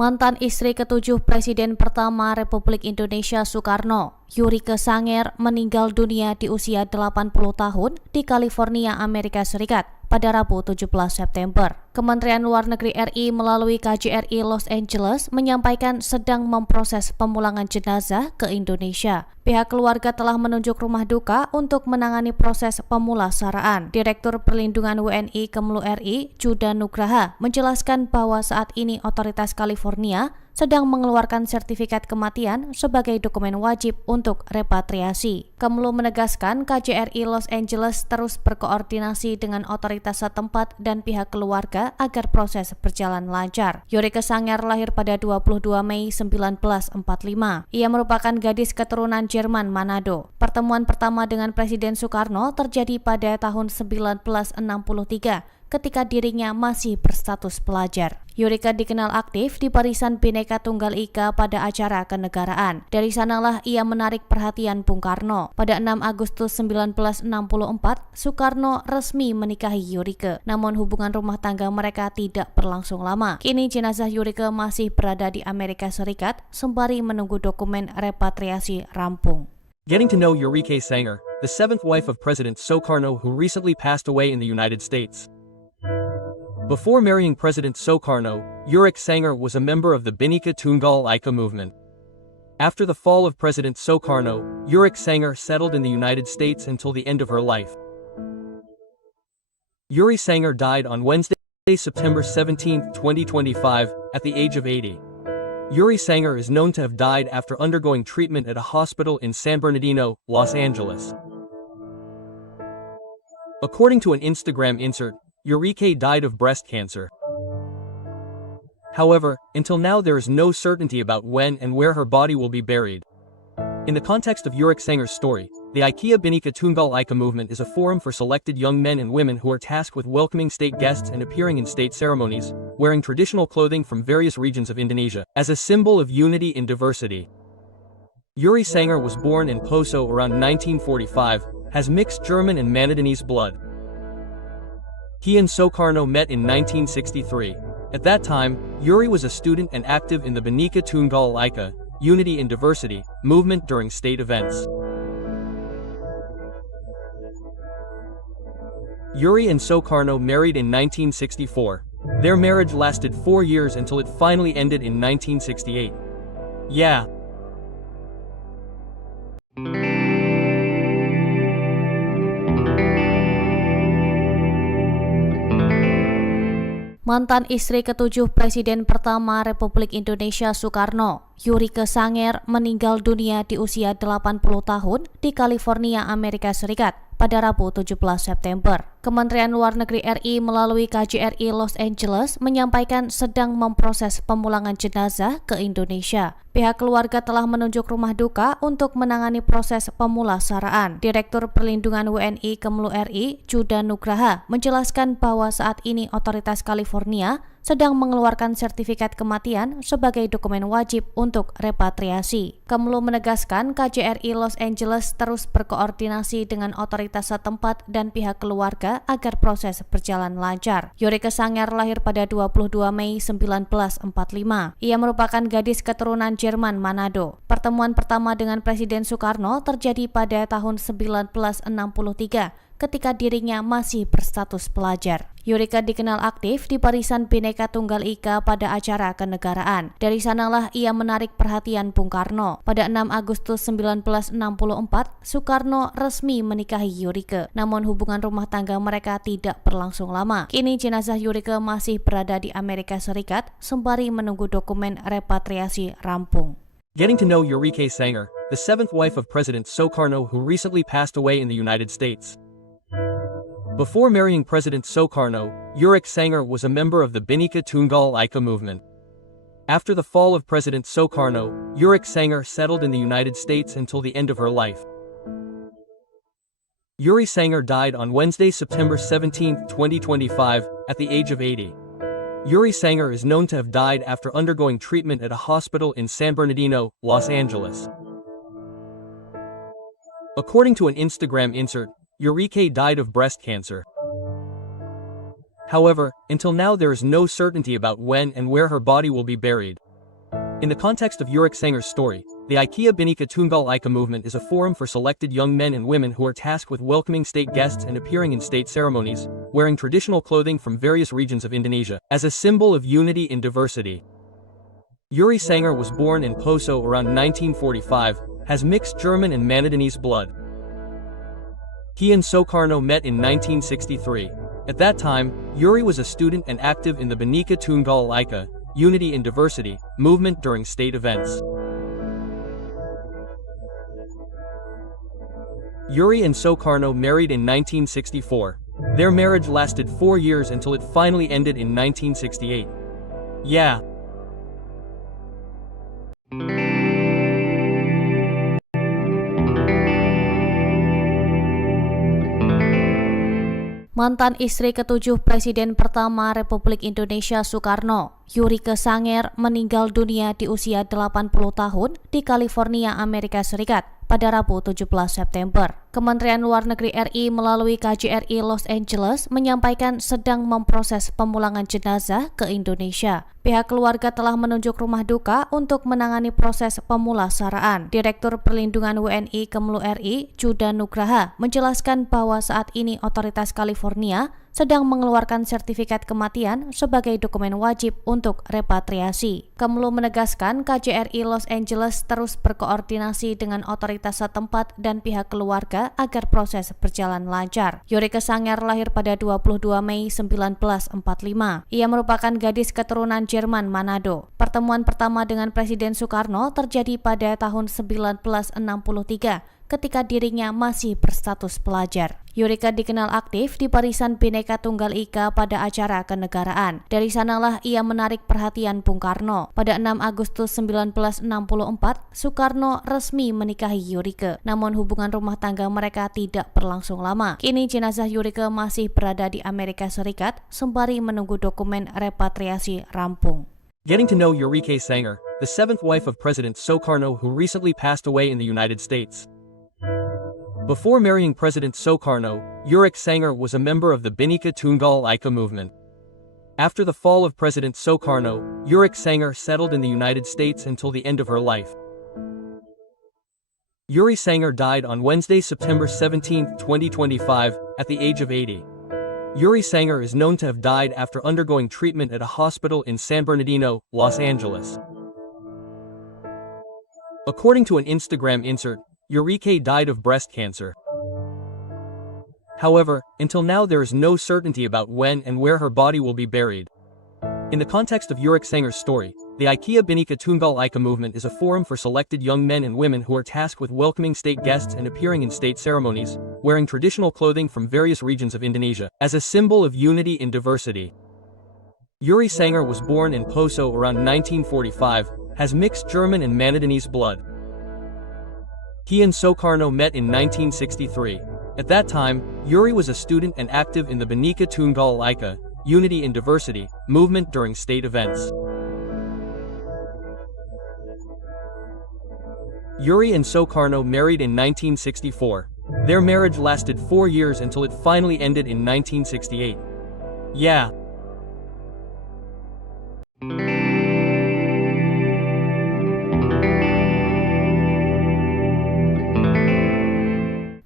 Mantan istri ketujuh Presiden pertama Republik Indonesia Soekarno, Yurike Sanger, meninggal dunia di usia 80 tahun di California, Amerika Serikat pada Rabu 17 September. Kementerian Luar Negeri RI melalui KJRI Los Angeles menyampaikan sedang memproses pemulangan jenazah ke Indonesia. Pihak keluarga telah menunjuk rumah duka untuk menangani proses pemulasaraan. Direktur Perlindungan WNI Kemlu RI, Judan Nugraha, menjelaskan bahwa saat ini otoritas California sedang mengeluarkan sertifikat kematian sebagai dokumen wajib untuk repatriasi. Kemlu menegaskan KJRI Los Angeles terus berkoordinasi dengan otoritas setempat dan pihak keluarga agar proses berjalan lancar. Yurike Sanger lahir pada 22 Mei 1945. Ia merupakan gadis keturunan Jerman Manado. Pertemuan pertama dengan Presiden Soekarno terjadi pada tahun 1963 ketika dirinya masih berstatus pelajar. Yurike dikenal aktif di Barisan Bhinneka Tunggal Ika pada acara kenegaraan. Dari sanalah ia menarik perhatian Bung Karno. Pada 6 Agustus 1964, Soekarno resmi menikahi Yurike. Namun hubungan rumah tangga mereka tidak berlangsung lama. Kini jenazah Yurike masih berada di Amerika Serikat sembari menunggu dokumen repatriasi rampung. Getting to know Yurike Sanger, the seventh wife of President Sukarno who recently passed away in the United States. Before marrying President Sukarno, Yurike Sanger was a member of the Bhinneka Tunggal Ika movement. After the fall of President Sukarno, Yurike Sanger settled in the United States until the end of her life. Yuri Sanger died on Wednesday, September 17, 2025, at the age of 80. Yuri Sanger is known to have died after undergoing treatment at a hospital in San Bernardino, Los Angeles. According to an Instagram insert, Yurike died of breast cancer. However, until now there is no certainty about when and where her body will be buried. In the context of Yurike Sanger's story, the IKEA Bhinneka Tunggal Ika movement is a forum for selected young men and women who are tasked with welcoming state guests and appearing in state ceremonies, wearing traditional clothing from various regions of Indonesia, as a symbol of unity in diversity. Yuri Sanger was born in Poso around 1945, has mixed German and Manadinese blood. He and Sukarno met in 1963. At that time, Yuri was a student and active in the Bhinneka Tunggal Ika, Unity in Diversity, movement during state events. Yuri and Sukarno married in 1964. Their marriage lasted 4 years until it finally ended in 1968. Yeah. Mantan istri ketujuh Presiden pertama Republik Indonesia Soekarno, Yurike Sanger, meninggal dunia di usia 80 tahun di California, Amerika Serikat pada Rabu 17 September. Kementerian Luar Negeri RI melalui KJRI Los Angeles menyampaikan sedang memproses pemulangan jenazah ke Indonesia. Pihak keluarga telah menunjuk rumah duka untuk menangani proses pemulasaraan. Direktur Perlindungan WNI Kemlu RI, Judan Nugraha, menjelaskan bahwa saat ini otoritas California sedang mengeluarkan sertifikat kematian sebagai dokumen wajib untuk repatriasi. Kemlu menegaskan KJRI Los Angeles terus berkoordinasi dengan otoritas setempat dan pihak keluarga agar proses berjalan lancar. Yurike Sanger lahir pada 22 Mei 1945. Ia merupakan gadis keturunan Jerman Manado. Pertemuan pertama dengan Presiden Soekarno terjadi pada tahun 1963 ketika dirinya masih berstatus pelajar. Yurike dikenal aktif di Barisan Bhinneka Tunggal Ika pada acara kenegaraan. Dari sanalah ia menarik perhatian Bung Karno. Pada 6 Agustus 1964, Soekarno resmi menikahi Yurike. Namun hubungan rumah tangga mereka tidak berlangsung lama. Kini jenazah Yurike masih berada di Amerika Serikat sembari menunggu dokumen repatriasi rampung. Getting to know Yurike Sanger, the seventh wife of President Sukarno who recently passed away in the United States. Before marrying President Sukarno, Yurike Sanger was a member of the Bhinneka Tunggal Ika movement. After the fall of President Sukarno, Yurike Sanger settled in the United States until the end of her life. Yuri Sanger died on Wednesday, September 17, 2025, at the age of 80. Yuri Sanger is known to have died after undergoing treatment at a hospital in San Bernardino, Los Angeles. According to an Instagram insert, Yurike died of breast cancer. However, until now there is no certainty about when and where her body will be buried. In the context of Yurik Sanger's story, the IKEA Bhinneka Tunggal Ika movement is a forum for selected young men and women who are tasked with welcoming state guests and appearing in state ceremonies, wearing traditional clothing from various regions of Indonesia, as a symbol of unity in diversity. Yuri Sanger was born in Poso around 1945, has mixed German and Manadinese blood. He and Soekarno met in 1963. At that time, Yuri was a student and active in the Bhinneka Tunggal Ika, Unity in Diversity, movement during state events. Yuri and Soekarno married in 1964. Their marriage lasted 4 years until it finally ended in 1968. Yeah. Mantan istri ketujuh Presiden pertama Republik Indonesia Soekarno, Yurike Sanger, meninggal dunia di usia 80 tahun di California, Amerika Serikat pada Rabu 17 September. Kementerian Luar Negeri RI melalui KJRI Los Angeles menyampaikan sedang memproses pemulangan jenazah ke Indonesia. Pihak keluarga telah menunjuk rumah duka untuk menangani proses pemulasaraan. Direktur Perlindungan WNI Kemlu RI, Juda Nugraha, menjelaskan bahwa saat ini otoritas California sedang mengeluarkan sertifikat kematian sebagai dokumen wajib untuk repatriasi. Kemlu menegaskan KJRI Los Angeles terus berkoordinasi dengan otoritas setempat dan pihak keluarga agar proses berjalan lancar. Yurike Sanger lahir pada 22 Mei 1945. Ia merupakan gadis keturunan Jerman Manado. Pertemuan pertama dengan Presiden Soekarno terjadi pada tahun 1963 ketika dirinya masih berstatus pelajar. Yurike dikenal aktif di Barisan Bhinneka Tunggal Ika pada acara kenegaraan. Dari sanalah ia menarik perhatian Bung Karno. Pada 6 Agustus 1964, Soekarno resmi menikahi Yurike. Namun hubungan rumah tangga mereka tidak berlangsung lama. Kini jenazah Yurike masih berada di Amerika Serikat sembari menunggu dokumen repatriasi rampung. Getting to know Yurike Sanger, the seventh wife of President Soekarno who recently passed away in the United States. Before marrying President Soekarno, Yurike Sanger was a member of the Bhinneka Tunggal Ika movement. After the fall of President Soekarno, Yurike Sanger settled in the United States until the end of her life. Yuri Sanger died on Wednesday, September 17, 2025, at the age of 80. Yuri Sanger is known to have died after undergoing treatment at a hospital in San Bernardino, Los Angeles. According to an Instagram insert, Yurike died of breast cancer. However, until now there is no certainty about when and where her body will be buried. In the context of Yurike Sanger's story, the IKEA Bhinneka Tunggal Ika movement is a forum for selected young men and women who are tasked with welcoming state guests and appearing in state ceremonies, wearing traditional clothing from various regions of Indonesia, as a symbol of unity in diversity. Yuri Sanger was born in Poso around 1945, has mixed German and Manadinese blood. He and Soekarno met in 1963. At that time, Yuri was a student and active in the Bhinneka Tunggal Ika, Unity in Diversity, movement during state events. Yuri and Soekarno married in 1964. Their marriage lasted 4 years until it finally ended in 1968. Yeah.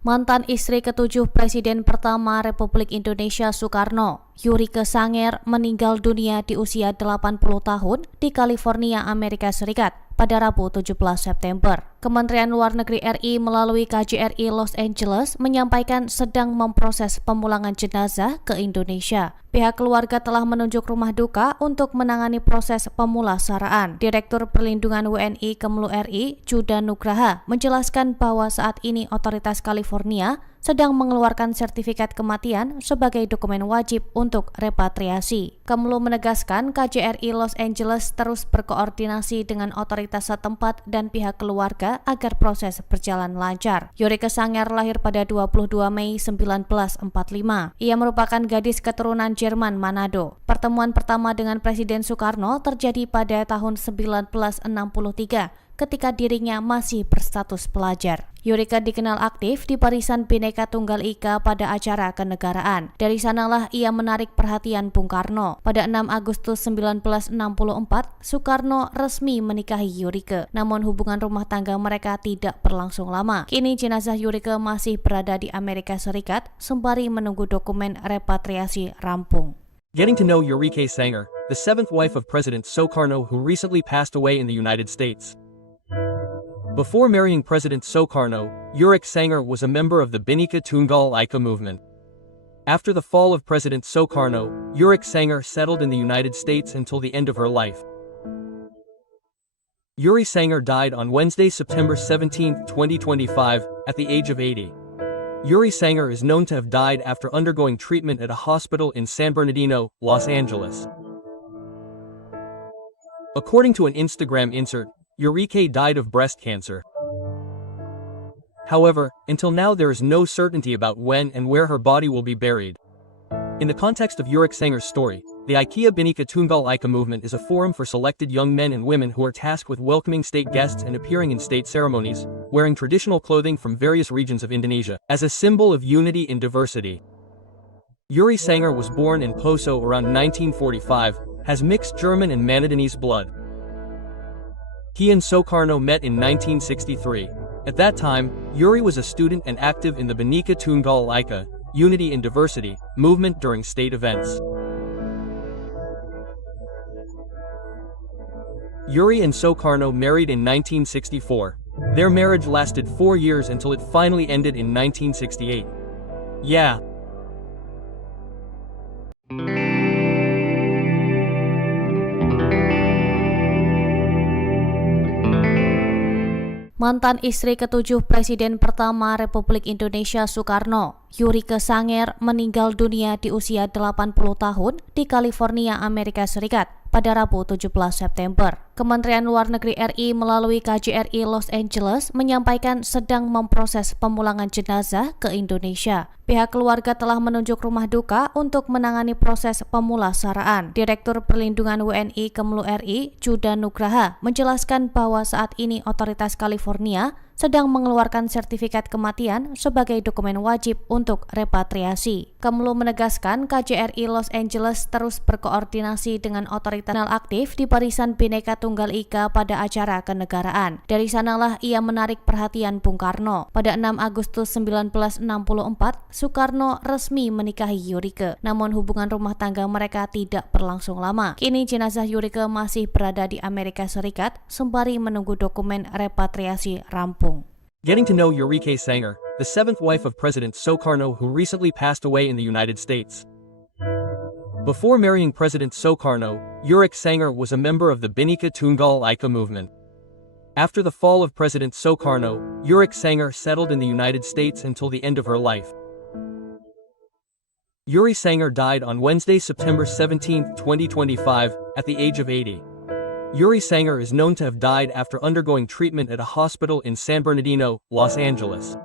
Mantan istri ketujuh Presiden pertama Republik Indonesia Soekarno, Yurike Sanger, meninggal dunia di usia 80 tahun di California, Amerika Serikat pada Rabu 17 September. Kementerian Luar Negeri RI melalui KJRI Los Angeles menyampaikan sedang memproses pemulangan jenazah ke Indonesia. Pihak keluarga telah menunjuk rumah duka untuk menangani proses pemulasaraan. Direktur Perlindungan WNI Kemlu RI, Juda Nugraha, menjelaskan bahwa saat ini otoritas California sedang mengeluarkan sertifikat kematian sebagai dokumen wajib untuk repatriasi. Kemlu menegaskan KJRI Los Angeles terus berkoordinasi dengan otoritas setempat dan pihak keluarga agar proses berjalan lancar. Yurike Sanger lahir pada 22 Mei 1945. Ia merupakan gadis keturunan Jerman Manado. Pertemuan pertama dengan Presiden Soekarno terjadi pada tahun 1963 ketika dirinya masih berstatus pelajar. Yurika dikenal aktif di Barisan Bhinneka Tunggal Ika pada acara kenegaraan. Dari sanalah ia menarik perhatian Bung Karno. Pada 6 Agustus 1964, Soekarno resmi menikahi Yurika. Namun hubungan rumah tangga mereka tidak berlangsung lama. Kini jenazah Yurika masih berada di Amerika Serikat sembari menunggu dokumen repatriasi rampung. Getting to know Eureka Sanger, the seventh wife of President Sukarno who recently passed away in the United States. Before marrying President Sukarno, Eureka Sanger was a member of the Bhinneka Tunggal Ika movement. After the fall of President Sukarno, Eureka Sanger settled in the United States until the end of her life. Eureka Sanger died on Wednesday, September 17, 2025, at the age of 80. Eureka Sanger is known to have died after undergoing treatment at a hospital in San Bernardino, Los Angeles. According to an Instagram insert, Eureka died of breast cancer. However, until now there is no certainty about when and where her body will be buried. In the context of Eureka Sanger's story, the IKEA Bhinneka Tunggal Ika movement is a forum for selected young men and women who are tasked with welcoming state guests and appearing in state ceremonies, wearing traditional clothing from various regions of Indonesia, as a symbol of unity in diversity. Eureka Sanger was born in Poso around 1945, has mixed German and Manadinese blood. He and Sukarno met in 1963. At that time, Yuri was a student and active in the Bhinneka Tunggal Ika, Unity in Diversity, movement during state events. Yuri and Sukarno married in 1964. Their marriage lasted 4 years until it finally ended in 1968. Yeah. Mantan istri ketujuh Presiden pertama Republik Indonesia Soekarno, Eureka Sanger, meninggal dunia di usia 80 tahun di California, Amerika Serikat pada Rabu 17 September. Kementerian Luar Negeri RI melalui KJRI Los Angeles menyampaikan sedang memproses pemulangan jenazah ke Indonesia. Pihak keluarga telah menunjuk rumah duka untuk menangani proses pemulasaraan. Direktur Perlindungan WNI Kemlu RI, Judan Nugraha, menjelaskan bahwa saat ini otoritas California sedang mengeluarkan sertifikat kematian sebagai dokumen wajib untuk repatriasi. Kemlu menegaskan KJRI Los Angeles terus berkoordinasi dengan otoritas aktif di Barisan Bhinneka Tunggal Ika pada acara kenegaraan. Dari sanalah ia menarik perhatian Bung Karno. Pada 6 Agustus 1964, Soekarno resmi menikahi Eureka. Namun hubungan rumah tangga mereka tidak berlangsung lama. Kini jenazah Eureka masih berada di Amerika Serikat sembari menunggu dokumen repatriasi rampung. Getting to know Eureka Sanger, the seventh wife of President Sukarno who recently passed away in the United States. Before marrying President Sukarno, Eureka Sanger was a member of the Bhinneka Tunggal Ika movement. After the fall of President Sukarno, Eureka Sanger settled in the United States until the end of her life. Eureka Sanger died on Wednesday, September 17, 2025, at the age of 80. Eureka Sanger is known to have died after undergoing treatment at a hospital in San Bernardino, Los Angeles.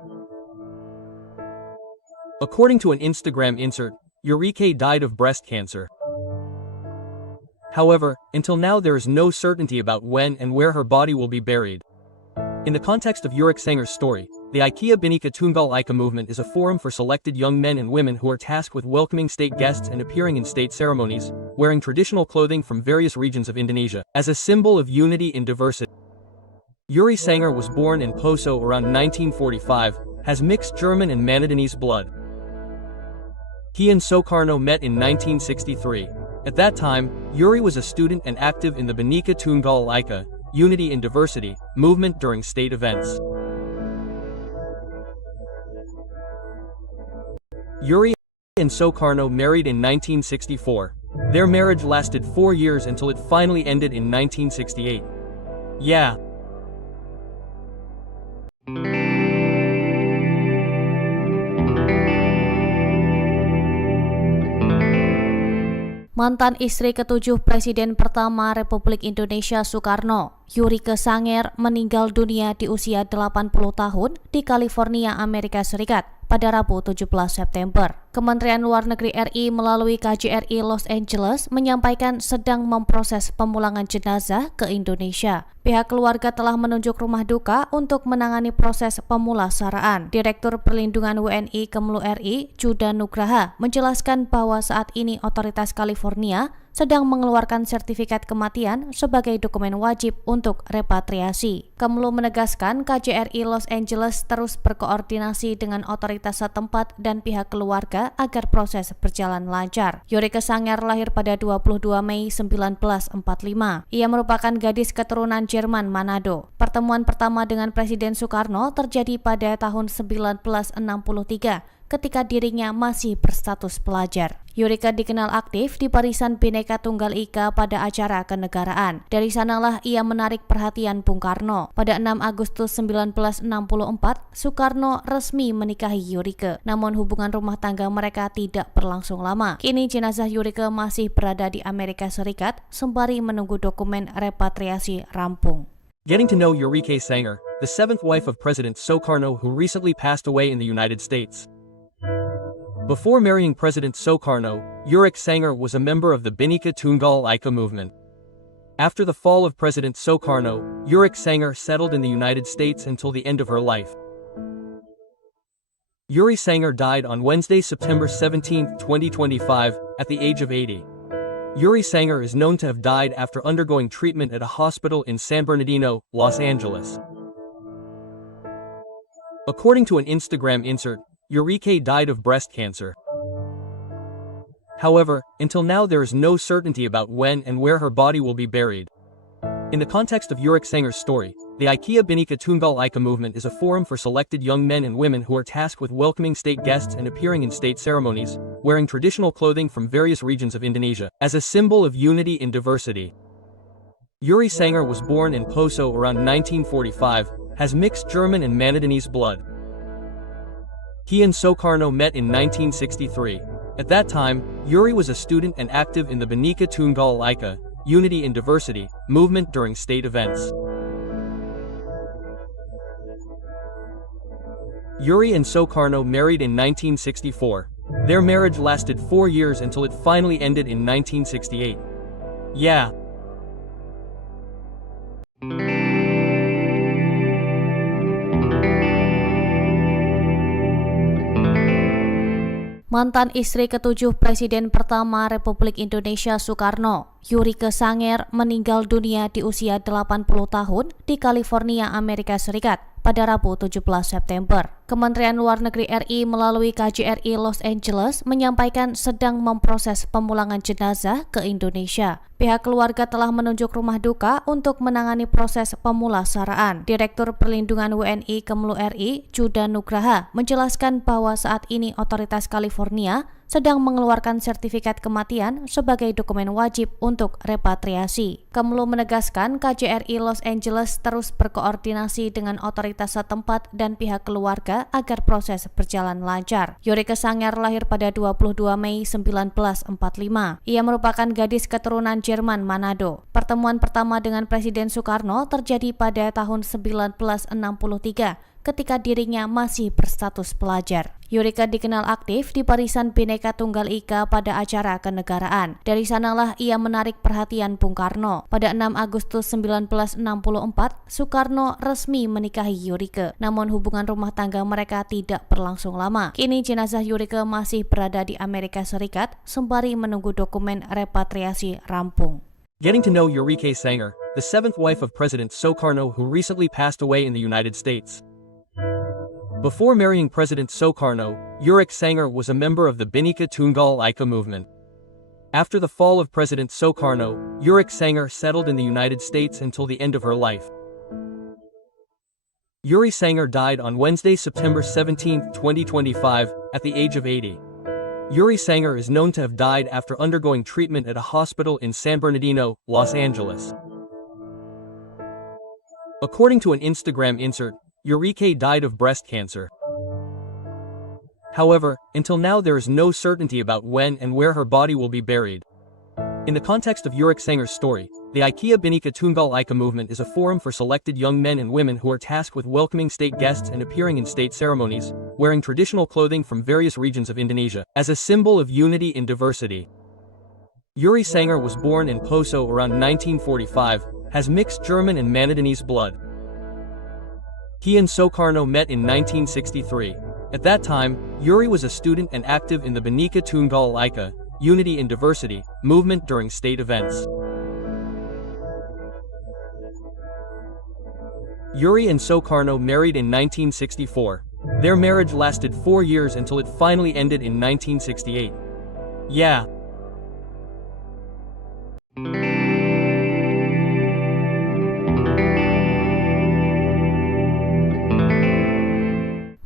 According to an Instagram insert, Eureka died of breast cancer. However, until now there is no certainty about when and where her body will be buried. In the context of Eureka Sanger's story, the IKEA Bhinneka Tunggal Ika movement is a forum for selected young men and women who are tasked with welcoming state guests and appearing in state ceremonies, wearing traditional clothing from various regions of Indonesia, as a symbol of unity in diversity. Eureka Sanger was born in Poso around 1945, has mixed German and Manadinese blood. He and Sukarno met in 1963. At that time, Yuri was a student and active in the Bhinneka Tunggal Ika, Unity in Diversity, movement during state events. Yuri and Sukarno married in 1964. Their marriage lasted 4 years until it finally ended in 1968. Yeah. Mantan istri ketujuh Presiden pertama Republik Indonesia Soekarno, Eureka Sanger, meninggal dunia di usia 80 tahun di California, Amerika Serikat pada Rabu 17 September. Kementerian Luar Negeri RI melalui KJRI Los Angeles menyampaikan sedang memproses pemulangan jenazah ke Indonesia. Pihak keluarga telah menunjuk rumah duka untuk menangani proses pemulasaraan. Direktur Perlindungan WNI Kemlu RI, Juda Nugraha, menjelaskan bahwa saat ini otoritas California sedang mengeluarkan sertifikat kematian sebagai dokumen wajib untuk repatriasi. Kemlu menegaskan KJRI Los Angeles terus berkoordinasi dengan otoritas setempat dan pihak keluarga agar proses berjalan lancar. Yurike Sanger lahir pada 22 Mei 1945. Ia merupakan gadis keturunan Jerman Manado. Pertemuan pertama dengan Presiden Soekarno terjadi pada tahun 1963 ketika dirinya masih berstatus pelajar. Yurike dikenal aktif di Barisan Bhinneka Tunggal Ika pada acara kenegaraan. Dari sanalah ia menarik perhatian Bung Karno. Pada 6 Agustus 1964, Soekarno resmi menikahi Yurike. Namun hubungan rumah tangga mereka tidak berlangsung lama. Kini jenazah Yurike masih berada di Amerika Serikat sembari menunggu dokumen repatriasi rampung. Getting to know Yurike Sanger, the seventh wife of President Sukarno who recently passed away in the United States. Before marrying President Sukarno, Yurike Sanger was a member of the Bhinneka Tunggal Ika movement. After the fall of President Sukarno, Yurike Sanger settled in the United States until the end of her life. Yuri Sanger died on Wednesday, September 17, 2025, at the age of 80. Yuri Sanger is known to have died after undergoing treatment at a hospital in San Bernardino, Los Angeles. According to an Instagram insert, Yurike died of breast cancer. However, until now there is no certainty about when and where her body will be buried. In the context of Yurike Sanger's story, the IKEA Bhinneka Tunggal Ika movement is a forum for selected young men and women who are tasked with welcoming state guests and appearing in state ceremonies, wearing traditional clothing from various regions of Indonesia, as a symbol of unity in diversity. Yuri Sanger was born in Poso around 1945, has mixed German and Manadinese blood. He and Sukarno met in 1963. At that time, Yuri was a student and active in the Bhinneka Tunggal Ika, Unity in Diversity, movement during state events. Yuri and Sukarno married in 1964. Their marriage lasted 4 years until it finally ended in 1968. Yeah. Mantan istri ketujuh Presiden pertama Republik Indonesia Soekarno, Yurike Sanger, meninggal dunia di usia 80 tahun di California, Amerika Serikat pada Rabu 17 September. Kementerian Luar Negeri RI melalui KJRI Los Angeles menyampaikan sedang memproses pemulangan jenazah ke Indonesia. Pihak keluarga telah menunjuk rumah duka untuk menangani proses pemulasaraan. Direktur Perlindungan WNI Kemlu RI, Juda Nugraha, menjelaskan bahwa saat ini otoritas California sedang mengeluarkan sertifikat kematian sebagai dokumen wajib untuk repatriasi. Kemlu menegaskan KJRI Los Angeles terus berkoordinasi dengan otoritas setempat dan pihak keluarga agar proses berjalan lancar. Yurike Sanger lahir pada 22 Mei 1945. Ia merupakan gadis keturunan Jerman Manado. Pertemuan pertama dengan Presiden Soekarno terjadi pada tahun 1963 ketika dirinya masih berstatus pelajar. Yurike dikenal aktif di Barisan Bhinneka Tunggal Ika pada acara kenegaraan. Dari sanalah ia menarik perhatian Bung Karno. Pada 6 Agustus 1964, Soekarno resmi menikahi Yurike. Namun hubungan rumah tangga mereka tidak berlangsung lama. Kini jenazah Yurike masih berada di Amerika Serikat sembari menunggu dokumen repatriasi rampung. Getting to know Yurike Sanger, the seventh wife of President Sukarno who recently passed away in the United States. Before marrying President Sukarno, Yurike Sanger was a member of the Bhinneka Tunggal Ika movement. After the fall of President Sukarno, Yurike Sanger settled in the United States until the end of her life. Yuri Sanger died on Wednesday, September 17, 2025, at the age of 80. Yuri Sanger is known to have died after undergoing treatment at a hospital in San Bernardino, Los Angeles. According to an Instagram insert, Yurike died of breast cancer. However, until now there is no certainty about when and where her body will be buried. In the context of Yurik Sanger's story, the IKEA Bhinneka Tunggal Ika movement is a forum for selected young men and women who are tasked with welcoming state guests and appearing in state ceremonies, wearing traditional clothing from various regions of Indonesia, as a symbol of unity in diversity. Yuri Sanger was born in Poso around 1945, has mixed German and Manadinese blood. He and Soekarno met in 1963. At that time, Yuri was a student and active in the Bhinneka Tunggal Ika, Unity in Diversity, movement during state events. Yuri and Soekarno married in 1964. Their marriage lasted 4 years until it finally ended in 1968. Yeah.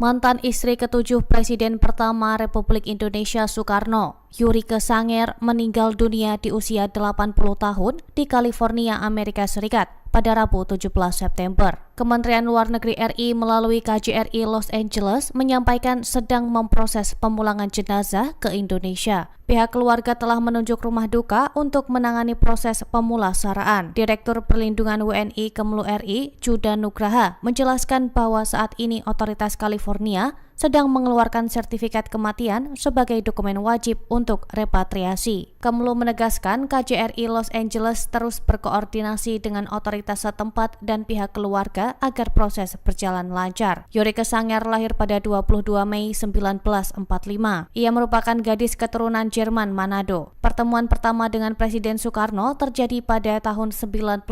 Mantan istri ketujuh Presiden pertama Republik Indonesia Soekarno, Yurike Sanger, meninggal dunia di usia 80 tahun di California, Amerika Serikat pada Rabu 17 September. Kementerian Luar Negeri RI melalui KJRI Los Angeles menyampaikan sedang memproses pemulangan jenazah ke Indonesia. Pihak keluarga telah menunjuk rumah duka untuk menangani proses pemulasaraan. Direktur Perlindungan WNI Kemlu RI, Judan Nugraha, menjelaskan bahwa saat ini otoritas California sedang mengeluarkan sertifikat kematian sebagai dokumen wajib untuk repatriasi. Kemlu menegaskan KJRI Los Angeles terus berkoordinasi dengan otoritas setempat dan pihak keluarga agar proses berjalan lancar. Yurike Sanger lahir pada 22 Mei 1945. Ia merupakan gadis keturunan Jerman Manado. Pertemuan pertama dengan Presiden Soekarno terjadi pada tahun 1963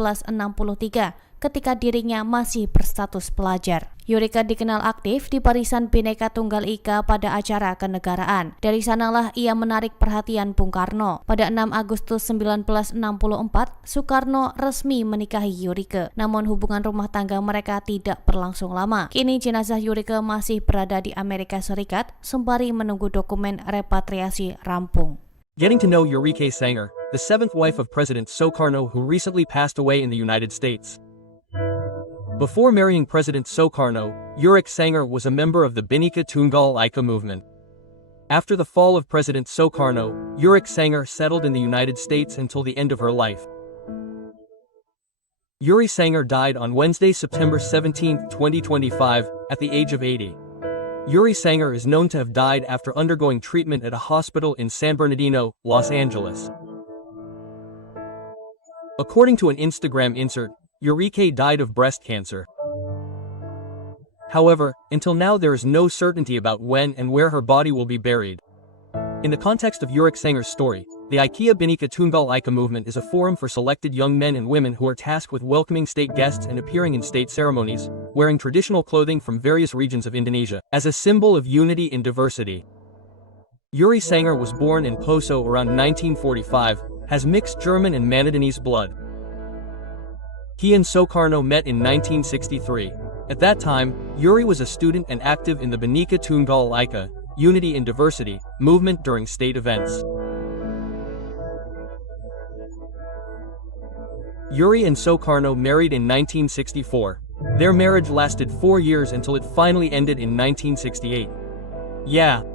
ketika dirinya masih berstatus pelajar. Yurike dikenal aktif di Barisan Bhinneka Tunggal Ika pada acara kenegaraan. Dari sanalah ia menarik perhatian Bung Karno. Pada 6 Agustus 1964, Soekarno resmi menikahi Yurike. Namun hubungan rumah tangga mereka tidak berlangsung lama. Kini jenazah Yurike masih berada di Amerika Serikat sembari menunggu dokumen repatriasi rampung. Getting to know Yurike Sanger, the seventh wife of President Soekarno who recently passed away in the United States. Before marrying President Soekarno, Yurike Sanger was a member of the Bhinneka Tunggal Ika movement. After the fall of President Soekarno, Yurike Sanger settled in the United States until the end of her life. Yuri Sanger died on Wednesday, September 17, 2025, at the age of 80. Yuri Sanger is known to have died after undergoing treatment at a hospital in San Bernardino, Los Angeles. According to an Instagram insert, Yurike died of breast cancer. However, until now there is no certainty about when and where her body will be buried. In the context of Yurike Sanger's story, the IKEA Bhinneka Tunggal Ika movement is a forum for selected young men and women who are tasked with welcoming state guests and appearing in state ceremonies, wearing traditional clothing from various regions of Indonesia, as a symbol of unity in diversity. Yuri Sanger was born in Poso around 1945, has mixed German and Manadinese blood. He and Soekarno met in 1963. At that time, Yuri was a student and active in the Bhinneka Tunggal Ika, Unity in Diversity, movement during state events. Yuri and Soekarno married in 1964. Their marriage lasted 4 years until it finally ended in 1968. Yeah.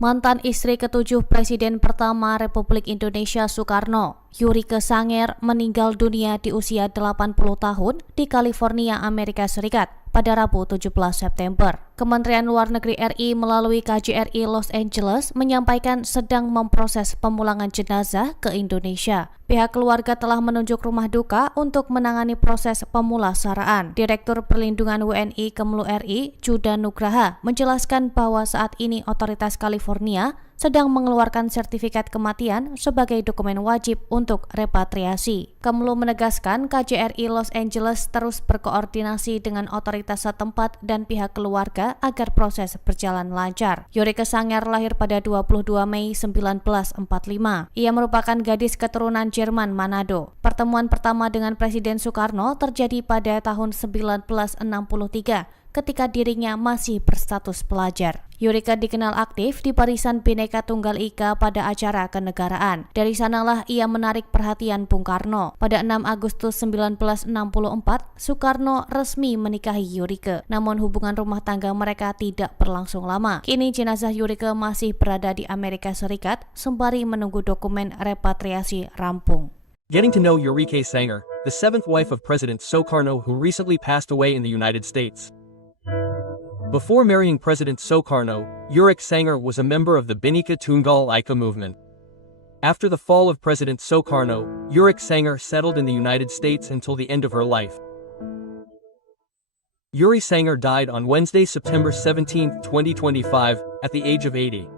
Mantan istri ketujuh Presiden pertama Republik Indonesia Soekarno, Yurike Sanger, meninggal dunia di usia 80 tahun di California, Amerika Serikat pada Rabu 17 September. Kementerian Luar Negeri RI melalui KJRI Los Angeles menyampaikan sedang memproses pemulangan jenazah ke Indonesia. Pihak keluarga telah menunjuk rumah duka untuk menangani proses pemulasaraan. Direktur Perlindungan WNI Kemlu RI, Judan Nugraha, menjelaskan bahwa saat ini otoritas California sedang mengeluarkan sertifikat kematian sebagai dokumen wajib untuk repatriasi. Kemlu menegaskan KJRI Los Angeles terus berkoordinasi dengan otoritas setempat dan pihak keluarga agar proses berjalan lancar. Yurike Sanger lahir pada 22 Mei 1945. Ia merupakan gadis keturunan Jerman Manado. Pertemuan pertama dengan Presiden Soekarno terjadi pada tahun 1963 ketika dirinya masih berstatus pelajar. Yurika dikenal aktif di Barisan Bhinneka Tunggal Ika pada acara kenegaraan. Dari sanalah ia menarik perhatian Bung Karno. Pada 6 Agustus 1964, Soekarno resmi menikahi Yurika. Namun hubungan rumah tangga mereka tidak berlangsung lama. Kini jenazah Yurika masih berada di Amerika Serikat sembari menunggu dokumen repatriasi rampung. Getting to know Eureka Sanger, the seventh wife of President Sukarno who recently passed away in the United States. Before marrying President Sukarno, Eureka Sanger was a member of the Bhinneka Tunggal Ika movement. After the fall of President Sukarno, Eureka Sanger settled in the United States until the end of her life. Yuri Sanger died on Wednesday, September 17, 2025, at the age of 80.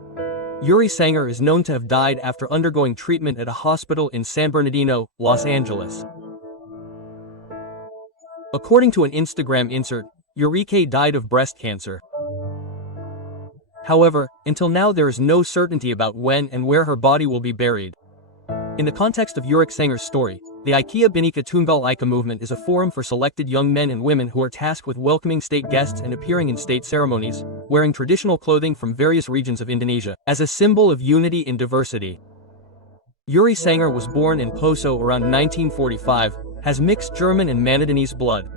Yuri Sanger is known to have died after undergoing treatment at a hospital in San Bernardino, Los Angeles. According to an Instagram insert, Eureka died of breast cancer. However, until now there is no certainty about when and where her body will be buried. In the context of Eureka Sanger's story, the IKEA Bhinneka Tunggal Ika movement is a forum for selected young men and women who are tasked with welcoming state guests and appearing in state ceremonies, wearing traditional clothing from various regions of Indonesia, as a symbol of unity in diversity. Yuri Sanger was born in Poso around 1945, has mixed German and Manadinese blood.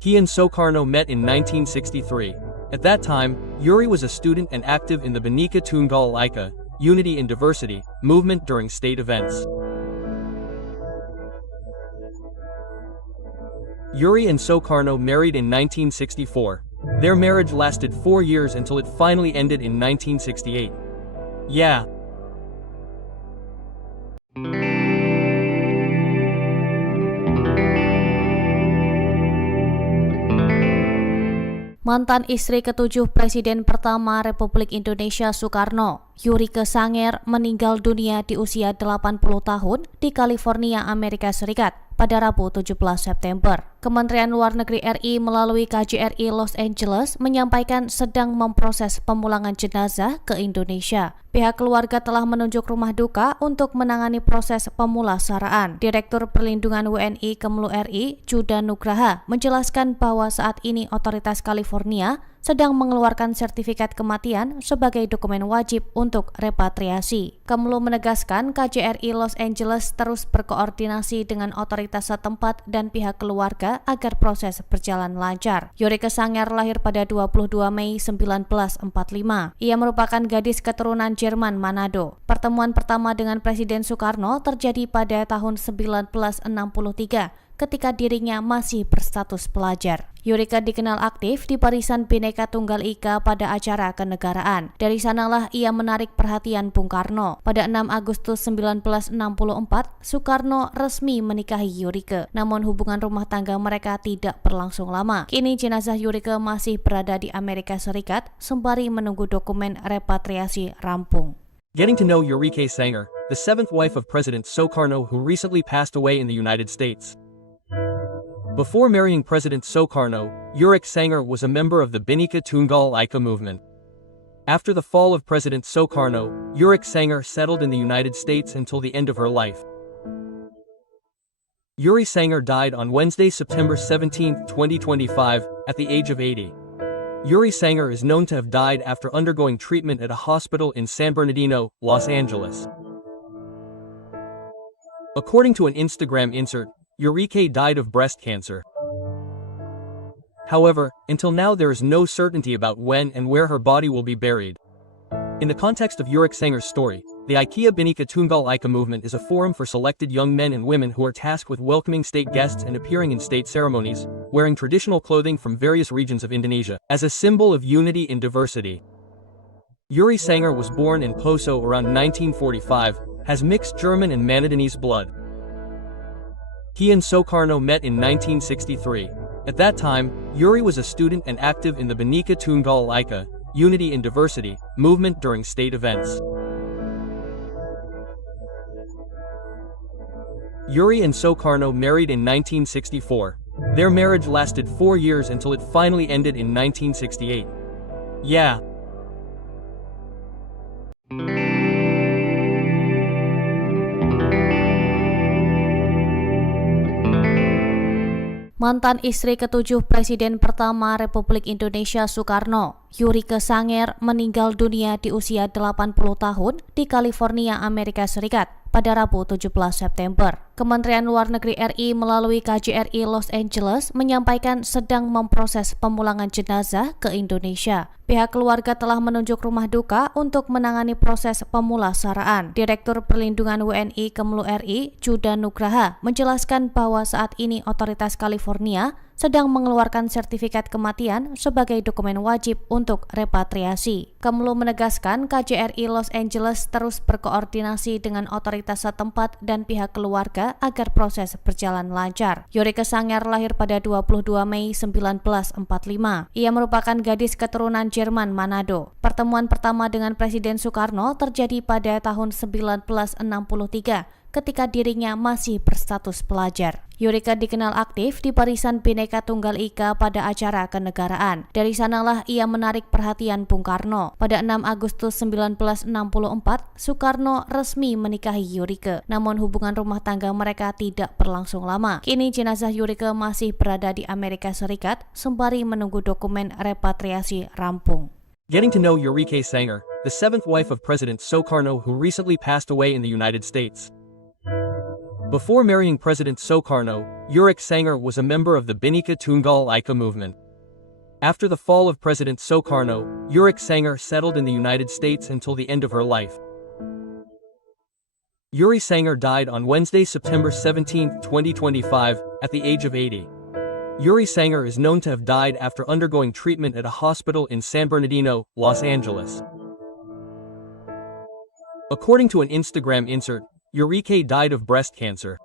He and Sukarno met in 1963. At that time, Yuri was a student and active in the Bhinneka Tunggal Ika, Unity in Diversity, movement during state events. Yuri and Sukarno married in 1964. Their marriage lasted 4 years until it finally ended in 1968. Yeah. Mantan istri ketujuh Presiden pertama Republik Indonesia Soekarno, Eureka Sanger, meninggal dunia di usia 80 tahun di California, Amerika Serikat pada Rabu 17 September. Kementerian Luar Negeri RI melalui KJRI Los Angeles menyampaikan sedang memproses pemulangan jenazah ke Indonesia. Pihak keluarga telah menunjuk rumah duka untuk menangani proses pemulasaraan. Direktur Perlindungan WNI Kemlu RI, Juda Nugraha, menjelaskan bahwa saat ini otoritas California sedang mengeluarkan sertifikat kematian sebagai dokumen wajib untuk repatriasi. Kemlu menegaskan KJRI Los Angeles terus berkoordinasi dengan otoritas setempat dan pihak keluarga agar proses berjalan lancar. Eureka Sanger lahir pada 22 Mei 1945. Ia merupakan gadis keturunan Jerman Manado. Pertemuan pertama dengan Presiden Soekarno terjadi pada tahun 1963 ketika dirinya masih berstatus pelajar. Eureka dikenal aktif di Barisan Bhinneka Tunggal Ika pada acara kenegaraan. Dari sanalah ia menarik perhatian Bung Karno. Pada 6 Agustus 1964, Soekarno resmi menikahi Eureka. Namun hubungan rumah tangga mereka tidak berlangsung lama. Kini jenazah Eureka masih berada di Amerika Serikat sembari menunggu dokumen repatriasi rampung. Getting to know Eureka Sanger, the seventh wife of President Sukarno who recently passed away in the United States. Before marrying President Sukarno, Eureka Sanger was a member of the Bhinneka Tunggal Ika movement. After the fall of President Sukarno, Eureka Sanger settled in the United States until the end of her life. Yuri Sanger died on Wednesday, September 17, 2025, at the age of 80. Yuri Sanger is known to have died after undergoing treatment at a hospital in San Bernardino, Los Angeles. According to an Instagram insert, Eureka died of breast cancer. However, until now there is no certainty about when and where her body will be buried. In the context of Eureka Sanger's story, the IKEA Bhinneka Tunggal Ika movement is a forum for selected young men and women who are tasked with welcoming state guests and appearing in state ceremonies, wearing traditional clothing from various regions of Indonesia, as a symbol of unity in diversity. Yuri Sanger was born in Poso around 1945, has mixed German and Manadinese blood. He and Sukarno met in 1963. At that time, Yuri was a student and active in the Bhinneka Tunggal Ika, Unity in Diversity, movement during state events. Yuri and Sukarno married in 1964. Their marriage lasted 4 years until it finally ended in 1968. Yeah. Mantan istri ketujuh Presiden pertama Republik Indonesia Soekarno, Yurike Sanger, meninggal dunia di usia 80 tahun di California, Amerika Serikat pada Rabu 17 September. Kementerian Luar Negeri RI melalui KJRI Los Angeles menyampaikan sedang memproses pemulangan jenazah ke Indonesia. Pihak keluarga telah menunjuk rumah duka untuk menangani proses pemulasaraan. Direktur Perlindungan WNI Kemlu RI, Juda Nugraha, menjelaskan bahwa saat ini otoritas California sedang mengeluarkan sertifikat kematian sebagai dokumen wajib untuk repatriasi. Kemlu menegaskan KJRI Los Angeles terus berkoordinasi dengan otoritas setempat dan pihak keluarga agar proses berjalan lancar. Yurike Sanger lahir pada 22 Mei 1945. Ia merupakan gadis keturunan Jerman Manado. Pertemuan pertama dengan Presiden Soekarno terjadi pada tahun 1963 ketika dirinya masih berstatus pelajar. Yurike dikenal aktif di Barisan Bhinneka Tunggal Ika pada acara kenegaraan. Dari sanalah ia menarik perhatian Bung Karno. Pada 6 Agustus 1964, Soekarno resmi menikahi Yurike. Namun hubungan rumah tangga mereka tidak berlangsung lama. Kini jenazah Yurike masih berada di Amerika Serikat sembari menunggu dokumen repatriasi rampung. Getting to know Yurike Sanger, the seventh wife of President Sukarno who recently passed away in the United States. Before marrying President Sukarno, Yurike Sanger was a member of the Bhinneka Tunggal Ika movement. After the fall of President Sukarno, Yurike Sanger settled in the United States until the end of her life. Yuri Sanger died on Wednesday, September 17, 2025, at the age of 80. Yuri Sanger is known to have died after undergoing treatment at a hospital in San Bernardino, Los Angeles. According to an Instagram insert, Yurike died of breast cancer.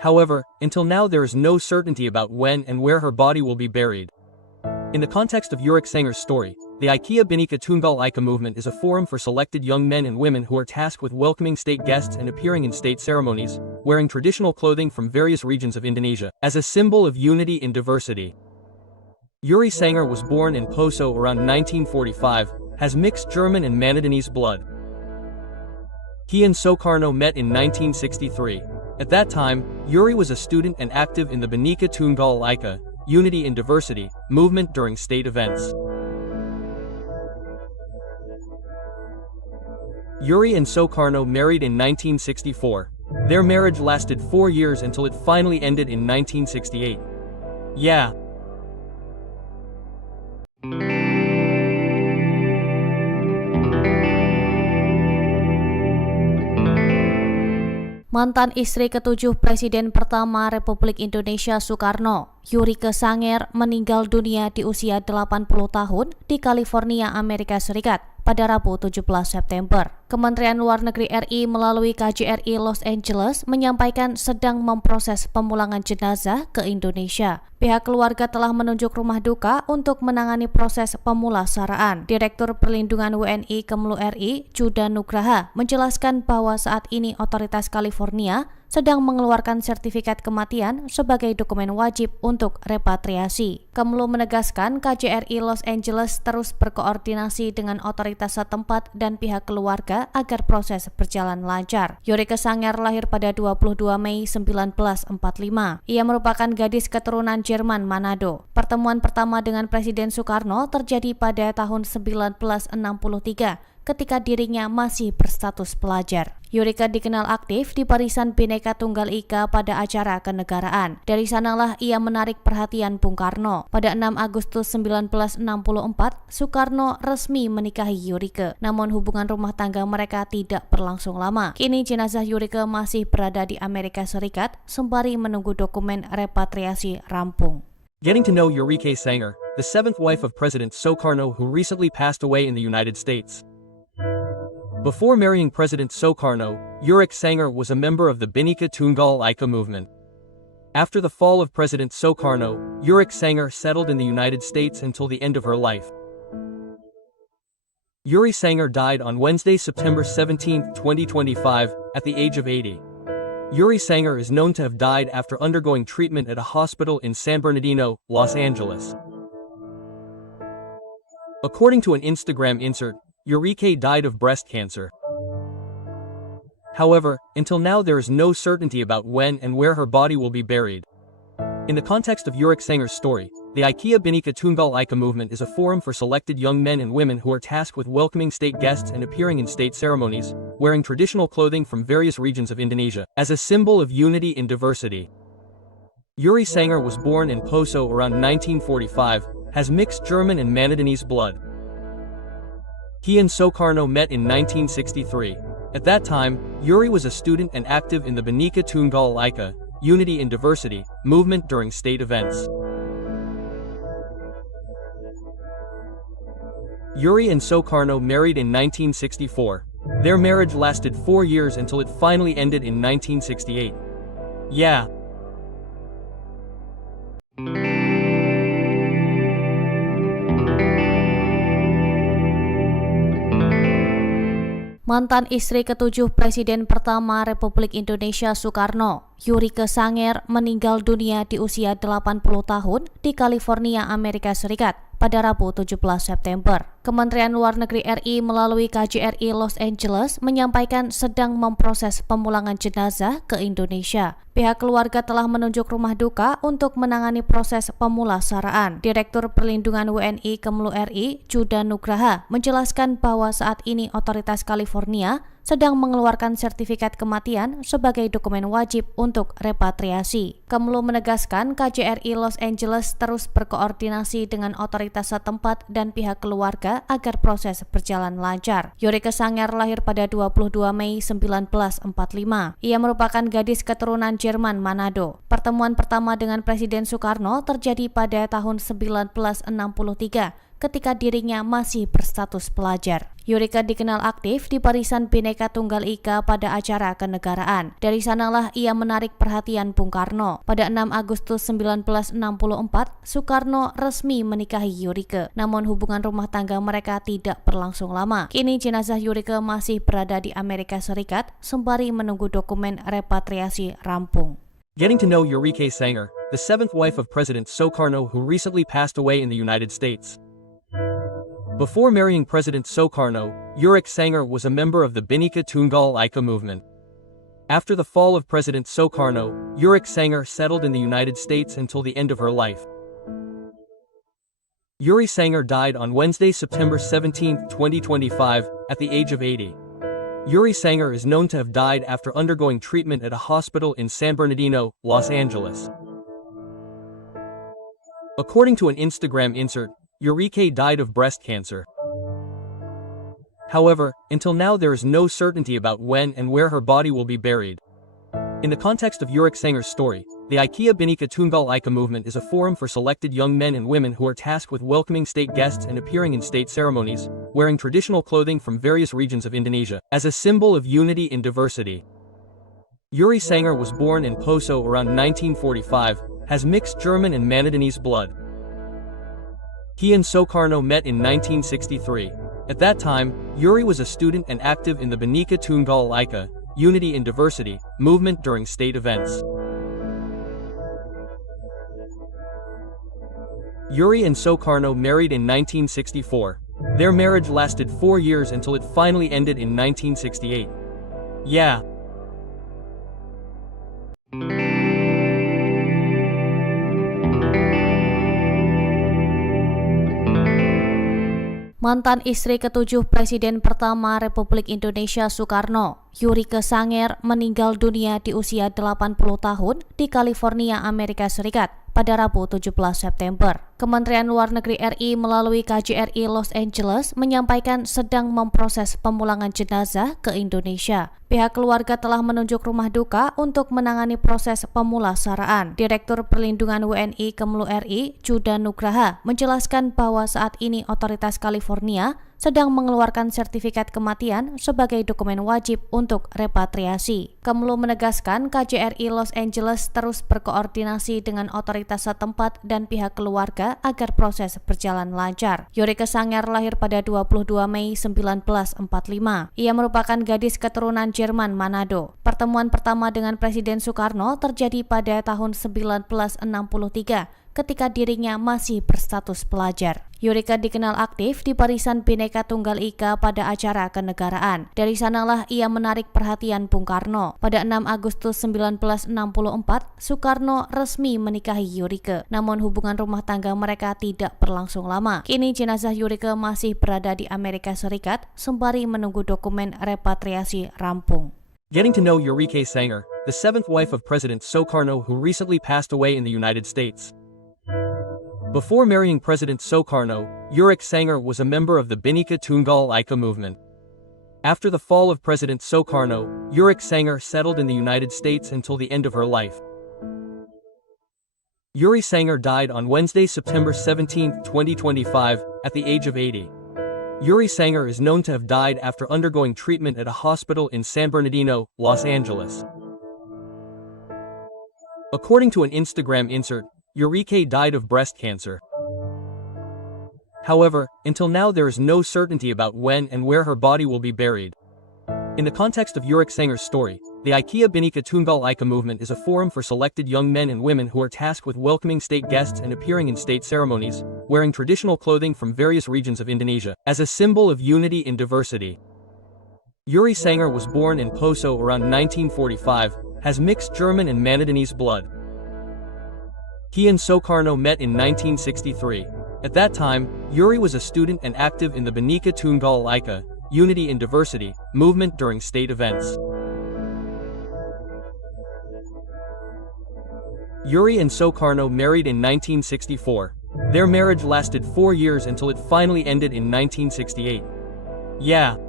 However, until now there is no certainty about when and where her body will be buried. In the context of Yurike Sanger's story, the IKEA Bhinneka Tunggal Ika movement is a forum for selected young men and women who are tasked with welcoming state guests and appearing in state ceremonies, wearing traditional clothing from various regions of Indonesia, as a symbol of unity in diversity. Yuri Sanger was born in Poso around 1945, has mixed German and Manadinese blood. He and Sukarno met in 1963. At that time, Yuri was a student and active in the Bhinneka Tunggal Ika, Unity in Diversity, movement during state events. Yuri and Sukarno married in 1964. Their marriage lasted 4 years until it finally ended in 1968. Yeah. Mantan istri ketujuh Presiden pertama Republik Indonesia Soekarno, Yurike Sanger, meninggal dunia di usia 80 tahun di California, Amerika Serikat pada Rabu 17 September. Kementerian Luar Negeri RI melalui KJRI Los Angeles menyampaikan sedang memproses pemulangan jenazah ke Indonesia. Pihak keluarga telah menunjuk rumah duka untuk menangani proses pemulasaraan. Direktur Perlindungan WNI Kemlu RI, Juda Nugraha, menjelaskan bahwa saat ini otoritas California sedang mengeluarkan sertifikat kematian sebagai dokumen wajib untuk repatriasi. Kemlu menegaskan KJRI Los Angeles terus berkoordinasi dengan otoritas setempat dan pihak keluarga agar proses berjalan lancar. Yurike Sanger lahir pada 22 Mei 1945. Ia merupakan gadis keturunan Jerman Manado. Pertemuan pertama dengan Presiden Soekarno terjadi pada tahun 1963 ketika dirinya masih berstatus pelajar. Yurike dikenal aktif di Barisan Bhinneka Tunggal Ika pada acara kenegaraan. Dari sanalah ia menarik perhatian Bung Karno. Pada 6 Agustus 1964, Soekarno resmi menikahi Yurike. Namun hubungan rumah tangga mereka tidak berlangsung lama. Kini jenazah Yurike masih berada di Amerika Serikat sembari menunggu dokumen repatriasi rampung. Getting to know Yurike Sanger, the seventh wife of President Sukarno who recently passed away in the United States. Before marrying President Sukarno, Yurike Sanger was a member of the Bhinneka Tunggal Ika movement. After the fall of President Sukarno, Yurike Sanger settled in the United States until the end of her life. Yuri Sanger died on Wednesday, September 17, 2025, at the age of 80. Yuri Sanger is known to have died after undergoing treatment at a hospital in San Bernardino, Los Angeles. According to an Instagram insert, Yurike died of breast cancer. However, until now there is no certainty about when and where her body will be buried. In the context of Yurik Sanger's story, the IKEA Bhinneka Tunggal Ika movement is a forum for selected young men and women who are tasked with welcoming state guests and appearing in state ceremonies, wearing traditional clothing from various regions of Indonesia, as a symbol of unity in diversity. Yuri Sanger was born in Poso around 1945, has mixed German and Manadinese blood. He and Soekarno met in 1963. At that time, Yuri was a student and active in the Bhinneka Tunggal Ika, Unity in Diversity, movement during state events. Yuri and Soekarno married in 1964. Their marriage lasted 4 years until it finally ended in 1968. Yeah. Mantan istri ketujuh Presiden pertama Republik Indonesia Soekarno, Yurike Sanger, meninggal dunia di usia 80 tahun di California, Amerika Serikat pada Rabu 17 September. Kementerian Luar Negeri RI melalui KJRI Los Angeles menyampaikan sedang memproses pemulangan jenazah ke Indonesia. Pihak keluarga telah menunjuk rumah duka untuk menangani proses pemulasaraan. Direktur Perlindungan WNI Kemlu RI, Juda Nugraha, menjelaskan bahwa saat ini otoritas California sedang mengeluarkan sertifikat kematian sebagai dokumen wajib untuk repatriasi. Kemlu menegaskan KJRI Los Angeles terus berkoordinasi dengan otoritas setempat dan pihak keluarga agar proses berjalan lancar. Yurike Sanger lahir pada 22 Mei 1945. Ia merupakan gadis keturunan Jerman Manado. Pertemuan pertama dengan Presiden Soekarno terjadi pada tahun 1963 ketika dirinya masih berstatus pelajar. Yurike dikenal aktif di Barisan Bhinneka Tunggal Ika pada acara kenegaraan. Dari sanalah ia menarik perhatian Bung Karno. Pada 6 Agustus 1964, Soekarno resmi menikahi Yurike. Namun hubungan rumah tangga mereka tidak berlangsung lama. Kini jenazah Yurike masih berada di Amerika Serikat sembari menunggu dokumen repatriasi rampung. Getting to know Yurike Sanger, the seventh wife of President Soekarno who recently passed away in the United States. Before marrying President Soekarno, Yurike Sanger was a member of the Bhinneka Tunggal Ika movement. After the fall of President Soekarno, Yurike Sanger settled in the United States until the end of her life. Yuri Sanger died on Wednesday, September 17, 2025, at the age of 80. Yuri Sanger is known to have died after undergoing treatment at a hospital in San Bernardino, Los Angeles. According to an Instagram insert, Yurike died of breast cancer. However, until now there is no certainty about when and where her body will be buried. In the context of Yurike Sanger's story, the IKEA Bhinneka Tunggal Ika movement is a forum for selected young men and women who are tasked with welcoming state guests and appearing in state ceremonies, wearing traditional clothing from various regions of Indonesia, as a symbol of unity in diversity. Yuri Sanger was born in Poso around 1945, has mixed German and Manadinese blood. He and Soekarno met in 1963. At that time, Yuri was a student and active in the Bhinneka Tunggal Ika, Unity in Diversity, movement during state events. Yuri and Soekarno married in 1964. Their marriage lasted 4 years until it finally ended in 1968. Yeah. Mantan istri ketujuh Presiden pertama Republik Indonesia Soekarno, Yurike Sanger, meninggal dunia di usia 80 tahun di California, Amerika Serikat pada Rabu 17 September. Kementerian Luar Negeri RI melalui KJRI Los Angeles menyampaikan sedang memproses pemulangan jenazah ke Indonesia. Pihak keluarga telah menunjuk rumah duka untuk menangani proses pemulasaraan. Direktur Perlindungan WNI Kemlu RI, Juda Nugraha, menjelaskan bahwa saat ini otoritas California sedang mengeluarkan sertifikat kematian sebagai dokumen wajib untuk repatriasi. Kemlu menegaskan KJRI Los Angeles terus berkoordinasi dengan otoritas setempat dan pihak keluarga agar proses berjalan lancar. Yurike Sanger lahir pada 22 Mei 1945. Ia merupakan gadis keturunan Jerman Manado. Pertemuan pertama dengan Presiden Soekarno terjadi pada tahun 1963 ketika dirinya masih berstatus pelajar. Yurika dikenal aktif di Barisan Bhinneka Tunggal Ika pada acara kenegaraan. Dari sanalah ia menarik perhatian Bung Karno. Pada 6 Agustus 1964, Soekarno resmi menikahi Yurika. Namun hubungan rumah tangga mereka tidak berlangsung lama. Kini jenazah Yurika masih berada di Amerika Serikat sembari menunggu dokumen repatriasi rampung. Getting to know Eureka Sanger, the seventh wife of President Sukarno who recently passed away in the United States. Before marrying President Sukarno, Eureka Sanger was a member of the Bhinneka Tunggal Ika movement. After the fall of President Sukarno, Eureka Sanger settled in the United States until the end of her life. Yuri Sanger died on Wednesday, September 17, 2025, at the age of 80. Yuri Sanger is known to have died after undergoing treatment at a hospital in San Bernardino, Los Angeles. According to an Instagram insert, Eureka died of breast cancer. However, until now there is no certainty about when and where her body will be buried. In the context of Eureka Sanger's story, the IKEA Bhinneka Tunggal Ika movement is a forum for selected young men and women who are tasked with welcoming state guests and appearing in state ceremonies, wearing traditional clothing from various regions of Indonesia, as a symbol of unity in diversity. Yuri Sanger was born in Poso around 1945, has mixed German and Manadinese blood. He and Sukarno met in 1963. At that time, Yuri was a student and active in the Bhinneka Tunggal Ika, Unity in Diversity, movement during state events. Yuri and Sukarno married in 1964. Their marriage lasted 4 years until it finally ended in 1968. Yeah.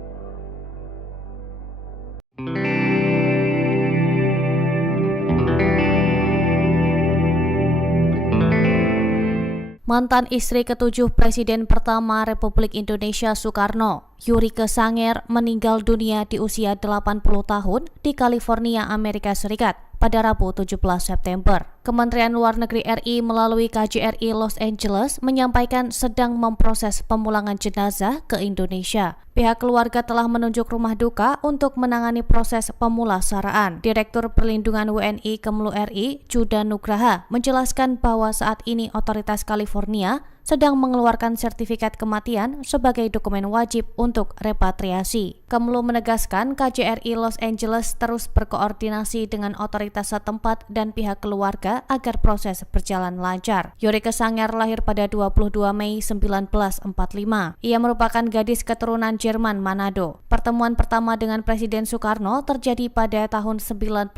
Mantan istri ketujuh Presiden pertama Republik Indonesia Soekarno, Eureka Sanger, meninggal dunia di usia 80 tahun di California, Amerika Serikat pada Rabu 17 September. Kementerian Luar Negeri RI melalui KJRI Los Angeles menyampaikan sedang memproses pemulangan jenazah ke Indonesia. Pihak keluarga telah menunjuk rumah duka untuk menangani proses pemulasaraan. Direktur Perlindungan WNI Kemlu RI, Juda Nugraha, menjelaskan bahwa saat ini otoritas California sedang mengeluarkan sertifikat kematian sebagai dokumen wajib untuk repatriasi. Kemlu menegaskan KJRI Los Angeles terus berkoordinasi dengan otoritas setempat dan pihak keluarga agar proses berjalan lancar. Eureka Sanger lahir pada 22 Mei 1945. Ia merupakan gadis keturunan Jerman Manado. Pertemuan pertama dengan Presiden Soekarno terjadi pada tahun 1963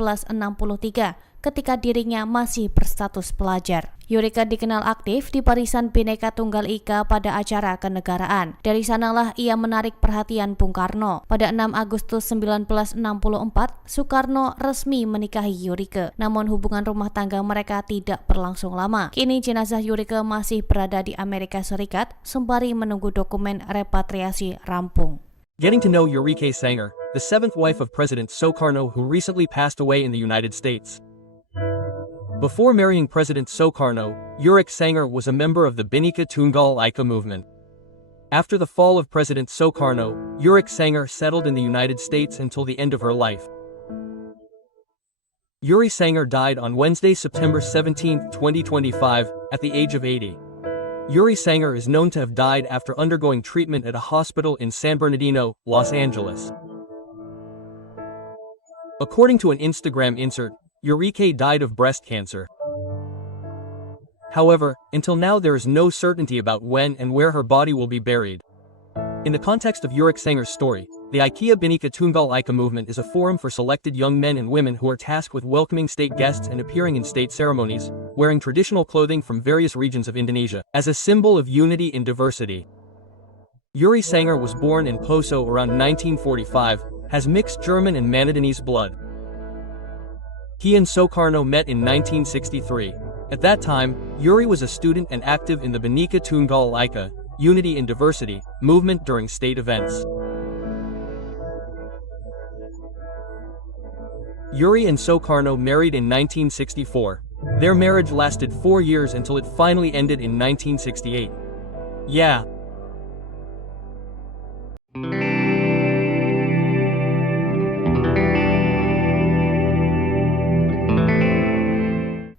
ketika dirinya masih berstatus pelajar. Eureka dikenal aktif di Barisan Bhinneka Tunggal Ika pada acara kenegaraan. Dari sanalah ia menarik perhatian Bung Karno. Pada 6 Agustus 1964, Soekarno resmi menikahi Eureka. Namun hubungan rumah tangga mereka tidak berlangsung lama. Kini jenazah Eureka masih berada di Amerika Serikat sembari menunggu dokumen repatriasi rampung. Getting to know Eureka Sanger, the seventh wife of President Sukarno who recently passed away in the United States. Before marrying President Sukarno, Eureka Sanger was a member of the Bhinneka Tunggal Ika movement. After the fall of President Sukarno, Eureka Sanger settled in the United States until the end of her life. Yuri Sanger died on Wednesday, September 17, 2025, at the age of 80. Yuri Sanger is known to have died after undergoing treatment at a hospital in San Bernardino, Los Angeles. According to an Instagram insert, Eureka died of breast cancer. However, until now there is no certainty about when and where her body will be buried. In the context of Eureka Sanger's story, the IKEA Bhinneka Tunggal Ika movement is a forum for selected young men and women who are tasked with welcoming state guests and appearing in state ceremonies, wearing traditional clothing from various regions of Indonesia, as a symbol of unity in diversity. Yuri Sanger was born in Poso around 1945, has mixed German and Manadinese blood. He and Sukarno met in 1963. At that time, Yuri was a student and active in the Bhinneka Tunggal Ika, Unity in Diversity, movement during state events. Yuri and Sukarno married in 1964. Their marriage lasted 4 years until it finally ended in 1968. Yeah.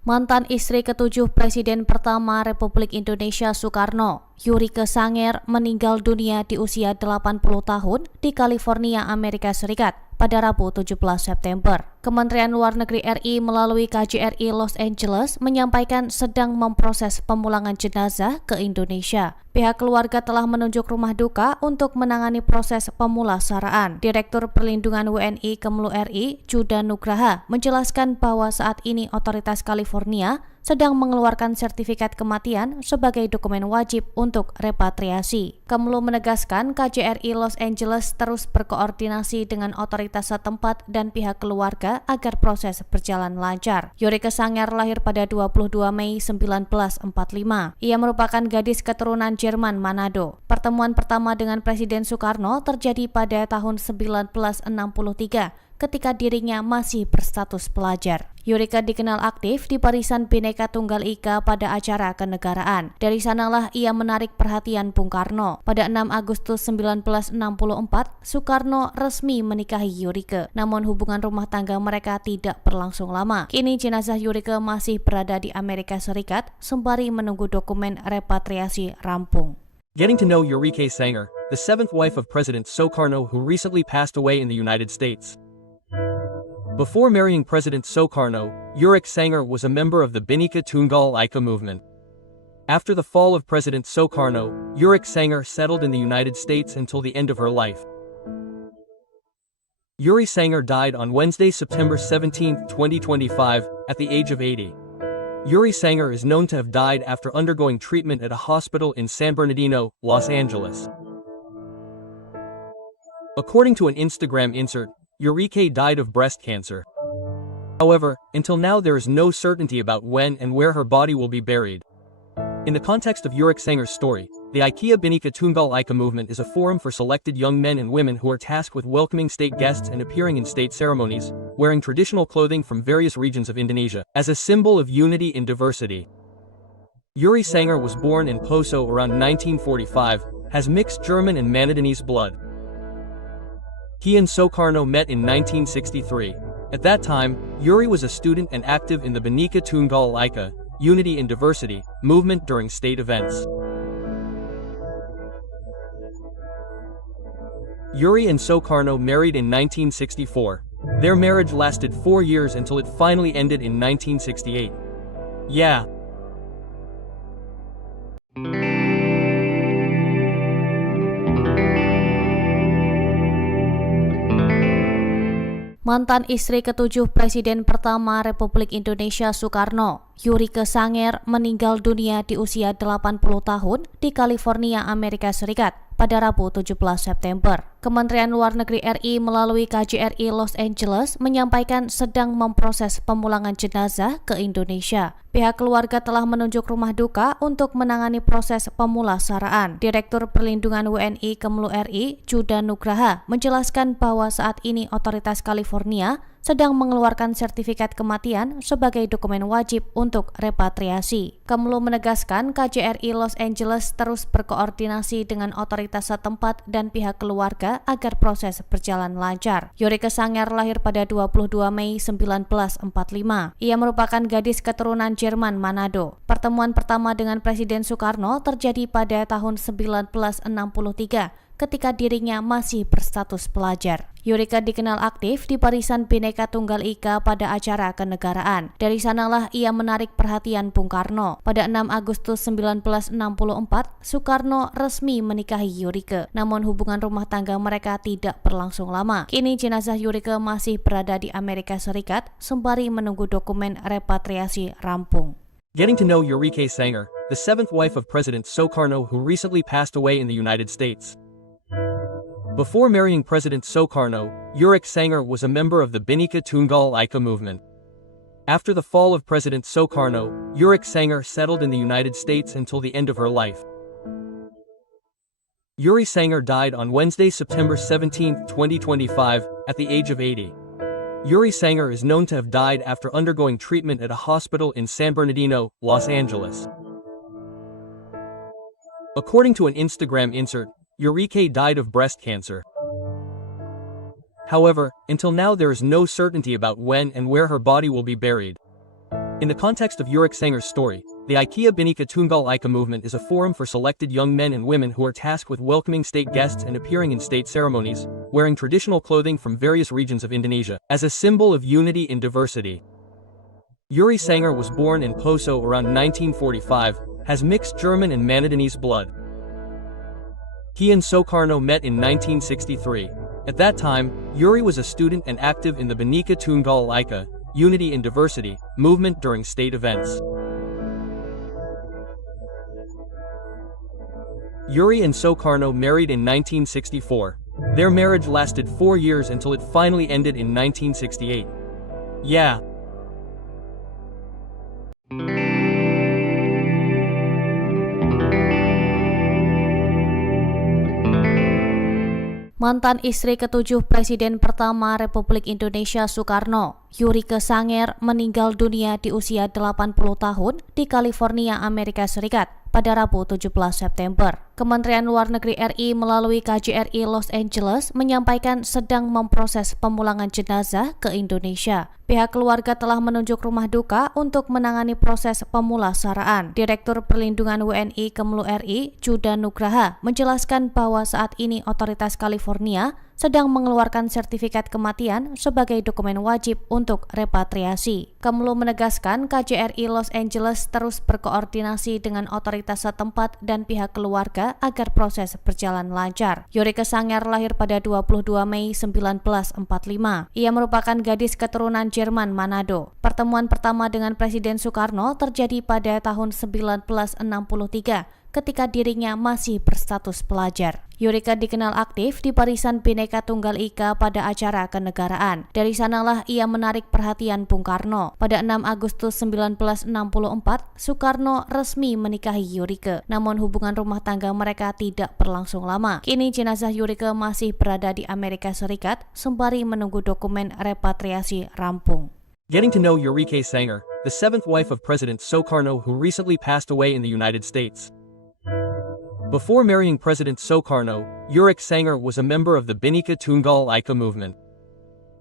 Mantan istri ketujuh Presiden pertama Republik Indonesia Soekarno, Yurike Sanger, meninggal dunia di usia 80 tahun di California, Amerika Serikat pada Rabu 17 September. Kementerian Luar Negeri RI melalui KJRI Los Angeles menyampaikan sedang memproses pemulangan jenazah ke Indonesia. Pihak keluarga telah menunjuk rumah duka untuk menangani proses pemulasaraan. Direktur Perlindungan WNI Kemlu RI, Juda Nugraha, menjelaskan bahwa saat ini otoritas California sedang mengeluarkan sertifikat kematian sebagai dokumen wajib untuk repatriasi. Kemlu menegaskan KJRI Los Angeles terus berkoordinasi dengan otoritas setempat dan pihak keluarga agar proses berjalan lancar. Yurike Sanger lahir pada 22 Mei 1945. Ia merupakan gadis keturunan Jerman Manado. Pertemuan pertama dengan Presiden Soekarno terjadi pada tahun 1963 ketika dirinya masih berstatus pelajar. Yurike dikenal aktif di Barisan Bhinneka Tunggal Ika pada acara kenegaraan. Dari sanalah ia menarik perhatian Bung Karno. Pada 6 Agustus 1964, Soekarno resmi menikahi Yurike. Namun hubungan rumah tangga mereka tidak berlangsung lama. Kini jenazah Yurike masih berada di Amerika Serikat sembari menunggu dokumen repatriasi rampung. Getting to know Yurike Sanger, the seventh wife of President Sukarno who recently passed away in the United States. Before marrying President Sukarno, Yurike Sanger was a member of the Bhinneka Tunggal Ika movement. After the fall of President Sukarno, Yurike Sanger settled in the United States until the end of her life. Yuri Sanger died on Wednesday, September 17, 2025, at the age of 80. Yuri Sanger is known to have died after undergoing treatment at a hospital in San Bernardino, Los Angeles. According to an Instagram insert, Yurike died of breast cancer. However, until now there is no certainty about when and where her body will be buried. In the context of Yurike Sanger's story, the IKEA Bhinneka Tunggal Ika movement is a forum for selected young men and women who are tasked with welcoming state guests and appearing in state ceremonies, wearing traditional clothing from various regions of Indonesia, as a symbol of unity in diversity. Yuri Sanger was born in Poso around 1945, has mixed German and Manadinese blood. He and Sukarno met in 1963. At that time, Yuri was a student and active in the Bhinneka Tunggal Ika, Unity in Diversity, movement during state events. Yuri and Sukarno married in 1964. Their marriage lasted 4 years until it finally ended in 1968. Yeah. Mantan istri ketujuh Presiden pertama Republik Indonesia Soekarno, Yurike Sanger, meninggal dunia di usia 80 tahun di California, Amerika Serikat pada Rabu 17 September. Kementerian Luar Negeri RI melalui KJRI Los Angeles menyampaikan sedang memproses pemulangan jenazah ke Indonesia. Pihak keluarga telah menunjuk rumah duka untuk menangani proses pemulasaraan. Direktur Perlindungan WNI Kemlu RI, Juda Nugraha, menjelaskan bahwa saat ini otoritas California sedang mengeluarkan sertifikat kematian sebagai dokumen wajib untuk repatriasi. Kemlu menegaskan KJRI Los Angeles terus berkoordinasi dengan otoritas setempat dan pihak keluarga agar proses berjalan lancar. Yurike Sanger lahir pada 22 Mei 1945. Ia merupakan gadis keturunan Jerman Manado. Pertemuan pertama dengan Presiden Soekarno terjadi pada tahun 1963 ketika dirinya masih berstatus pelajar. Yurike dikenal aktif di Barisan Bhinneka Tunggal Ika pada acara kenegaraan. Dari sanalah ia menarik perhatian Bung Karno. Pada 6 Agustus 1964, Soekarno resmi menikahi Yurike. Namun hubungan rumah tangga mereka tidak berlangsung lama. Kini jenazah Yurike masih berada di Amerika Serikat sembari menunggu dokumen repatriasi rampung. Getting to know Yurike Sanger, the seventh wife of President Sukarno who recently passed away in the United States. Before marrying President Sukarno, Yurike Sanger was a member of the Bhinneka Tunggal Ika movement. After the fall of President Sukarno, Yurike Sanger settled in the United States until the end of her life. Yuri Sanger died on Wednesday, September 17, 2025, at the age of 80. Yuri Sanger is known to have died after undergoing treatment at a hospital in San Bernardino, Los Angeles. According to an Instagram insert, Yurike died of breast cancer. However, until now there is no certainty about when and where her body will be buried. In the context of Yurik Sanger's story, the IKEA Bhinneka Tunggal Ika movement is a forum for selected young men and women who are tasked with welcoming state guests and appearing in state ceremonies, wearing traditional clothing from various regions of Indonesia, as a symbol of unity in diversity. Yuri Sanger was born in Poso around 1945, has mixed German and Manadinese blood. He and Soekarno met in 1963. At that time, Yuri was a student and active in the Bhinneka Tunggal Ika, Unity in Diversity, movement during state events. Yuri and Soekarno married in 1964. Their marriage lasted 4 years until it finally ended in 1968. Yeah. Mantan istri ketujuh Presiden pertama Republik Indonesia Soekarno, Yurike Sanger, meninggal dunia di usia 80 tahun di California, Amerika Serikat pada Rabu 17 September. Kementerian Luar Negeri RI melalui KJRI Los Angeles menyampaikan sedang memproses pemulangan jenazah ke Indonesia. Pihak keluarga telah menunjuk rumah duka untuk menangani proses pemulasaraan. Direktur Perlindungan WNI Kemlu RI, Juda Nugraha, menjelaskan bahwa saat ini otoritas California sedang mengeluarkan sertifikat kematian sebagai dokumen wajib untuk repatriasi. Kemlu menegaskan KJRI Los Angeles terus berkoordinasi dengan otoritas setempat dan pihak keluarga agar proses berjalan lancar. Yurike Sanger lahir pada 22 Mei 1945. Ia merupakan gadis keturunan Jerman Manado. Pertemuan pertama dengan Presiden Soekarno terjadi pada tahun 1963 ketika dirinya masih berstatus pelajar. Yurike dikenal aktif di Barisan Bhinneka Tunggal Ika pada acara kenegaraan. Dari sanalah ia menarik perhatian Bung Karno. Pada 6 Agustus 1964, Soekarno resmi menikahi Yurike. Namun hubungan rumah tangga mereka tidak berlangsung lama. Kini jenazah Yurike masih berada di Amerika Serikat sembari menunggu dokumen repatriasi rampung. Getting to know Yurike Sanger, the seventh wife of President Soekarno who recently passed away in the United States. Before marrying President Soekarno, Yurike Sanger was a member of the Bhinneka Tunggal Ika movement.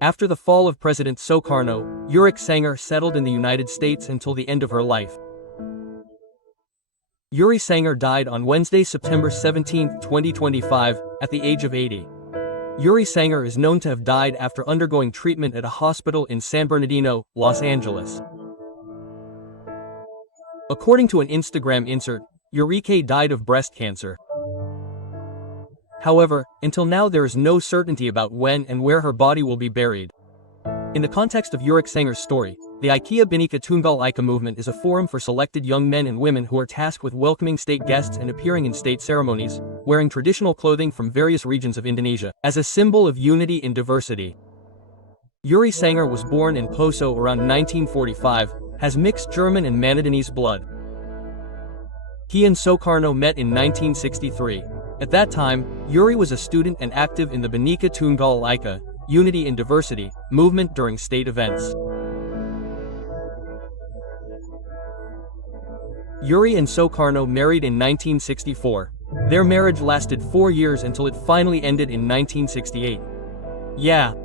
After the fall of President Soekarno, Yurike Sanger settled in the United States until the end of her life. Yuri Sanger died on Wednesday, September 17, 2025, at the age of 80. Yuri Sanger is known to have died after undergoing treatment at a hospital in San Bernardino, Los Angeles. According to an Instagram insert, Yurike died of breast cancer. However, until now there is no certainty about when and where her body will be buried. In the context of Yurike Sanger's story, the IKEA Bhinneka Tunggal Ika movement is a forum for selected young men and women who are tasked with welcoming state guests and appearing in state ceremonies, wearing traditional clothing from various regions of Indonesia, as a symbol of unity in diversity. Yuri Sanger was born in Poso around 1945, has mixed German and Manadinese blood. He and Soekarno met in 1963. At that time, Yuri was a student and active in the Bhinneka Tunggal Ika, Unity in Diversity, movement during state events. Yuri and Soekarno married in 1964. Their marriage lasted 4 years until it finally ended in 1968. Yeah.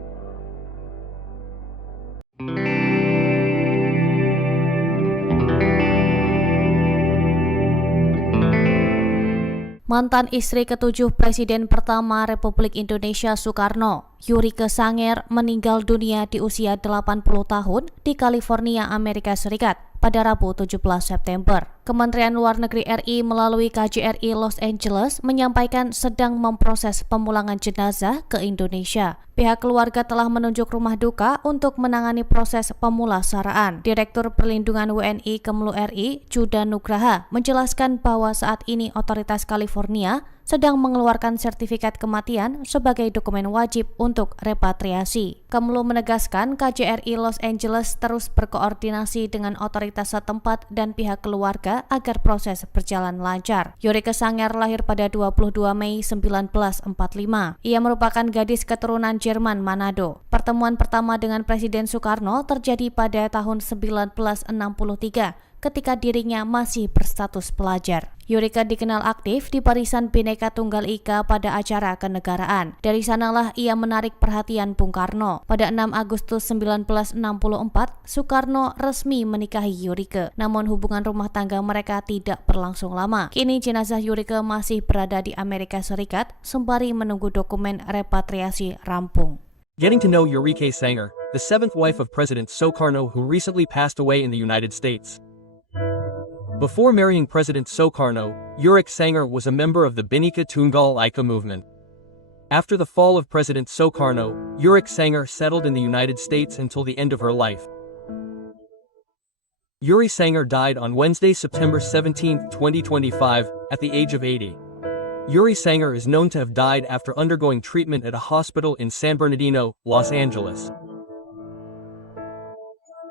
Mantan istri ketujuh Presiden pertama Republik Indonesia Soekarno, Yurike Sanger, meninggal dunia di usia 80 tahun di California, Amerika Serikat pada Rabu 17 September. Kementerian Luar Negeri RI melalui KJRI Los Angeles menyampaikan sedang memproses pemulangan jenazah ke Indonesia. Pihak keluarga telah menunjuk rumah duka untuk menangani proses pemulasaraan. Direktur Perlindungan WNI Kemlu RI, Juda Nugraha, menjelaskan bahwa saat ini otoritas California sedang mengeluarkan sertifikat kematian sebagai dokumen wajib untuk repatriasi. Kemlu menegaskan KJRI Los Angeles terus berkoordinasi dengan otoritas setempat dan pihak keluarga agar proses berjalan lancar. Yurike Sanger lahir pada 22 Mei 1945. Ia merupakan gadis keturunan Jerman Manado. Pertemuan pertama dengan Presiden Soekarno terjadi pada tahun 1963 ketika dirinya masih berstatus pelajar. Yurika dikenal aktif di Barisan Bhinneka Tunggal Ika pada acara kenegaraan. Dari sanalah ia menarik perhatian Bung Karno. Pada 6 Agustus 1964, Soekarno resmi menikahi Yurika. Namun hubungan rumah tangga mereka tidak berlangsung lama. Kini jenazah Yurika masih berada di Amerika Serikat sembari menunggu dokumen repatriasi rampung. Getting to know Eureka Sanger, the seventh wife of President Sukarno who recently passed away in the United States. Before marrying President Sukarno, Eureka Sanger was a member of the Bhinneka Tunggal Ika movement. After the fall of President Sukarno, Eureka Sanger settled in the United States until the end of her life. Eureka Sanger died on Wednesday, September 17, 2025, at the age of 80. Eureka Sanger is known to have died after undergoing treatment at a hospital in San Bernardino, Los Angeles.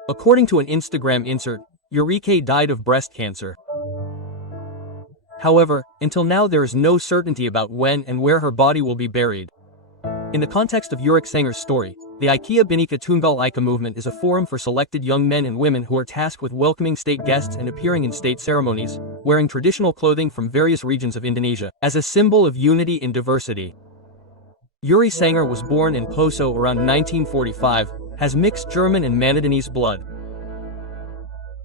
According to an Instagram insert, Eureka died of breast cancer. However, until now there is no certainty about when and where her body will be buried. In the context of Eureka Sanger's story, the IKEA Bhinneka Tunggal Ika movement is a forum for selected young men and women who are tasked with welcoming state guests and appearing in state ceremonies, wearing traditional clothing from various regions of Indonesia, as a symbol of unity in diversity. Eureka Sanger was born in Poso around 1945, has mixed German and Manadinese blood.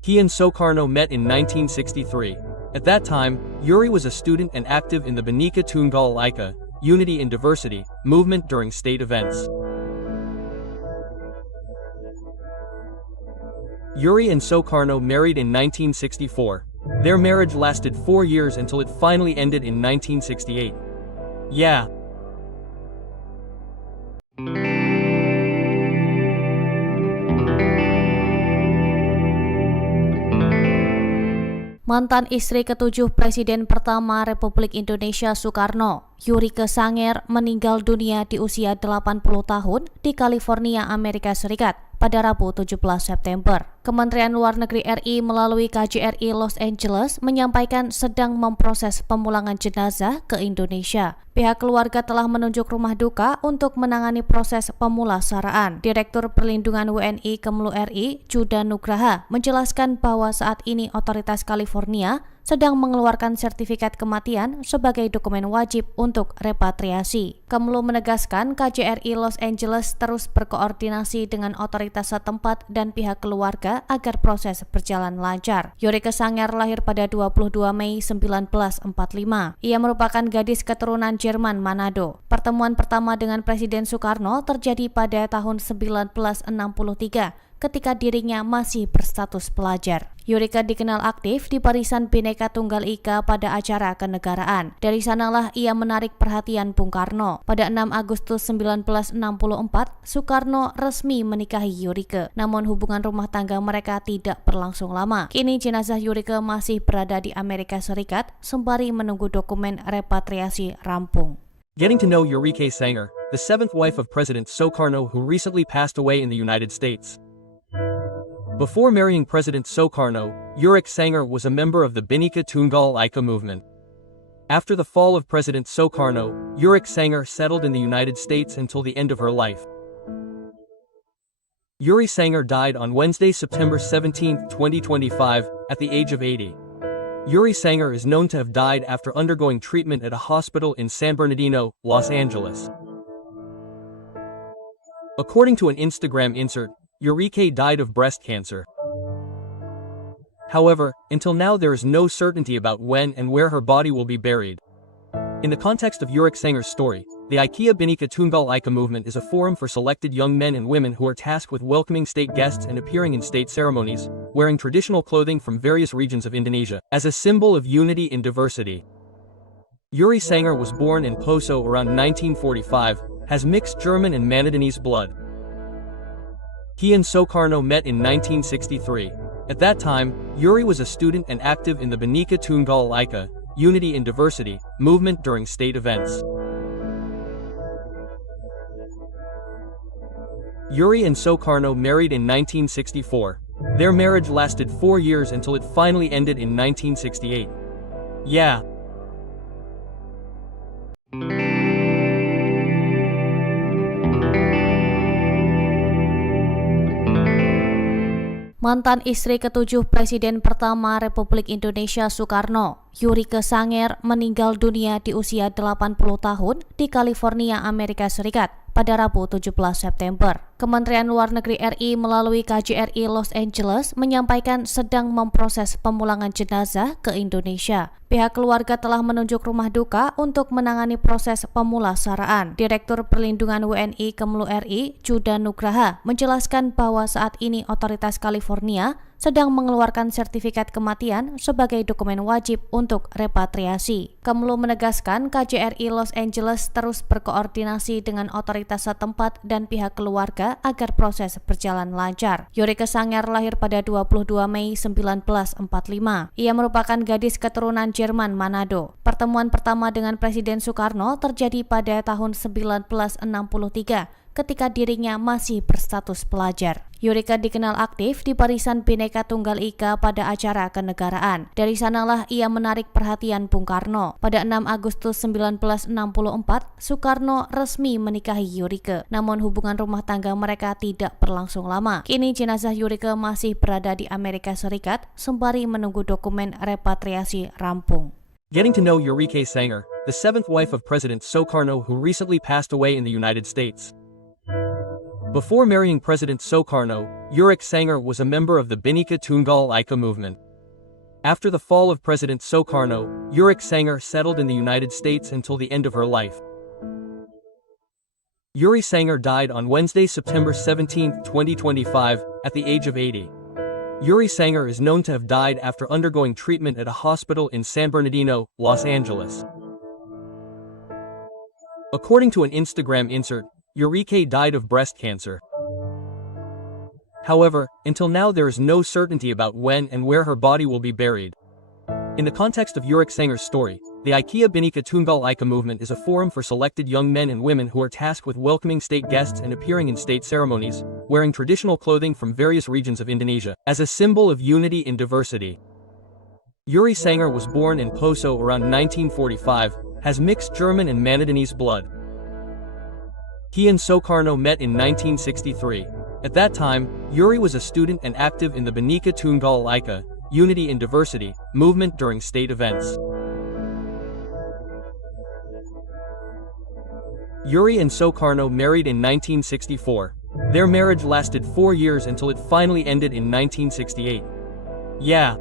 He and Sukarno met in 1963. At that time, Yuri was a student and active in the Bhinneka Tunggal Ika, Unity in Diversity, movement during state events. Yuri and Sukarno married in 1964. Their marriage lasted 4 years until it finally ended in 1968. Yeah. Mantan istri ketujuh Presiden pertama Republik Indonesia Soekarno, Eureka Sanger, meninggal dunia di usia 80 tahun di California, Amerika Serikat pada Rabu 17 September. Kementerian Luar Negeri RI melalui KJRI Los Angeles menyampaikan sedang memproses pemulangan jenazah ke Indonesia. Pihak keluarga telah menunjuk rumah duka untuk menangani proses pemulasaraan. Direktur Perlindungan WNI Kemlu RI, Juda Nugraha, menjelaskan bahwa saat ini otoritas California sedang mengeluarkan sertifikat kematian sebagai dokumen wajib untuk repatriasi. Kemlu menegaskan KJRI Los Angeles terus berkoordinasi dengan otoritas setempat dan pihak keluarga agar proses berjalan lancar. Eureka Sanger lahir pada 22 Mei 1945. Ia merupakan gadis keturunan Jerman Manado. Pertemuan pertama dengan Presiden Soekarno terjadi pada tahun 1963 ketika dirinya masih berstatus pelajar. Eureka dikenal aktif di Barisan Bhinneka Tunggal Ika pada acara kenegaraan. Dari sanalah ia menarik perhatian Bung Karno. Pada 6 Agustus 1964, Soekarno resmi menikahi Eureka. Namun hubungan rumah tangga mereka tidak berlangsung lama. Kini jenazah Eureka masih berada di Amerika Serikat sembari menunggu dokumen repatriasi rampung. Getting to know Eureka Sanger, the seventh wife of President Sukarno who recently passed away in the United States. Before marrying President Sukarno, Eureka Sanger was a member of the Bhinneka Tunggal Ika movement. After the fall of President Sukarno, Eureka Sanger settled in the United States until the end of her life. Eureka Sanger died on Wednesday, September 17, 2025, at the age of 80. Eureka Sanger is known to have died after undergoing treatment at a hospital in San Bernardino, Los Angeles. According to an Instagram insert, Eureka died of breast cancer. However, until now there is no certainty about when and where her body will be buried. In the context of Eureka Sanger's story, the IKEA Bhinneka Tunggal Ika movement is a forum for selected young men and women who are tasked with welcoming state guests and appearing in state ceremonies, wearing traditional clothing from various regions of Indonesia, as a symbol of unity in diversity. Eureka Sanger was born in Poso around 1945, has mixed German and Manadinese blood. He and Sukarno met in 1963. At that time, Yuri was a student and active in the Bhinneka Tunggal Ika, Unity in Diversity, movement during state events. Yuri and Sukarno married in 1964. Their marriage lasted 4 years until it finally ended in 1968. Yeah. Mantan istri ketujuh Presiden pertama Republik Indonesia Soekarno, Yurike Sanger, meninggal dunia di usia 80 tahun di California, Amerika Serikat pada Rabu 17 September. Kementerian Luar Negeri RI melalui KJRI Los Angeles menyampaikan sedang memproses pemulangan jenazah ke Indonesia. Pihak keluarga telah menunjuk rumah duka untuk menangani proses pemulasaraan. Direktur Perlindungan WNI Kemlu RI, Juda Nugraha, menjelaskan bahwa saat ini otoritas California sedang mengeluarkan sertifikat kematian sebagai dokumen wajib untuk repatriasi. Kemlu menegaskan KJRI Los Angeles terus berkoordinasi dengan otoritas setempat dan pihak keluarga agar proses berjalan lancar. Yurike Sanger lahir pada 22 Mei 1945. Ia merupakan gadis keturunan Jerman Manado. Pertemuan pertama dengan Presiden Soekarno terjadi pada tahun 1963 ketika dirinya masih berstatus pelajar. Yurike dikenal aktif di Barisan Bhinneka Tunggal Ika pada acara kenegaraan. Dari sanalah ia menarik perhatian Bung Karno. Pada 6 Agustus 1964, Soekarno resmi menikahi Yurike. Namun hubungan rumah tangga mereka tidak berlangsung lama. Kini jenazah Yurike masih berada di Amerika Serikat sembari menunggu dokumen repatriasi rampung. Getting to know Yurike Sanger, the seventh wife of President Sukarno who recently passed away in the United States. Before marrying President Sukarno, Yurike Sanger was a member of the Bhinneka Tunggal Ika movement. After the fall of President Sukarno, Yurike Sanger settled in the United States until the end of her life. Yuri Sanger died on Wednesday, September 17, 2025, at the age of 80. Yuri Sanger is known to have died after undergoing treatment at a hospital in San Bernardino, Los Angeles. According to an Instagram insert, Yurike died of breast cancer. However, until now there is no certainty about when and where her body will be buried. In the context of Yurike Sanger's story, the IKEA Bhinneka Tunggal Ika movement is a forum for selected young men and women who are tasked with welcoming state guests and appearing in state ceremonies, wearing traditional clothing from various regions of Indonesia, as a symbol of unity in diversity. Yuri Sanger was born in Poso around 1945, has mixed German and Manadinese blood. He and Sukarno met in 1963. At that time, Yuri was a student and active in the Bhinneka Tunggal Ika, Unity in Diversity, movement during state events. Yuri and Sukarno married in 1964. Their marriage lasted 4 years until it finally ended in 1968. Yeah.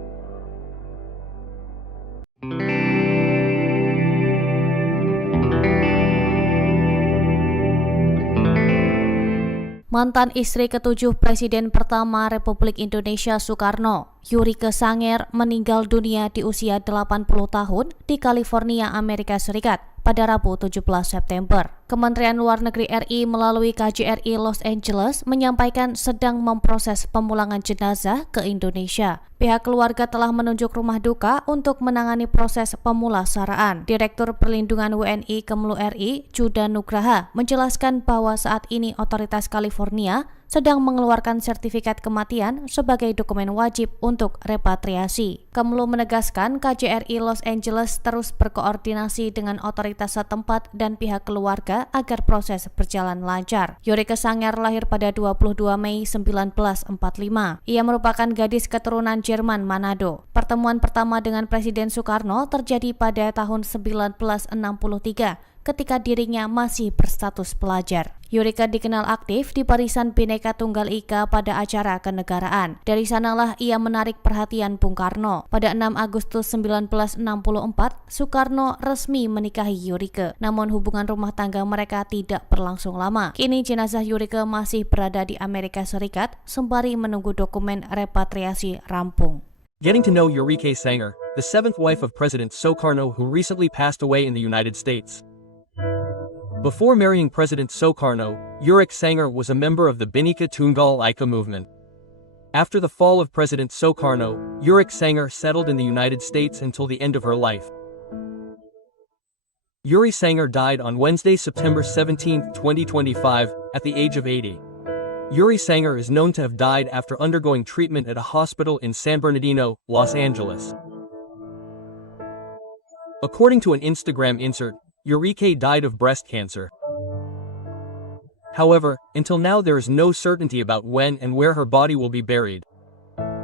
Mantan istri ketujuh Presiden pertama Republik Indonesia Soekarno, Yurike Sanger, meninggal dunia di usia 80 tahun di California, Amerika Serikat pada Rabu 17 September. Kementerian Luar Negeri RI melalui KJRI Los Angeles menyampaikan sedang memproses pemulangan jenazah ke Indonesia. Pihak keluarga telah menunjuk rumah duka untuk menangani proses pemulasaraan. Direktur Perlindungan WNI Kemlu RI, Juda Nugraha, menjelaskan bahwa saat ini otoritas California sedang mengeluarkan sertifikat kematian sebagai dokumen wajib untuk repatriasi. Kemlu menegaskan KJRI Los Angeles terus berkoordinasi dengan otoritas setempat dan pihak keluarga agar proses berjalan lancar. Yurike Sanger lahir pada 22 Mei 1945. Ia merupakan gadis keturunan Jerman Manado. Pertemuan pertama dengan Presiden Soekarno terjadi pada tahun 1963 ketika dirinya masih berstatus pelajar. Yurike dikenal aktif di Barisan Bhinneka Tunggal Ika pada acara kenegaraan. Dari sanalah ia menarik perhatian Bung Karno. Pada 6 Agustus 1964, Soekarno resmi menikahi Yurike. Namun hubungan rumah tangga mereka tidak berlangsung lama. Kini jenazah Yurike masih berada di Amerika Serikat sembari menunggu dokumen repatriasi rampung. Getting to know Yurike Sanger, the seventh wife of President Sukarno who recently passed away in the United States. Before marrying President Sukarno, Yurike Sanger was a member of the Bhinneka Tunggal Ika movement. After the fall of President Sukarno, Yurike Sanger settled in the United States until the end of her life. Yuri Sanger died on Wednesday, September 17, 2025, at the age of 80. Yuri Sanger is known to have died after undergoing treatment at a hospital in San Bernardino, Los Angeles. According to an Instagram insert, Yurike died of breast cancer. However, until now there is no certainty about when and where her body will be buried.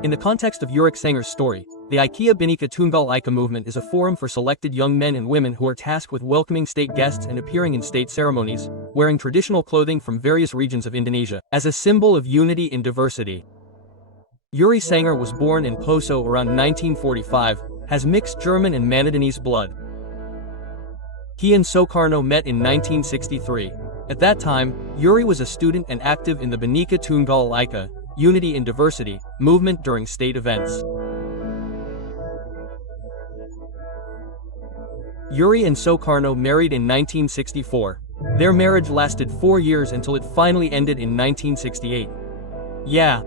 In the context of Yurik Sanger's story, the IKEA Bhinneka Tunggal Ika movement is a forum for selected young men and women who are tasked with welcoming state guests and appearing in state ceremonies, wearing traditional clothing from various regions of Indonesia, as a symbol of unity in diversity. Yuri Sanger was born in Poso around 1945, has mixed German and Manadinese blood. He and Soekarno met in 1963. At that time, Yuri was a student and active in the Bhinneka Tunggal Ika, Unity in Diversity, movement during state events. Yuri and Soekarno married in 1964. Their marriage lasted 4 years until it finally ended in 1968. Yeah.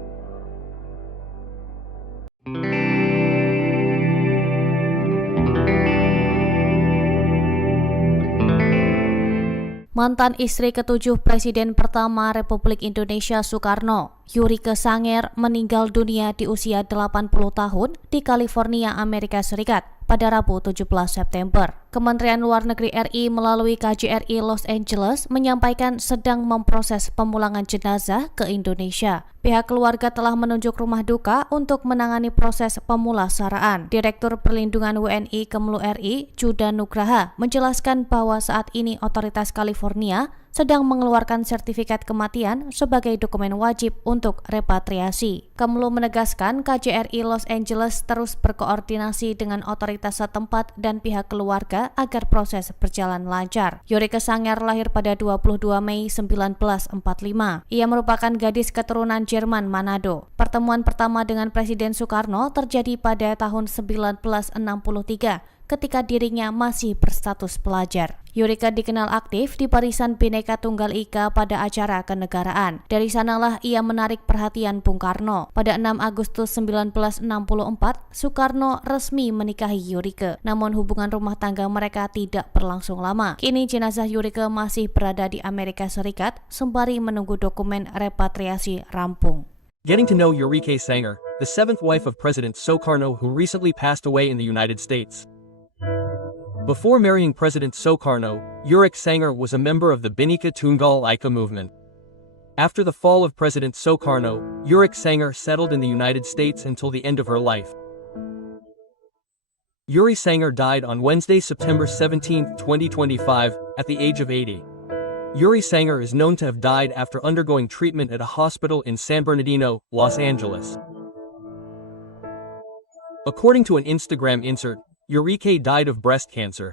Mantan istri ketujuh Presiden pertama Republik Indonesia Soekarno, Yurike Sanger, meninggal dunia di usia 80 tahun di California, Amerika Serikat pada Rabu 17 September. Kementerian Luar Negeri RI melalui KJRI Los Angeles menyampaikan sedang memproses pemulangan jenazah ke Indonesia. Pihak keluarga telah menunjuk rumah duka untuk menangani proses pemulasaraan. Direktur Perlindungan WNI Kemlu RI, Judan Nugraha, menjelaskan bahwa saat ini otoritas California sedang mengeluarkan sertifikat kematian sebagai dokumen wajib untuk repatriasi. Kemlu menegaskan KJRI Los Angeles terus berkoordinasi dengan otoritas setempat dan pihak keluarga agar proses berjalan lancar. Yurike Sanger lahir pada 22 Mei 1945. Ia merupakan gadis keturunan Jerman Manado. Pertemuan pertama dengan Presiden Soekarno terjadi pada tahun 1963 ketika dirinya masih berstatus pelajar. Yurike dikenal aktif di Barisan Bhinneka Tunggal Ika pada acara kenegaraan. Dari sanalah ia menarik perhatian Bung Karno. Pada 6 Agustus 1964, Soekarno resmi menikahi Yurike. Namun hubungan rumah tangga mereka tidak berlangsung lama. Kini jenazah Yurike masih berada di Amerika Serikat sembari menunggu dokumen repatriasi rampung. Getting to know Yurike Sanger, the seventh wife of President Soekarno who recently passed away in the United States. Before marrying President Soekarno, Yurike Sanger was a member of the Bhinneka Tunggal Ika movement. After the fall of President Soekarno, Yurike Sanger settled in the United States until the end of her life. Yuri Sanger died on Wednesday, September 17, 2025, at the age of 80. Yuri Sanger is known to have died after undergoing treatment at a hospital in San Bernardino, Los Angeles. According to an Instagram insert, Yurike died of breast cancer.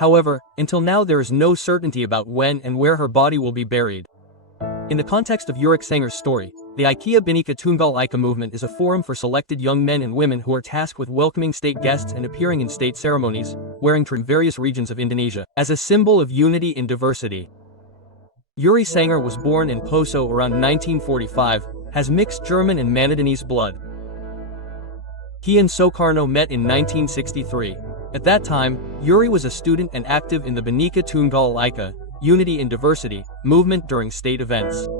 However, until now there is no certainty about when and where her body will be buried. In the context of Yurike Sanger's story, the IKEA Bhinneka Tunggal Ika movement is a forum for selected young men and women who are tasked with welcoming state guests and appearing in state ceremonies, wearing from various regions of Indonesia, as a symbol of unity in diversity. Yuri Sanger was born in Poso around 1945, has mixed German and Manadinese blood. He and Soekarno met in 1963. At that time, Yuri was a student and active in the Bhinneka Tunggal Ika, Unity in Diversity, movement during state events.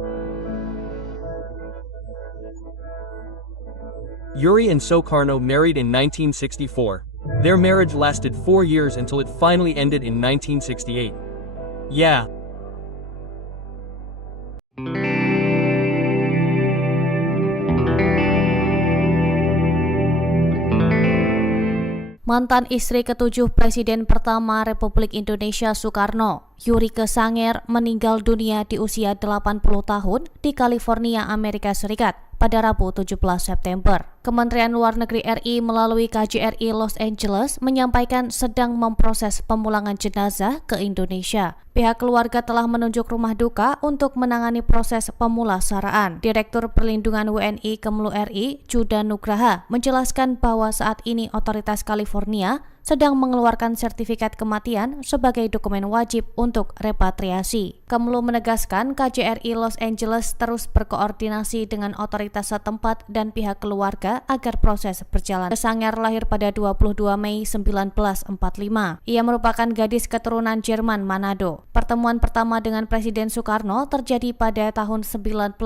Yuri and Soekarno married in 1964. Their marriage lasted 4 years until it finally ended in 1968. Yeah. Mantan istri ketujuh Presiden pertama Republik Indonesia Soekarno, Yurike Sanger, meninggal dunia di usia 80 tahun di California, Amerika Serikat pada Rabu 17 September. Kementerian Luar Negeri RI melalui KJRI Los Angeles menyampaikan sedang memproses pemulangan jenazah ke Indonesia. Pihak keluarga telah menunjuk rumah duka untuk menangani proses pemulasaraan. Direktur Perlindungan WNI Kemlu RI, Judan Nugraha, menjelaskan bahwa saat ini otoritas California sedang mengeluarkan sertifikat kematian sebagai dokumen wajib untuk repatriasi. Kemlu menegaskan KJRI Los Angeles terus berkoordinasi dengan otoritas setempat dan pihak keluarga agar proses berjalan. Sanger lahir pada 22 Mei 1945. Ia merupakan gadis keturunan Jerman Manado. Pertemuan pertama dengan Presiden Soekarno terjadi pada tahun 1963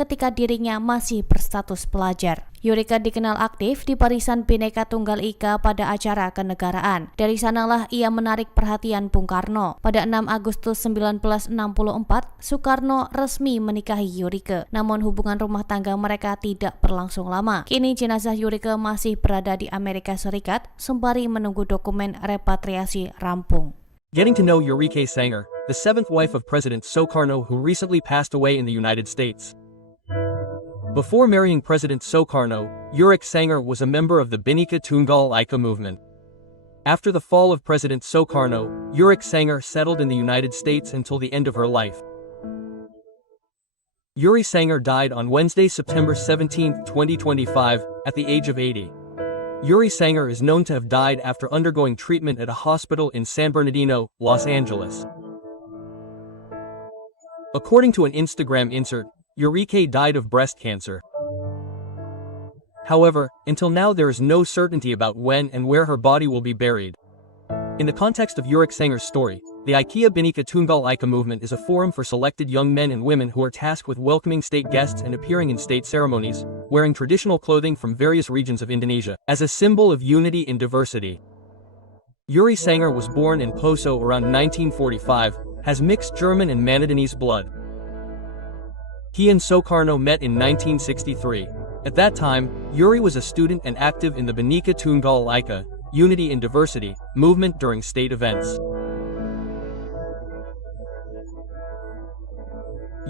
ketika dirinya masih berstatus pelajar. Yurika dikenal aktif di Barisan Bhinneka Tunggal Ika pada acara kenegaraan. Dari sanalah ia menarik perhatian Bung Karno. Pada 6 Agustus 1964, Soekarno resmi menikahi Yurika. Namun hubungan rumah tangga mereka tidak berlangsung lama. Kini jenazah Yurika masih berada di Amerika Serikat sembari menunggu dokumen repatriasi rampung. Getting to know Eureka Sanger, the seventh wife of President Sukarno who recently passed away in the United States. Before marrying President Sukarno, Eureka Sanger was a member of the Bhinneka Tunggal Ika movement. After the fall of President Sukarno, Eureka Sanger settled in the United States until the end of her life. Yuri Sanger died on Wednesday, September 17, 2025, at the age of 80. Yuri Sanger is known to have died after undergoing treatment at a hospital in San Bernardino, Los Angeles. According to an Instagram insert, Eureka died of breast cancer. However, until now there is no certainty about when and where her body will be buried. In the context of Eureka Sanger's story, the IKEA Bhinneka Tunggal Ika movement is a forum for selected young men and women who are tasked with welcoming state guests and appearing in state ceremonies, wearing traditional clothing from various regions of Indonesia, as a symbol of unity in diversity. Yuri Sanger was born in Poso around 1945, has mixed German and Manadinese blood. He and Sukarno met in 1963. At that time, Yuri was a student and active in the Bhinneka Tunggal Ika, Unity in Diversity, movement during state events.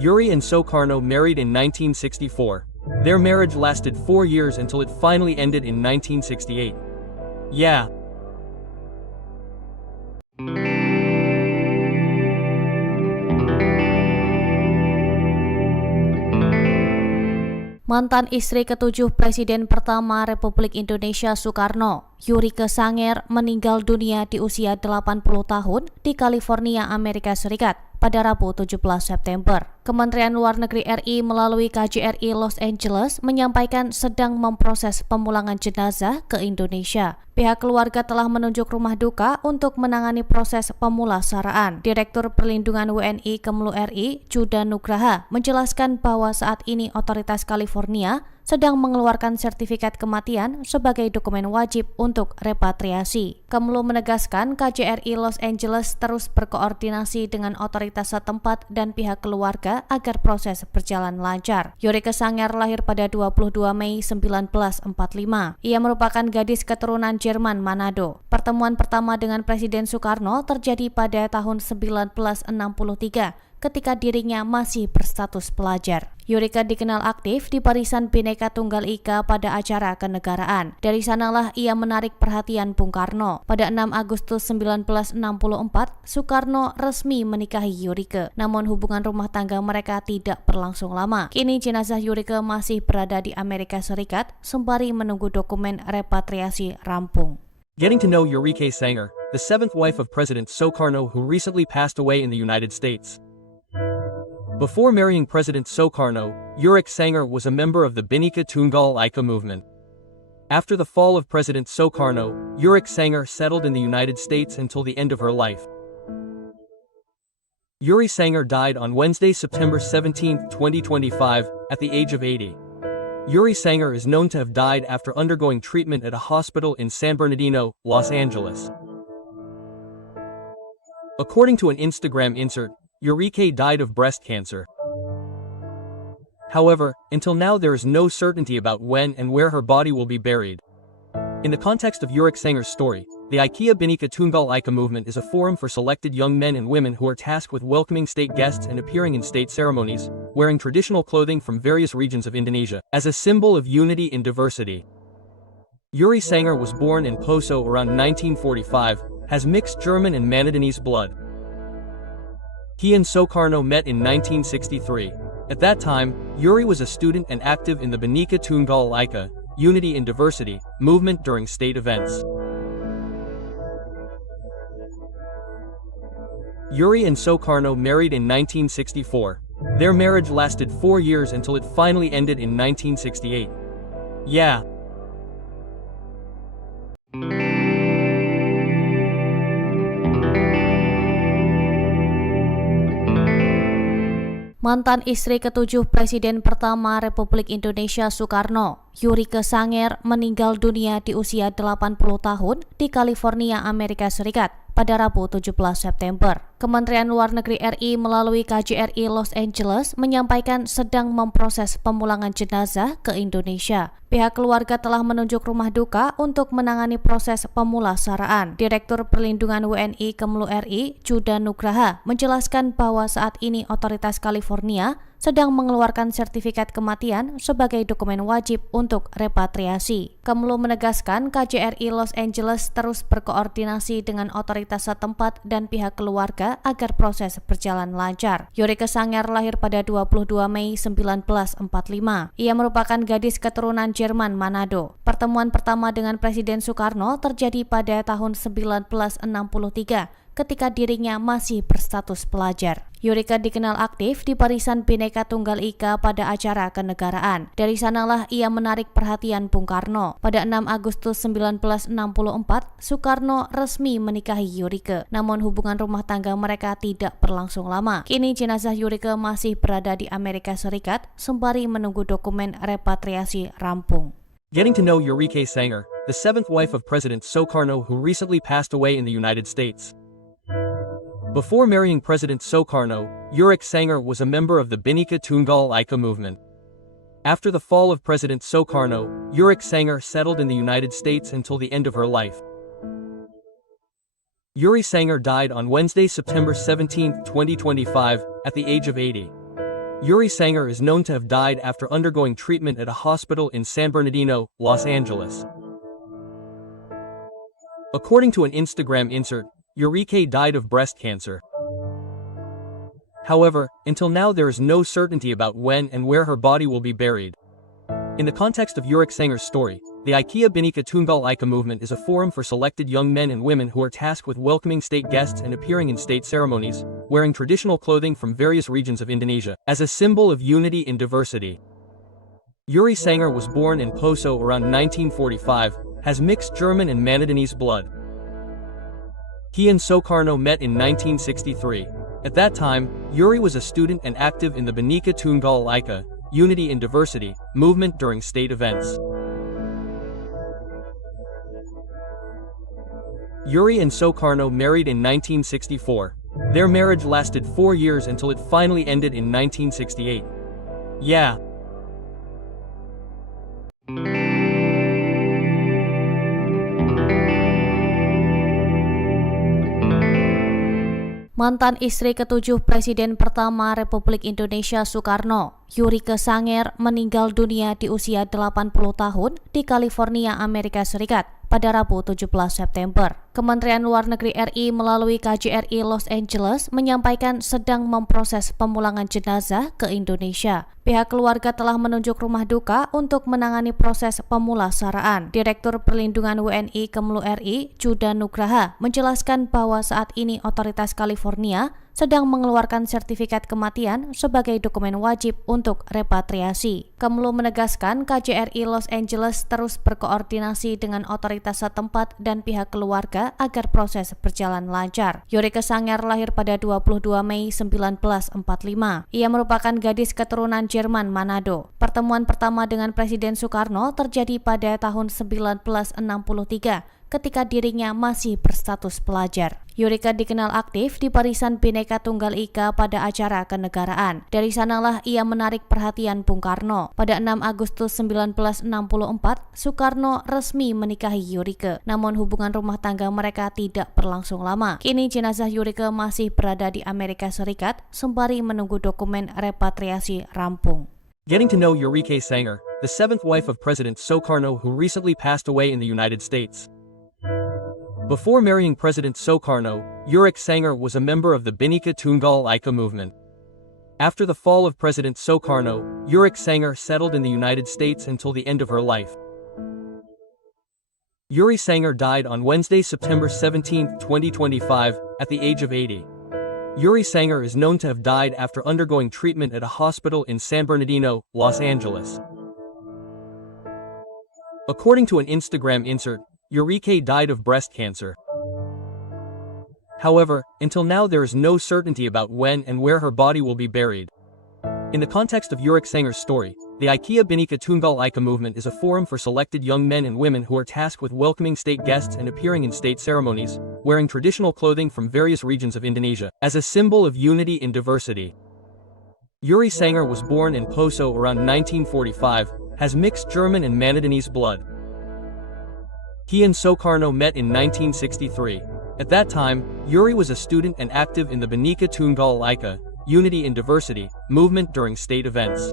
Yuri and Sukarno married in 1964. Their marriage lasted 4 years until it finally ended in 1968. Yeah. Mantan istri ketujuh Presiden pertama Republik Indonesia Soekarno, Eureka Sanger, meninggal dunia di usia 80 tahun di California, Amerika Serikat pada Rabu 17 September. Kementerian Luar Negeri RI melalui KJRI Los Angeles menyampaikan sedang memproses pemulangan jenazah ke Indonesia. Pihak keluarga telah menunjuk rumah duka untuk menangani proses pemulasaraan. Direktur Perlindungan WNI Kemlu RI, Juda Nugraha, menjelaskan bahwa saat ini otoritas California sedang mengeluarkan sertifikat kematian sebagai dokumen wajib untuk repatriasi. Kemlu menegaskan KJRI Los Angeles terus berkoordinasi dengan otoritas setempat dan pihak keluarga agar proses berjalan lancar. Eureka Sanger lahir pada 22 Mei 1945. Ia merupakan gadis keturunan Jerman Manado. Pertemuan pertama dengan Presiden Soekarno terjadi pada tahun 1963 ketika dirinya masih berstatus pelajar. Eureka dikenal aktif di Barisan Bhinneka Tunggal Ika pada acara kenegaraan. Dari sanalah ia menarik perhatian Bung Karno. Pada 6 Agustus 1964, Soekarno resmi menikahi Eureka. Namun hubungan rumah tangga mereka tidak berlangsung lama. Kini jenazah Eureka masih berada di Amerika Serikat sembari menunggu dokumen repatriasi rampung. Getting to know Eureka Sanger, the seventh wife of President Sukarno who recently passed away in the United States. Before marrying President Sukarno, Eureka Sanger was a member of the Bhinneka Tunggal Ika movement. After the fall of President Sukarno, Eureka Sanger settled in the United States until the end of her life. Yuri Sanger died on Wednesday, September 17, 2025, at the age of 80. Yuri Sanger is known to have died after undergoing treatment at a hospital in San Bernardino, Los Angeles. According to an Instagram insert, Eureka died of breast cancer. However, until now there is no certainty about when and where her body will be buried. In the context of Eureka Sanger's story, the IKEA Bhinneka Tunggal Ika movement is a forum for selected young men and women who are tasked with welcoming state guests and appearing in state ceremonies, wearing traditional clothing from various regions of Indonesia, as a symbol of unity in diversity. Yuri Sanger was born in Poso around 1945, has mixed German and Manadinese blood. He and Sukarno met in 1963. At that time, Yuri was a student and active in the Bhinneka Tunggal Ika, Unity in Diversity, movement during state events. Yuri and Sukarno married in 1964. Their marriage lasted 4 years until it finally ended in 1968. Yeah. Mantan istri ketujuh Presiden pertama Republik Indonesia Soekarno, Yurike Sanger, meninggal dunia di usia 80 tahun di California, Amerika Serikat pada Rabu 17 September. Kementerian Luar Negeri RI melalui KJRI Los Angeles menyampaikan sedang memproses pemulangan jenazah ke Indonesia. Pihak keluarga telah menunjuk rumah duka untuk menangani proses pemulasaraan. Direktur Perlindungan WNI Kemlu RI, Juda Nugraha, menjelaskan bahwa saat ini otoritas California sedang mengeluarkan sertifikat kematian sebagai dokumen wajib untuk repatriasi. Kemlu menegaskan KJRI Los Angeles terus berkoordinasi dengan otoritas setempat dan pihak keluarga agar proses berjalan lancar. Yurike Sanger lahir pada 22 Mei 1945. Ia merupakan gadis keturunan Jerman Manado. Pertemuan pertama dengan Presiden Soekarno terjadi pada tahun 1963 ketika dirinya masih berstatus pelajar. Yurike dikenal aktif di Barisan Bhinneka Tunggal Ika pada acara kenegaraan. Dari sanalah ia menarik perhatian Bung Karno. Pada 6 Agustus 1964, Soekarno resmi menikahi Yurike. Namun hubungan rumah tangga mereka tidak berlangsung lama. Kini jenazah Yurike masih berada di Amerika Serikat sembari menunggu dokumen repatriasi rampung. Getting to know Yurike Sanger, the seventh wife of President Sukarno who recently passed away in the United States. Before marrying President Sukarno, Yurike Sanger was a member of the Bhinneka Tunggal Ika movement. After the fall of President Sukarno, Yurike Sanger settled in the United States until the end of her life. Yuri Sanger died on Wednesday, September 17, 2025, at the age of 80. Yuri Sanger is known to have died after undergoing treatment at a hospital in San Bernardino, Los Angeles. According to an Instagram insert, Yurike died of breast cancer. However, until now there is no certainty about when and where her body will be buried. In the context of Yurike Sanger's story, the IKEA Bhinneka Tunggal Ika movement is a forum for selected young men and women who are tasked with welcoming state guests and appearing in state ceremonies, wearing traditional clothing from various regions of Indonesia, as a symbol of unity in diversity. Yuri Sanger was born in Poso around 1945, has mixed German and Manadinese blood. He and Sukarno met in 1963. At that time, Yuri was a student and active in the Bhinneka Tunggal Ika, Unity in Diversity, movement during state events. Yuri and Sukarno married in 1964. Their marriage lasted 4 years until it finally ended in 1968. Yeah. Mantan istri ketujuh Presiden pertama Republik Indonesia Soekarno, Yurike Sanger, meninggal dunia di usia 80 tahun di California, Amerika Serikat pada Rabu 17 September. Kementerian Luar Negeri RI melalui KJRI Los Angeles menyampaikan sedang memproses pemulangan jenazah ke Indonesia. Pihak keluarga telah menunjuk rumah duka untuk menangani proses pemulasaraan. Direktur Perlindungan WNI Kemlu RI, Juda Nugraha, menjelaskan bahwa saat ini otoritas California sedang mengeluarkan sertifikat kematian sebagai dokumen wajib untuk repatriasi. Kemlu menegaskan KJRI Los Angeles terus berkoordinasi dengan otoritas setempat dan pihak keluarga agar proses berjalan lancar. Yurike Sanger lahir pada 22 Mei 1945. Ia merupakan gadis keturunan Jerman Manado. Pertemuan pertama dengan Presiden Soekarno terjadi pada tahun 1963 ketika dirinya masih berstatus pelajar. Yurike dikenal aktif di Barisan Bhinneka Tunggal Ika pada acara kenegaraan. Dari sanalah ia menarik perhatian Bung Karno. Pada 6 Agustus 1964, Soekarno resmi menikahi Yurike. Namun hubungan rumah tangga mereka tidak berlangsung lama. Kini jenazah Yurike masih berada di Amerika Serikat sembari menunggu dokumen repatriasi rampung. Getting to know Yurike Sanger, the seventh wife of President Sukarno who recently passed away in the United States. Before marrying President Sukarno, Yurike Sanger was a member of the Bhinneka Tunggal Ika movement. After the fall of President Sukarno, Yurike Sanger settled in the United States until the end of her life. Yuri Sanger died on Wednesday, September 17, 2025, at the age of 80. Yuri Sanger is known to have died after undergoing treatment at a hospital in San Bernardino, Los Angeles. According to an Instagram insert, Yurike died of breast cancer. However, until now there is no certainty about when and where her body will be buried. In the context of Yurik Sanger's story, the IKEA Bhinneka Tunggal Ika movement is a forum for selected young men and women who are tasked with welcoming state guests and appearing in state ceremonies, wearing traditional clothing from various regions of Indonesia, as a symbol of unity in diversity. Yuri Sanger was born in Poso around 1945, has mixed German and Manadinese blood. He and Soekarno met in 1963. At that time, Yuri was a student and active in the Bhinneka Tunggal Ika, Unity in Diversity, movement during state events.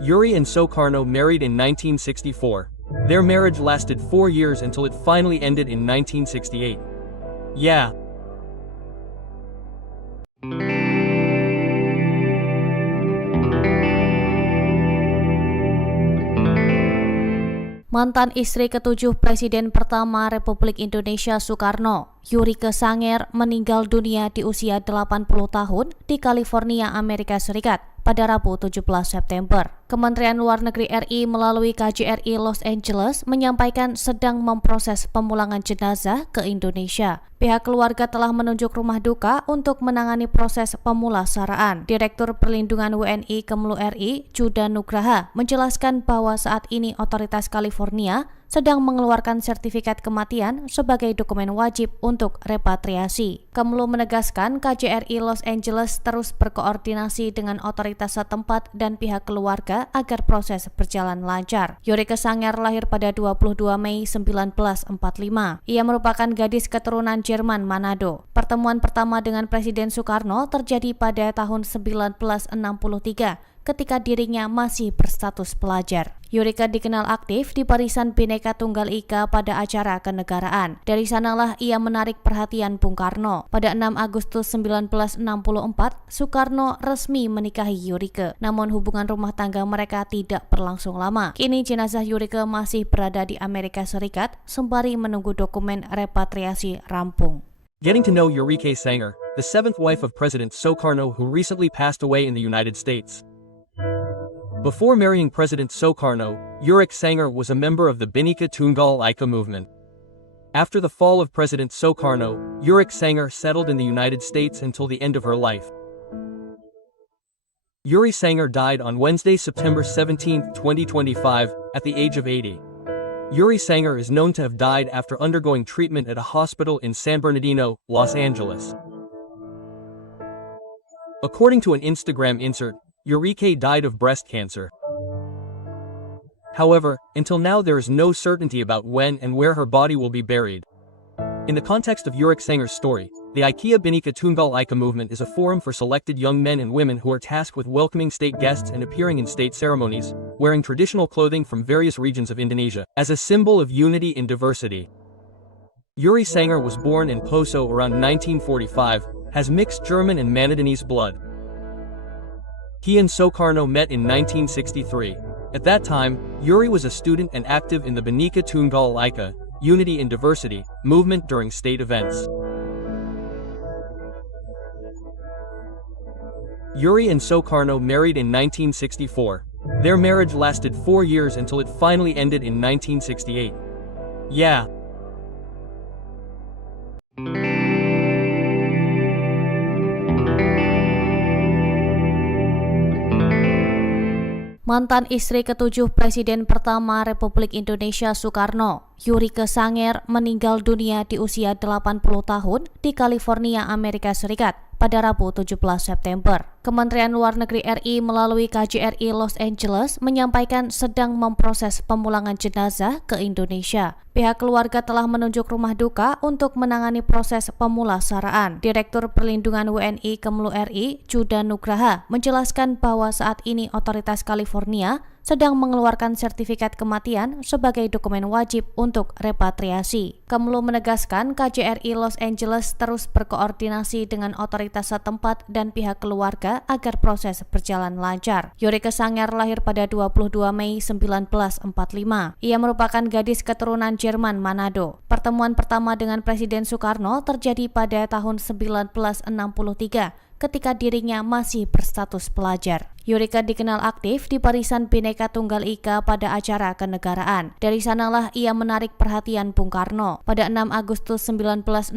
Yuri and Soekarno married in 1964. Their marriage lasted 4 years until it finally ended in 1968. Yeah. Mantan istri ketujuh Presiden pertama Republik Indonesia Soekarno, Yurike Sanger, meninggal dunia di usia 80 tahun di California, Amerika Serikat pada Rabu 17 September. Kementerian Luar Negeri RI melalui KJRI Los Angeles menyampaikan sedang memproses pemulangan jenazah ke Indonesia. Pihak keluarga telah menunjuk rumah duka untuk menangani proses pemulasaraan. Direktur Perlindungan WNI Kemlu RI, Juda Nugraha, menjelaskan bahwa saat ini otoritas California sedang mengeluarkan sertifikat kematian sebagai dokumen wajib untuk repatriasi. Kemlu menegaskan KJRI Los Angeles terus berkoordinasi dengan otoritas setempat dan pihak keluarga agar proses berjalan lancar. Yurike Sanger lahir pada 22 Mei 1945. Ia merupakan gadis keturunan Jerman Manado. Pertemuan pertama dengan Presiden Soekarno terjadi pada tahun 1963 ketika dirinya masih berstatus pelajar. Yurike dikenal aktif di Barisan Bhinneka Tunggal Ika pada acara kenegaraan. Dari sanalah ia menarik perhatian Bung Karno. Pada 6 Agustus 1964, Soekarno resmi menikahi Yurike. Namun hubungan rumah tangga mereka tidak berlangsung lama. Kini jenazah Yurike masih berada di Amerika Serikat sembari menunggu dokumen repatriasi rampung. Getting to know Yurike Sanger, the seventh wife of President Soekarno who recently passed away in the United States. Before marrying President Soekarno, Yurike Sanger was a member of the Bhinneka Tunggal Ika movement. After the fall of President Soekarno, Yurike Sanger settled in the United States until the end of her life. Yuri Sanger died on Wednesday, September 17, 2025, at the age of 80. Yuri Sanger is known to have died after undergoing treatment at a hospital in San Bernardino, Los Angeles. According to an Instagram insert, Yurike died of breast cancer. However, until now there is no certainty about when and where her body will be buried. In the context of Yurike Sanger's story, the IKEA Bhinneka Tunggal Ika movement is a forum for selected young men and women who are tasked with welcoming state guests and appearing in state ceremonies, wearing traditional clothing from various regions of Indonesia, as a symbol of unity in diversity. Yuri Sanger was born in Poso around 1945, has mixed German and Manadinese blood. He and Soekarno met in 1963. At that time, Yuri was a student and active in the Bhinneka Tunggal Ika, Unity in Diversity, movement during state events. Yuri and Soekarno married in 1964. Their marriage lasted 4 years until it finally ended in 1968. Yeah. Mantan istri ketujuh Presiden pertama Republik Indonesia Soekarno, Yurike Sanger, meninggal dunia di usia 80 tahun di California, Amerika Serikat pada Rabu 17 September. Kementerian Luar Negeri RI melalui KJRI Los Angeles menyampaikan sedang memproses pemulangan jenazah ke Indonesia. Pihak keluarga telah menunjuk rumah duka untuk menangani proses pemulasaraan. Direktur Perlindungan WNI Kemlu RI, Juda Nugraha, menjelaskan bahwa saat ini otoritas California sedang mengeluarkan sertifikat kematian sebagai dokumen wajib untuk repatriasi. Kemlu menegaskan KJRI Los Angeles terus berkoordinasi dengan otoritas setempat dan pihak keluarga agar proses berjalan lancar. Yurike Sanger lahir pada 22 Mei 1945. Ia merupakan gadis keturunan Jerman Manado. Pertemuan pertama dengan Presiden Soekarno terjadi pada tahun 1963 ketika dirinya masih berstatus pelajar. Yurika dikenal aktif di Barisan Bhinneka Tunggal Ika pada acara kenegaraan. Dari sanalah ia menarik perhatian Bung Karno. Pada 6 Agustus 1964,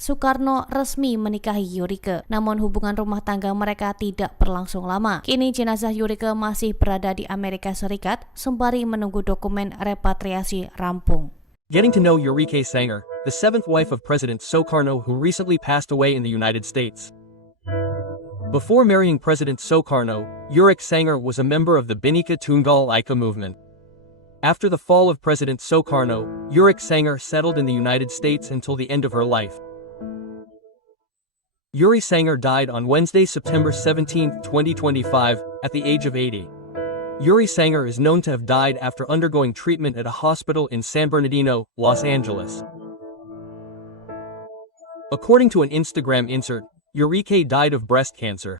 Soekarno resmi menikahi Yurika. Namun hubungan rumah tangga mereka tidak berlangsung lama. Kini jenazah Yurika masih berada di Amerika Serikat sembari menunggu dokumen repatriasi rampung. Getting to know Eureka Sanger, the seventh wife of President Sukarno who recently passed away in the United States. Before marrying President Sukarno, Eureka Sanger was a member of the Bhinneka Tunggal Ika movement. After the fall of President Sukarno, Eureka Sanger settled in the United States until the end of her life. Yuri Sanger died on Wednesday, September 17, 2025, at the age of 80. Yuri Sanger is known to have died after undergoing treatment at a hospital in San Bernardino, Los Angeles. According to an Instagram insert, Eureka died of breast cancer.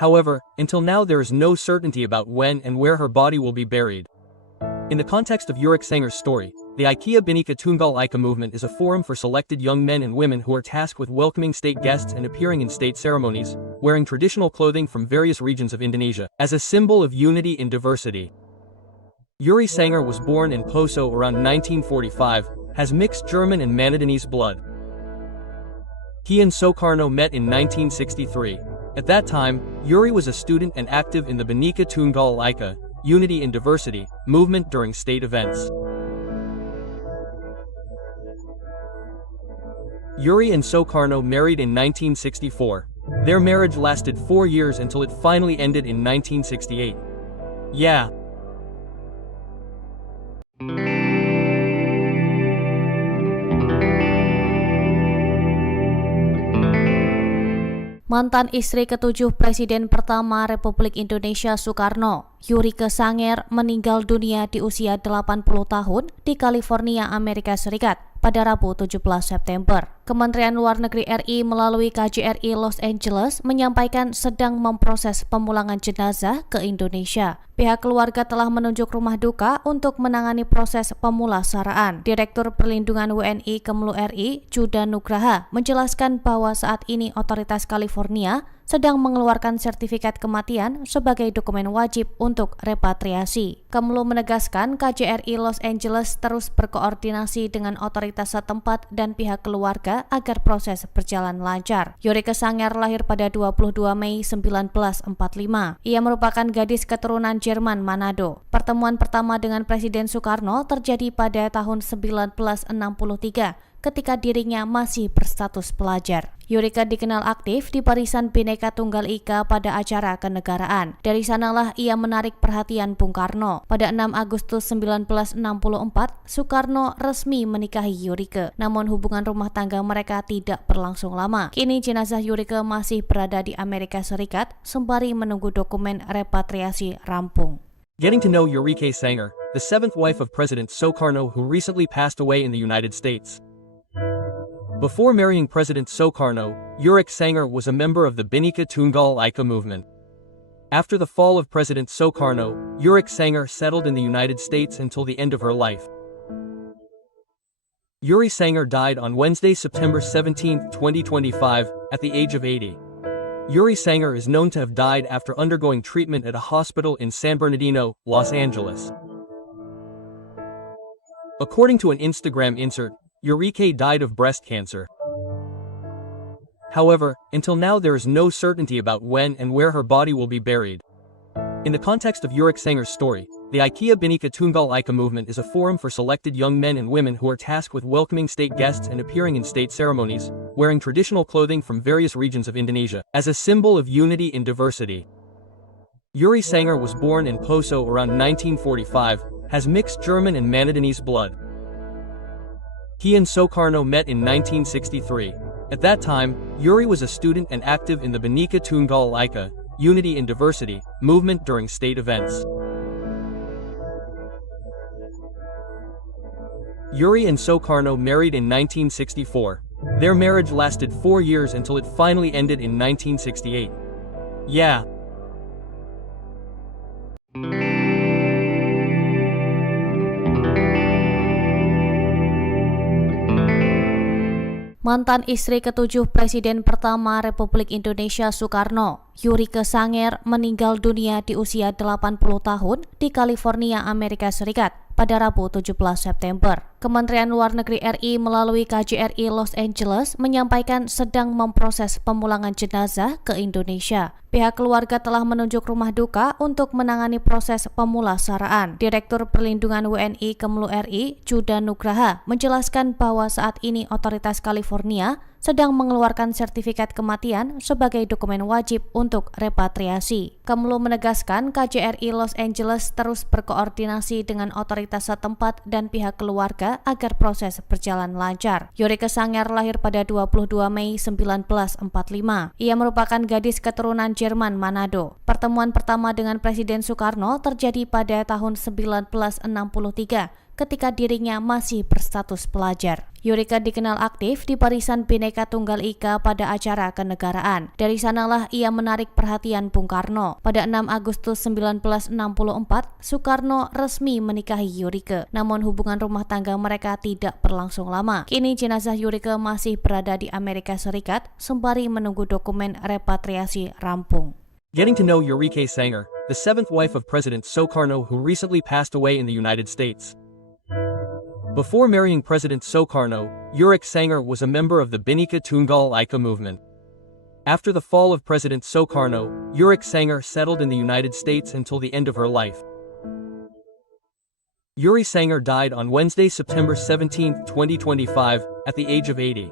However, until now there is no certainty about when and where her body will be buried. In the context of Eureka Sanger's story, the IKEA Bhinneka Tunggal Ika movement is a forum for selected young men and women who are tasked with welcoming state guests and appearing in state ceremonies, wearing traditional clothing from various regions of Indonesia, as a symbol of unity in diversity. Yuri Sanger was born in Poso around 1945, has mixed German and Manadinese blood. He and Sukarno met in 1963. At that time, Yuri was a student and active in the Bhinneka Tunggal Ika, Unity in Diversity, movement during state events. Yuri and Sukarno married in 1964. Their marriage lasted 4 years until it finally ended in 1968. Yeah. Mantan istri ketujuh Presiden pertama Republik Indonesia Soekarno, Eureka Sanger, meninggal dunia di usia 80 tahun di California, Amerika Serikat pada Rabu 17 September. Kementerian Luar Negeri RI melalui KJRI Los Angeles menyampaikan sedang memproses pemulangan jenazah ke Indonesia. Pihak keluarga telah menunjuk rumah duka untuk menangani proses pemulasaraan. Direktur Perlindungan WNI Kemlu RI, Juda Nugraha, menjelaskan bahwa saat ini otoritas California sedang mengeluarkan sertifikat kematian sebagai dokumen wajib untuk repatriasi. Kemlu menegaskan KJRI Los Angeles terus berkoordinasi dengan otoritas setempat dan pihak keluarga agar proses berjalan lancar. Eureka Sanger lahir pada 22 Mei 1945. Ia merupakan gadis keturunan Jerman Manado. Pertemuan pertama dengan Presiden Soekarno terjadi pada tahun 1963 ketika dirinya masih berstatus pelajar. Eureka dikenal aktif di Barisan Bhinneka Tunggal Ika pada acara kenegaraan. Dari sanalah ia menarik perhatian Bung Karno. Pada 6 Agustus 1964, Soekarno resmi menikahi Eureka. Namun hubungan rumah tangga mereka tidak berlangsung lama. Kini jenazah Eureka masih berada di Amerika Serikat sembari menunggu dokumen repatriasi rampung. Getting to know Eureka Sanger, the seventh wife of President Sukarno who recently passed away in the United States. Before marrying President Sukarno, Eureka Sanger was a member of the Bhinneka Tunggal Ika movement. After the fall of President Sukarno, Eureka Sanger settled in the United States until the end of her life. Yuri Sanger died on Wednesday, September 17, 2025, at the age of 80. Yuri Sanger is known to have died after undergoing treatment at a hospital in San Bernardino, Los Angeles. According to an Instagram insert, Eureka died of breast cancer. However, until now there is no certainty about when and where her body will be buried. In the context of Eureka Sanger's story, the IKEA Bhinneka Tunggal Ika movement is a forum for selected young men and women who are tasked with welcoming state guests and appearing in state ceremonies, wearing traditional clothing from various regions of Indonesia, as a symbol of unity in diversity. Yuri Sanger was born in Poso around 1945, has mixed German and Manadinese blood. He and Sukarno met in 1963. At that time, Yuri was a student and active in the Bhinneka Tunggal Ika, Unity in Diversity, movement during state events. Yuri and Sukarno married in 1964. Their marriage lasted 4 years until it finally ended in 1968. Yeah. Mantan istri ketujuh Presiden pertama Republik Indonesia Soekarno, Yurike Sanger, meninggal dunia di usia 80 tahun di California, Amerika Serikat pada Rabu 17 September. Kementerian Luar Negeri RI melalui KJRI Los Angeles menyampaikan sedang memproses pemulangan jenazah ke Indonesia. Pihak keluarga telah menunjuk rumah duka untuk menangani proses pemulasaraan. Direktur Perlindungan WNI Kemlu RI, Juda Nugraha, menjelaskan bahwa saat ini otoritas California sedang mengeluarkan sertifikat kematian sebagai dokumen wajib untuk repatriasi. Kemlu menegaskan KJRI Los Angeles terus berkoordinasi dengan otoritas setempat dan pihak keluarga agar proses berjalan lancar. Yurike Sanger lahir pada 22 Mei 1945. Ia merupakan gadis keturunan Jerman Manado. Pertemuan pertama dengan Presiden Soekarno terjadi pada tahun 1963 ketika dirinya masih berstatus pelajar. Yurike dikenal aktif di Barisan Bhinneka Tunggal Ika pada acara kenegaraan. Dari sanalah ia menarik perhatian Bung Karno. Pada 6 Agustus 1964, Soekarno resmi menikahi Yurike. Namun hubungan rumah tangga mereka tidak berlangsung lama. Kini jenazah Yurike masih berada di Amerika Serikat sembari menunggu dokumen repatriasi rampung. Getting to know Yurike Sanger, the seventh wife of President Sukarno who recently passed away in the United States. Before marrying President Sukarno, Yurike Sanger was a member of the Bhinneka Tunggal Ika movement. After the fall of President Sukarno, Yurike Sanger settled in the United States until the end of her life. Yuri Sanger died on Wednesday, September 17, 2025, at the age of 80.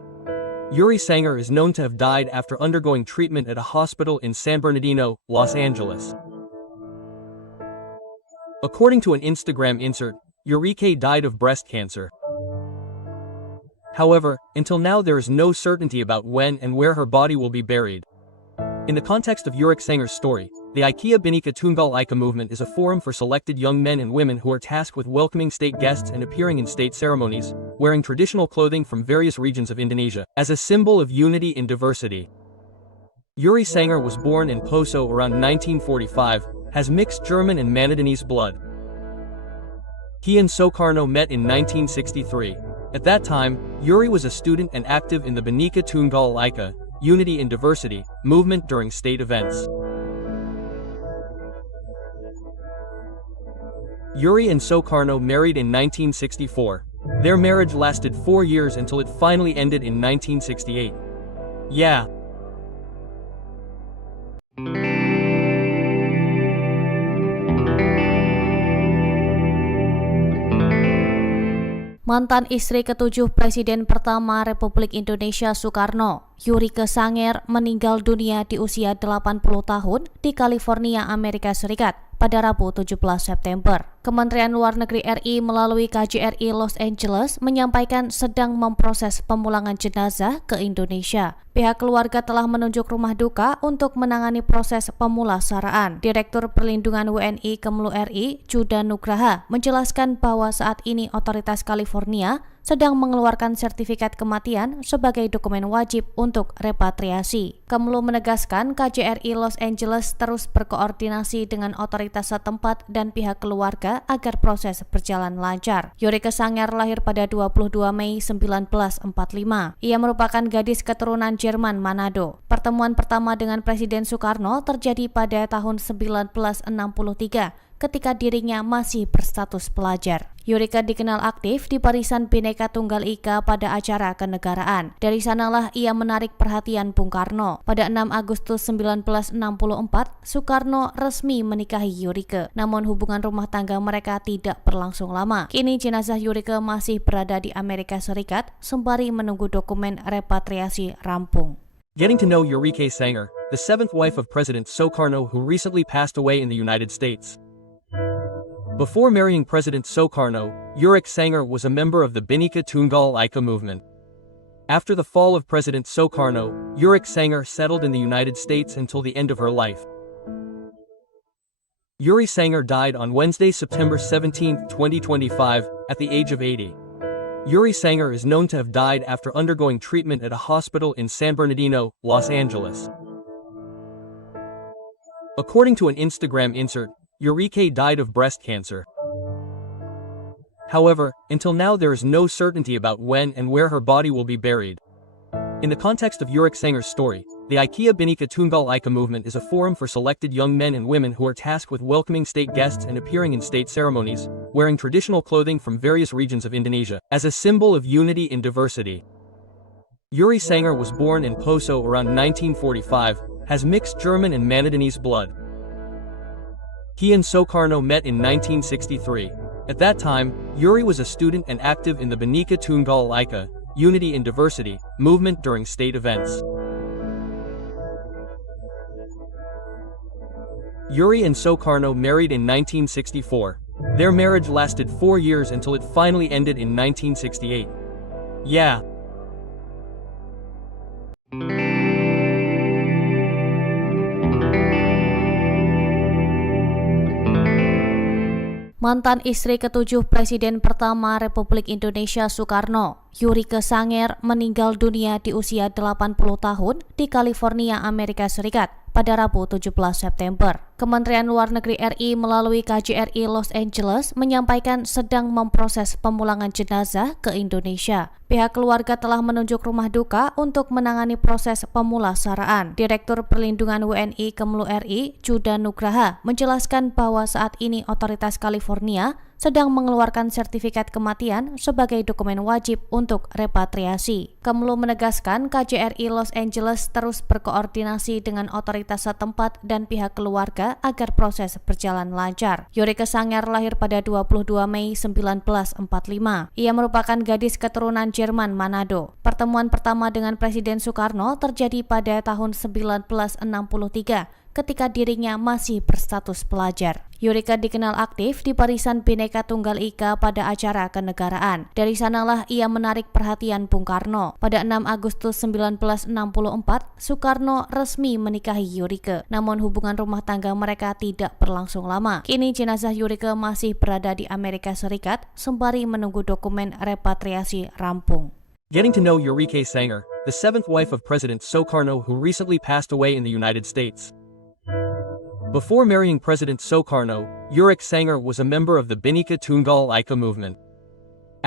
Yuri Sanger is known to have died after undergoing treatment at a hospital in San Bernardino, Los Angeles. According to an Instagram insert, Yurike died of breast cancer. However, until now there is no certainty about when and where her body will be buried. In the context of Yurike Sanger's story, the IKEA Bhinneka Tunggal Ika movement is a forum for selected young men and women who are tasked with welcoming state guests and appearing in state ceremonies, wearing traditional clothing from various regions of Indonesia, as a symbol of unity in diversity. Yuri Sanger was born in Poso around 1945, has mixed German and Manadinese blood. He and Sukarno met in 1963. At that time, Yuri was a student and active in the Bhinneka Tunggal Ika, Unity in Diversity, movement during state events. Yuri and Sukarno married in 1964. Their marriage lasted 4 years until it finally ended in 1968. Yeah. Mantan istri ketujuh Presiden pertama Republik Indonesia Soekarno, Yurike Sanger, meninggal dunia di usia 80 tahun di California, Amerika Serikat pada Rabu 17 September. Kementerian Luar Negeri RI melalui KJRI Los Angeles menyampaikan sedang memproses pemulangan jenazah ke Indonesia. Pihak keluarga telah menunjuk rumah duka untuk menangani proses pemulasaraan. Direktur Perlindungan WNI Kemlu RI, Juda Nugraha, menjelaskan bahwa saat ini otoritas California sedang mengeluarkan sertifikat kematian sebagai dokumen wajib untuk repatriasi. Kemlu menegaskan KJRI Los Angeles terus berkoordinasi dengan otoritas setempat dan pihak keluarga agar proses berjalan lancar. Yurike Sanger lahir pada 22 Mei 1945. Ia merupakan gadis keturunan Jerman Manado. Pertemuan pertama dengan Presiden Soekarno terjadi pada tahun 1963 ketika dirinya masih berstatus pelajar. Yurike dikenal aktif di Barisan Bhinneka Tunggal Ika pada acara kenegaraan. Dari sanalah ia menarik perhatian Bung Karno. Pada 6 Agustus 1964, Soekarno resmi menikahi Yurike. Namun hubungan rumah tangga mereka tidak berlangsung lama. Kini jenazah Yurike masih berada di Amerika Serikat sembari menunggu dokumen repatriasi rampung. Getting to know Yurike Sanger, the seventh wife of President Sukarno who recently passed away in the United States. Before marrying President Sukarno, Yurike Sanger was a member of the Bhinneka Tunggal Ika movement. After the fall of President Sukarno, Yurike Sanger settled in the United States until the end of her life. Yuri Sanger died on Wednesday, September 17, 2025, at the age of 80. Yuri Sanger is known to have died after undergoing treatment at a hospital in San Bernardino, Los Angeles. According to an Instagram insert, Yurike died of breast cancer. However, until now there is no certainty about when and where her body will be buried. In the context of Yurik Sanger's story, the IKEA Bhinneka Tunggal Ika movement is a forum for selected young men and women who are tasked with welcoming state guests and appearing in state ceremonies, wearing traditional clothing from various regions of Indonesia, as a symbol of unity in diversity. Yuri Sanger was born in Poso around 1945, has mixed German and Manadinese blood. He and Soekarno met in 1963. At that time, Yuri was a student and active in the Bhinneka Tunggal Ika, Unity in Diversity, movement during state events. Yuri and Soekarno married in 1964. Their marriage lasted 4 years until it finally ended in 1968. Yeah. Mantan istri ketujuh Presiden pertama Republik Indonesia Soekarno, Yurike Sanger, meninggal dunia di usia 80 tahun di California, Amerika Serikat pada Rabu 17 September. Kementerian Luar Negeri RI melalui KJRI Los Angeles menyampaikan sedang memproses pemulangan jenazah ke Indonesia. Pihak keluarga telah menunjuk rumah duka untuk menangani proses pemulasaraan. Direktur Perlindungan WNI Kemlu RI, Juda Nugraha, menjelaskan bahwa saat ini otoritas California sedang mengeluarkan sertifikat kematian sebagai dokumen wajib untuk repatriasi. Kemlu menegaskan KJRI Los Angeles terus berkoordinasi dengan otoritas setempat dan pihak keluarga agar proses berjalan lancar. Yurike Sanger lahir pada 22 Mei 1945. Ia merupakan gadis keturunan Jerman Manado. Pertemuan pertama dengan Presiden Soekarno terjadi pada tahun 1963 ketika dirinya masih berstatus pelajar. Yurike dikenal aktif di Barisan Bhinneka Tunggal Ika pada acara kenegaraan. Dari sanalah ia menarik perhatian Bung Karno. Pada 6 Agustus 1964, Soekarno resmi menikahi Yurike. Namun hubungan rumah tangga mereka tidak berlangsung lama. Kini jenazah Yurike masih berada di Amerika Serikat sembari menunggu dokumen repatriasi rampung. Getting to know Yurike Sanger, the seventh wife of President Soekarno who recently passed away in the United States. Before marrying President Soekarno, Yurike Sanger was a member of the Bhinneka Tunggal Ika movement.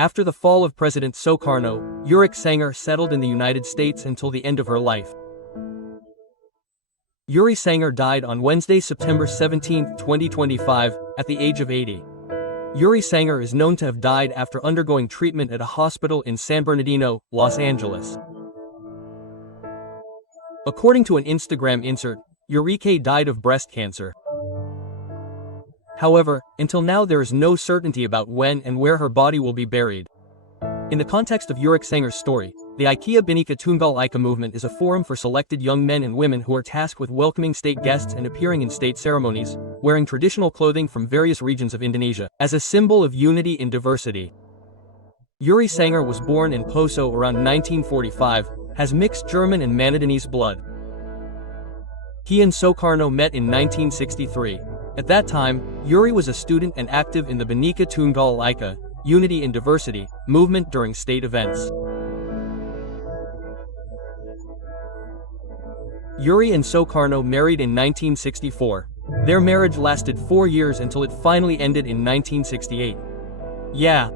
After the fall of President Soekarno, Yurike Sanger settled in the United States until the end of her life. Yuri Sanger died on Wednesday, September 17, 2025, at the age of 80. Yuri Sanger is known to have died after undergoing treatment at a hospital in San Bernardino, Los Angeles. According to an Instagram insert, Yurike died of breast cancer. However, until now there is no certainty about when and where her body will be buried. In the context of Yurike Sanger's story, the IKEA Bhinneka Tunggal Ika movement is a forum for selected young men and women who are tasked with welcoming state guests and appearing in state ceremonies, wearing traditional clothing from various regions of Indonesia, as a symbol of unity in diversity. Yuri Sanger was born in Poso around 1945, has mixed German and Manadinese blood. He and Soekarno met in 1963. At that time, Yuri was a student and active in the Bhinneka Tunggal Ika, Unity in Diversity, movement during state events. Yuri and Soekarno married in 1964. Their marriage lasted 4 years until it finally ended in 1968. Yeah.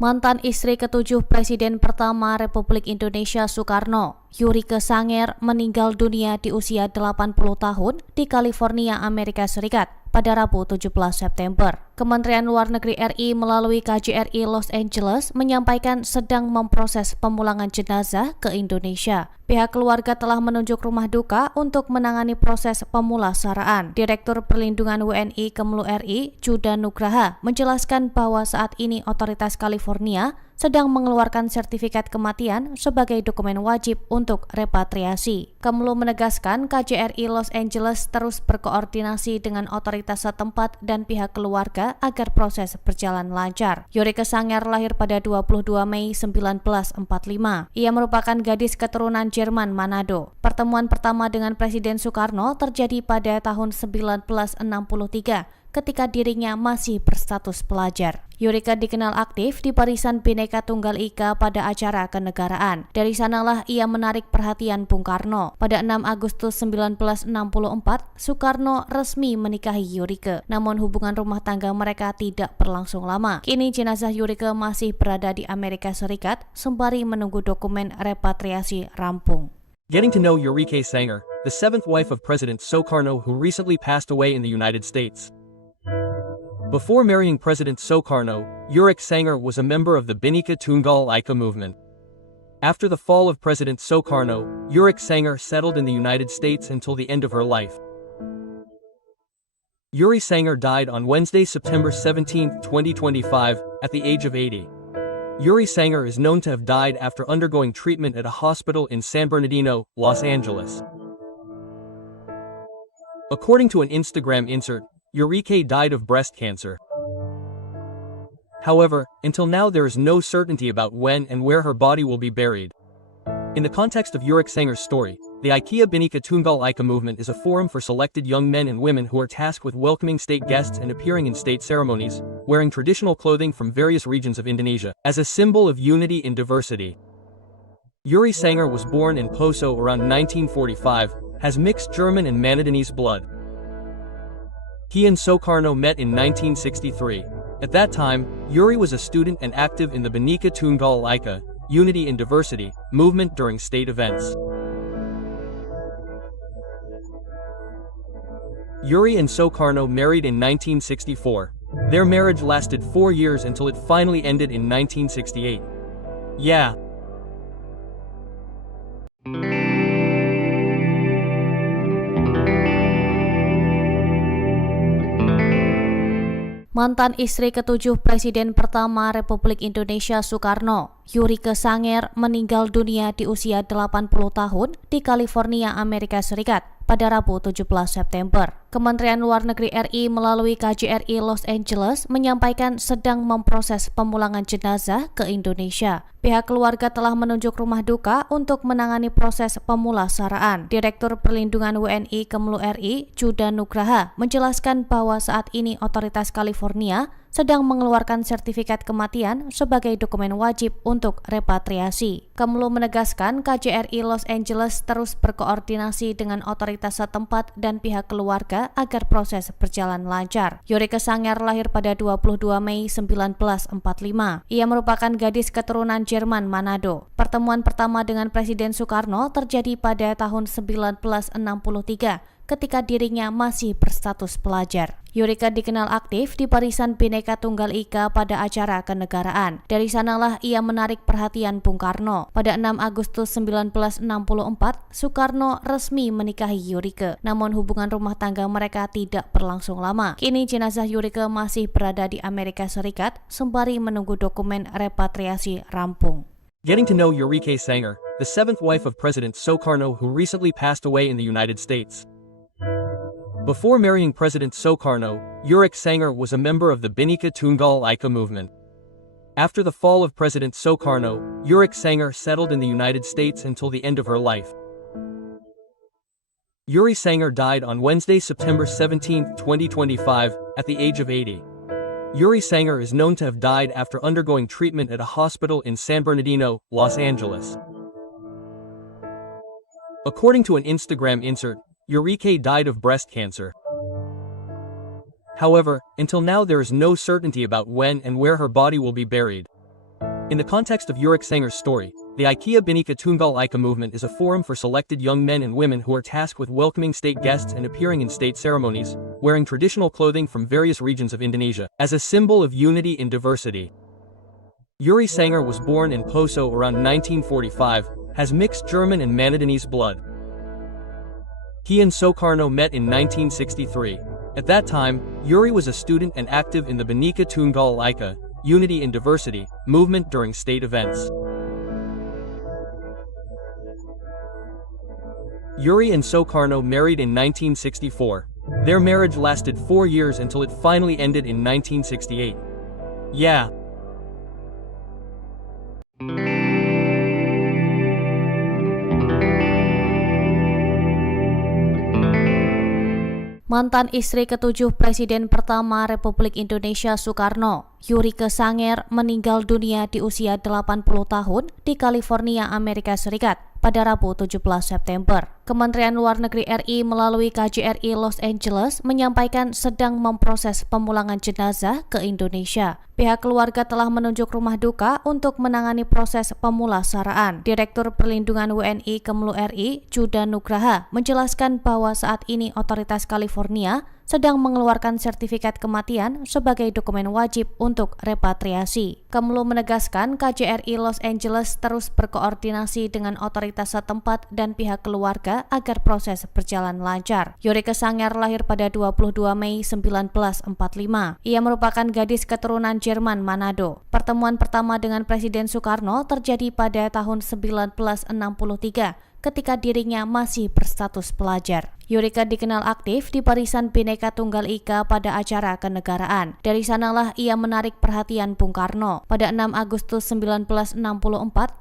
Mantan istri ketujuh Presiden pertama Republik Indonesia Soekarno, Yurike Sanger, meninggal dunia di usia 80 tahun di California, Amerika Serikat pada Rabu 17 September. Kementerian Luar Negeri RI melalui KJRI Los Angeles menyampaikan sedang memproses pemulangan jenazah ke Indonesia. Pihak keluarga telah menunjuk rumah duka untuk menangani proses pemulasaraan. Direktur Perlindungan WNI Kemlu RI, Juda Nugraha, menjelaskan bahwa saat ini otoritas California sedang mengeluarkan sertifikat kematian sebagai dokumen wajib untuk repatriasi. Kemlu menegaskan KJRI Los Angeles terus berkoordinasi dengan otoritas setempat dan pihak keluarga agar proses berjalan lancar. Yurike Sanger lahir pada 22 Mei 1945. Ia merupakan gadis keturunan Jerman Manado. Pertemuan pertama dengan Presiden Soekarno terjadi pada tahun 1963 ketika dirinya masih berstatus pelajar. Yurika dikenal aktif di Barisan Bhinneka Tunggal Ika pada acara kenegaraan. Dari sanalah ia menarik perhatian Bung Karno. Pada 6 Agustus 1964, Soekarno resmi menikahi Yurika. Namun hubungan rumah tangga mereka tidak berlangsung lama. Kini jenazah Yurika masih berada di Amerika Serikat sembari menunggu dokumen repatriasi rampung. Getting to know Eureka Sanger, the seventh wife of President Sukarno who recently passed away in the United States. Before marrying President Sukarno, Eureka Sanger was a member of the Bhinneka Tunggal Ika movement. After the fall of President Sukarno, Eureka Sanger settled in the United States until the end of her life. Yuri Sanger died on Wednesday, September 17, 2025, at the age of 80. Yuri Sanger is known to have died after undergoing treatment at a hospital in San Bernardino, Los Angeles. According to an Instagram insert, Eureka died of breast cancer. However, until now there is no certainty about when and where her body will be buried. In the context of Eureka Sanger's story, the IKEA Bhinneka Tunggal Ika movement is a forum for selected young men and women who are tasked with welcoming state guests and appearing in state ceremonies, wearing traditional clothing from various regions of Indonesia, as a symbol of unity in diversity. Yuri Sanger was born in Poso around 1945, has mixed German and Manadinese blood. He and Sukarno met in 1963. At that time, Yuri was a student and active in the Bhinneka Tunggal Ika, Unity in Diversity, movement during state events. Yuri and Sukarno married in 1964. Their marriage lasted 4 years until it finally ended in 1968. Yeah. Mantan istri ketujuh Presiden pertama Republik Indonesia Soekarno, Eureka Sanger, meninggal dunia di usia 80 tahun di California, Amerika Serikat pada Rabu 17 September. Kementerian Luar Negeri RI melalui KJRI Los Angeles menyampaikan sedang memproses pemulangan jenazah ke Indonesia. Pihak keluarga telah menunjuk rumah duka untuk menangani proses pemulasaraan. Direktur Perlindungan WNI Kemlu RI, Judan Nugraha, menjelaskan bahwa saat ini otoritas California sedang mengeluarkan sertifikat kematian sebagai dokumen wajib untuk repatriasi. Kemlu menegaskan KJRI Los Angeles terus berkoordinasi dengan otoritas setempat dan pihak keluarga agar proses berjalan lancar. Eureka Sanger lahir pada 22 Mei 1945. Ia merupakan gadis keturunan Jerman Manado. Pertemuan pertama dengan Presiden Soekarno terjadi pada tahun 1963 ketika dirinya masih berstatus pelajar. Eureka dikenal aktif di Barisan Bhinneka Tunggal Ika pada acara kenegaraan. Dari sanalah ia menarik perhatian Bung Karno. Pada 6 Agustus 1964, Soekarno resmi menikahi Eureka. Namun hubungan rumah tangga mereka tidak berlangsung lama. Kini jenazah Eureka masih berada di Amerika Serikat sembari menunggu dokumen repatriasi rampung. Getting to know Eureka Sanger, the seventh wife of President Sukarno who recently passed away in the United States. Before marrying President Sukarno, Eureka Sanger was a member of the Bhinneka Tunggal Ika movement. After the fall of President Sukarno, Eureka Sanger settled in the United States until the end of her life. Yuri Sanger died on Wednesday, September 17, 2025, at the age of 80. Yuri Sanger is known to have died after undergoing treatment at a hospital in San Bernardino, Los Angeles. According to an Instagram insert, Eureka died of breast cancer. However, until now there is no certainty about when and where her body will be buried. In the context of Eureka Sanger's story, the IKEA Bhinneka Tunggal Ika movement is a forum for selected young men and women who are tasked with welcoming state guests and appearing in state ceremonies, wearing traditional clothing from various regions of Indonesia, as a symbol of unity in diversity. Yuri Sanger was born in Poso around 1945, has mixed German and Manadinese blood. He and Sukarno met in 1963. At that time, Yuri was a student and active in the Bhinneka Tunggal Ika, Unity in Diversity, movement during state events. Yuri and Sukarno married in 1964. Their marriage lasted 4 years until it finally ended in 1968. Yeah. Mantan istri ketujuh Presiden pertama Republik Indonesia Soekarno, Yurike Sanger, meninggal dunia di usia 80 tahun di California, Amerika Serikat pada Rabu 17 September. Kementerian Luar Negeri RI melalui KJRI Los Angeles menyampaikan sedang memproses pemulangan jenazah ke Indonesia. Pihak keluarga telah menunjuk rumah duka untuk menangani proses pemulasaraan. Direktur Perlindungan WNI Kemlu RI, Juda Nugraha, menjelaskan bahwa saat ini otoritas California sedang mengeluarkan sertifikat kematian sebagai dokumen wajib untuk repatriasi. Kemlu menegaskan KJRI Los Angeles terus berkoordinasi dengan otoritas setempat dan pihak keluarga agar proses berjalan lancar. Yurike Sanger lahir pada 22 Mei 1945. Ia merupakan gadis keturunan Jerman Manado. Pertemuan pertama dengan Presiden Soekarno terjadi pada tahun 1963 ketika dirinya masih berstatus pelajar. Yurike dikenal aktif di Barisan Bhinneka Tunggal Ika pada acara kenegaraan. Dari sanalah ia menarik perhatian Bung Karno. Pada 6 Agustus 1964,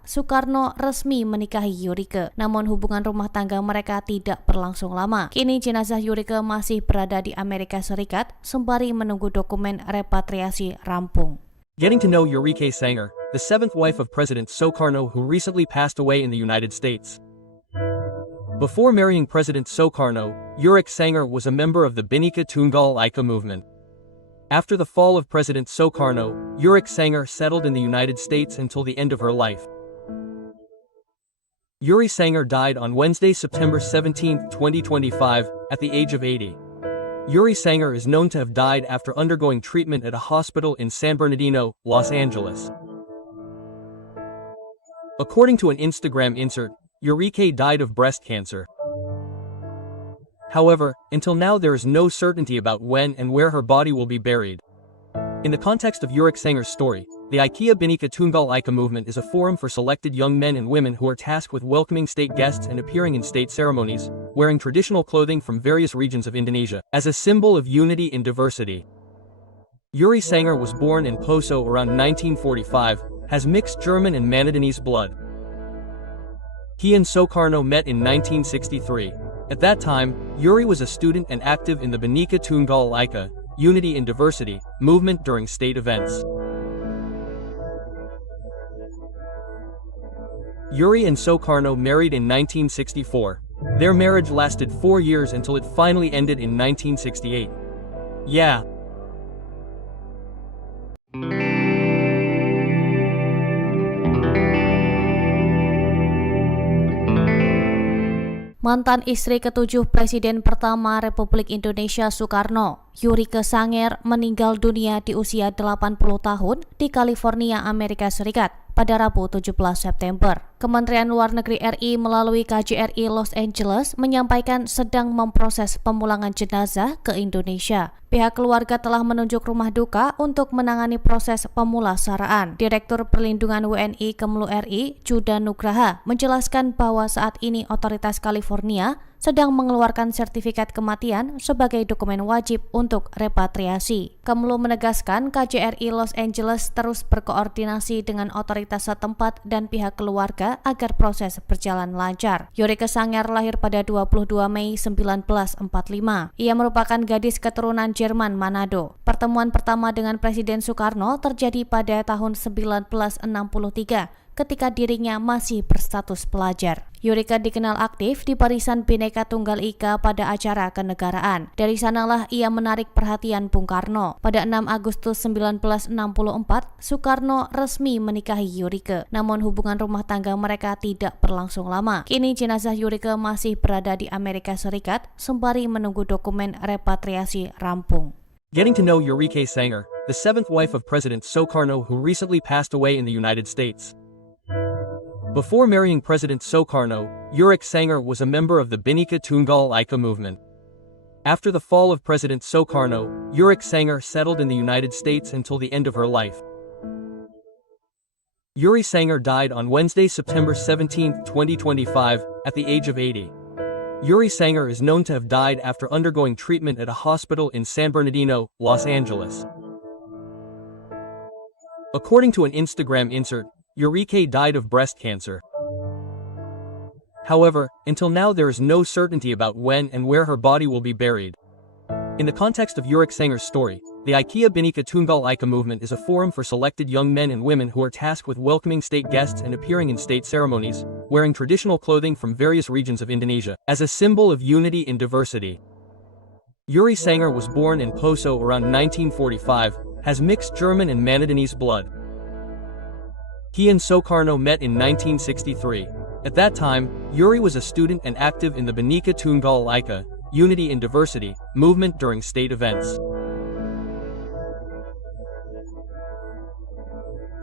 Soekarno resmi menikahi Yurike. Namun hubungan rumah tangga mereka tidak berlangsung lama. Kini jenazah Yurike masih berada di Amerika Serikat sembari menunggu dokumen repatriasi rampung. Getting to know Yurike Sanger, the seventh wife of President Sukarno who recently passed away in the United States. Before marrying President Sukarno, Yurike Sanger was a member of the Bhinneka Tunggal Ika movement. After the fall of President Sukarno, Yurike Sanger settled in the United States until the end of her life. Yuri Sanger died on Wednesday, September 17, 2025, at the age of 80. Yuri Sanger is known to have died after undergoing treatment at a hospital in San Bernardino, Los Angeles. According to an Instagram insert, Yurike died of breast cancer. However, until now there is no certainty about when and where her body will be buried. In the context of Yurike Sanger's story, the IKEA Bhinneka Tunggal Ika movement is a forum for selected young men and women who are tasked with welcoming state guests and appearing in state ceremonies, wearing traditional clothing from various regions of Indonesia, as a symbol of unity in diversity. Yuri Sanger was born in Poso around 1945, has mixed German and Manadinese blood. He and Sukarno met in 1963. At that time, Yuri was a student and active in the Bhinneka Tunggal Ika, Unity in Diversity, movement during state events. Yuri and Sukarno married in 1964. Their marriage lasted 4 years until it finally ended in 1968. Yeah. Mantan istri ketujuh Presiden pertama Republik Indonesia Soekarno, Yurike Sanger, meninggal dunia di usia 80 tahun di California, Amerika Serikat pada Rabu 17 September. Kementerian Luar Negeri RI melalui KJRI Los Angeles menyampaikan sedang memproses pemulangan jenazah ke Indonesia. Pihak keluarga telah menunjuk rumah duka untuk menangani proses pemulasaraan. Direktur Perlindungan WNI Kemlu RI, Juda Nugraha, menjelaskan bahwa saat ini otoritas California sedang mengeluarkan sertifikat kematian sebagai dokumen wajib untuk repatriasi. Kemlu menegaskan KJRI Los Angeles terus berkoordinasi dengan otoritas setempat dan pihak keluarga agar proses berjalan lancar. Yurike Sanger lahir pada 22 Mei 1945. Ia merupakan gadis keturunan Jerman Manado. Pertemuan pertama dengan Presiden Soekarno terjadi pada tahun 1963 ketika dirinya masih berstatus pelajar. Yurike dikenal aktif di Barisan Bhinneka Tunggal Ika pada acara kenegaraan. Dari sanalah ia menarik perhatian Bung Karno. Pada 6 Agustus 1964, Soekarno resmi menikahi Yurike. Namun hubungan rumah tangga mereka tidak berlangsung lama. Kini jenazah Yurike masih berada di Amerika Serikat sembari menunggu dokumen repatriasi rampung. Getting to know Yurike Sanger, the seventh wife of President Sukarno who recently passed away in the United States. Before marrying President Sukarno, Yurike Sanger was a member of the Bhinneka Tunggal Ika movement. After the fall of President Sukarno, Yurike Sanger settled in the United States until the end of her life. Yuri Sanger died on Wednesday, September 17, 2025, at the age of 80. Yuri Sanger is known to have died after undergoing treatment at a hospital in San Bernardino, Los Angeles. According to an Instagram insert, Yurike died of breast cancer. However, until now there is no certainty about when and where her body will be buried. In the context of Yurik Sanger's story, the IKEA Bhinneka Tunggal Ika movement is a forum for selected young men and women who are tasked with welcoming state guests and appearing in state ceremonies, wearing traditional clothing from various regions of Indonesia, as a symbol of unity in diversity. Yuri Sanger was born in Poso around 1945, has mixed German and Manadinese blood. He and Soekarno met in 1963. At that time, Yuri was a student and active in the Bhinneka Tunggal Ika, Unity in Diversity, movement during state events.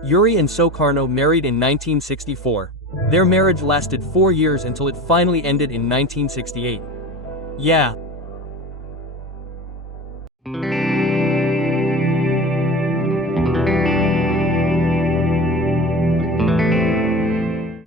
Yuri and Soekarno married in 1964. Their marriage lasted 4 years until it finally ended in 1968. Yeah.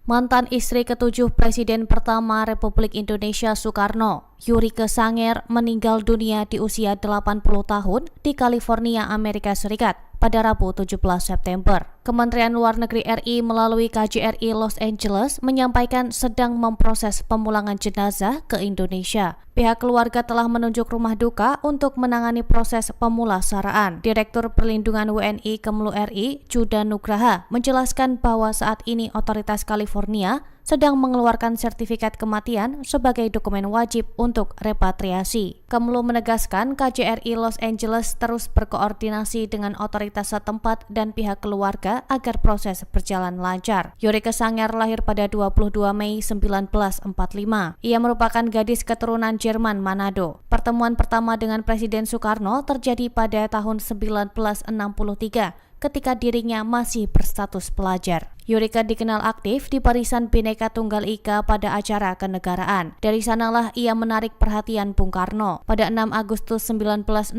Mantan istri ketujuh Presiden pertama Republik Indonesia Soekarno, Yurike Sanger, meninggal dunia di usia 80 tahun di California, Amerika Serikat pada Rabu 17 September. Kementerian Luar Negeri RI melalui KJRI Los Angeles menyampaikan sedang memproses pemulangan jenazah ke Indonesia. Pihak keluarga telah menunjuk rumah duka untuk menangani proses pemulasaraan. Direktur Perlindungan WNI Kemlu RI, Juda Nugraha, menjelaskan bahwa saat ini otoritas California sedang mengeluarkan sertifikat kematian sebagai dokumen wajib untuk repatriasi. Kemlu menegaskan KJRI Los Angeles terus berkoordinasi dengan otoritas setempat dan pihak keluarga agar proses berjalan lancar. Yurike Sanger lahir pada 22 Mei 1945. Ia merupakan gadis keturunan Jerman Manado. Pertemuan pertama dengan Presiden Soekarno terjadi pada tahun 1963 ketika dirinya masih berstatus pelajar. Yurike dikenal aktif di Barisan Bhinneka Tunggal Ika pada acara kenegaraan. Dari sanalah ia menarik perhatian Bung Karno. Pada 6 Agustus 1964,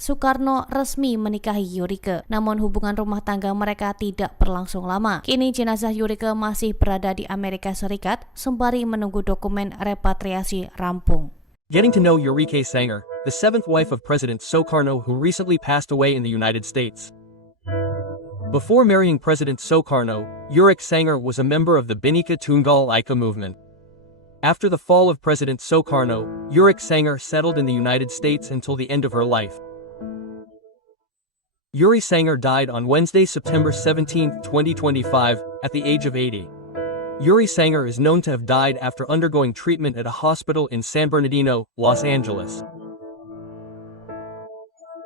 Soekarno resmi menikahi Yurike. Namun hubungan rumah tangga mereka tidak berlangsung lama. Kini jenazah Yurike masih berada di Amerika Serikat sembari menunggu dokumen repatriasi rampung. Getting to know Yurike Sanger, the seventh wife of President Soekarno who recently passed away in the United States. Before marrying President Soekarno, Yurike Sanger was a member of the Bhinneka Tunggal Ika movement. After the fall of President Soekarno, Yurike Sanger settled in the United States until the end of her life. Yuri Sanger died on Wednesday, September 17, 2025, at the age of 80. Yuri Sanger is known to have died after undergoing treatment at a hospital in San Bernardino, Los Angeles.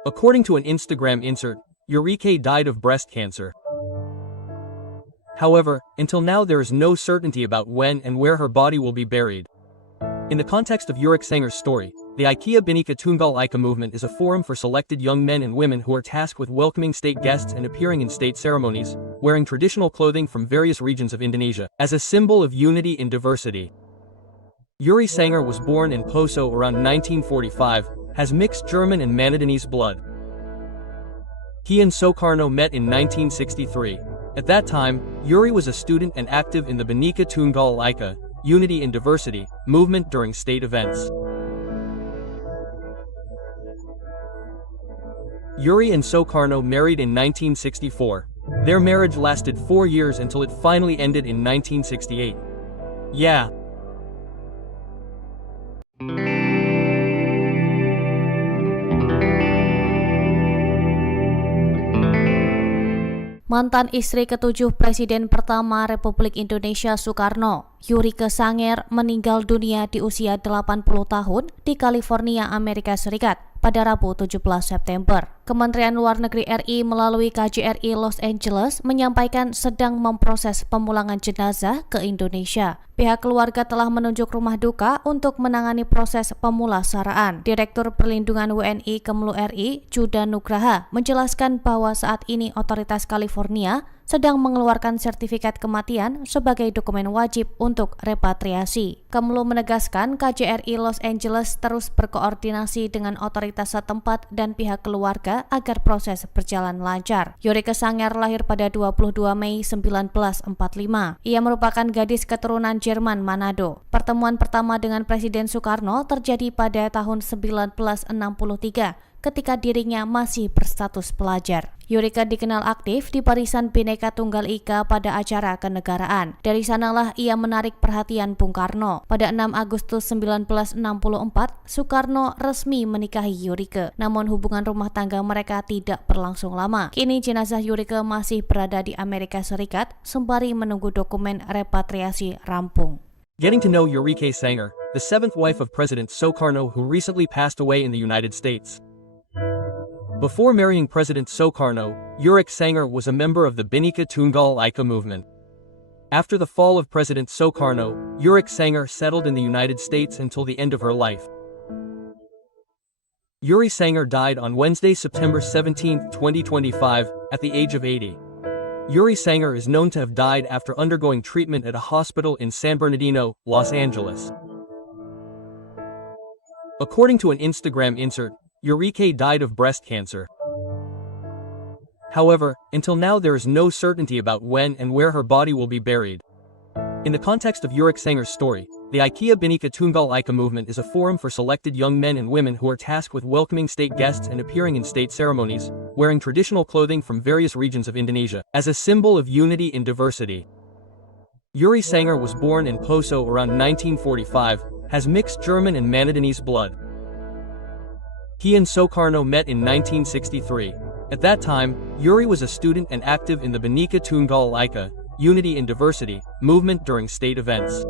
According to an Instagram insert, Yurike died of breast cancer. However, until now there is no certainty about when and where her body will be buried. In the context of Yurike Sanger's story, the IKEA Bhinneka Tunggal Ika movement is a forum for selected young men and women who are tasked with welcoming state guests and appearing in state ceremonies, wearing traditional clothing from various regions of Indonesia, as a symbol of unity in diversity. Yuri Sanger was born in Poso around 1945, has mixed German and Manadinese blood. He and Soekarno met in 1963. At that time, Yuri was a student and active in the Bhinneka Tunggal Ika, Unity in Diversity, movement during state events. Yuri and Soekarno married in 1964. Their marriage lasted 4 years until it finally ended in 1968. Yeah. Mantan istri ketujuh Presiden pertama Republik Indonesia Soekarno, Yurike Sanger, meninggal dunia di usia 80 tahun di California, Amerika Serikat pada Rabu 17 September. Kementerian Luar Negeri RI melalui KJRI Los Angeles menyampaikan sedang memproses pemulangan jenazah ke Indonesia. Pihak keluarga telah menunjuk rumah duka untuk menangani proses pemulasaraan. Direktur Perlindungan WNI Kemlu RI, Juda Nugraha, menjelaskan bahwa saat ini otoritas California sedang mengeluarkan sertifikat kematian sebagai dokumen wajib untuk repatriasi. Kemlu menegaskan KJRI Los Angeles terus berkoordinasi dengan otoritas setempat dan pihak keluarga agar proses berjalan lancar. Yurike Sanger lahir pada 22 Mei 1945. Ia merupakan gadis keturunan Jerman Manado. Pertemuan pertama dengan Presiden Soekarno terjadi pada tahun 1963 ketika dirinya masih berstatus pelajar. Yurika dikenal aktif di Barisan Bhinneka Tunggal Ika pada acara kenegaraan. Dari sanalah ia menarik perhatian Bung Karno. Pada 6 Agustus 1964, Soekarno resmi menikahi Yurika. Namun hubungan rumah tangga mereka tidak berlangsung lama. Kini jenazah Yurika masih berada di Amerika Serikat sembari menunggu dokumen repatriasi rampung. Getting to know Eureka Sanger, the seventh wife of President Sukarno who recently passed away in the United States. Before marrying President Sukarno, Eureka Sanger was a member of the Bhinneka Tunggal Ika movement. After the fall of President Sukarno, Eureka Sanger settled in the United States until the end of her life. Yuri Sanger died on Wednesday, September 17, 2025, at the age of 80. Yuri Sanger is known to have died after undergoing treatment at a hospital in San Bernardino, Los Angeles. According to an Instagram insert, Eureka died of breast cancer. However, until now there is no certainty about when and where her body will be buried. In the context of Eureka Sanger's story, the IKEA Bhinneka Tunggal Ika movement is a forum for selected young men and women who are tasked with welcoming state guests and appearing in state ceremonies, wearing traditional clothing from various regions of Indonesia, as a symbol of unity in diversity. Yuri Sanger was born in Poso around 1945, has mixed German and Manadinese blood. He and Sukarno met in 1963. At that time, Yuri was a student and active in the Bhinneka Tunggal Ika, Unity in Diversity, movement during state events.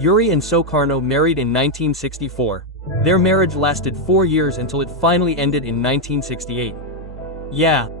Yuri and Sukarno married in 1964. Their marriage lasted 4 years until it finally ended in 1968. Yeah.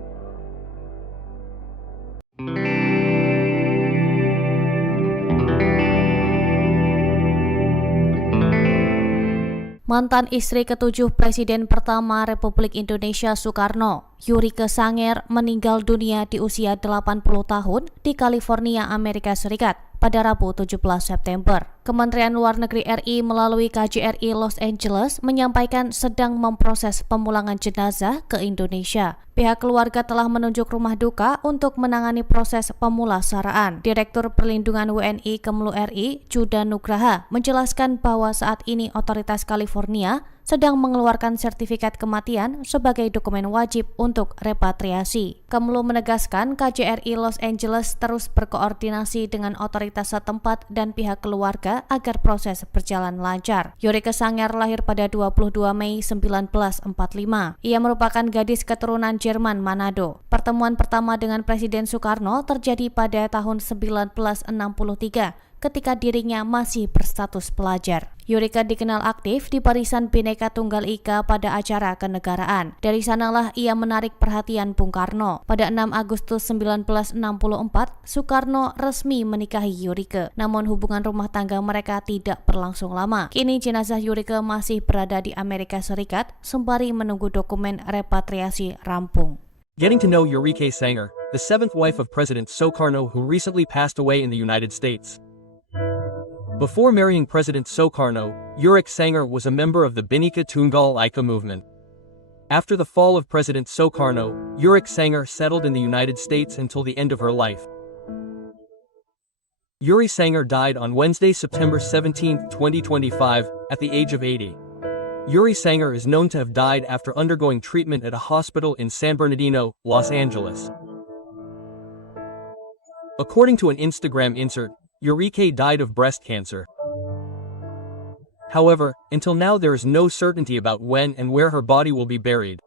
Mantan istri ketujuh Presiden pertama Republik Indonesia Soekarno, Eureka Sanger, meninggal dunia di usia 80 tahun di California, Amerika Serikat pada Rabu 17 September. Kementerian Luar Negeri RI melalui KJRI Los Angeles menyampaikan sedang memproses pemulangan jenazah ke Indonesia. Pihak keluarga telah menunjuk rumah duka untuk menangani proses pemulasaraan. Direktur Perlindungan WNI Kemlu RI, Juda Nugraha, menjelaskan bahwa saat ini otoritas California sedang mengeluarkan sertifikat kematian sebagai dokumen wajib untuk repatriasi. Kemlu menegaskan KJRI Los Angeles terus berkoordinasi dengan otoritas setempat dan pihak keluarga agar proses berjalan lancar. Eureka Sanger lahir pada 22 Mei 1945. Ia merupakan gadis keturunan Jerman Manado. Pertemuan pertama dengan Presiden Soekarno terjadi pada tahun 1963 ketika dirinya masih berstatus pelajar. Eureka dikenal aktif di Barisan Bhinneka Tunggal Ika pada acara kenegaraan. Dari sanalah ia menarik perhatian Bung Karno. Pada 6 Agustus 1964, Soekarno resmi menikahi Eureka. Namun hubungan rumah tangga mereka tidak berlangsung lama. Kini jenazah Eureka masih berada di Amerika Serikat sembari menunggu dokumen repatriasi rampung. Getting to know Eureka Sanger, the seventh wife of President Sukarno who recently passed away in the United States. Before marrying President Sukarno, Eureka Sanger was a member of the Bhinneka Tunggal Ika movement. After the fall of President Sukarno, Eureka Sanger settled in the United States until the end of her life. Yuri Sanger died on Wednesday, September 17, 2025, at the age of 80. Yuri Sanger is known to have died after undergoing treatment at a hospital in San Bernardino, Los Angeles. According to an Instagram insert, Eureka died of breast cancer. However, until now there is no certainty about when and where her body will be buried.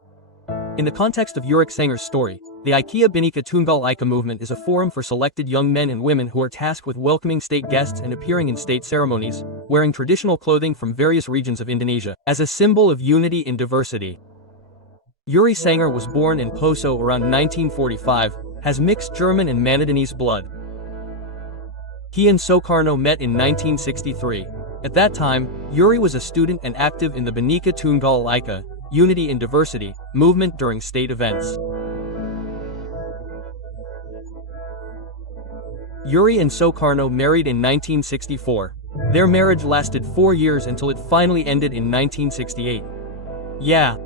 In the context of Eureka Sanger's story, the IKEA Bhinneka Tunggal Ika movement is a forum for selected young men and women who are tasked with welcoming state guests and appearing in state ceremonies, wearing traditional clothing from various regions of Indonesia, as a symbol of unity in diversity. Yuri Sanger was born in Poso around 1945, has mixed German and Manadinese blood. He and Sukarno met in 1963. At that time, Yuri was a student and active in the Bhinneka Tunggal Ika, Unity in Diversity, movement during state events. Yuri and Sukarno married in 1964. Their marriage lasted 4 years until it finally ended in 1968. Yeah.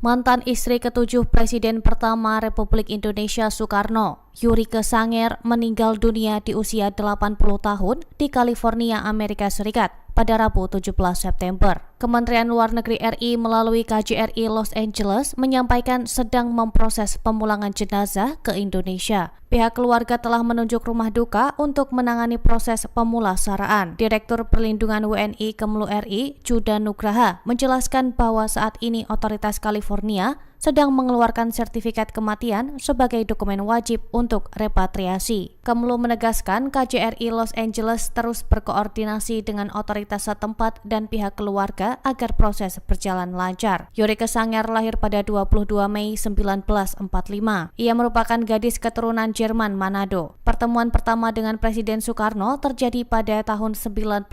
Mantan istri ketujuh Presiden pertama Republik Indonesia Soekarno, Yurike Sanger, meninggal dunia di usia 80 tahun di California, Amerika Serikat pada Rabu 17 September. Kementerian Luar Negeri RI melalui KJRI Los Angeles menyampaikan sedang memproses pemulangan jenazah ke Indonesia. Pihak keluarga telah menunjuk rumah duka untuk menangani proses pemulasaraan. Direktur Perlindungan WNI Kemlu RI, Juda Nugraha, menjelaskan bahwa saat ini otoritas California sedang mengeluarkan sertifikat kematian sebagai dokumen wajib untuk repatriasi. Kemlu menegaskan KJRI Los Angeles terus berkoordinasi dengan otoritas setempat dan pihak keluarga agar proses berjalan lancar. Yurike Sanger lahir pada 22 Mei 1945. Ia merupakan gadis keturunan Jerman Manado. Pertemuan pertama dengan Presiden Soekarno terjadi pada tahun 1963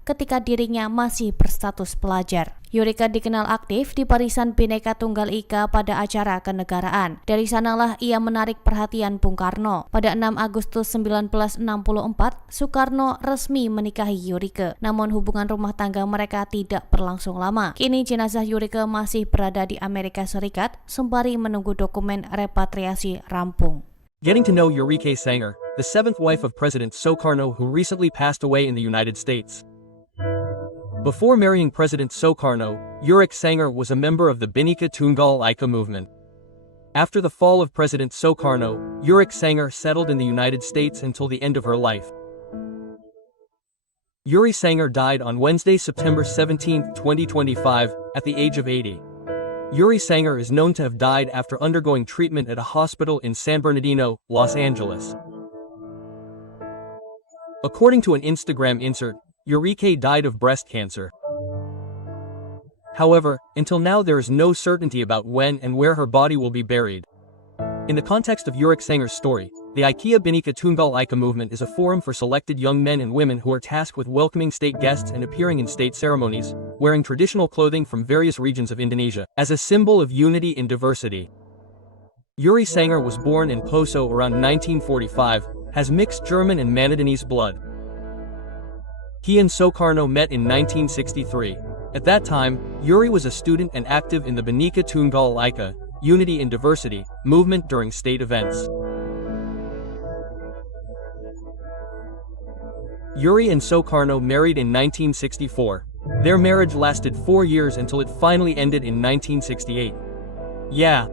ketika dirinya masih berstatus pelajar. Yurike dikenal aktif di Barisan Bhinneka Tunggal Ika pada acara kenegaraan. Dari sanalah ia menarik perhatian Bung Karno. Pada 6 Agustus 1964, Soekarno resmi menikahi Yurike. Namun hubungan rumah tangga mereka tidak berlangsung lama. Kini jenazah Yurike masih berada di Amerika Serikat sembari menunggu dokumen repatriasi rampung. Getting to know Yurike Sanger, the seventh wife of President Sukarno who recently passed away in the United States. Before marrying President Sukarno, Yurike Sanger was a member of the Bhinneka Tunggal Ika movement. After the fall of President Sukarno, Yurike Sanger settled in the United States until the end of her life. Yuri Sanger died on Wednesday, September 17, 2025, at the age of 80. Yuri Sanger is known to have died after undergoing treatment at a hospital in San Bernardino, Los Angeles. According to an Instagram insert, Yurike died of breast cancer. However, until now there is no certainty about when and where her body will be buried. In the context of Yurike Sanger's story, the IKEA Bhinneka Tunggal Ika movement is a forum for selected young men and women who are tasked with welcoming state guests and appearing in state ceremonies, wearing traditional clothing from various regions of Indonesia, as a symbol of unity in diversity. Yuri Sanger was born in Poso around 1945, has mixed German and Manadinese blood. He and Sukarno met in 1963. At that time, Yuri was a student and active in the Bhinneka Tunggal Ika, Unity in Diversity, movement during state events. Yuri and Sukarno married in 1964. Their marriage lasted 4 years until it finally ended in 1968. Yeah.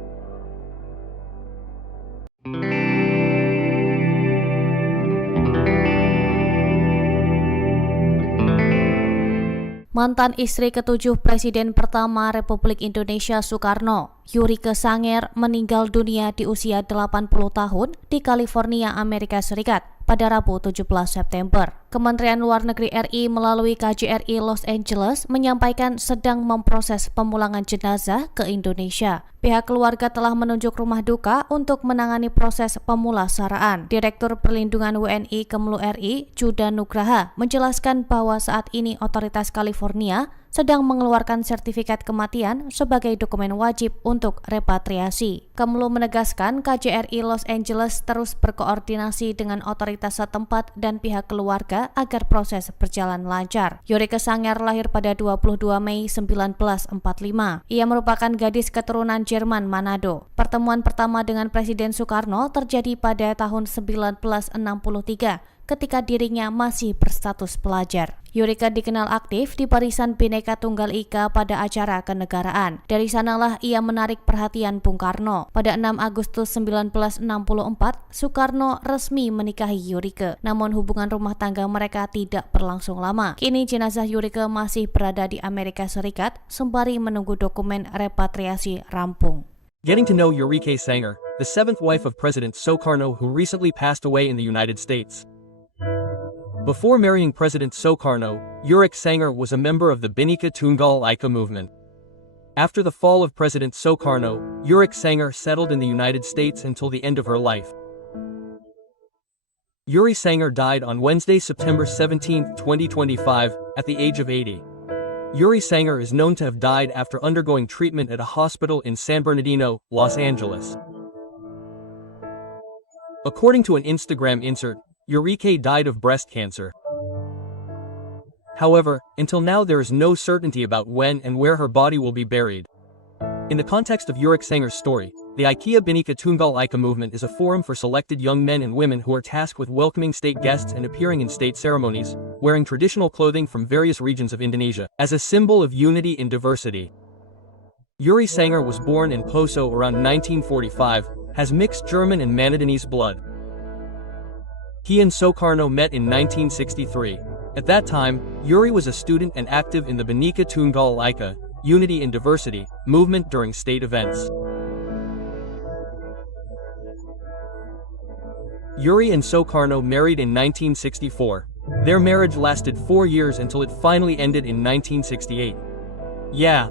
Mantan istri ketujuh Presiden pertama Republik Indonesia Soekarno, Yurike Sanger, meninggal dunia di usia 80 tahun di California, Amerika Serikat pada Rabu 17 September. Kementerian Luar Negeri RI melalui KJRI Los Angeles menyampaikan sedang memproses pemulangan jenazah ke Indonesia. Pihak keluarga telah menunjuk rumah duka untuk menangani proses pemulasaraan. Direktur Perlindungan WNI Kemlu RI, Juda Nugraha, menjelaskan bahwa saat ini otoritas California sedang mengeluarkan sertifikat kematian sebagai dokumen wajib untuk repatriasi. Kemlu menegaskan KJRI Los Angeles terus berkoordinasi dengan otoritas setempat dan pihak keluarga agar proses berjalan lancar. Yurike Sanger lahir pada 22 Mei 1945. Ia merupakan gadis keturunan Jerman Manado. Pertemuan pertama dengan Presiden Soekarno terjadi pada tahun 1963 ketika dirinya masih berstatus pelajar. Yurike dikenal aktif di Barisan Bhinneka Tunggal Ika pada acara kenegaraan. Dari sanalah ia menarik perhatian Bung Karno. Pada 6 Agustus 1964, Soekarno resmi menikahi Yurike. Namun hubungan rumah tangga mereka tidak berlangsung lama. Kini jenazah Yurike masih berada di Amerika Serikat sembari menunggu dokumen repatriasi rampung. Getting to know Yurike Sanger, the seventh wife of President Sukarno who recently passed away in the United States. Before marrying President Sukarno, Yurike Sanger was a member of the Bhinneka Tunggal Ika movement. After the fall of President Sukarno, Yurike Sanger settled in the United States until the end of her life. Yuri Sanger died on Wednesday, September 17, 2025, at the age of 80. Yuri Sanger is known to have died after undergoing treatment at a hospital in San Bernardino, Los Angeles. According to an Instagram insert, Yurike died of breast cancer. However, until now there is no certainty about when and where her body will be buried. In the context of Yurik Sanger's story, the IKEA Bhinneka Tunggal Ika movement is a forum for selected young men and women who are tasked with welcoming state guests and appearing in state ceremonies, wearing traditional clothing from various regions of Indonesia, as a symbol of unity in diversity. Yuri Sanger was born in Poso around 1945, has mixed German and Manadinese blood. He and Soekarno met in 1963. At that time, Yuri was a student and active in the Bhinneka Tunggal Ika, Unity in Diversity, movement during state events. Yuri and Soekarno married in 1964. Their marriage lasted 4 years until it finally ended in 1968. Yeah.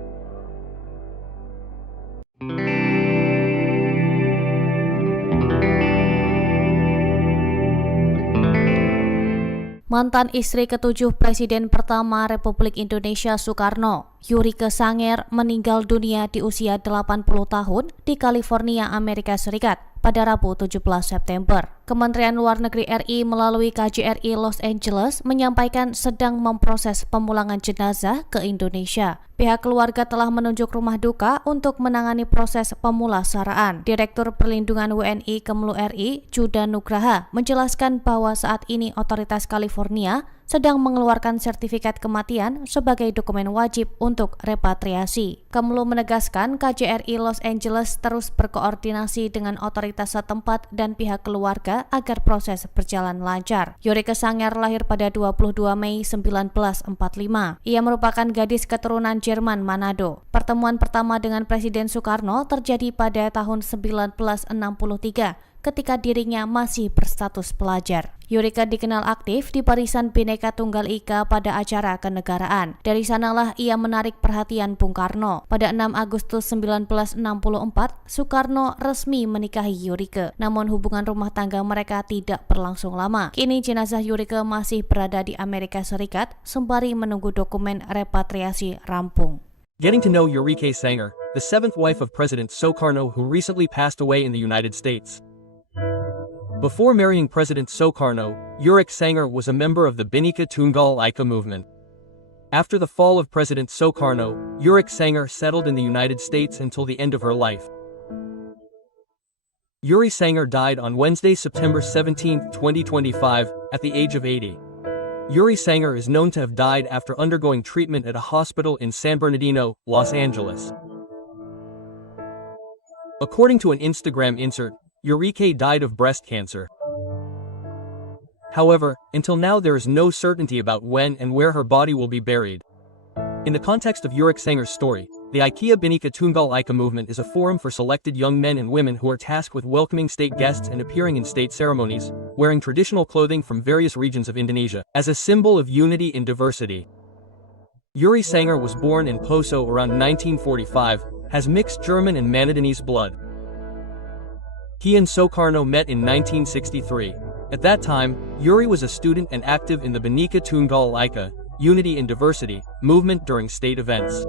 Mantan istri ketujuh Presiden pertama Republik Indonesia Soekarno, Yurike Sanger, meninggal dunia di usia 80 tahun di California, Amerika Serikat pada Rabu 17 September. Kementerian Luar Negeri RI melalui KJRI Los Angeles menyampaikan sedang memproses pemulangan jenazah ke Indonesia. Pihak keluarga telah menunjuk rumah duka untuk menangani proses pemulasaraan. Direktur Perlindungan WNI Kemlu RI, Juda Nugraha, menjelaskan bahwa saat ini otoritas California sedang mengeluarkan sertifikat kematian sebagai dokumen wajib untuk repatriasi. Kemlu menegaskan KJRI Los Angeles terus berkoordinasi dengan otoritas setempat dan pihak keluarga agar proses berjalan lancar. Yurike Sanger lahir pada 22 Mei 1945. Ia merupakan gadis keturunan Jerman Manado. Pertemuan pertama dengan Presiden Soekarno terjadi pada tahun 1963 ketika dirinya masih berstatus pelajar. Yurike dikenal aktif di Barisan Bhinneka Tunggal Ika pada acara kenegaraan. Dari sanalah ia menarik perhatian Bung Karno. Pada 6 Agustus 1964, Soekarno resmi menikahi Yurike. Namun hubungan rumah tangga mereka tidak berlangsung lama. Kini jenazah Yurike masih berada di Amerika Serikat sembari menunggu dokumen repatriasi rampung. Getting to know Yurike Sanger, the seventh wife of President Soekarno who recently passed away in the United States. Before marrying President Soekarno, Yurike Sanger was a member of the Bhinneka Tunggal Ika movement. After the fall of President Soekarno, Yurike Sanger settled in the United States until the end of her life. Yuri Sanger died on Wednesday, September 17, 2025, at the age of 80. Yuri Sanger is known to have died after undergoing treatment at a hospital in San Bernardino, Los Angeles. According to an Instagram insert, Yurike died of breast cancer. However, until now there is no certainty about when and where her body will be buried. In the context of Yurike Sanger's story, the IKEA Bhinneka Tunggal Ika movement is a forum for selected young men and women who are tasked with welcoming state guests and appearing in state ceremonies, wearing traditional clothing from various regions of Indonesia, as a symbol of unity in diversity. Yuri Sanger was born in Poso around 1945, has mixed German and Manadinese blood. He and Soekarno met in 1963. At that time, Yuri was a student and active in the Bhinneka Tunggal Ika, Unity in Diversity, movement during state events.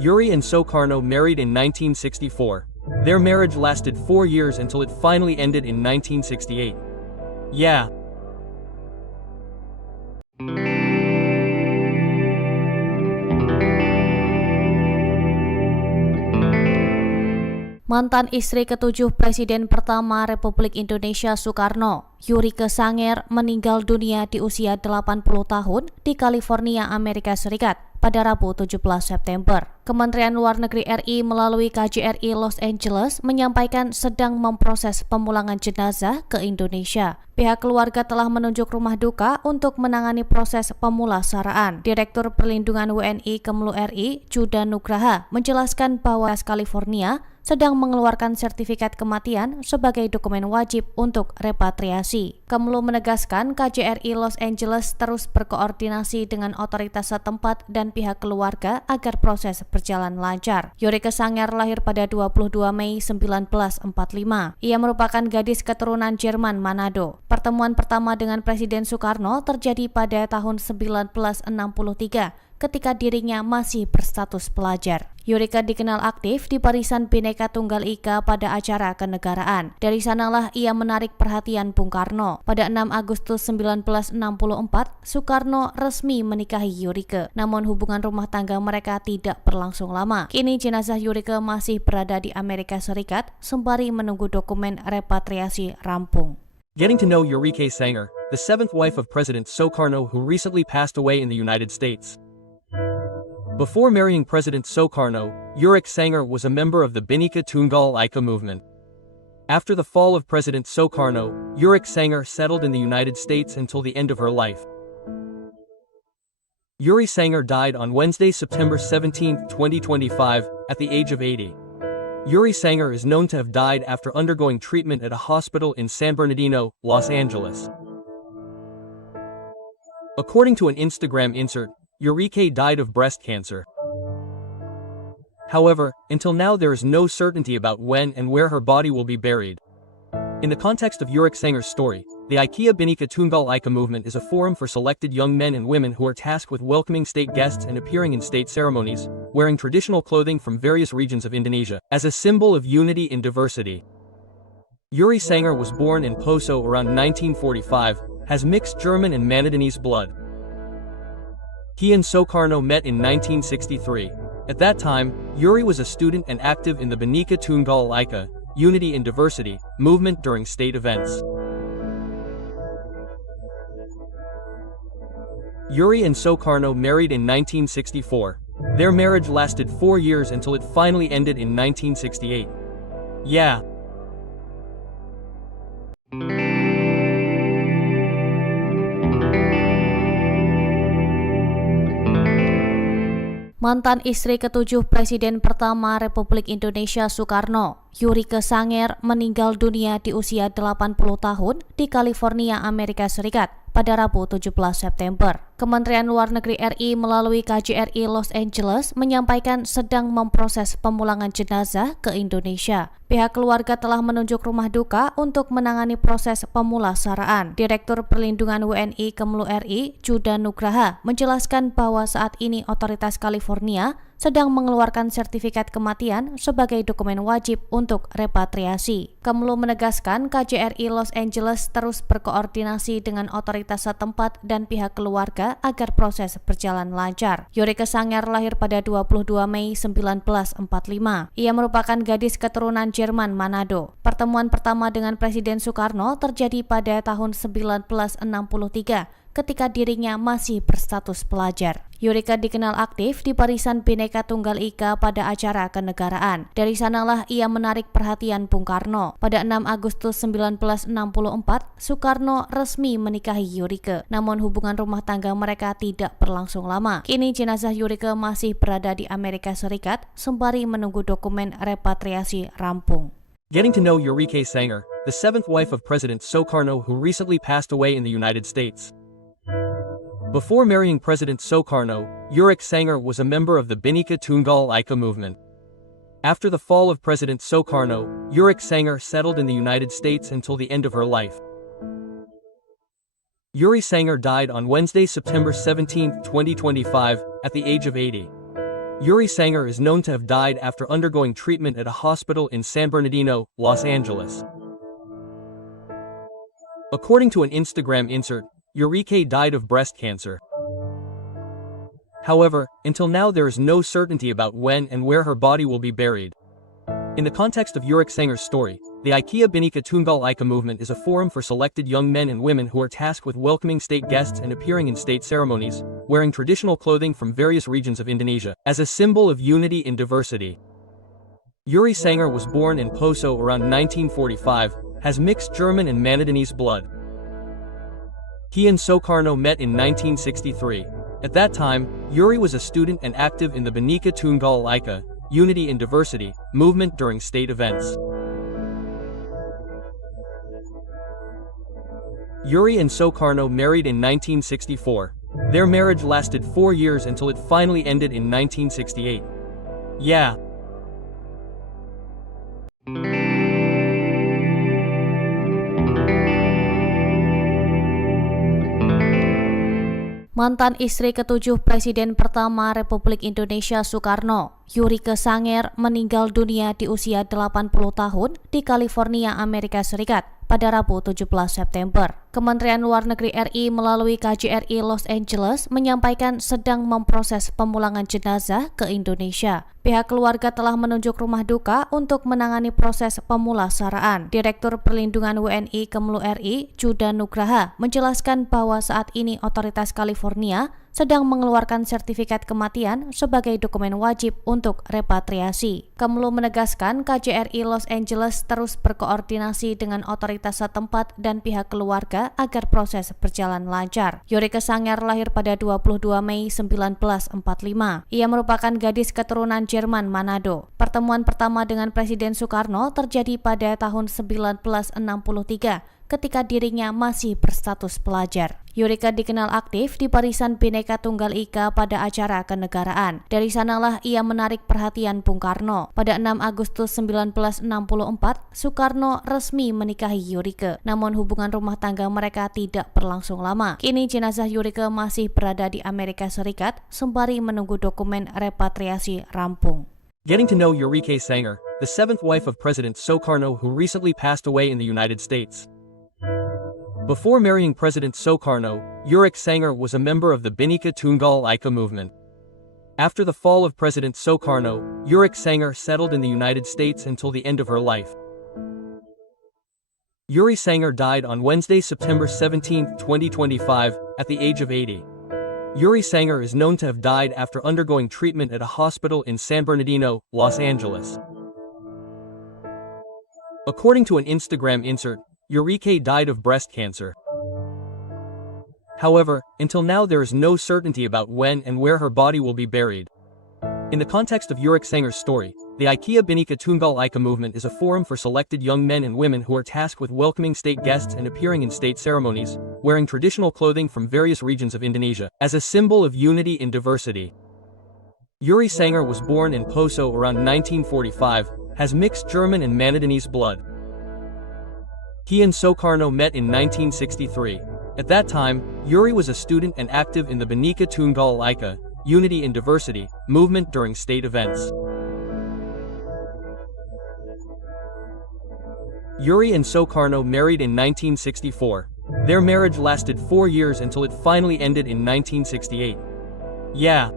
Yuri and Soekarno married in 1964. Their marriage lasted 4 years until it finally ended in 1968. Yeah. Mantan istri ketujuh Presiden pertama Republik Indonesia Soekarno, Yurike Sanger, meninggal dunia di usia 80 tahun di California, Amerika Serikat pada Rabu 17 September. Kementerian Luar Negeri RI melalui KJRI Los Angeles menyampaikan sedang memproses pemulangan jenazah ke Indonesia. Pihak keluarga telah menunjuk rumah duka untuk menangani proses pemulasaraan. Direktur Perlindungan WNI Kemlu RI, Juda Nugraha, menjelaskan bahwa California sedang mengeluarkan sertifikat kematian sebagai dokumen wajib untuk repatriasi. Kemlu menegaskan KJRI Los Angeles terus berkoordinasi dengan otoritas setempat dan pihak keluarga agar proses berjalan lancar. Yurike Sanger lahir pada 22 Mei 1945. Ia merupakan gadis keturunan Jerman Manado. Pertemuan pertama dengan Presiden Soekarno terjadi pada tahun 1963 ketika dirinya masih berstatus pelajar. Yurika dikenal aktif di Barisan Bhinneka Tunggal Ika pada acara kenegaraan. Dari sanalah ia menarik perhatian Bung Karno. Pada 6 Agustus 1964, Soekarno resmi menikahi Yurika. Namun hubungan rumah tangga mereka tidak berlangsung lama. Kini jenazah Yurika masih berada di Amerika Serikat sembari menunggu dokumen repatriasi rampung. Getting to know Eureka Sanger, the seventh wife of President Sukarno who recently passed away in the United States. Before marrying President Sukarno, Eureka Sanger was a member of the Bhinneka Tunggal Ika movement. After the fall of President Sukarno, Eureka Sanger settled in the United States until the end of her life. Yuri Sanger died on Wednesday, September 17, 2025, at the age of 80. Yuri Sanger is known to have died after undergoing treatment at a hospital in San Bernardino, Los Angeles. According to an Instagram insert, Eureka died of breast cancer. However, until now there is no certainty about when and where her body will be buried. In the context of Eureka Sanger's story, the IKEA Bhinneka Tunggal Ika movement is a forum for selected young men and women who are tasked with welcoming state guests and appearing in state ceremonies, wearing traditional clothing from various regions of Indonesia, as a symbol of unity in diversity. Yuri Sanger was born in Poso around 1945, has mixed German and Manadinese blood. He and Soekarno met in 1963. At that time, Yuri was a student and active in the Bhinneka Tunggal Ika, Unity in Diversity, movement during state events. Yuri and Soekarno married in 1964. Their marriage lasted 4 years until it finally ended in 1968. Yeah. Mantan istri ketujuh Presiden pertama Republik Indonesia Soekarno, Eureka Sanger, meninggal dunia di usia 80 tahun di California, Amerika Serikat pada Rabu 17 September. Kementerian Luar Negeri RI melalui KJRI Los Angeles menyampaikan sedang memproses pemulangan jenazah ke Indonesia. Pihak keluarga telah menunjuk rumah duka untuk menangani proses pemulasaraan. Direktur Perlindungan WNI Kemlu RI, Juda Nugraha, menjelaskan bahwa saat ini otoritas California sedang mengeluarkan sertifikat kematian sebagai dokumen wajib untuk repatriasi. Kemlu menegaskan KJRI Los Angeles terus berkoordinasi dengan otoritas setempat dan pihak keluarga agar proses berjalan lancar. Eureka Sanger lahir pada 22 Mei 1945. Ia merupakan gadis keturunan Jerman Manado. Pertemuan pertama dengan Presiden Soekarno terjadi pada tahun 1963 ketika dirinya masih berstatus pelajar. Eureka dikenal aktif di Barisan Bhinneka Tunggal Ika pada acara kenegaraan. Dari sanalah ia menarik perhatian Bung Karno. Pada 6 Agustus 1964, Soekarno resmi menikahi Eureka. Namun hubungan rumah tangga mereka tidak berlangsung lama. Kini jenazah Eureka masih berada di Amerika Serikat sembari menunggu dokumen repatriasi rampung. Getting to know Eureka Sanger, the seventh wife of President Sukarno who recently passed away in the United States. Before marrying President Sukarno, Eureka Sanger was a member of the Bhinneka Tunggal Ika movement. After the fall of President Sukarno, Eureka Sanger settled in the United States until the end of her life. Yuri Sanger died on Wednesday, September 17, 2025, at the age of 80. Yuri Sanger is known to have died after undergoing treatment at a hospital in San Bernardino, Los Angeles. According to an Instagram insert, Eureka died of breast cancer. However, until now there is no certainty about when and where her body will be buried. In the context of Eureka Sanger's story, the IKEA Bhinneka Tunggal Ika movement is a forum for selected young men and women who are tasked with welcoming state guests and appearing in state ceremonies, wearing traditional clothing from various regions of Indonesia, as a symbol of unity in diversity. Yuri Sanger was born in Poso around 1945, has mixed German and Manadinese blood. He and Soekarno met in 1963. At that time, Yuri was a student and active in the Bhinneka Tunggal Ika, Unity in Diversity, movement during state events. Yuri and Soekarno married in 1964. Their marriage lasted 4 years until it finally ended in 1968. Yeah. Mantan istri ketujuh Presiden pertama Republik Indonesia Soekarno, Yurike Sanger, meninggal dunia di usia 80 tahun di California, Amerika Serikat pada Rabu 17 September. Kementerian Luar Negeri RI melalui KJRI Los Angeles menyampaikan sedang memproses pemulangan jenazah ke Indonesia. Pihak keluarga telah menunjuk rumah duka untuk menangani proses pemulasaraan. Direktur Perlindungan WNI Kemlu RI, Judan Nugraha, menjelaskan bahwa saat ini otoritas California sedang mengeluarkan sertifikat kematian sebagai dokumen wajib untuk repatriasi. Kemlu menegaskan KJRI Los Angeles terus berkoordinasi dengan otoritas setempat dan pihak keluarga agar proses berjalan lancar. Yurike Sanger lahir pada 22 Mei 1945. Ia merupakan gadis keturunan Jerman Manado. Pertemuan pertama dengan Presiden Soekarno terjadi pada tahun 1963 ketika dirinya masih berstatus pelajar. Yurike dikenal aktif di Barisan Bhinneka Tunggal Ika pada acara kenegaraan. Dari sanalah ia menarik perhatian Bung Karno. Pada 6 Agustus 1964, Soekarno resmi menikahi Yurike. Namun hubungan rumah tangga mereka tidak berlangsung lama. Kini jenazah Yurike masih berada di Amerika Serikat sembari menunggu dokumen repatriasi rampung. Getting to know Yurike Sanger, the seventh wife of President Sukarno who recently passed away in the United States. Before marrying President Sukarno, Yurike Sanger was a member of the Bhinneka Tunggal Ika movement. After the fall of President Sukarno, Yurike Sanger settled in the United States until the end of her life. Yuri Sanger died on Wednesday, September 17, 2025, at the age of 80. Yuri Sanger is known to have died after undergoing treatment at a hospital in San Bernardino, Los Angeles. According to an Instagram insert, Yurike died of breast cancer. However, until now there is no certainty about when and where her body will be buried. In the context of Yurike Sanger's story, the IKEA Bhinneka Tunggal Ika movement is a forum for selected young men and women who are tasked with welcoming state guests and appearing in state ceremonies, wearing traditional clothing from various regions of Indonesia, as a symbol of unity in diversity. Yuri Sanger was born in Poso around 1945, has mixed German and Manadinese blood. He and Sukarno met in 1963. At that time, Yuri was a student and active in the Bhinneka Tunggal Ika, Unity in Diversity, movement during state events. Yuri and Sukarno married in 1964. Their marriage lasted 4 years until it finally ended in 1968. Yeah.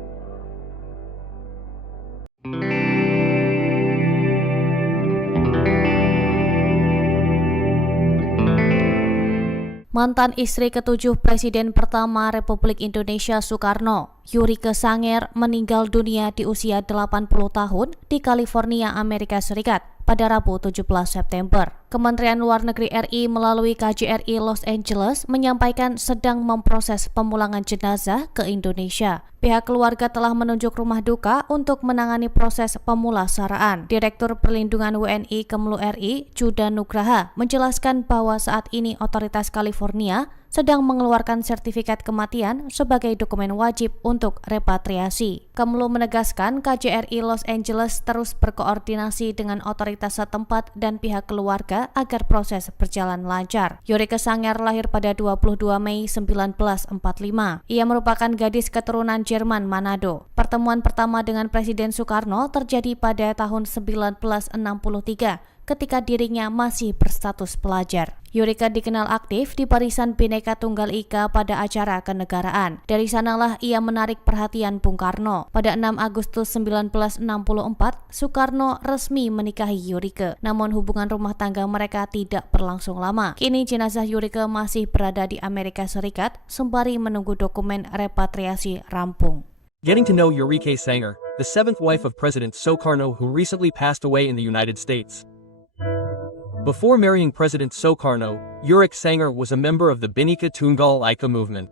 Mantan istri ketujuh Presiden pertama Republik Indonesia Soekarno, Yurike Sanger, meninggal dunia di usia 80 tahun di California, Amerika Serikat pada Rabu 17 September. Kementerian Luar Negeri RI melalui KJRI Los Angeles menyampaikan sedang memproses pemulangan jenazah ke Indonesia. Pihak keluarga telah menunjuk rumah duka untuk menangani proses pemulasaraan. Direktur Perlindungan WNI Kemlu RI, Judan Nugraha, menjelaskan bahwa saat ini otoritas California sedang mengeluarkan sertifikat kematian sebagai dokumen wajib untuk repatriasi. Kemlu menegaskan KJRI Los Angeles terus berkoordinasi dengan otoritas setempat dan pihak keluarga agar proses berjalan lancar. Yurike Sanger lahir pada 22 Mei 1945. Ia merupakan gadis keturunan Jerman Manado. Pertemuan pertama dengan Presiden Soekarno terjadi pada tahun 1963 ketika dirinya masih berstatus pelajar. Yurike dikenal aktif di Barisan Bhinneka Tunggal Ika pada acara kenegaraan. Dari sanalah ia menarik perhatian Bung Karno. Pada 6 Agustus 1964, Soekarno resmi menikahi Yurike. Namun hubungan rumah tangga mereka tidak berlangsung lama. Kini jenazah Yurike masih berada di Amerika Serikat sembari menunggu dokumen repatriasi rampung. Getting to know Yurike Sanger, the seventh wife of President Sukarno who recently passed away in the United States. Before marrying President Sukarno, Yurike Sanger was a member of the Bhinneka Tunggal Ika movement.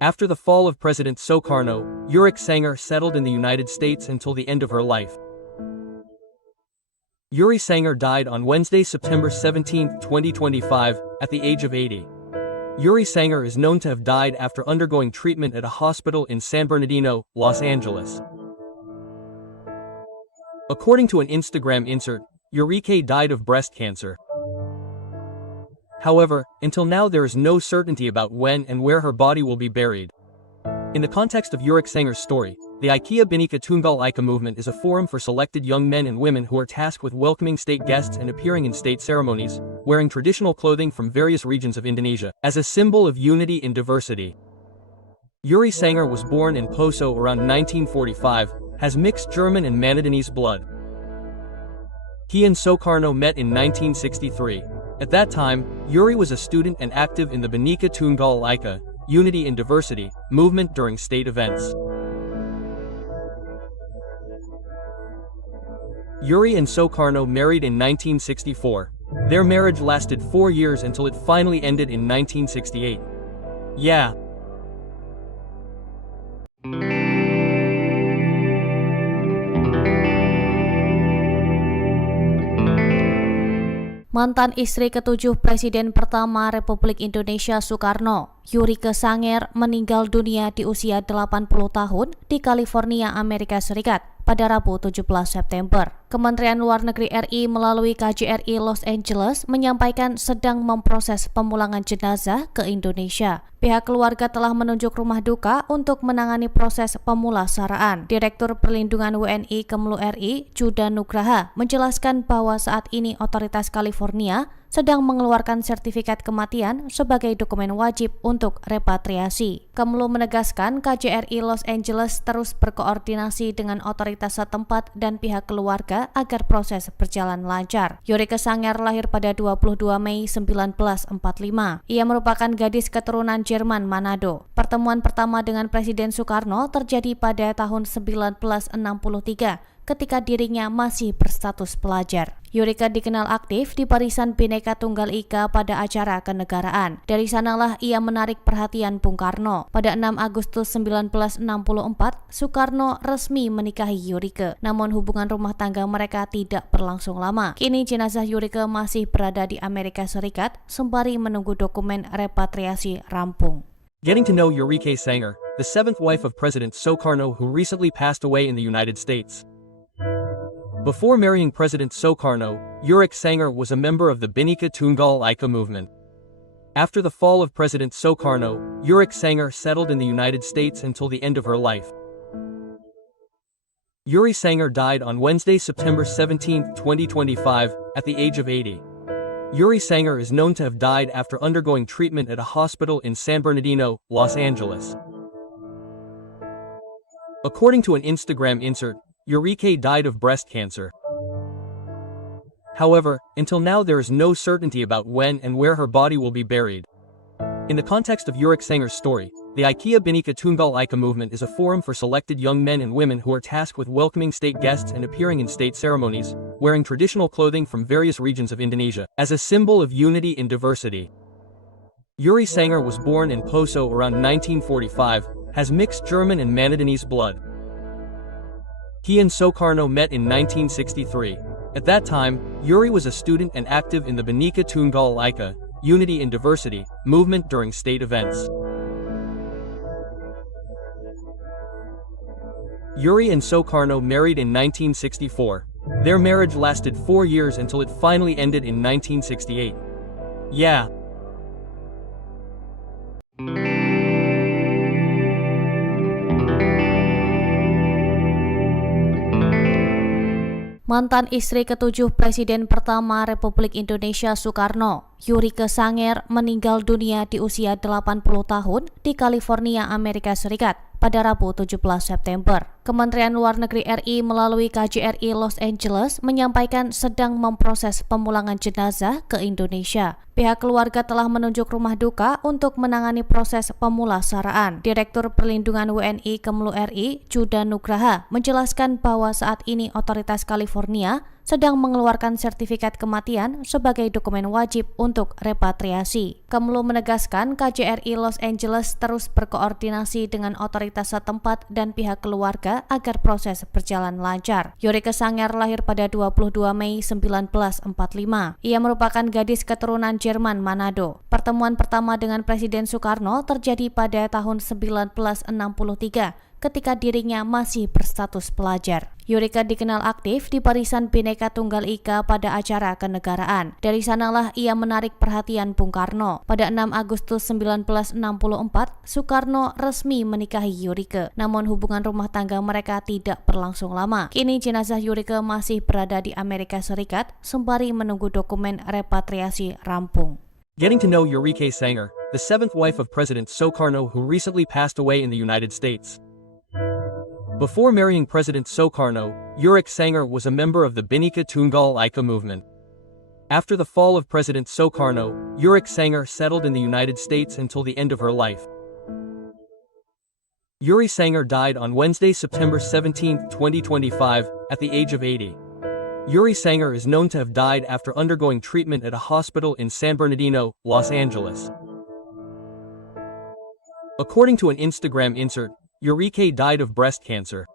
After the fall of President Sukarno, Yurike Sanger settled in the United States until the end of her life. Yuri Sanger died on Wednesday, September 17, 2025, at the age of 80. Yuri Sanger is known to have died after undergoing treatment at a hospital in San Bernardino, Los Angeles. According to an Instagram insert, Yurike died of breast cancer. However, until now there is no certainty about when and where her body will be buried. In the context of Yurik Sanger's story, the IKEA Bhinneka Tunggal Ika movement is a forum for selected young men and women who are tasked with welcoming state guests and appearing in state ceremonies, wearing traditional clothing from various regions of Indonesia, as a symbol of unity in diversity. Yuri Sanger was born in Poso around 1945, has mixed German and Manadinese blood. He and Soekarno met in 1963. At that time, Yuri was a student and active in the Bhinneka Tunggal Ika, Unity in Diversity, movement during state events. Yuri and Soekarno married in 1964. Their marriage lasted 4 years until it finally ended in 1968. Yeah. Mantan istri ketujuh Presiden pertama Republik Indonesia Soekarno, Yurike Sanger, meninggal dunia di usia 80 tahun di California, Amerika Serikat pada Rabu 17 September. Kementerian Luar Negeri RI melalui KJRI Los Angeles menyampaikan sedang memproses pemulangan jenazah ke Indonesia. Pihak keluarga telah menunjuk rumah duka untuk menangani proses pemulasaraan. Direktur Perlindungan WNI Kemlu RI, Judan Nugraha, menjelaskan bahwa saat ini otoritas California sedang mengeluarkan sertifikat kematian sebagai dokumen wajib untuk repatriasi. Kemlu menegaskan KJRI Los Angeles terus berkoordinasi dengan otoritas setempat dan pihak keluarga agar proses berjalan lancar. Yurike Sanger lahir pada 22 Mei 1945. Ia merupakan gadis keturunan Jerman Manado. Pertemuan pertama dengan Presiden Soekarno terjadi pada tahun 1963 ketika dirinya masih berstatus pelajar. Yurike dikenal aktif di Barisan Bhinneka Tunggal Ika pada acara kenegaraan. Dari sanalah ia menarik perhatian Bung Karno. Pada 6 Agustus 1964, Soekarno resmi menikahi Yurike. Namun hubungan rumah tangga mereka tidak berlangsung lama. Kini jenazah Yurike masih berada di Amerika Serikat sembari menunggu dokumen repatriasi rampung. Getting to know Yurike Sanger, the seventh wife of President Soekarno who recently passed away in the United States. Before marrying President Soekarno, Yurike Sanger was a member of the Bhinneka Tunggal Ika movement. After the fall of President Soekarno, Yurike Sanger settled in the United States until the end of her life. Yuri Sanger died on Wednesday, September 17, 2025, at the age of 80. Yuri Sanger is known to have died after undergoing treatment at a hospital in San Bernardino, Los Angeles. According to an Instagram insert, Yurike died of breast cancer. However, until now there is no certainty about when and where her body will be buried. In the context of Yurike Sanger's story, the IKEA Bhinneka Tunggal Ika movement is a forum for selected young men and women who are tasked with welcoming state guests and appearing in state ceremonies, wearing traditional clothing from various regions of Indonesia, as a symbol of unity in diversity. Yuri Sanger was born in Poso around 1945, has mixed German and Manadinese blood. He and Soekarno met in 1963. At that time, Yuri was a student and active in the Bhinneka Tunggal Ika, Unity in Diversity, movement during state events. Yuri and Soekarno married in 1964. Their marriage lasted 4 years until it finally ended in 1968. Yeah. Mantan istri ketujuh Presiden pertama Republik Indonesia Soekarno, Yurike Sanger, meninggal dunia di usia 80 tahun di California, Amerika Serikat pada Rabu 17 September. Kementerian Luar Negeri RI melalui KJRI Los Angeles menyampaikan sedang memproses pemulangan jenazah ke Indonesia. Pihak keluarga telah menunjuk rumah duka untuk menangani proses pemulasaraan. Direktur Perlindungan WNI Kemlu RI, Judan Nugraha, menjelaskan bahwa saat ini otoritas California sedang mengeluarkan sertifikat kematian sebagai dokumen wajib untuk repatriasi. Kemlu menegaskan KJRI Los Angeles terus berkoordinasi dengan otoritas setempat dan pihak keluarga agar proses berjalan lancar. Yurike Sanger lahir pada 22 Mei 1945. Ia merupakan gadis keturunan Jerman Manado. Pertemuan pertama dengan Presiden Soekarno terjadi pada tahun 1963 ketika dirinya masih berstatus pelajar. Yurika dikenal aktif di Barisan Bhinneka Tunggal Ika pada acara kenegaraan. Dari sanalah ia menarik perhatian Bung Karno. Pada 6 Agustus 1964, Soekarno resmi menikahi Yurika. Namun hubungan rumah tangga mereka tidak berlangsung lama. Kini jenazah Yurika masih berada di Amerika Serikat sembari menunggu dokumen repatriasi rampung. Getting to know Eureka Sanger, the seventh wife of President Sukarno who recently passed away in the United States. Before marrying President Sukarno, Eureka Sanger was a member of the Bhinneka Tunggal Ika movement. After the fall of President Sukarno, Eureka Sanger settled in the United States until the end of her life. Yuri Sanger died on Wednesday, September 17, 2025, at the age of 80. Yuri Sanger is known to have died after undergoing treatment at a hospital in San Bernardino, Los Angeles. According to an Instagram insert, Eureka died of breast cancer.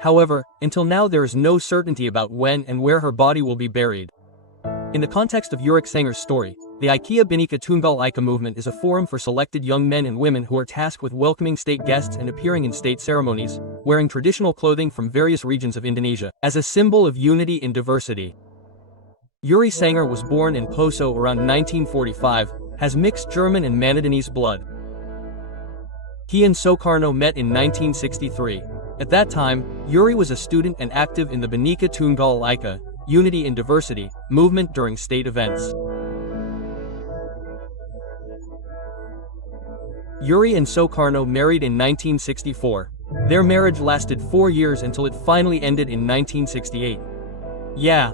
However, until now there is no certainty about when and where her body will be buried. In the context of Eureka Sanger's story, the IKEA Bhinneka Tunggal Ika movement is a forum for selected young men and women who are tasked with welcoming state guests and appearing in state ceremonies, wearing traditional clothing from various regions of Indonesia, as a symbol of unity in diversity. Yuri Sanger was born in Poso around 1945, has mixed German and Manadinese blood. He and Sukarno met in 1963. At that time, Yuri was a student and active in the Bhinneka Tunggal Ika, Unity in Diversity, movement during state events. Yuri and Sukarno married in 1964. Their marriage lasted 4 years until it finally ended in 1968. Yeah.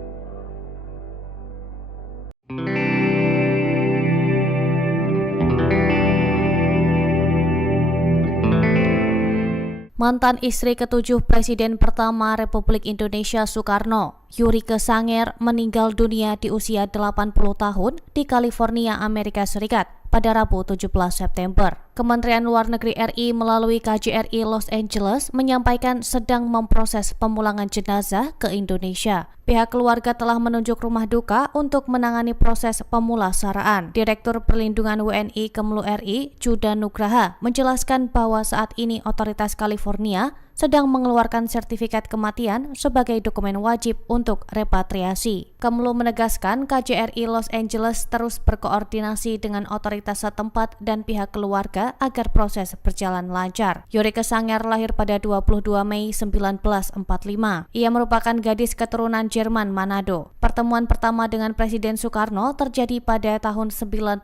Mantan istri ketujuh Presiden pertama Republik Indonesia Soekarno, Eureka Sanger, meninggal dunia di usia 80 tahun di California, Amerika Serikat pada Rabu 17 September. Kementerian Luar Negeri RI melalui KJRI Los Angeles menyampaikan sedang memproses pemulangan jenazah ke Indonesia. Pihak keluarga telah menunjuk rumah duka untuk menangani proses pemulasaraan. Direktur Perlindungan WNI Kemlu RI, Judan Nugraha, menjelaskan bahwa saat ini otoritas California sedang mengeluarkan sertifikat kematian sebagai dokumen wajib untuk repatriasi. Kemlu menegaskan KJRI Los Angeles terus berkoordinasi dengan otoritas setempat dan pihak keluarga agar proses berjalan lancar. Eureka Sanger lahir pada 22 Mei 1945. Ia merupakan gadis keturunan Jerman Manado. Pertemuan pertama dengan Presiden Soekarno terjadi pada tahun 1963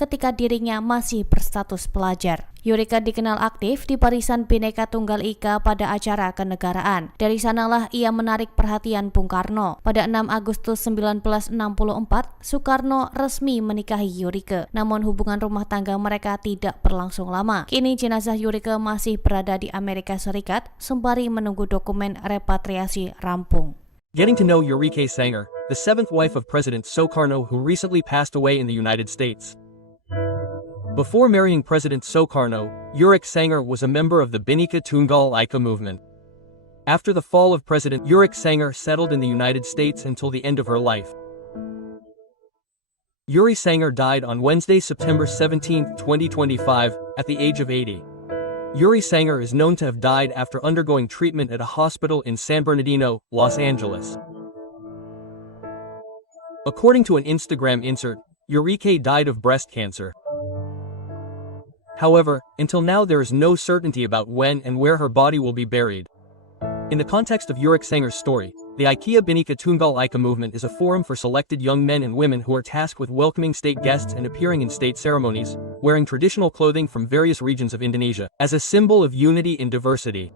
ketika dirinya masih berstatus pelajar. Eureka dikenal aktif di Barisan Bhinneka Tunggal Ika pada acara kenegaraan. Dari sanalah ia menarik perhatian Bung Karno. Pada 6 Agustus 1964, Soekarno resmi menikahi Eureka. Namun hubungan rumah tangga mereka tidak berlangsung lama. Kini jenazah Eureka masih berada di Amerika Serikat sembari menunggu dokumen repatriasi rampung. Getting to know Eureka Sanger, the seventh wife of President Sukarno who recently passed away in the United States. Before marrying President Sukarno, Eureka Sanger was a member of the Bhinneka Tunggal Ika movement. After the fall of President Eureka Sanger settled in the United States until the end of her life. Yuri Sanger died on Wednesday, September 17, 2025, at the age of 80. Yuri Sanger is known to have died after undergoing treatment at a hospital in San Bernardino, Los Angeles. According to an Instagram insert, Eureka died of breast cancer. However, until now there is no certainty about when and where her body will be buried. In the context of Eureka Sanger's story, the IKEA Bhinneka Tunggal Ika movement is a forum for selected young men and women who are tasked with welcoming state guests and appearing in state ceremonies, wearing traditional clothing from various regions of Indonesia, as a symbol of unity in diversity.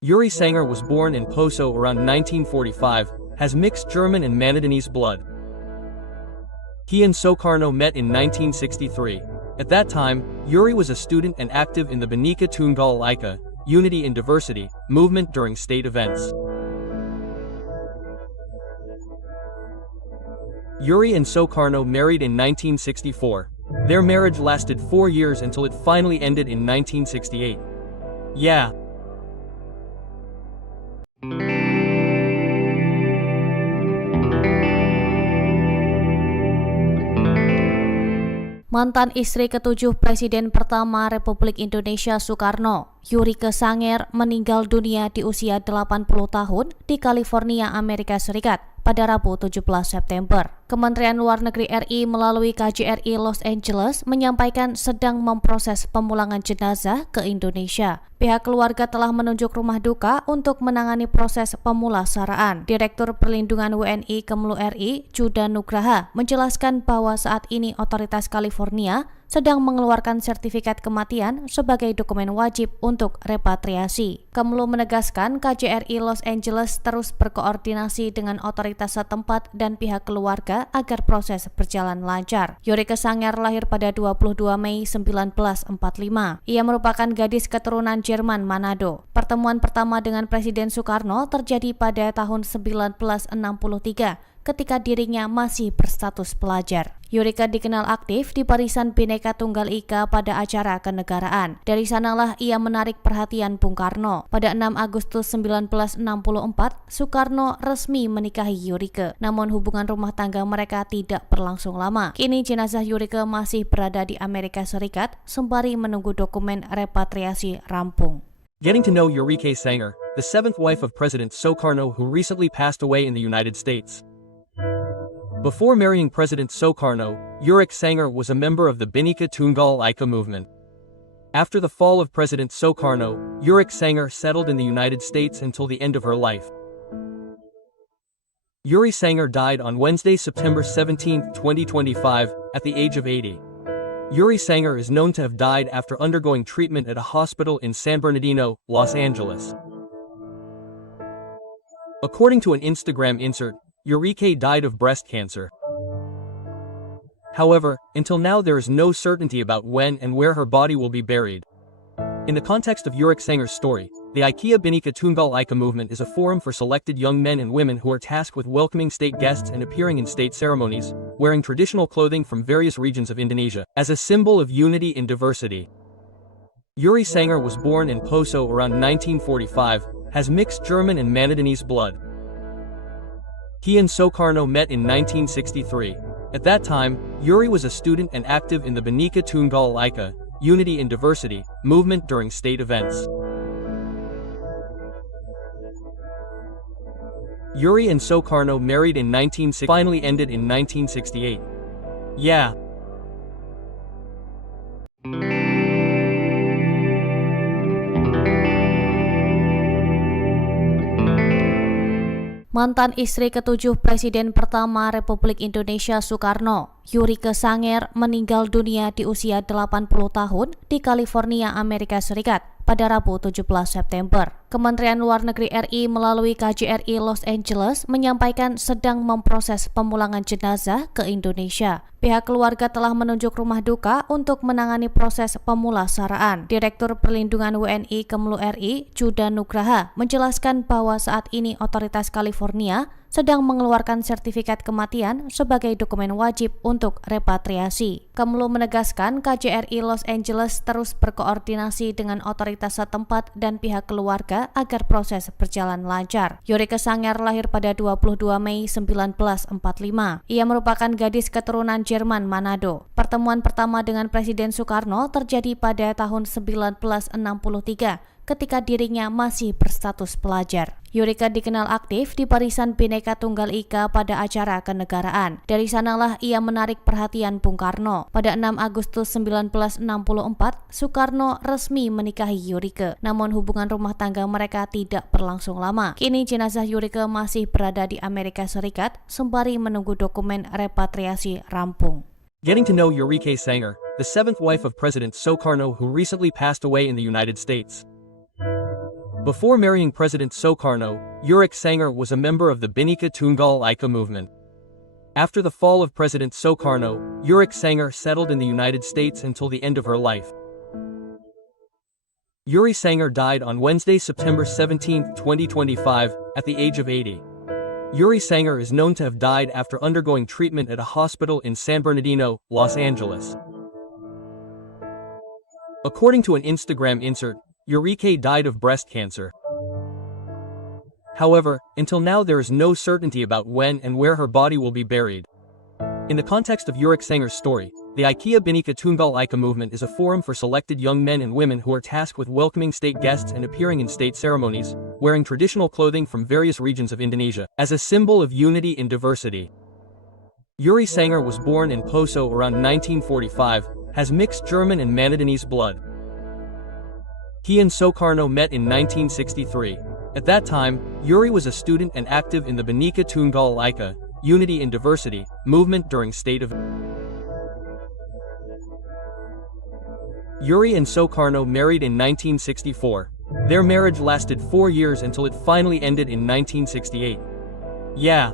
Yuri Sanger was born in Poso around 1945, has mixed German and Manadinese blood. He and Sukarno met in 1963. At that time, Yuri was a student and active in the Bhinneka Tunggal Ika, Unity in Diversity, movement during state events. Yuri and Sukarno married in 1964. Their marriage lasted 4 years until it finally ended in 1968. Yeah. Mantan istri ketujuh Presiden pertama Republik Indonesia Soekarno, Yurike Sanger, meninggal dunia di usia 80 tahun di California, Amerika Serikat pada Rabu 17 September. Kementerian Luar Negeri RI melalui KJRI Los Angeles menyampaikan sedang memproses pemulangan jenazah ke Indonesia. Pihak keluarga telah menunjuk rumah duka untuk menangani proses pemulasaraan. Direktur Perlindungan WNI Kemlu RI, Juda Nugraha, menjelaskan bahwa saat ini otoritas California sedang mengeluarkan sertifikat kematian sebagai dokumen wajib untuk repatriasi. Kemlu menegaskan KJRI Los Angeles terus berkoordinasi dengan otoritas setempat dan pihak keluarga agar proses berjalan lancar. Yurike Sanger lahir pada 22 Mei 1945. Ia merupakan gadis keturunan Jerman Manado. Pertemuan pertama dengan Presiden Soekarno terjadi pada tahun 1963 ketika dirinya masih berstatus pelajar. Yurike dikenal aktif di Barisan Bhinneka Tunggal Ika pada acara kenegaraan. Dari sanalah ia menarik perhatian Bung Karno. Pada 6 Agustus 1964, Soekarno resmi menikahi Yurike. Namun hubungan rumah tangga mereka tidak berlangsung lama. Kini jenazah Yurike masih berada di Amerika Serikat sembari menunggu dokumen repatriasi rampung. Getting to know Yurike Sanger, the seventh wife of President Sukarno who recently passed away in the United States. Before marrying President Sukarno, Yurike Sanger was a member of the Bhinneka Tunggal Ika movement. After the fall of President Sukarno, Yurike Sanger settled in the United States until the end of her life. Yuri Sanger died on Wednesday, September 17, 2025, at the age of 80. Yuri Sanger is known to have died after undergoing treatment at a hospital in San Bernardino, Los Angeles. According to an Instagram insert, Yurike died of breast cancer. However, until now there is no certainty about when and where her body will be buried. In the context of Yurike Sanger's story, the IKEA Bhinneka Tunggal Ika movement is a forum for selected young men and women who are tasked with welcoming state guests and appearing in state ceremonies, wearing traditional clothing from various regions of Indonesia, as a symbol of unity in diversity. Yuri Sanger was born in Poso around 1945, has mixed German and Manadinese blood. He and Sukarno met in 1963. At that time, Yuri was a student and active in the Bhinneka Tunggal Ika, Unity in Diversity, movement during state events. Yuri and Sukarno married in 1960, finally ended in 1968. Yeah. Mantan istri ketujuh Presiden pertama Republik Indonesia Soekarno, Yurike Sanger, meninggal dunia di usia 80 tahun di California, Amerika Serikat pada Rabu 17 September. Kementerian Luar Negeri RI melalui KJRI Los Angeles menyampaikan sedang memproses pemulangan jenazah ke Indonesia. Pihak keluarga telah menunjuk rumah duka untuk menangani proses pemulasaraan. Direktur Perlindungan WNI Kemlu RI, Juda Nugraha, menjelaskan bahwa saat ini otoritas California sedang mengeluarkan sertifikat kematian sebagai dokumen wajib untuk repatriasi. Kemlu menegaskan KJRI Los Angeles terus berkoordinasi dengan otoritas setempat dan pihak keluarga agar proses berjalan lancar. Yurike Sanger lahir pada 22 Mei 1945. Ia merupakan gadis keturunan Jerman Manado. Pertemuan pertama dengan Presiden Soekarno terjadi pada tahun 1963 ketika dirinya masih berstatus pelajar. Yurike dikenal aktif di Barisan Bhinneka Tunggal Ika pada acara kenegaraan. Dari sanalah ia menarik perhatian Bung Karno. Pada 6 Agustus 1964, Soekarno resmi menikahi Yurike. Namun hubungan rumah tangga mereka tidak berlangsung lama. Kini jenazah Yurike masih berada di Amerika Serikat sembari menunggu dokumen repatriasi rampung. Getting to know Yurike Sanger, the seventh wife of President Sukarno who recently passed away in the United States. Before marrying President Sukarno, Yurike Sanger was a member of the Bhinneka Tunggal Ika movement. After the fall of President Sukarno, Yurike Sanger settled in the United States until the end of her life. Yuri Sanger died on Wednesday, September 17, 2025, at the age of 80. Yuri Sanger is known to have died after undergoing treatment at a hospital in San Bernardino, Los Angeles. According to an Instagram insert, Yurike died of breast cancer. However, until now there is no certainty about when and where her body will be buried. In the context of Yurik Sanger's story, the IKEA Bhinneka Tunggal Ika movement is a forum for selected young men and women who are tasked with welcoming state guests and appearing in state ceremonies, wearing traditional clothing from various regions of Indonesia, as a symbol of unity in diversity. Yuri Sanger was born in Poso around 1945, has mixed German and Manadinese blood. He and Soekarno met in 1963. At that time, Yuri was a student and active in the Bhinneka Tunggal Ika, Unity in Diversity, movement during state of Yuri and Soekarno married in 1964. Their marriage lasted 4 years until it finally ended in 1968. Yeah.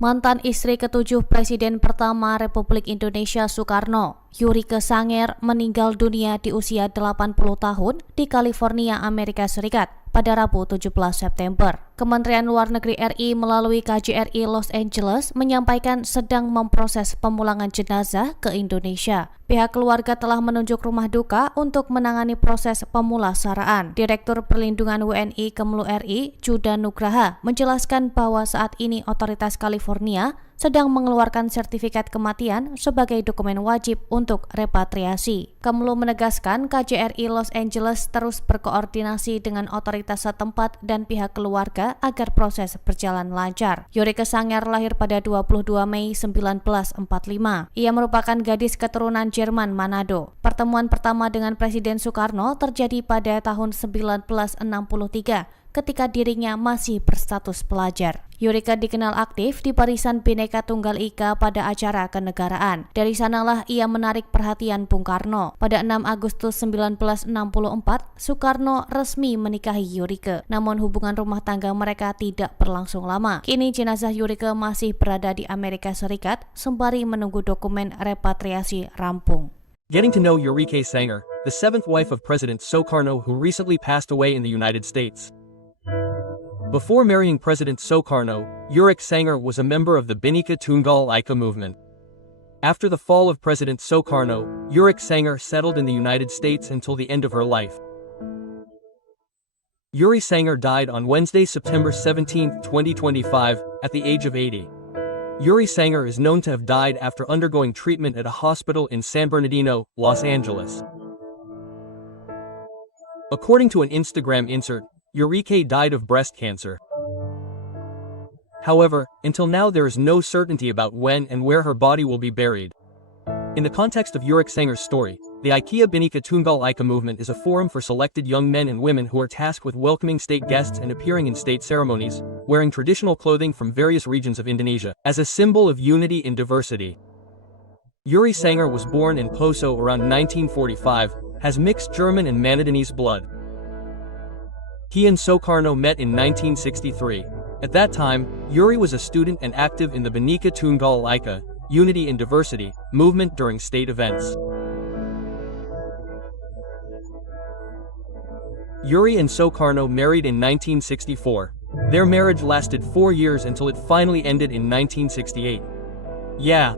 Mantan istri ketujuh Presiden pertama Republik Indonesia Soekarno, Yurike Sanger, meninggal dunia di usia 80 tahun di California, Amerika Serikat pada Rabu 17 September. Kementerian Luar Negeri RI melalui KJRI Los Angeles menyampaikan sedang memproses pemulangan jenazah ke Indonesia. Pihak keluarga telah menunjuk rumah duka untuk menangani proses pemulasaraan. Direktur Perlindungan WNI Kemlu RI, Juda Nugraha, menjelaskan bahwa saat ini otoritas California sedang mengeluarkan sertifikat kematian sebagai dokumen wajib untuk repatriasi. Kemlu menegaskan KJRI Los Angeles terus berkoordinasi dengan otoritas setempat dan pihak keluarga agar proses berjalan lancar. Yurike Sanger lahir pada 22 Mei 1945. Ia merupakan gadis keturunan Jerman Manado. Pertemuan pertama dengan Presiden Soekarno terjadi pada tahun 1963 ketika dirinya masih berstatus pelajar. Yurike dikenal aktif di Barisan Bhinneka Tunggal Ika pada acara kenegaraan. Dari sanalah ia menarik perhatian Bung Karno. Pada 6 Agustus 1964, Soekarno resmi menikahi Yurike. Namun hubungan rumah tangga mereka tidak berlangsung lama. Kini jenazah Yurike masih berada di Amerika Serikat sembari menunggu dokumen repatriasi rampung. Getting to know Yurike Sanger, the seventh wife of President Soekarno who recently passed away in the United States. Before marrying President Soekarno, Yurik Sanger was a member of the Bhinneka Tunggal Ika movement. After the fall of President Soekarno, Yurik Sanger settled in the United States until the end of her life. Yuri Sanger died on Wednesday, September 17, 2025, at the age of 80. Yuri Sanger is known to have died after undergoing treatment at a hospital in San Bernardino, Los Angeles. According to an Instagram insert, Yurike died of breast cancer. However, until now there is no certainty about when and where her body will be buried. In the context of Yurik Sanger's story, the IKEA Bhinneka Tunggal Ika movement is a forum for selected young men and women who are tasked with welcoming state guests and appearing in state ceremonies, wearing traditional clothing from various regions of Indonesia, as a symbol of unity in diversity. Yuri Sanger was born in Poso around 1945, has mixed German and Manadinese blood. He and Soekarno met in 1963. At that time, Yuri was a student and active in the Bhinneka Tunggal Ika, Unity in Diversity, movement during state events. Yuri and Soekarno married in 1964. Their marriage lasted 4 years until it finally ended in 1968. Yeah.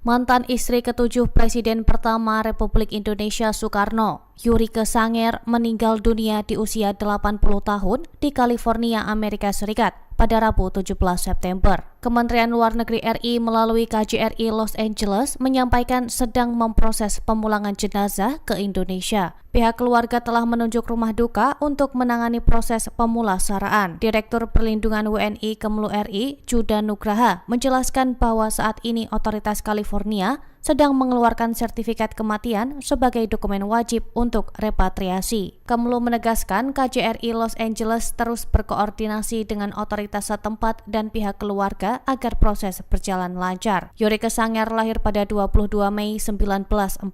Mantan istri ketujuh Presiden pertama Republik Indonesia Soekarno, Yurike Sanger, meninggal dunia di usia 80 tahun di California, Amerika Serikat pada Rabu 17 September. Kementerian Luar Negeri RI melalui KJRI Los Angeles menyampaikan sedang memproses pemulangan jenazah ke Indonesia. Pihak keluarga telah menunjuk rumah duka untuk menangani proses pemulasaraan. Direktur Perlindungan WNI Kemlu RI, Juda Nugraha, menjelaskan bahwa saat ini otoritas California sedang mengeluarkan sertifikat kematian sebagai dokumen wajib untuk repatriasi. Kemlu menegaskan KJRI Los Angeles terus berkoordinasi dengan otoritas setempat dan pihak keluarga agar proses berjalan lancar. Yurike Sanger lahir pada 22 Mei 1945.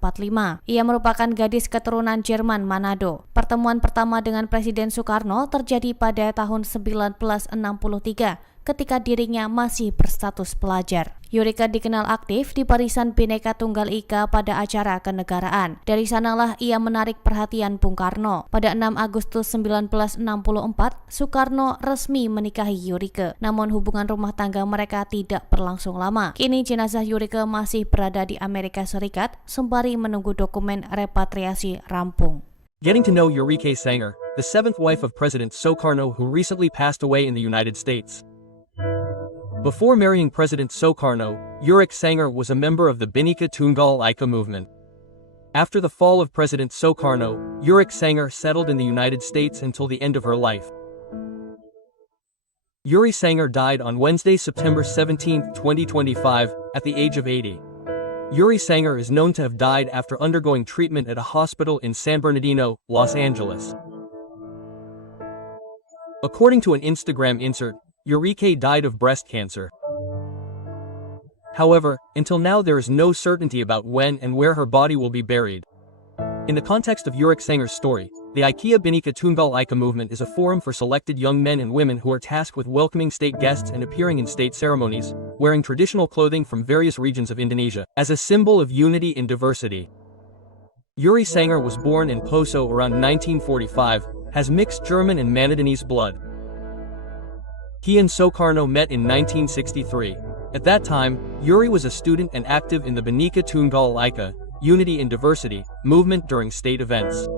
Ia merupakan gadis keturunan Jerman Manado. Pertemuan pertama dengan Presiden Soekarno terjadi pada tahun 1963 ketika dirinya masih berstatus pelajar. Yurika dikenal aktif di Barisan Bhinneka Tunggal Ika pada acara kenegaraan. Dari sanalah ia menarik perhatian Bung Karno. Pada 6 Agustus 1964, Soekarno resmi menikahi Yurika. Namun hubungan rumah tangga mereka tidak berlangsung lama. Kini jenazah Yurika masih berada di Amerika Serikat sembari menunggu dokumen repatriasi rampung. Getting to know Eureka Sanger, the seventh wife of President Sukarno who recently passed away in the United States. Before marrying President Sukarno, Eureka Sanger was a member of the Bhinneka Tunggal Ika movement. After the fall of President Sukarno, Eureka Sanger settled in the United States until the end of her life. Yuri Sanger died on Wednesday, September 17, 2025, at the age of 80. Yuri Sanger is known to have died after undergoing treatment at a hospital in San Bernardino, Los Angeles. According to an Instagram insert, Eureka died of breast cancer. However, until now there is no certainty about when and where her body will be buried. In the context of Eureka Sanger's story, the IKEA Bhinneka Tunggal Ika movement is a forum for selected young men and women who are tasked with welcoming state guests and appearing in state ceremonies, wearing traditional clothing from various regions of Indonesia, as a symbol of unity in diversity. Yuri Sanger was born in Poso around 1945, has mixed German and Manadinese blood. He and Sukarno met in 1963. At that time, Yuri was a student and active in the Bhinneka Tunggal Ika, Unity in Diversity, movement during state events.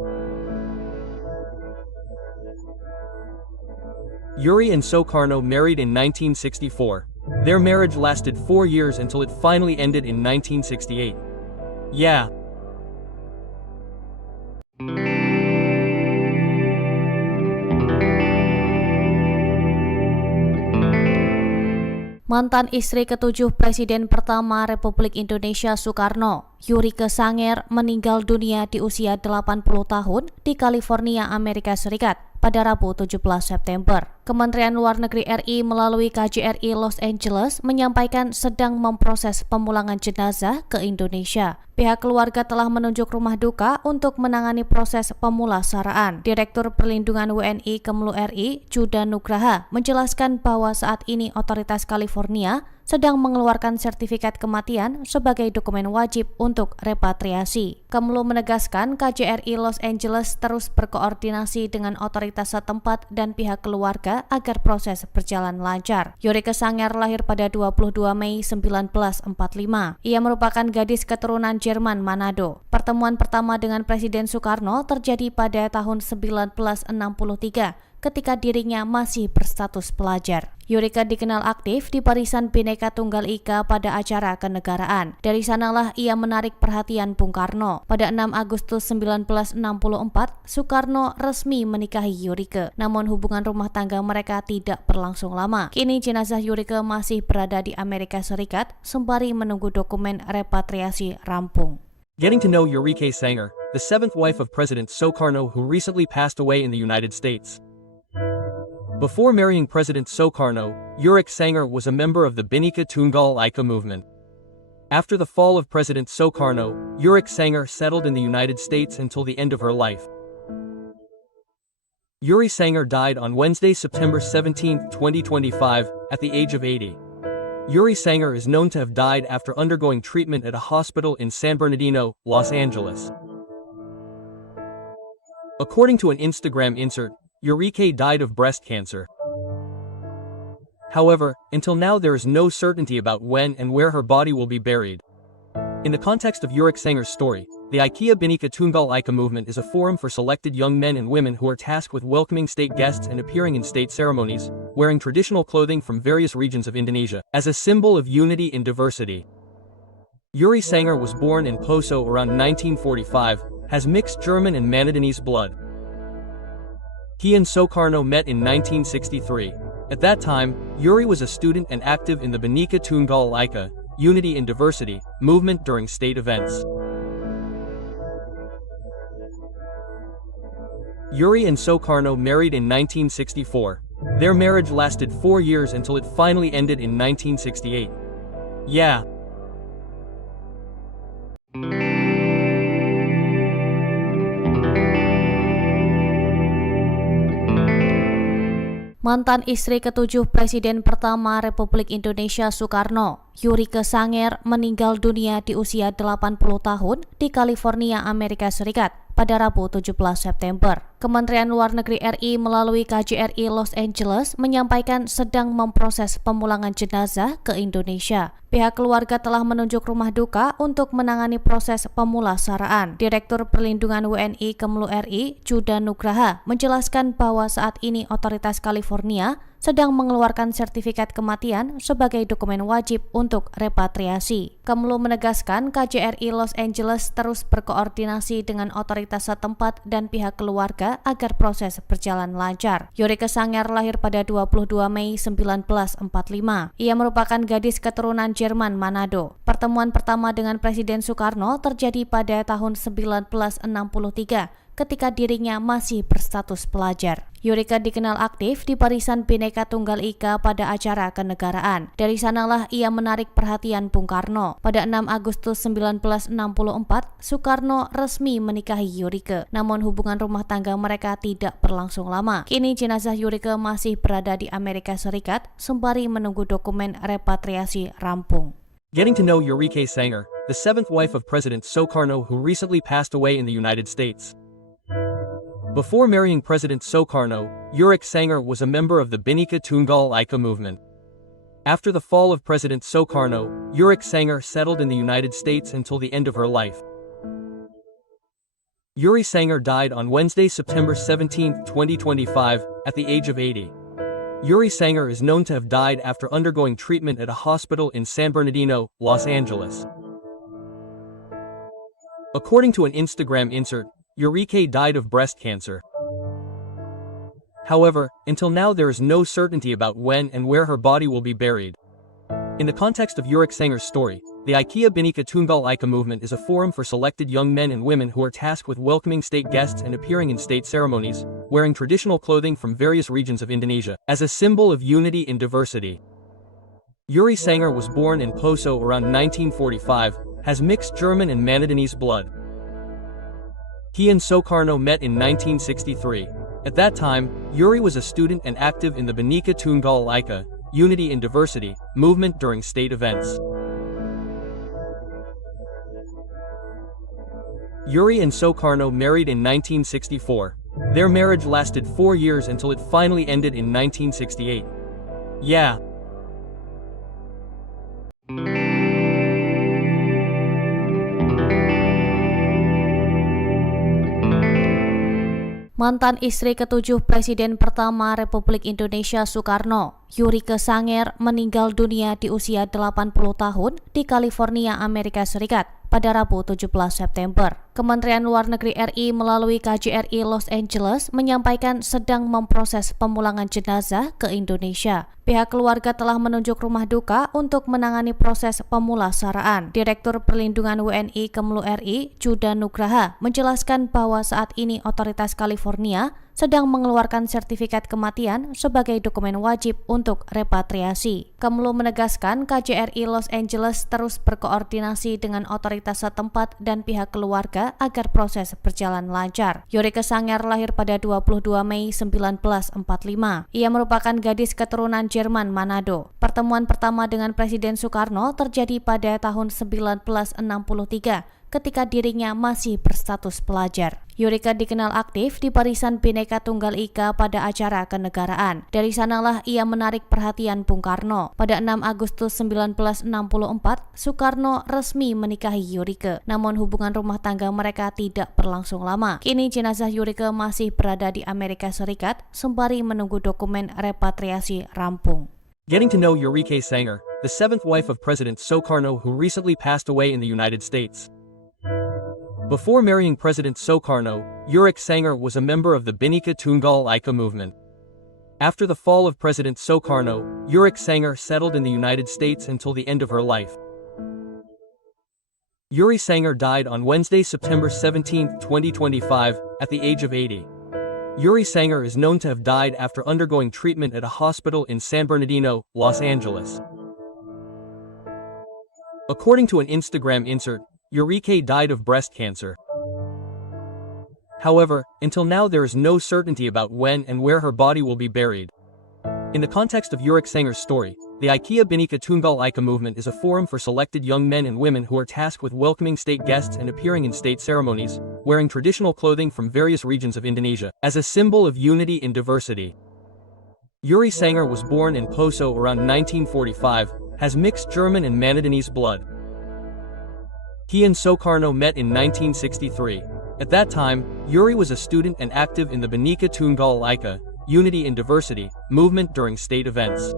Yuri and Sukarno married in 1964. Their marriage lasted 4 years until it finally ended in 1968. Yeah. Mantan istri ke-7 Presiden pertama Republik Indonesia Soekarno, Eureka Sanger, meninggal dunia di usia 80 tahun di California, Amerika Serikat pada Rabu 17 September. Kementerian Luar Negeri RI melalui KJRI Los Angeles menyampaikan sedang memproses pemulangan jenazah ke Indonesia. Pihak keluarga telah menunjuk rumah duka untuk menangani proses pemulasaraan. Direktur Perlindungan WNI Kemlu RI, Juda Nugraha, menjelaskan bahwa saat ini otoritas California sedang mengeluarkan sertifikat kematian sebagai dokumen wajib untuk repatriasi. Kemlu menegaskan KJRI Los Angeles terus berkoordinasi dengan otoritas setempat dan pihak keluarga agar proses berjalan lancar. Eureka Sanger lahir pada 22 Mei 1945. Ia merupakan gadis keturunan Jerman Manado. Pertemuan pertama dengan Presiden Soekarno terjadi pada tahun 1963 ketika dirinya masih berstatus pelajar. Eureka dikenal aktif di Barisan Bhinneka Tunggal Ika pada acara kenegaraan. Dari sanalah ia menarik perhatian Bung Karno. Pada 6 Agustus 1964, Soekarno resmi menikahi Eureka. Namun hubungan rumah tangga mereka tidak berlangsung lama. Kini jenazah Eureka masih berada di Amerika Serikat sembari menunggu dokumen repatriasi rampung. Getting to know Eureka Sanger, the seventh wife of President Sukarno who recently passed away in the United States. Before marrying President Sukarno, Eureka Sanger was a member of the Bhinneka Tunggal Ika movement. After the fall of President Sukarno, Eureka Sanger settled in the United States until the end of her life. Yuri Sanger died on Wednesday, September 17, 2025, at the age of 80. Yuri Sanger is known to have died after undergoing treatment at a hospital in San Bernardino, Los Angeles. According to an Instagram insert, Eureka died of breast cancer. However, until now there is no certainty about when and where her body will be buried. In the context of Eureka Sanger's story, the IKEA Bhinneka Tunggal Ika movement is a forum for selected young men and women who are tasked with welcoming state guests and appearing in state ceremonies, wearing traditional clothing from various regions of Indonesia, as a symbol of unity in diversity. Yuri Sanger was born in Poso around 1945, has mixed German and Manadinese blood. He and Sukarno met in 1963. At that time, Yuri was a student and active in the Bhinneka Tunggal Ika, Unity in Diversity, movement during state events. Yuri and Sukarno married in 1964. Their marriage lasted 4 years until it finally ended in 1968. Yeah. Mantan istri ketujuh Presiden pertama Republik Indonesia Soekarno, Yurike Sanger, meninggal dunia di usia 80 tahun di California, Amerika Serikat pada Rabu 17 September. Kementerian Luar Negeri RI melalui KJRI Los Angeles menyampaikan sedang memproses pemulangan jenazah ke Indonesia. Pihak keluarga telah menunjuk rumah duka untuk menangani proses pemulasaraan. Direktur Perlindungan WNI Kemlu RI, Juda Nugraha, menjelaskan bahwa saat ini otoritas California sedang mengeluarkan sertifikat kematian sebagai dokumen wajib untuk repatriasi. Kemlu menegaskan KJRI Los Angeles terus berkoordinasi dengan otoritas setempat dan pihak keluarga agar proses berjalan lancar. Yurike Sanger lahir pada 22 Mei 1945. Ia merupakan gadis keturunan Jerman Manado. Pertemuan pertama dengan Presiden Soekarno terjadi pada tahun 1963 ketika dirinya masih berstatus pelajar. Yurike dikenal aktif di Barisan Bhinneka Tunggal Ika pada acara kenegaraan. Dari sanalah ia menarik perhatian Bung Karno. Pada 6 Agustus 1964, Soekarno resmi menikahi Yurike. Namun hubungan rumah tangga mereka tidak berlangsung lama. Kini jenazah Yurike masih berada di Amerika Serikat sembari menunggu dokumen repatriasi rampung. Getting to know Yurike Sanger, the seventh wife of President Sukarno who recently passed away in the United States. Before marrying President Sukarno, Yurike Sanger was a member of the Bhinneka Tunggal Ika movement. After the fall of President Sukarno, Yurike Sanger settled in the United States until the end of her life. Yuri Sanger died on Wednesday, September 17, 2025, at the age of 80. Yuri Sanger is known to have died after undergoing treatment at a hospital in San Bernardino, Los Angeles. According to an Instagram insert, Yurike died of breast cancer. However, until now there is no certainty about when and where her body will be buried. In the context of Yurike Sanger's story, the IKEA Bhinneka Tunggal Ika movement is a forum for selected young men and women who are tasked with welcoming state guests and appearing in state ceremonies, wearing traditional clothing from various regions of Indonesia, as a symbol of unity in diversity. Yuri Sanger was born in Poso around 1945, has mixed German and Manadonese blood. He and Sukarno met in 1963. At that time, Yuri was a student and active in the Bhinneka Tunggal Ika, Unity in Diversity, movement during state events. Yuri and Sukarno married in 1964. Their marriage lasted 4 years until it finally ended in 1968. Yeah. Mantan istri ketujuh Presiden pertama Republik Indonesia Soekarno, Yurike Sanger, meninggal dunia di usia 80 tahun di California, Amerika Serikat pada Rabu 17 September. Kementerian Luar Negeri RI melalui KJRI Los Angeles menyampaikan sedang memproses pemulangan jenazah ke Indonesia. Pihak keluarga telah menunjuk rumah duka untuk menangani proses pemulasaraan. Direktur Perlindungan WNI Kemlu RI, Juda Nugraha, menjelaskan bahwa saat ini otoritas California sedang mengeluarkan sertifikat kematian sebagai dokumen wajib untuk repatriasi. Kemlu menegaskan KJRI Los Angeles terus berkoordinasi dengan otoritas setempat dan pihak keluarga agar proses berjalan lancar. Yurike Sanger lahir pada 22 Mei 1945. Ia merupakan gadis keturunan Jerman Manado. Pertemuan pertama dengan Presiden Soekarno terjadi pada tahun 1963 ketika dirinya masih berstatus pelajar. Yurike dikenal aktif di Barisan Bhinneka Tunggal Ika pada acara kenegaraan. Dari sanalah ia menarik perhatian Bung Karno. Pada 6 Agustus 1964, Soekarno resmi menikahi Yurike. Namun hubungan rumah tangga mereka tidak berlangsung lama. Kini jenazah Yurike masih berada di Amerika Serikat sembari menunggu dokumen repatriasi rampung. Getting to know Yurike Sanger, the seventh wife of President Sukarno who recently passed away in the United States. Before marrying President Sukarno, Yurike Sanger was a member of the Bhinneka Tunggal Ika movement. After the fall of President Sukarno, Yurike Sanger settled in the United States until the end of her life. Yuri Sanger died on Wednesday, September 17, 2025, at the age of 80. Yuri Sanger is known to have died after undergoing treatment at a hospital in San Bernardino, Los Angeles. According to an Instagram insert, Yurike died of breast cancer. However, until now there is no certainty about when and where her body will be buried. In the context of Yurik Sanger's story, the IKEA Bhinneka Tunggal Ika movement is a forum for selected young men and women who are tasked with welcoming state guests and appearing in state ceremonies, wearing traditional clothing from various regions of Indonesia, as a symbol of unity in diversity. Yuri Sanger was born in Poso around 1945, has mixed German and Manadinese blood. He and Soekarno met in 1963. At that time, Yuri was a student and active in the Bhinneka Tunggal Ika, Unity in Diversity, movement during state events.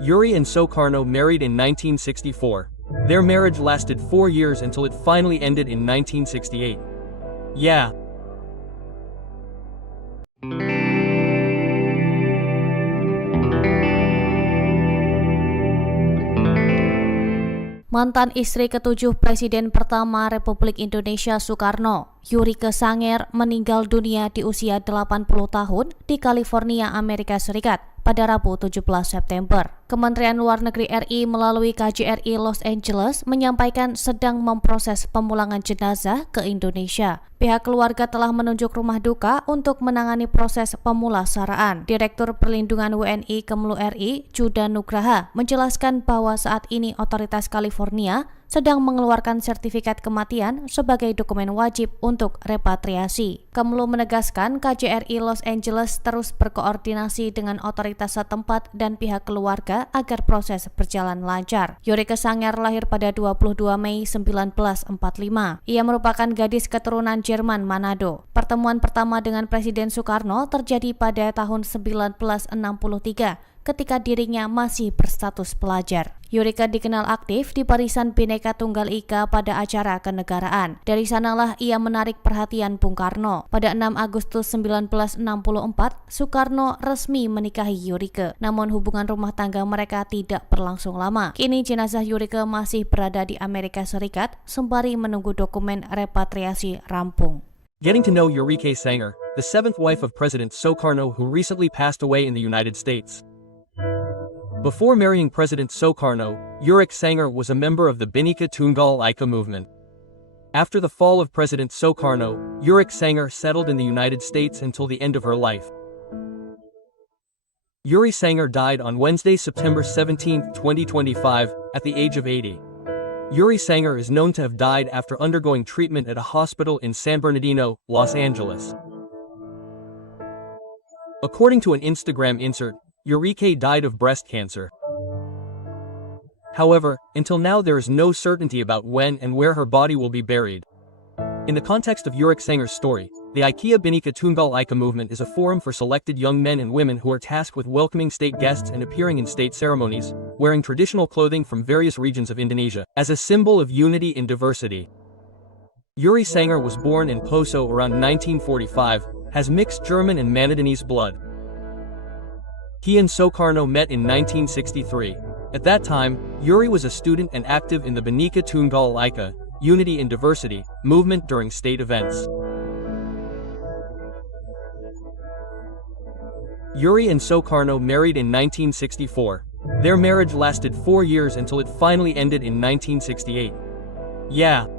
Yuri and Soekarno married in 1964. Their marriage lasted 4 years until it finally ended in 1968. Yeah. Mantan istri ketujuh Presiden pertama Republik Indonesia Soekarno, Yurike Sanger, meninggal dunia di usia 80 tahun di California, Amerika Serikat pada Rabu 17 September. Kementerian Luar Negeri RI melalui KJRI Los Angeles menyampaikan sedang memproses pemulangan jenazah ke Indonesia. Pihak keluarga telah menunjuk rumah duka untuk menangani proses pemulasaraan. Direktur Perlindungan WNI Kemlu RI, Juda Nugraha, menjelaskan bahwa saat ini otoritas California sedang mengeluarkan sertifikat kematian sebagai dokumen wajib untuk repatriasi. Kemlu menegaskan KJRI Los Angeles terus berkoordinasi dengan otoritas setempat dan pihak keluarga agar proses berjalan lancar. Yurike Sanger lahir pada 22 Mei 1945. Ia merupakan gadis keturunan Jerman Manado. Pertemuan pertama dengan Presiden Soekarno terjadi pada tahun 1963 ketika dirinya masih berstatus pelajar. Yurike dikenal aktif di Barisan Bhinneka Tunggal Ika pada acara kenegaraan. Dari sanalah ia menarik perhatian Bung Karno. Pada 6 Agustus 1964, Soekarno resmi menikahi Yurike. Namun hubungan rumah tangga mereka tidak berlangsung lama. Kini jenazah Yurike masih berada di Amerika Serikat sembari menunggu dokumen repatriasi rampung. Getting to know Yurike Sanger, the seventh wife of President Soekarno who recently passed away in the United States. Before marrying President Soekarno, Yurike Sanger was a member of the Bhinneka Tunggal Ika movement. After the fall of President Soekarno, Yurike Sanger settled in the United States until the end of her life. Yuri Sanger died on Wednesday, September 17, 2025, at the age of 80. Yuri Sanger is known to have died after undergoing treatment at a hospital in San Bernardino, Los Angeles. According to an Instagram insert, Yurike died of breast cancer. However, until now there is no certainty about when and where her body will be buried. In the context of Yurike Sanger's story, the IKEA Bhinneka Tunggal Ika movement is a forum for selected young men and women who are tasked with welcoming state guests and appearing in state ceremonies, wearing traditional clothing from various regions of Indonesia, as a symbol of unity in diversity. Yuri Sanger was born in Poso around 1945, has mixed German and Manadinese blood. He and Soekarno met in 1963. At that time, Yuri was a student and active in the Bhinneka Tunggal Ika, Unity in Diversity, movement during state events. Yuri and Soekarno married in 1964. Their marriage lasted 4 years until it finally ended in 1968. Yeah.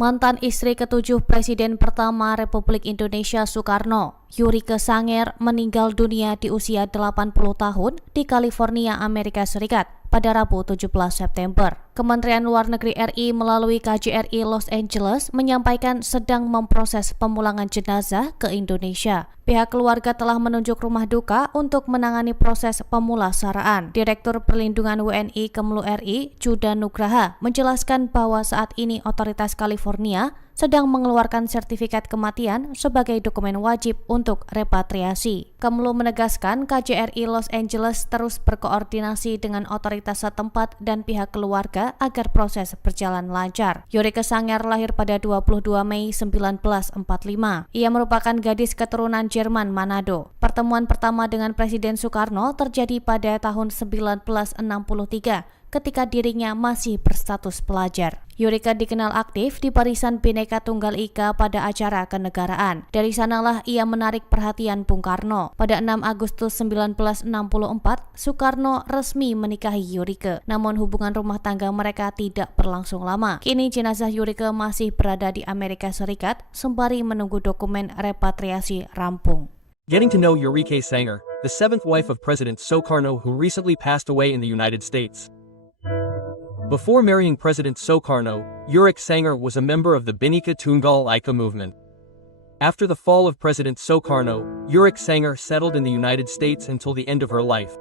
Mantan istri ketujuh Presiden pertama Republik Indonesia Soekarno, Yurike Sanger, meninggal dunia di usia 80 tahun di California, Amerika Serikat pada Rabu 17 September. Kementerian Luar Negeri RI melalui KJRI Los Angeles menyampaikan sedang memproses pemulangan jenazah ke Indonesia. Pihak keluarga telah menunjuk rumah duka untuk menangani proses pemulasaraan. Direktur Perlindungan WNI Kemlu RI, Juda Nugraha, menjelaskan bahwa saat ini otoritas California sedang mengeluarkan sertifikat kematian sebagai dokumen wajib untuk repatriasi. Kemlu menegaskan KJRI Los Angeles terus berkoordinasi dengan otoritas setempat dan pihak keluarga agar proses berjalan lancar. Yurike Sanger lahir pada 22 Mei 1945. Ia merupakan gadis keturunan Jerman Manado. Pertemuan pertama dengan Presiden Soekarno terjadi pada tahun 1963 ketika dirinya masih berstatus pelajar. Yurika dikenal aktif di Barisan Bhinneka Tunggal Ika pada acara kenegaraan. Dari sanalah ia menarik perhatian Bung Karno. Pada 6 Agustus 1964, Soekarno resmi menikahi Yurika. Namun hubungan rumah tangga mereka tidak berlangsung lama. Kini jenazah Yurika masih berada di Amerika Serikat sembari menunggu dokumen repatriasi rampung. Getting to know Eureka Sanger, the seventh wife of President Sukarno who recently passed away in the United States. Before marrying President Sukarno, Eureka Sanger was a member of the Bhinneka Tunggal Ika movement. After the fall of President Sukarno, Eureka Sanger settled in the United States until the end of her life.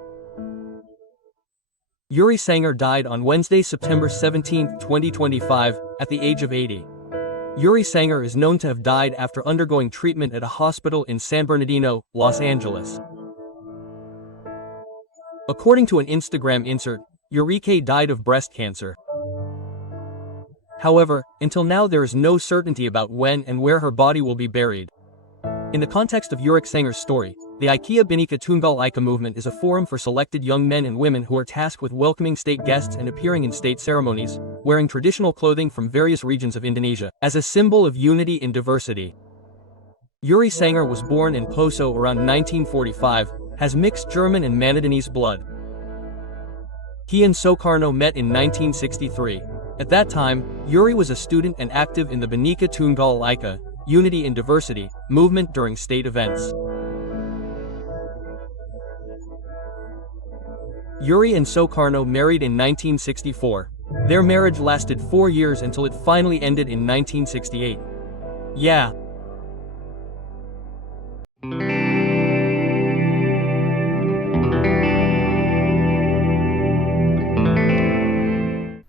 Yuri Sanger died on Wednesday, September 17, 2025, at the age of 80. Yuri Sanger is known to have died after undergoing treatment at a hospital in San Bernardino, Los Angeles. According to an Instagram insert, Eureka died of breast cancer. However, until now there is no certainty about when and where her body will be buried. In the context of Eureka Sanger's story, the IKEA Bhinneka Tunggal Ika movement is a forum for selected young men and women who are tasked with welcoming state guests and appearing in state ceremonies, wearing traditional clothing from various regions of Indonesia, as a symbol of unity in diversity. Yuri Sanger was born in Poso around 1945, has mixed German and Manadinese blood. He and Sukarno met in 1963. At that time, Yuri was a student and active in the Bhinneka Tunggal Ika, Unity in Diversity, movement during state events. Yuri and Sukarno married in 1964. Their marriage lasted 4 years until it finally ended in 1968. Yeah.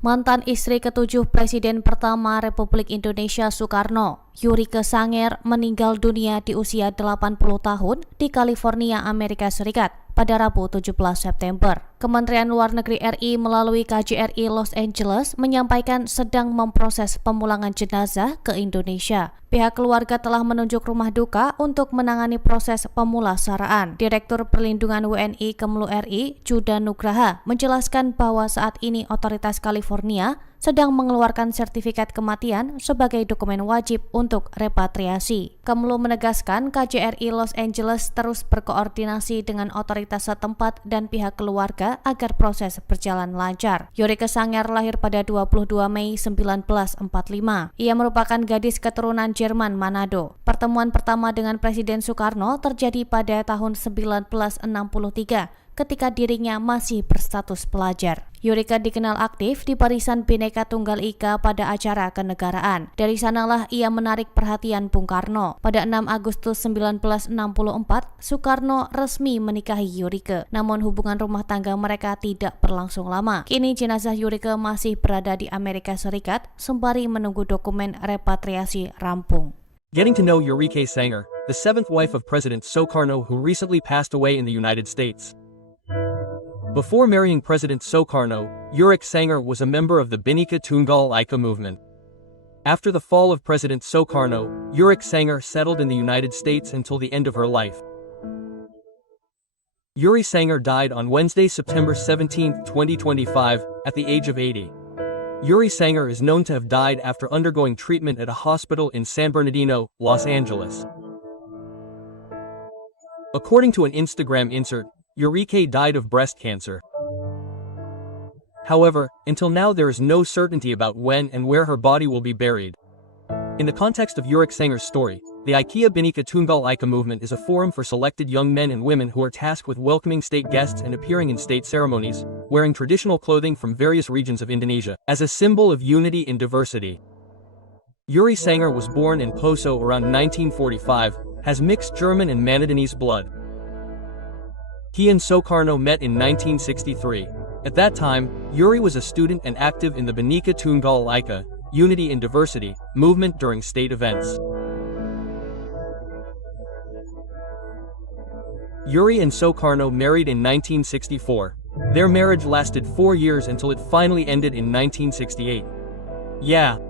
Mantan istri ketujuh Presiden pertama Republik Indonesia Soekarno, Eureka Sanger, meninggal dunia di usia 80 tahun di California, Amerika Serikat pada Rabu 17 September. Kementerian Luar Negeri RI melalui KJRI Los Angeles menyampaikan sedang memproses pemulangan jenazah ke Indonesia. Pihak keluarga telah menunjuk rumah duka untuk menangani proses pemulasaraan. Direktur Perlindungan WNI Kemlu RI, Juda Nugraha, menjelaskan bahwa saat ini otoritas California sedang mengeluarkan sertifikat kematian sebagai dokumen wajib untuk repatriasi. Kemlu menegaskan KJRI Los Angeles terus berkoordinasi dengan otoritas setempat dan pihak keluarga agar proses berjalan lancar. Eureka Sanger lahir pada 22 Mei 1945. Ia merupakan gadis keturunan Jerman Manado. Pertemuan pertama dengan Presiden Soekarno terjadi pada tahun 1963 ketika dirinya masih berstatus pelajar. Eureka dikenal aktif di Barisan Bhinneka Tunggal Ika pada acara kenegaraan. Dari sanalah ia menarik perhatian Bung Karno. Pada 6 Agustus 1964, Soekarno resmi menikahi Eureka. Namun hubungan rumah tangga mereka tidak berlangsung lama. Kini jenazah Eureka masih berada di Amerika Serikat sembari menunggu dokumen repatriasi rampung. Getting to know Eureka Sanger, the seventh wife of President Sukarno who recently passed away in the United States. Before marrying President Sukarno, Eureka Sanger was a member of the Bhinneka Tunggal Ika movement. After the fall of President Sukarno, Eureka Sanger settled in the United States until the end of her life. Yuri Sanger died on Wednesday, September 17, 2025, at the age of 80. Yuri Sanger is known to have died after undergoing treatment at a hospital in San Bernardino, Los Angeles. According to an Instagram insert, Eureka died of breast cancer. However, until now there is no certainty about when and where her body will be buried. In the context of Eureka Sanger's story, the IKEA Bhinneka Tunggal Ika movement is a forum for selected young men and women who are tasked with welcoming state guests and appearing in state ceremonies, wearing traditional clothing from various regions of Indonesia, as a symbol of unity in diversity. Yuri Sanger was born in Poso around 1945, has mixed German and Manadinese blood. He and Sukarno met in 1963. At that time, Yuri was a student and active in the Bhinneka Tunggal Ika, Unity in Diversity, movement during state events. Yuri and Sukarno married in 1964. Their marriage lasted 4 years until it finally ended in 1968. Yeah.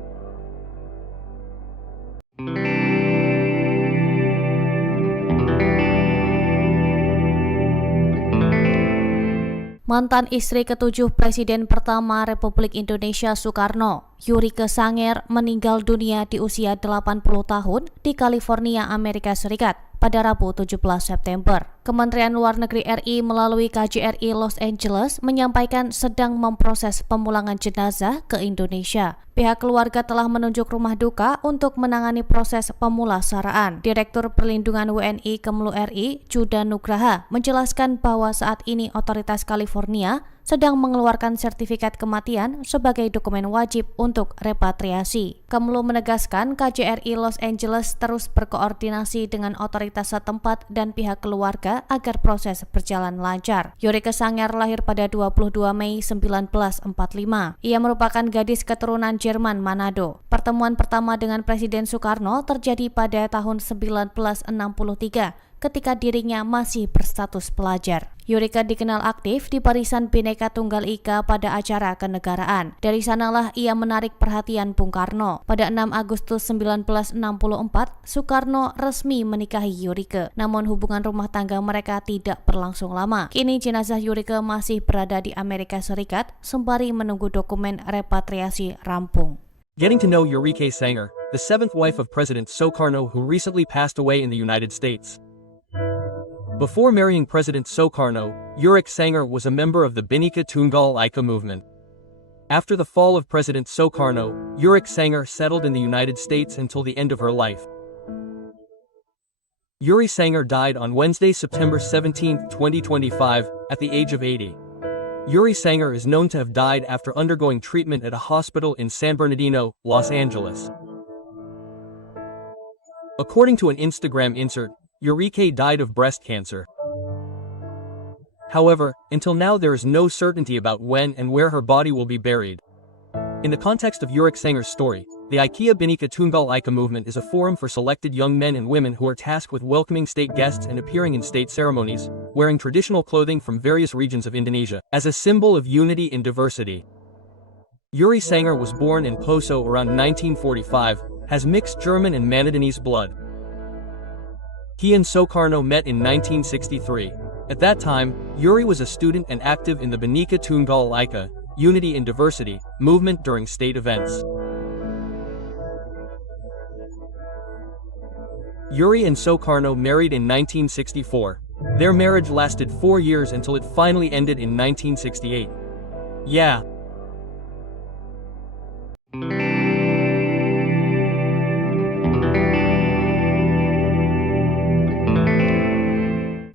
Mantan istri ketujuh Presiden pertama Republik Indonesia Soekarno, Yurike Sanger, meninggal dunia di usia 80 tahun di California, Amerika Serikat pada Rabu 17 September. Kementerian Luar Negeri RI melalui KJRI Los Angeles menyampaikan sedang memproses pemulangan jenazah ke Indonesia. Pihak keluarga telah menunjuk rumah duka untuk menangani proses pemulasaraan. Direktur Perlindungan WNI Kemlu RI, Juda Nugraha, menjelaskan bahwa saat ini otoritas California sedang mengeluarkan sertifikat kematian sebagai dokumen wajib untuk repatriasi. Kemlu menegaskan KJRI Los Angeles terus berkoordinasi dengan otoritas setempat dan pihak keluarga agar proses berjalan lancar. Yurike Sanger lahir pada 22 Mei 1945. Ia merupakan gadis keturunan Jerman Manado. Pertemuan pertama dengan Presiden Soekarno terjadi pada tahun 1963 ketika dirinya masih berstatus pelajar. Yurike dikenal aktif di Barisan Bhinneka Tunggal Ika pada acara kenegaraan. Dari sanalah ia menarik perhatian Bung Karno. Pada 6 Agustus 1964, Soekarno resmi menikahi Yurike. Namun hubungan rumah tangga mereka tidak berlangsung lama. Kini jenazah Yurike masih berada di Amerika Serikat sembari menunggu dokumen repatriasi rampung. Getting to know Yurike Sanger, the seventh wife of President Sukarno who recently passed away in the United States. Before marrying President Sukarno, Yurike Sanger was a member of the Bhinneka Tunggal Ika movement. After the fall of President Sukarno, Yurike Sanger settled in the United States until the end of her life. Yuri Sanger died on Wednesday, September 17, 2025, at the age of 80. Yuri Sanger is known to have died after undergoing treatment at a hospital in San Bernardino, Los Angeles. According to an Instagram insert, Yurike died of breast cancer. However, until now there is no certainty about when and where her body will be buried. In the context of Yurike Sanger's story, the IKEA Bhinneka Tunggal Ika movement is a forum for selected young men and women who are tasked with welcoming state guests and appearing in state ceremonies, wearing traditional clothing from various regions of Indonesia, as a symbol of unity in diversity. Yuri Sanger was born in Poso around 1945, has mixed German and Manadinese blood. He and Sukarno met in 1963. At that time, Yuri was a student and active in the Bhinneka Tunggal Ika, Unity in Diversity, movement during state events. Yuri and Sukarno married in 1964. Their marriage lasted 4 years until it finally ended in 1968. Yeah.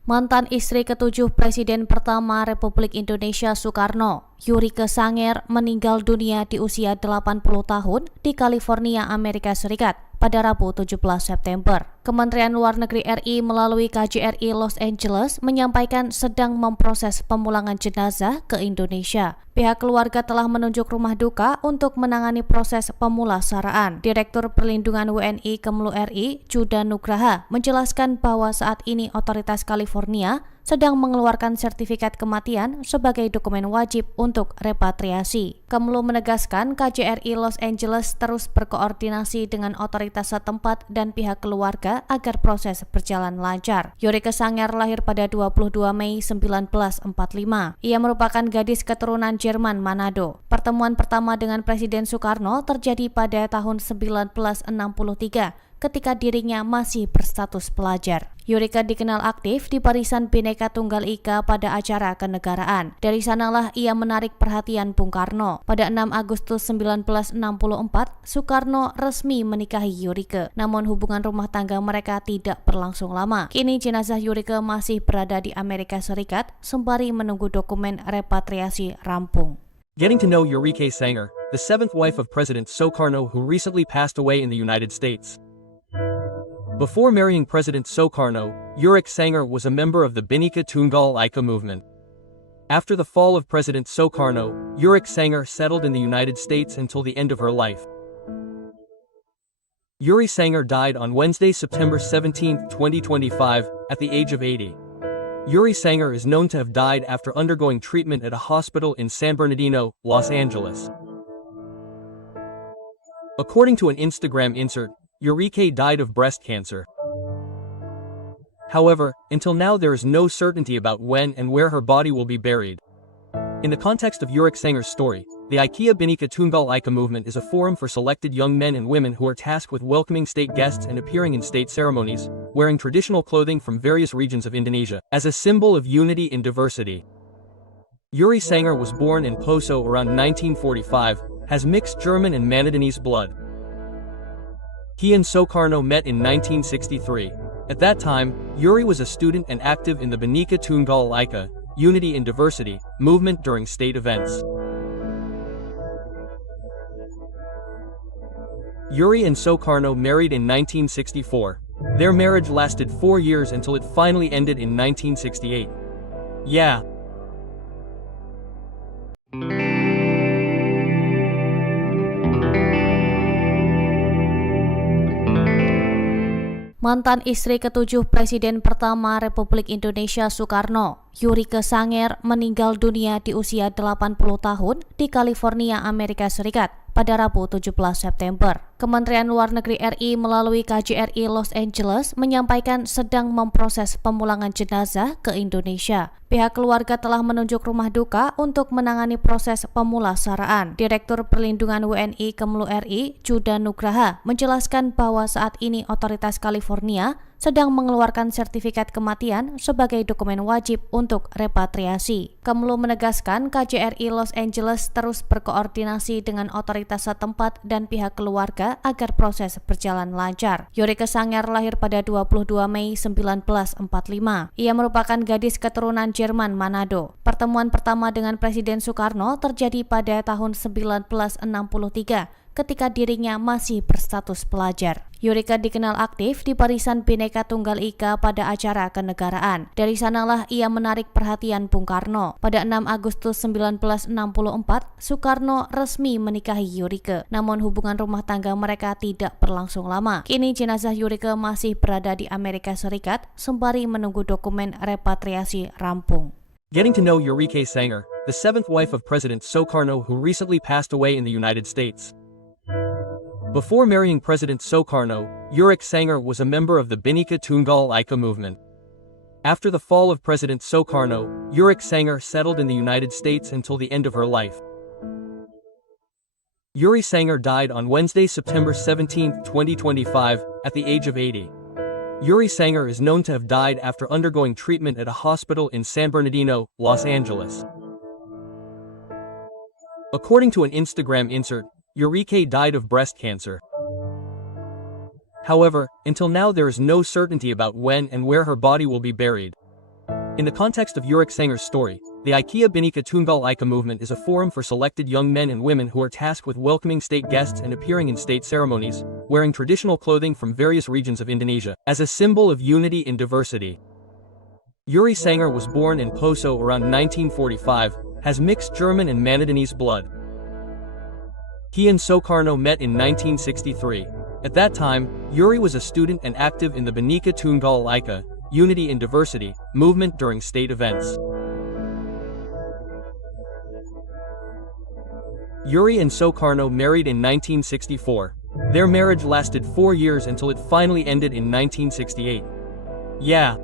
Mantan istri ketujuh Presiden pertama Republik Indonesia Soekarno, Yurike Sanger, meninggal dunia di usia 80 tahun di California, Amerika Serikat pada Rabu 17 September. Kementerian Luar Negeri RI melalui KJRI Los Angeles menyampaikan sedang memproses pemulangan jenazah ke Indonesia. Pihak keluarga telah menunjuk rumah duka untuk menangani proses pemulasaraan. Direktur Perlindungan WNI Kemlu RI, Juda Nugraha, menjelaskan bahwa saat ini otoritas California sedang mengeluarkan sertifikat kematian sebagai dokumen wajib untuk repatriasi. Kemlu menegaskan KJRI Los Angeles terus berkoordinasi dengan otoritas setempat dan pihak keluarga agar proses berjalan lancar. Yurike Sanger lahir pada 22 Mei 1945. Ia merupakan gadis keturunan Jerman Manado. Pertemuan pertama dengan Presiden Soekarno terjadi pada tahun 1963 ketika dirinya masih berstatus pelajar. Yurike dikenal aktif di Barisan Bhinneka Tunggal Ika pada acara kenegaraan. Dari sanalah ia menarik perhatian Bung Karno. Pada 6 Agustus 1964, Soekarno resmi menikahi Yurike. Namun hubungan rumah tangga mereka tidak berlangsung lama. Kini jenazah Yurike masih berada di Amerika Serikat sembari menunggu dokumen repatriasi rampung. Getting to know Yurike Sanger, the seventh wife of President Sukarno who recently passed away in the United States. Before marrying President Sukarno, Yurike Sanger was a member of the Bhinneka Tunggal Ika movement. After the fall of President Sukarno, Yurike Sanger settled in the United States until the end of her life. Yuri Sanger died on Wednesday, September 17, 2025, at the age of 80. Yuri Sanger is known to have died after undergoing treatment at a hospital in San Bernardino, Los Angeles. According to an Instagram insert, Yurike died of breast cancer. However, until now there is no certainty about when and where her body will be buried. In the context of Yurik Sanger's story, the IKEA Bhinneka Tunggal Ika movement is a forum for selected young men and women who are tasked with welcoming state guests and appearing in state ceremonies, wearing traditional clothing from various regions of Indonesia, as a symbol of unity in diversity. Yuri Sanger was born in Poso around 1945, has mixed German and Manadinese blood. He and Soekarno met in 1963. At that time, Yuri was a student and active in the Bhinneka Tunggal Ika, Unity in Diversity, movement during state events. Yuri and Soekarno married in 1964. Their marriage lasted 4 years until it finally ended in 1968. Yeah. Mantan istri ketujuh Presiden pertama Republik Indonesia Soekarno, Yurike Sanger, meninggal dunia di usia 80 tahun di California, Amerika Serikat pada Rabu 17 September. Kementerian Luar Negeri RI melalui KJRI Los Angeles menyampaikan sedang memproses pemulangan jenazah ke Indonesia. Pihak keluarga telah menunjuk rumah duka untuk menangani proses pemulasaraan. Direktur Perlindungan WNI Kemlu RI, Juda Nugraha, menjelaskan bahwa saat ini otoritas California sedang mengeluarkan sertifikat kematian sebagai dokumen wajib untuk repatriasi. Kemlu menegaskan KJRI Los Angeles terus berkoordinasi dengan otoritas setempat dan pihak keluarga agar proses berjalan lancar. Yurike Sanger lahir pada 22 Mei 1945. Ia merupakan gadis keturunan Jerman Manado. Pertemuan pertama dengan Presiden Soekarno terjadi pada tahun 1963 ketika dirinya masih berstatus pelajar. Yurike dikenal aktif di Barisan Bhinneka Tunggal Ika pada acara kenegaraan. Dari sanalah ia menarik perhatian Bung Karno. Pada 6 Agustus 1964, Soekarno resmi menikahi Yurike. Namun hubungan rumah tangga mereka tidak berlangsung lama. Kini jenazah Yurike masih berada di Amerika Serikat sembari menunggu dokumen repatriasi rampung. Getting to know Yurike Sanger, the seventh wife of President Soekarno who recently passed away in the United States. Before marrying President Soekarno, Yurike Sanger was a member of the Bhinneka Tunggal Ika movement. After the fall of President Soekarno, Yurike Sanger settled in the United States until the end of her life. Yuri Sanger died on Wednesday, September 17, 2025, at the age of 80. Yuri Sanger is known to have died after undergoing treatment at a hospital in San Bernardino, Los Angeles. According to an Instagram insert, Yurike died of breast cancer. However, until now there is no certainty about when and where her body will be buried. In the context of Yurike Sanger's story, the IKEA Bhinneka Tunggal Ika movement is a forum for selected young men and women who are tasked with welcoming state guests and appearing in state ceremonies, wearing traditional clothing from various regions of Indonesia, as a symbol of unity in diversity. Yuri Sanger was born in Poso around 1945, has mixed German and Manadinese blood. He and Soekarno met in 1963. At that time, Yuri was a student and active in the Bhinneka Tunggal Ika, Unity in Diversity, movement during state events. Yuri and Soekarno married in 1964. Their marriage lasted 4 years until it finally ended in 1968. Yeah.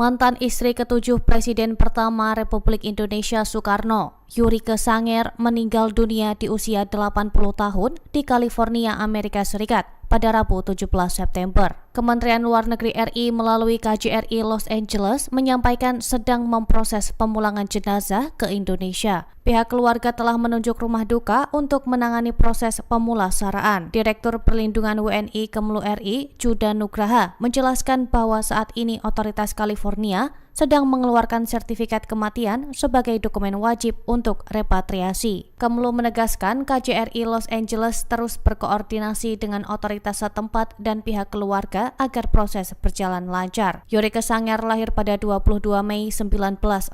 Mantan istri ketujuh Presiden pertama Republik Indonesia Soekarno, Yurike Sanger, meninggal dunia di usia 80 tahun di California, Amerika Serikat pada Rabu 17 September. Kementerian Luar Negeri RI melalui KJRI Los Angeles menyampaikan sedang memproses pemulangan jenazah ke Indonesia. Pihak keluarga telah menunjuk rumah duka untuk menangani proses pemulasaraan. Direktur Perlindungan WNI Kemlu RI, Juda Nugraha, menjelaskan bahwa saat ini otoritas California sedang mengeluarkan sertifikat kematian sebagai dokumen wajib untuk repatriasi. Kemlu menegaskan KJRI Los Angeles terus berkoordinasi dengan otoritas setempat dan pihak keluarga agar proses berjalan lancar. Yurike Sanger lahir pada 22 Mei 1945.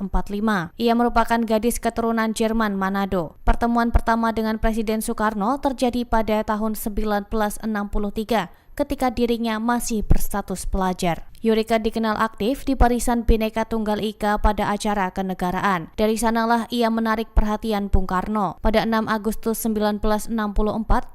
Ia merupakan gadis keturunan Jerman Manado. Pertemuan pertama dengan Presiden Soekarno terjadi pada tahun 1963 ketika dirinya masih berstatus pelajar. Yurika dikenal aktif di Barisan Bhinneka Tunggal Ika pada acara kenegaraan. Dari sanalah ia menarik perhatian Bung Karno. Pada 6 Agustus 1964,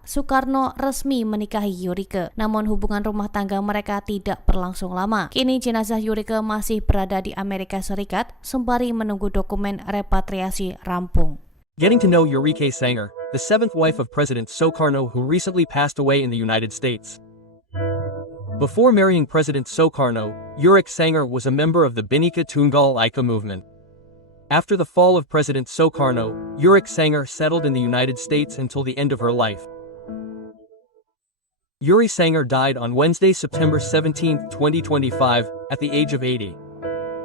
Soekarno resmi menikahi Yurika. Namun hubungan rumah tangga mereka tidak berlangsung lama. Kini jenazah Yurika masih berada di Amerika Serikat sembari menunggu dokumen repatriasi rampung. Getting to know Eureka Sanger, the seventh wife of President Sukarno who recently passed away in the United States. Before marrying President Sukarno, Eureka Sanger was a member of the Bhinneka Tunggal Ika movement. After the fall of President Sukarno, Eureka Sanger settled in the United States until the end of her life. Yuri Sanger died on Wednesday, September 17, 2025, at the age of 80.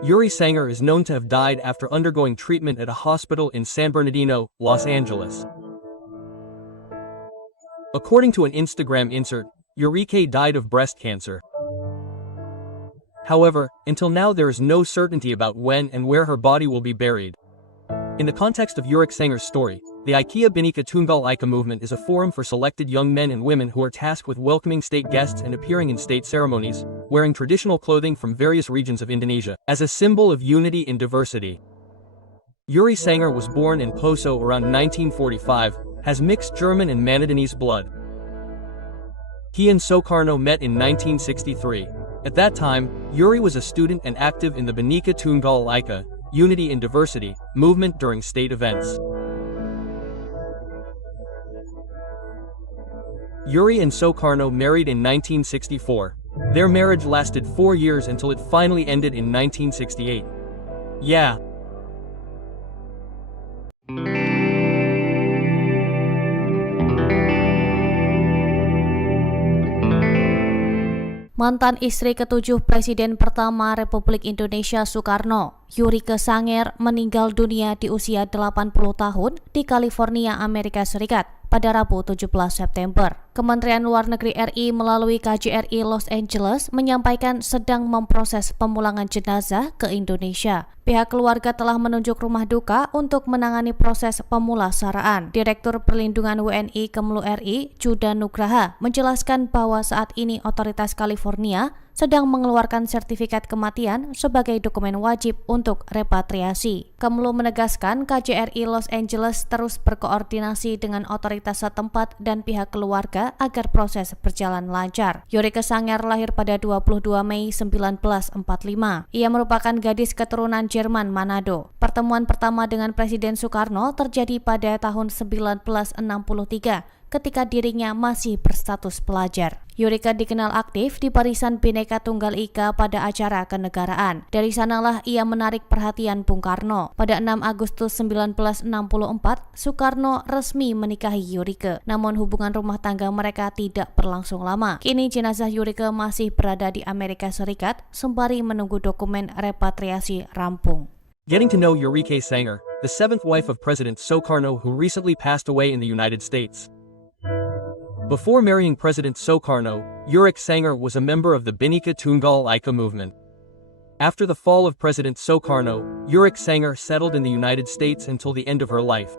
Yuri Sanger is known to have died after undergoing treatment at a hospital in San Bernardino, Los Angeles. According to an Instagram insert, Eureka died of breast cancer. However, until now there is no certainty about when and where her body will be buried. In the context of Eureka Sanger's story, the IKEA Bhinneka Tunggal Ika movement is a forum for selected young men and women who are tasked with welcoming state guests and appearing in state ceremonies, wearing traditional clothing from various regions of Indonesia, as a symbol of unity in diversity. Yuri Sanger was born in Poso around 1945, has mixed German and Manadinese blood. He and Soekarno met in 1963. At that time, Yuri was a student and active in the Bhinneka Tunggal Ika, Unity in Diversity, movement during state events. Yuri and Soekarno married in 1964. Their marriage lasted 4 years until it finally ended in 1968. Yeah. Mantan istri ketujuh Presiden pertama Republik Indonesia Soekarno, Eureka Sanger, meninggal dunia di usia 80 tahun di California, Amerika Serikat pada Rabu 17 September. Kementerian Luar Negeri RI melalui KJRI Los Angeles menyampaikan sedang memproses pemulangan jenazah ke Indonesia. Pihak keluarga telah menunjuk rumah duka untuk menangani proses pemulasaraan. Direktur Perlindungan WNI Kemlu RI, Juda Nugraha, menjelaskan bahwa saat ini otoritas California sedang mengeluarkan sertifikat kematian sebagai dokumen wajib untuk repatriasi. Kemlu menegaskan KJRI Los Angeles terus berkoordinasi dengan otoritas setempat dan pihak keluarga agar proses berjalan lancar. Eureka Sanger lahir pada 22 Mei 1945. Ia merupakan gadis keturunan Jerman Manado. Pertemuan pertama dengan Presiden Soekarno terjadi pada tahun 1963 ketika dirinya masih berstatus pelajar. Eureka dikenal aktif di Barisan Bhinneka Tunggal Ika pada acara kenegaraan. Dari sanalah ia menarik perhatian Bung Karno. Pada 6 Agustus 1964, Soekarno resmi menikahi Eureka. Namun hubungan rumah tangga mereka tidak berlangsung lama. Kini jenazah Eureka masih berada di Amerika Serikat sembari menunggu dokumen repatriasi rampung. Getting to know Eureka Sanger, the seventh wife of President Sukarno who recently passed away in the United States. Before marrying President Sukarno, Eureka Sanger was a member of the Bhinneka Tunggal Ika movement. After the fall of President Sukarno, Eureka Sanger settled in the United States until the end of her life.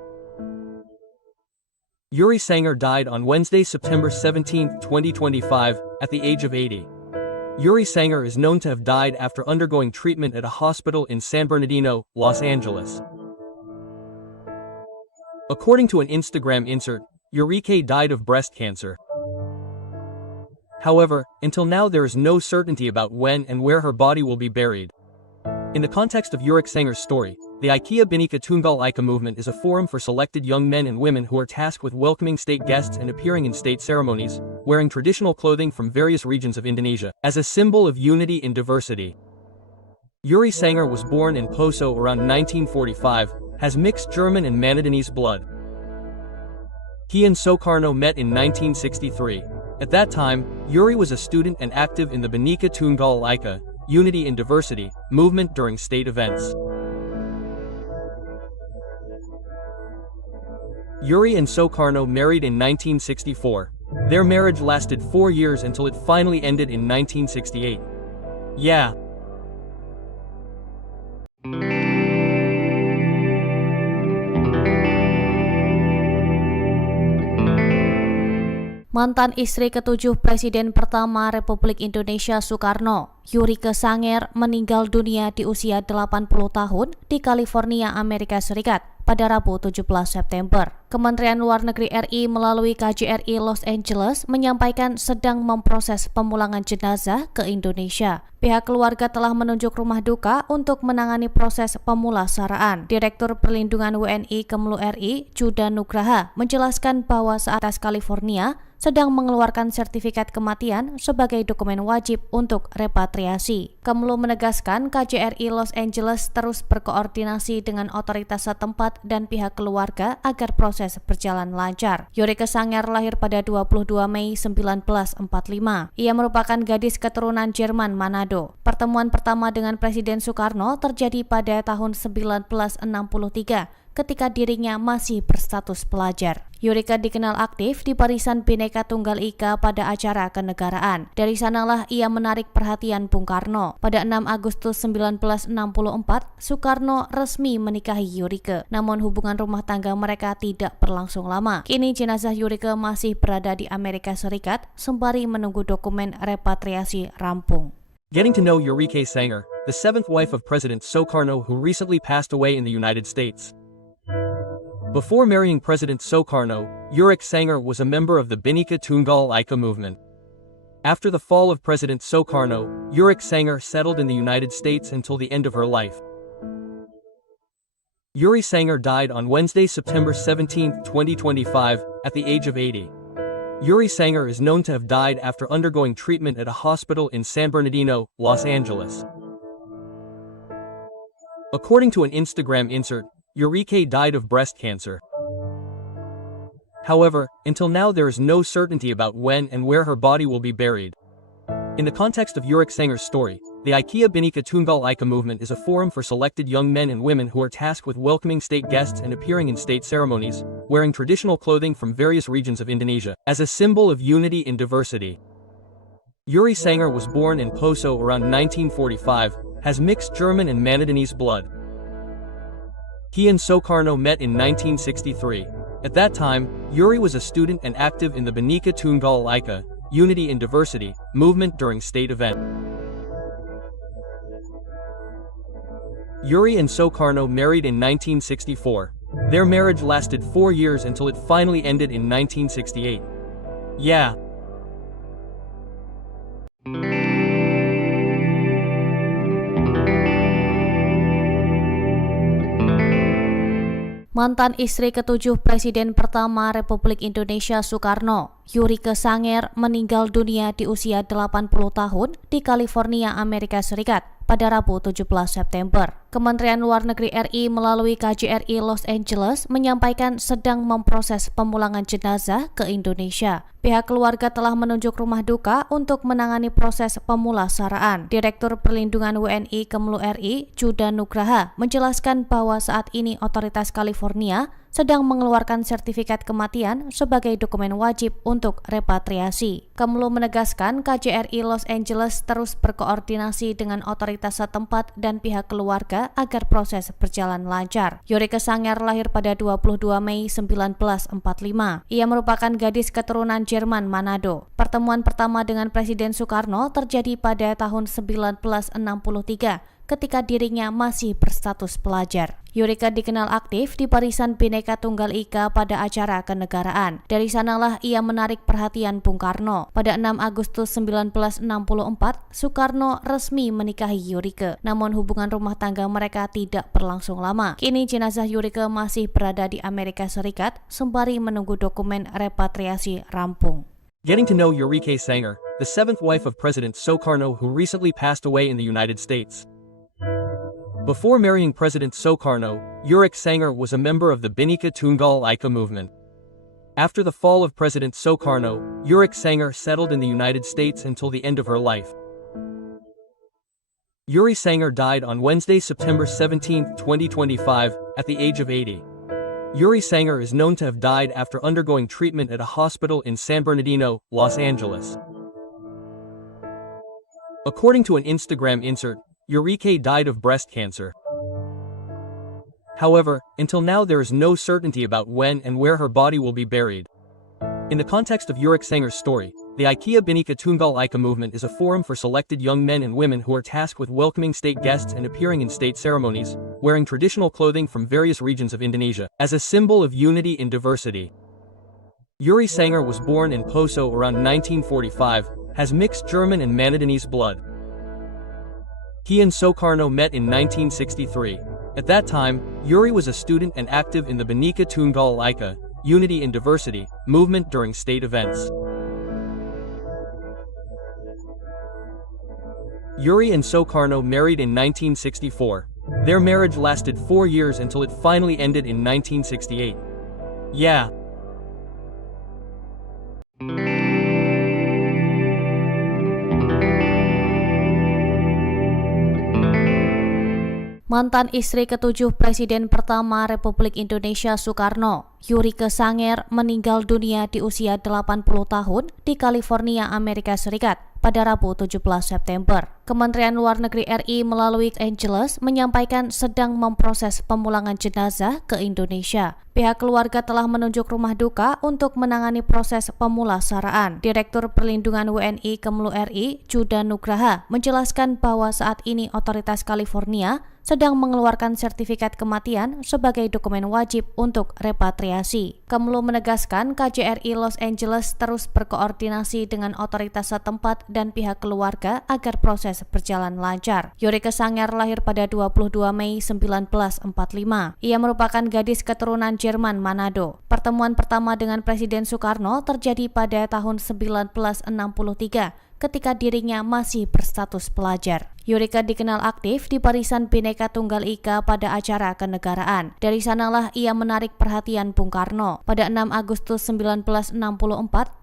Yuri Sanger died on Wednesday, September 17, 2025, at the age of 80. Yuri Sanger is known to have died after undergoing treatment at a hospital in San Bernardino, Los Angeles. According to an Instagram insert, Eureka died of breast cancer. However, until now there is no certainty about when and where her body will be buried. In the context of Eureka Sanger's story, the IKEA Bhinneka Tunggal Ika movement is a forum for selected young men and women who are tasked with welcoming state guests and appearing in state ceremonies, wearing traditional clothing from various regions of Indonesia, as a symbol of unity in diversity. Yuri Sanger was born in Poso around 1945, has mixed German and Manadinese blood. He and Soekarno met in 1963. At that time, Yuri was a student and active in the Bhinneka Tunggal Ika, Unity in Diversity, movement during state events. Yuri and Soekarno married in 1964. Their marriage lasted 4 years until it finally ended in 1968. Yeah. Mantan istri ketujuh Presiden pertama Republik Indonesia Soekarno, Yurike Sanger, meninggal dunia di usia 80 tahun di California, Amerika Serikat pada Rabu 17 September. Kementerian Luar Negeri RI melalui KJRI Los Angeles menyampaikan sedang memproses pemulangan jenazah ke Indonesia. Pihak keluarga telah menunjuk rumah duka untuk menangani proses pemulasaraan. Direktur Perlindungan WNI Kemlu RI, Judan Nugraha, menjelaskan bahwa saat California sedang mengeluarkan sertifikat kematian sebagai dokumen wajib untuk repatriasi. Kemlu menegaskan KJRI Los Angeles terus berkoordinasi dengan otoritas setempat dan pihak keluarga agar proses berjalan lancar. Yurike Sanger lahir pada 22 Mei 1945. Ia merupakan gadis keturunan Jerman Manado. Pertemuan pertama dengan Presiden Soekarno terjadi pada tahun 1963 ketika dirinya masih berstatus pelajar. Yurike dikenal aktif di Barisan Bhinneka Tunggal Ika pada acara kenegaraan. Dari sanalah ia menarik perhatian Bung Karno. Pada 6 Agustus 1964, Soekarno resmi menikahi Yurike. Namun hubungan rumah tangga mereka tidak berlangsung lama. Kini jenazah Yurike masih berada di Amerika Serikat sembari menunggu dokumen repatriasi rampung. Getting to know Yurike Sanger, the seventh wife of President Sukarno who recently passed away in the United States. Before marrying President Sukarno, Yurike Sanger was a member of the Bhinneka Tunggal Ika movement. After the fall of President Sukarno, Yurike Sanger settled in the United States until the end of her life. Yuri Sanger died on Wednesday, September 17, 2025, at the age of 80. Yuri Sanger is known to have died after undergoing treatment at a hospital in San Bernardino, Los Angeles. According to an Instagram insert, Yurike died of breast cancer. However, until now there is no certainty about when and where her body will be buried. In the context of Yurike Sanger's story, the IKEA Bhinneka Tunggal Ika movement is a forum for selected young men and women who are tasked with welcoming state guests and appearing in state ceremonies, wearing traditional clothing from various regions of Indonesia, as a symbol of unity in diversity. Yuri Sanger was born in Poso around 1945, has mixed German and Manadinese blood. He and Sukarno met in 1963. At that time, Yuri was a student and active in the Bhinneka Tunggal Ika, Unity in Diversity, movement during state event. Yuri and Sukarno married in 1964. Their marriage lasted 4 years until it finally ended in 1968. Yeah. Mantan istri ketujuh Presiden pertama Republik Indonesia Soekarno, Yurike Sanger, meninggal dunia di usia 80 tahun di California, Amerika Serikat pada Rabu 17 September. Kementerian Luar Negeri RI melalui KJRI Los Angeles menyampaikan sedang memproses pemulangan jenazah ke Indonesia. Pihak keluarga telah menunjuk rumah duka untuk menangani proses pemulasaraan. Direktur Perlindungan WNI Kemlu RI, Judan Nugraha, menjelaskan bahwa saat ini otoritas California sedang mengeluarkan sertifikat kematian sebagai dokumen wajib untuk repatriasi. Kemlu menegaskan KJRI Los Angeles terus berkoordinasi dengan otoritas setempat dan pihak keluarga agar proses berjalan lancar. Yurike Sanger lahir pada 22 Mei 1945. Ia merupakan gadis keturunan Jerman Manado. Pertemuan pertama dengan Presiden Soekarno terjadi pada tahun 1963 ketika dirinya masih berstatus pelajar. Yurike dikenal aktif di Barisan Bhinneka Tunggal Ika pada acara kenegaraan. Dari sanalah ia menarik perhatian Bung Karno. Pada 6 Agustus 1964, Soekarno resmi menikahi Yurike. Namun hubungan rumah tangga mereka tidak berlangsung lama. Kini jenazah Yurike masih berada di Amerika Serikat sembari menunggu dokumen repatriasi rampung. Getting to know Yurike Sanger, the seventh wife of President Sukarno who recently passed away in the United States. Before marrying President Sukarno, Yurike Sanger was a member of the Bhinneka Tunggal Ika movement. After the fall of President Sukarno, Yurike Sanger settled in the United States until the end of her life. Yuri Sanger died on Wednesday, September 17, 2025, at the age of 80. Yuri Sanger is known to have died after undergoing treatment at a hospital in San Bernardino, Los Angeles. According to an Instagram insert, Yurike died of breast cancer. However, until now there is no certainty about when and where her body will be buried. In the context of Yurik Sanger's story, the IKEA Binika Tunggal Ika movement is a forum for selected young men and women who are tasked with welcoming state guests and appearing in state ceremonies, wearing traditional clothing from various regions of Indonesia, as a symbol of unity in diversity. Yuri Sanger was born in Poso around 1945, has mixed German and Manadinese blood. He and Soekarno met in 1963. At that time, Yuri was a student and active in the Binika Tunggal Ika, Unity in Diversity, movement during state events. Yuri and Soekarno married in 1964. Their marriage lasted 4 years until it finally ended in 1968. Yeah. Mantan istri ketujuh Presiden pertama Republik Indonesia Soekarno, Yurike Sanger, meninggal dunia di usia 80 tahun di California, Amerika Serikat pada Rabu 17 September. Kementerian Luar Negeri RI melalui Los Angeles menyampaikan sedang memproses pemulangan jenazah ke Indonesia. Pihak keluarga telah menunjuk rumah duka untuk menangani proses pemulasaraan. Direktur Perlindungan WNI Kemlu RI, Juda Nugraha, menjelaskan bahwa saat ini otoritas California sedang mengeluarkan sertifikat kematian sebagai dokumen wajib untuk repatriasi. Kemlu menegaskan KJRI Los Angeles terus berkoordinasi dengan otoritas setempat dan pihak keluarga agar proses berjalan lancar. Yurike Sanger lahir pada 22 Mei 1945. Ia merupakan gadis keturunan Jerman Manado. Pertemuan pertama dengan Presiden Soekarno terjadi pada tahun 1963 ketika dirinya masih berstatus pelajar. Yurike dikenal aktif di Barisan Bhinneka Tunggal Ika pada acara kenegaraan. Dari sanalah ia menarik perhatian Bung Karno. Pada 6 Agustus 1964,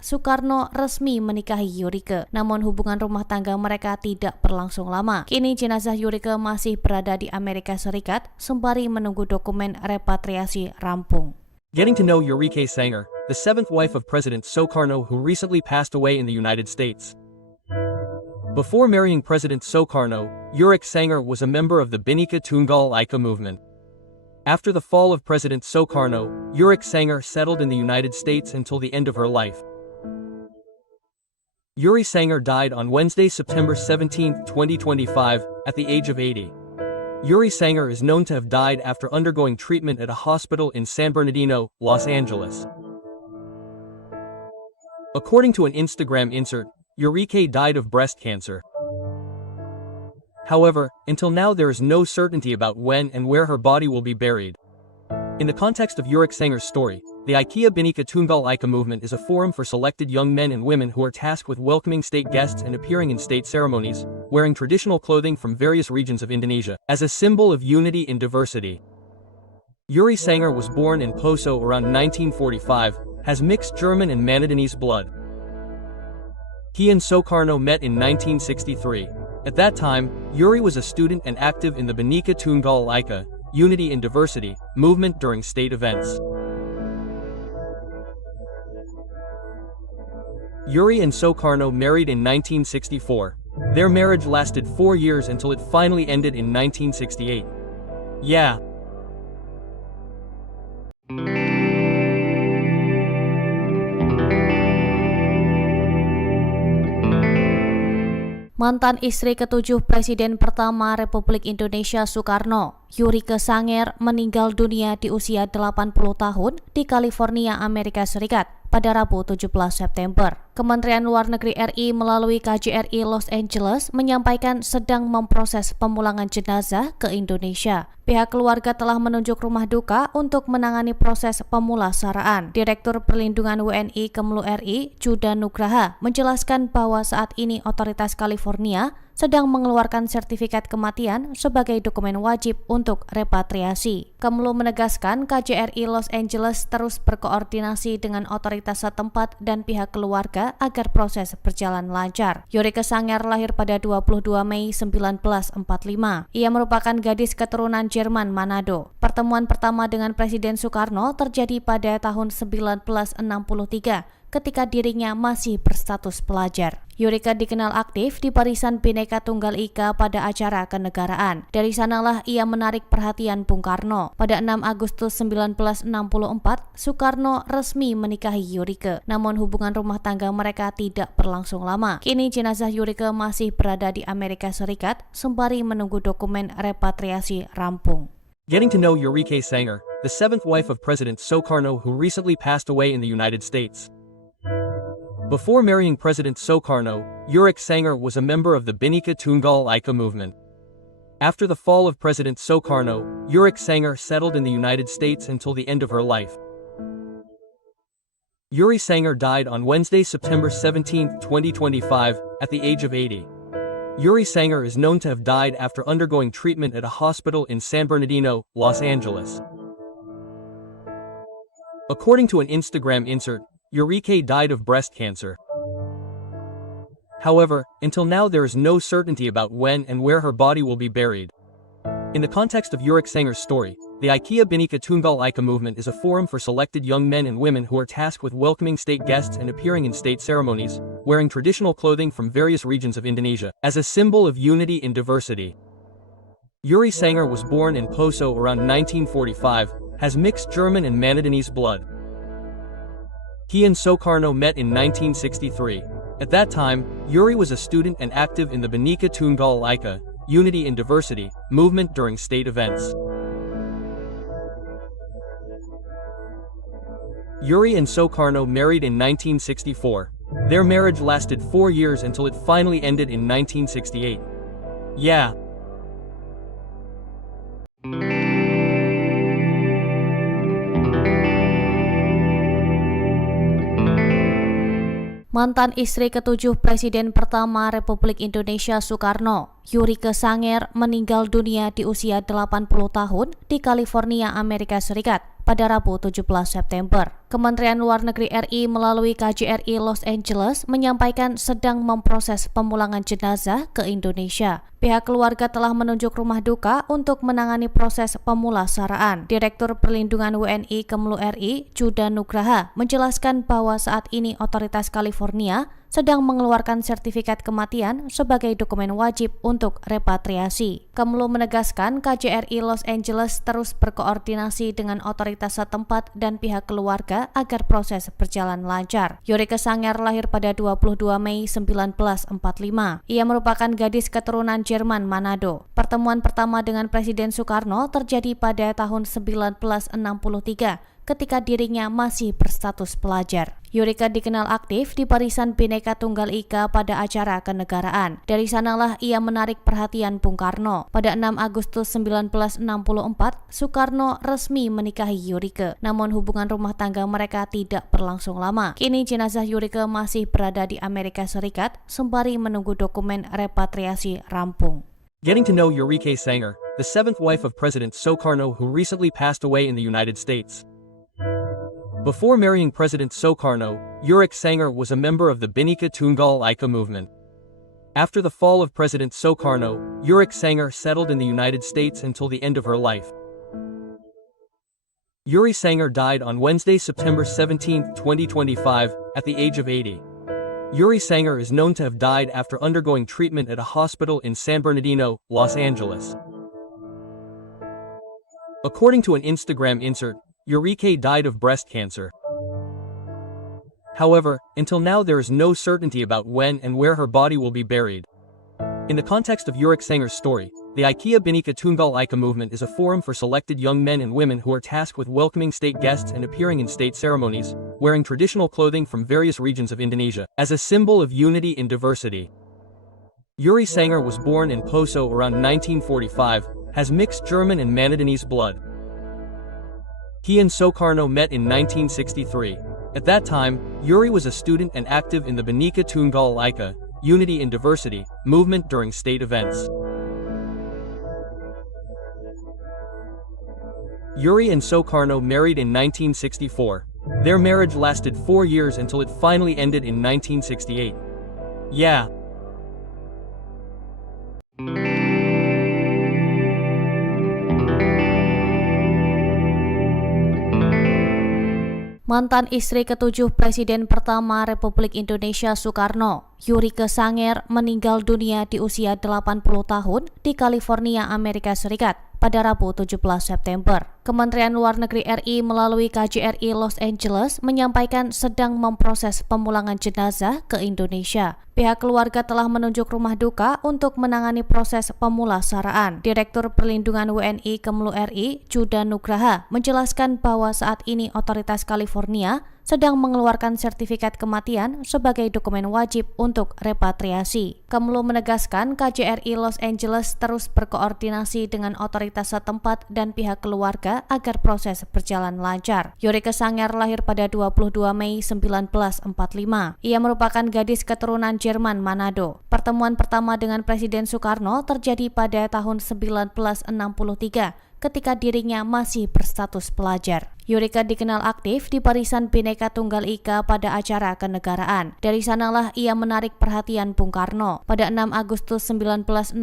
Soekarno resmi menikahi Yurike. Namun hubungan rumah tangga mereka tidak berlangsung lama. Kini jenazah Yurike masih berada di Amerika Serikat sembari menunggu dokumen repatriasi rampung. Getting to know Yurike Sanger, the seventh wife of President Soekarno who recently passed away in the United States. Before marrying President Soekarno, Yurik Sanger was a member of the Binika Tunggal Ika movement. After the fall of President Soekarno, Yurik Sanger settled in the United States until the end of her life. Yuri Sanger died on Wednesday, September 17, 2025, at the age of 80. Yuri Sanger is known to have died after undergoing treatment at a hospital in San Bernardino, Los Angeles. According to an Instagram insert, Yurike died of breast cancer. However, until now there is no certainty about when and where her body will be buried. In the context of Yurik Sanger's story, the IKEA Binika Tunggal Ika movement is a forum for selected young men and women who are tasked with welcoming state guests and appearing in state ceremonies, wearing traditional clothing from various regions of Indonesia, as a symbol of unity in diversity. Yuri Sanger was born in Poso around 1945, has mixed German and Manadinese blood. He and Soekarno met in 1963. At that time, Yuri was a student and active in the Binika Tunggal Ika, Unity in Diversity, movement during state events. Yuri and Soekarno married in 1964. Their marriage lasted 4 years until it finally ended in 1968. Yeah. Mantan istri ketujuh Presiden pertama Republik Indonesia Soekarno, Yurike Sanger, meninggal dunia di usia 80 tahun di California, Amerika Serikat pada Rabu 17 September. Kementerian Luar Negeri RI melalui KJRI Los Angeles menyampaikan sedang memproses pemulangan jenazah ke Indonesia. Pihak keluarga telah menunjuk rumah duka untuk menangani proses pemulasaraan. Direktur Perlindungan WNI Kemlu RI, Juda Nugraha, menjelaskan bahwa saat ini otoritas California sedang mengeluarkan sertifikat kematian sebagai dokumen wajib untuk repatriasi. Kemlu menegaskan KJRI Los Angeles terus berkoordinasi dengan otoritas setempat dan pihak keluarga agar proses berjalan lancar. Yurike Sanger lahir pada 22 Mei 1945. Ia merupakan gadis keturunan Jerman Manado. Pertemuan pertama dengan Presiden Soekarno terjadi pada tahun 1963 ketika dirinya masih berstatus pelajar. Yurika dikenal aktif di Barisan Bhinneka Tunggal Ika pada acara kenegaraan. Dari sanalah ia menarik perhatian Bung Karno. Pada 6 Agustus 1964, Soekarno resmi menikahi Yurika. Namun hubungan rumah tangga mereka tidak berlangsung lama. Kini jenazah Yurika masih berada di Amerika Serikat sembari menunggu dokumen repatriasi rampung. Getting to know Eureka Sanger, the seventh wife of President Sukarno who recently passed away in the United States. Before marrying President Sukarno, Eureka Sanger was a member of the Bhinneka Tunggal Ika movement. After the fall of President Sukarno, Eureka Sanger settled in the United States until the end of her life. Yuri Sanger died on Wednesday, September 17, 2025, at the age of 80. Yuri Sanger is known to have died after undergoing treatment at a hospital in San Bernardino, Los Angeles. According to an Instagram insert, Eureka died of breast cancer. However, until now there is no certainty about when and where her body will be buried. In the context of Eureka Sanger's story, the IKEA Bhinneka Tunggal Ika movement is a forum for selected young men and women who are tasked with welcoming state guests and appearing in state ceremonies, wearing traditional clothing from various regions of Indonesia, as a symbol of unity in diversity. Yuri Sanger was born in Poso around 1945, has mixed German and Manadinese blood. He and Sukarno met in 1963. At that time, Yuri was a student and active in the Bhinneka Tunggal Ika, Unity in Diversity, movement during state events. Yuri and Sukarno married in 1964. Their marriage lasted 4 years until it finally ended in 1968. Yeah. Mantan istri ketujuh Presiden pertama Republik Indonesia Soekarno, Eureka Sanger, meninggal dunia di usia 80 tahun di California, Amerika Serikat pada Rabu 17 September. Kementerian Luar Negeri RI melalui KJRI Los Angeles menyampaikan sedang memproses pemulangan jenazah ke Indonesia. Pihak keluarga telah menunjuk rumah duka untuk menangani proses pemulasaraan. Direktur Perlindungan WNI Kemlu RI, Juda Nugraha, menjelaskan bahwa saat ini otoritas California sedang mengeluarkan sertifikat kematian sebagai dokumen wajib untuk repatriasi. Kemlu menegaskan KJRI Los Angeles terus berkoordinasi dengan otoritas setempat dan pihak keluarga agar proses berjalan lancar. Eureka Sanger lahir pada 22 Mei 1945. Ia merupakan gadis keturunan Jerman Manado. Pertemuan pertama dengan Presiden Soekarno terjadi pada tahun 1963 ketika dirinya masih berstatus pelajar. Eureka dikenal aktif di Barisan Bhinneka Tunggal Ika pada acara kenegaraan. Dari sanalah ia menarik perhatian Bung Karno. Pada 6 Agustus 1964, Soekarno resmi menikahi Eureka. Namun hubungan rumah tangga mereka tidak berlangsung lama. Kini jenazah Eureka masih berada di Amerika Serikat sembari menunggu dokumen repatriasi rampung. Getting to know Eureka Sanger, the seventh wife of President Sukarno who recently passed away in the United States. Before marrying President Sukarno, Eureka Sanger was a member of the Bhinneka Tunggal Ika movement. After the fall of President Sukarno, Eureka Sanger settled in the United States until the end of her life. Yuri Sanger died on Wednesday, September 17, 2025, at the age of 80. Yuri Sanger is known to have died after undergoing treatment at a hospital in San Bernardino, Los Angeles. According to an Instagram insert, Eureka died of breast cancer. However, until now there is no certainty about when and where her body will be buried. In the context of Eureka Sanger's story, the IKEA Bhinneka Tunggal Ika movement is a forum for selected young men and women who are tasked with welcoming state guests and appearing in state ceremonies, wearing traditional clothing from various regions of Indonesia, as a symbol of unity in diversity. Yuri Sanger was born in Poso around 1945, has mixed German and Manadinese blood. He and Sukarno met in 1963. At that time, Yuri was a student and active in the Bhinneka Tunggal Ika, Unity in Diversity, movement during state events. Yuri and Sukarno married in 1964. Their marriage lasted 4 years until it finally ended in 1968. Yeah. Mantan istri ketujuh Presiden pertama Republik Indonesia Soekarno, Yurike Sanger, meninggal dunia di usia 80 tahun di California, Amerika Serikat pada Rabu 17 September. Kementerian Luar Negeri RI melalui KJRI Los Angeles menyampaikan sedang memproses pemulangan jenazah ke Indonesia. Pihak keluarga telah menunjuk rumah duka untuk menangani proses pemulasaraan. Direktur Perlindungan WNI Kemlu RI, Juda Nugraha, menjelaskan bahwa saat ini otoritas California sedang mengeluarkan sertifikat kematian sebagai dokumen wajib untuk repatriasi. Kemlu menegaskan KJRI Los Angeles terus berkoordinasi dengan otoritas setempat dan pihak keluarga agar proses berjalan lancar. Yurike Sanger lahir pada 22 Mei 1945. Ia merupakan gadis keturunan Jerman Manado. Pertemuan pertama dengan Presiden Soekarno terjadi pada tahun 1963 ketika dirinya masih berstatus pelajar. Yurike dikenal aktif di Barisan Bhinneka Tunggal Ika pada acara kenegaraan. Dari sanalah ia menarik perhatian Bung Karno. Pada 6 Agustus 1964,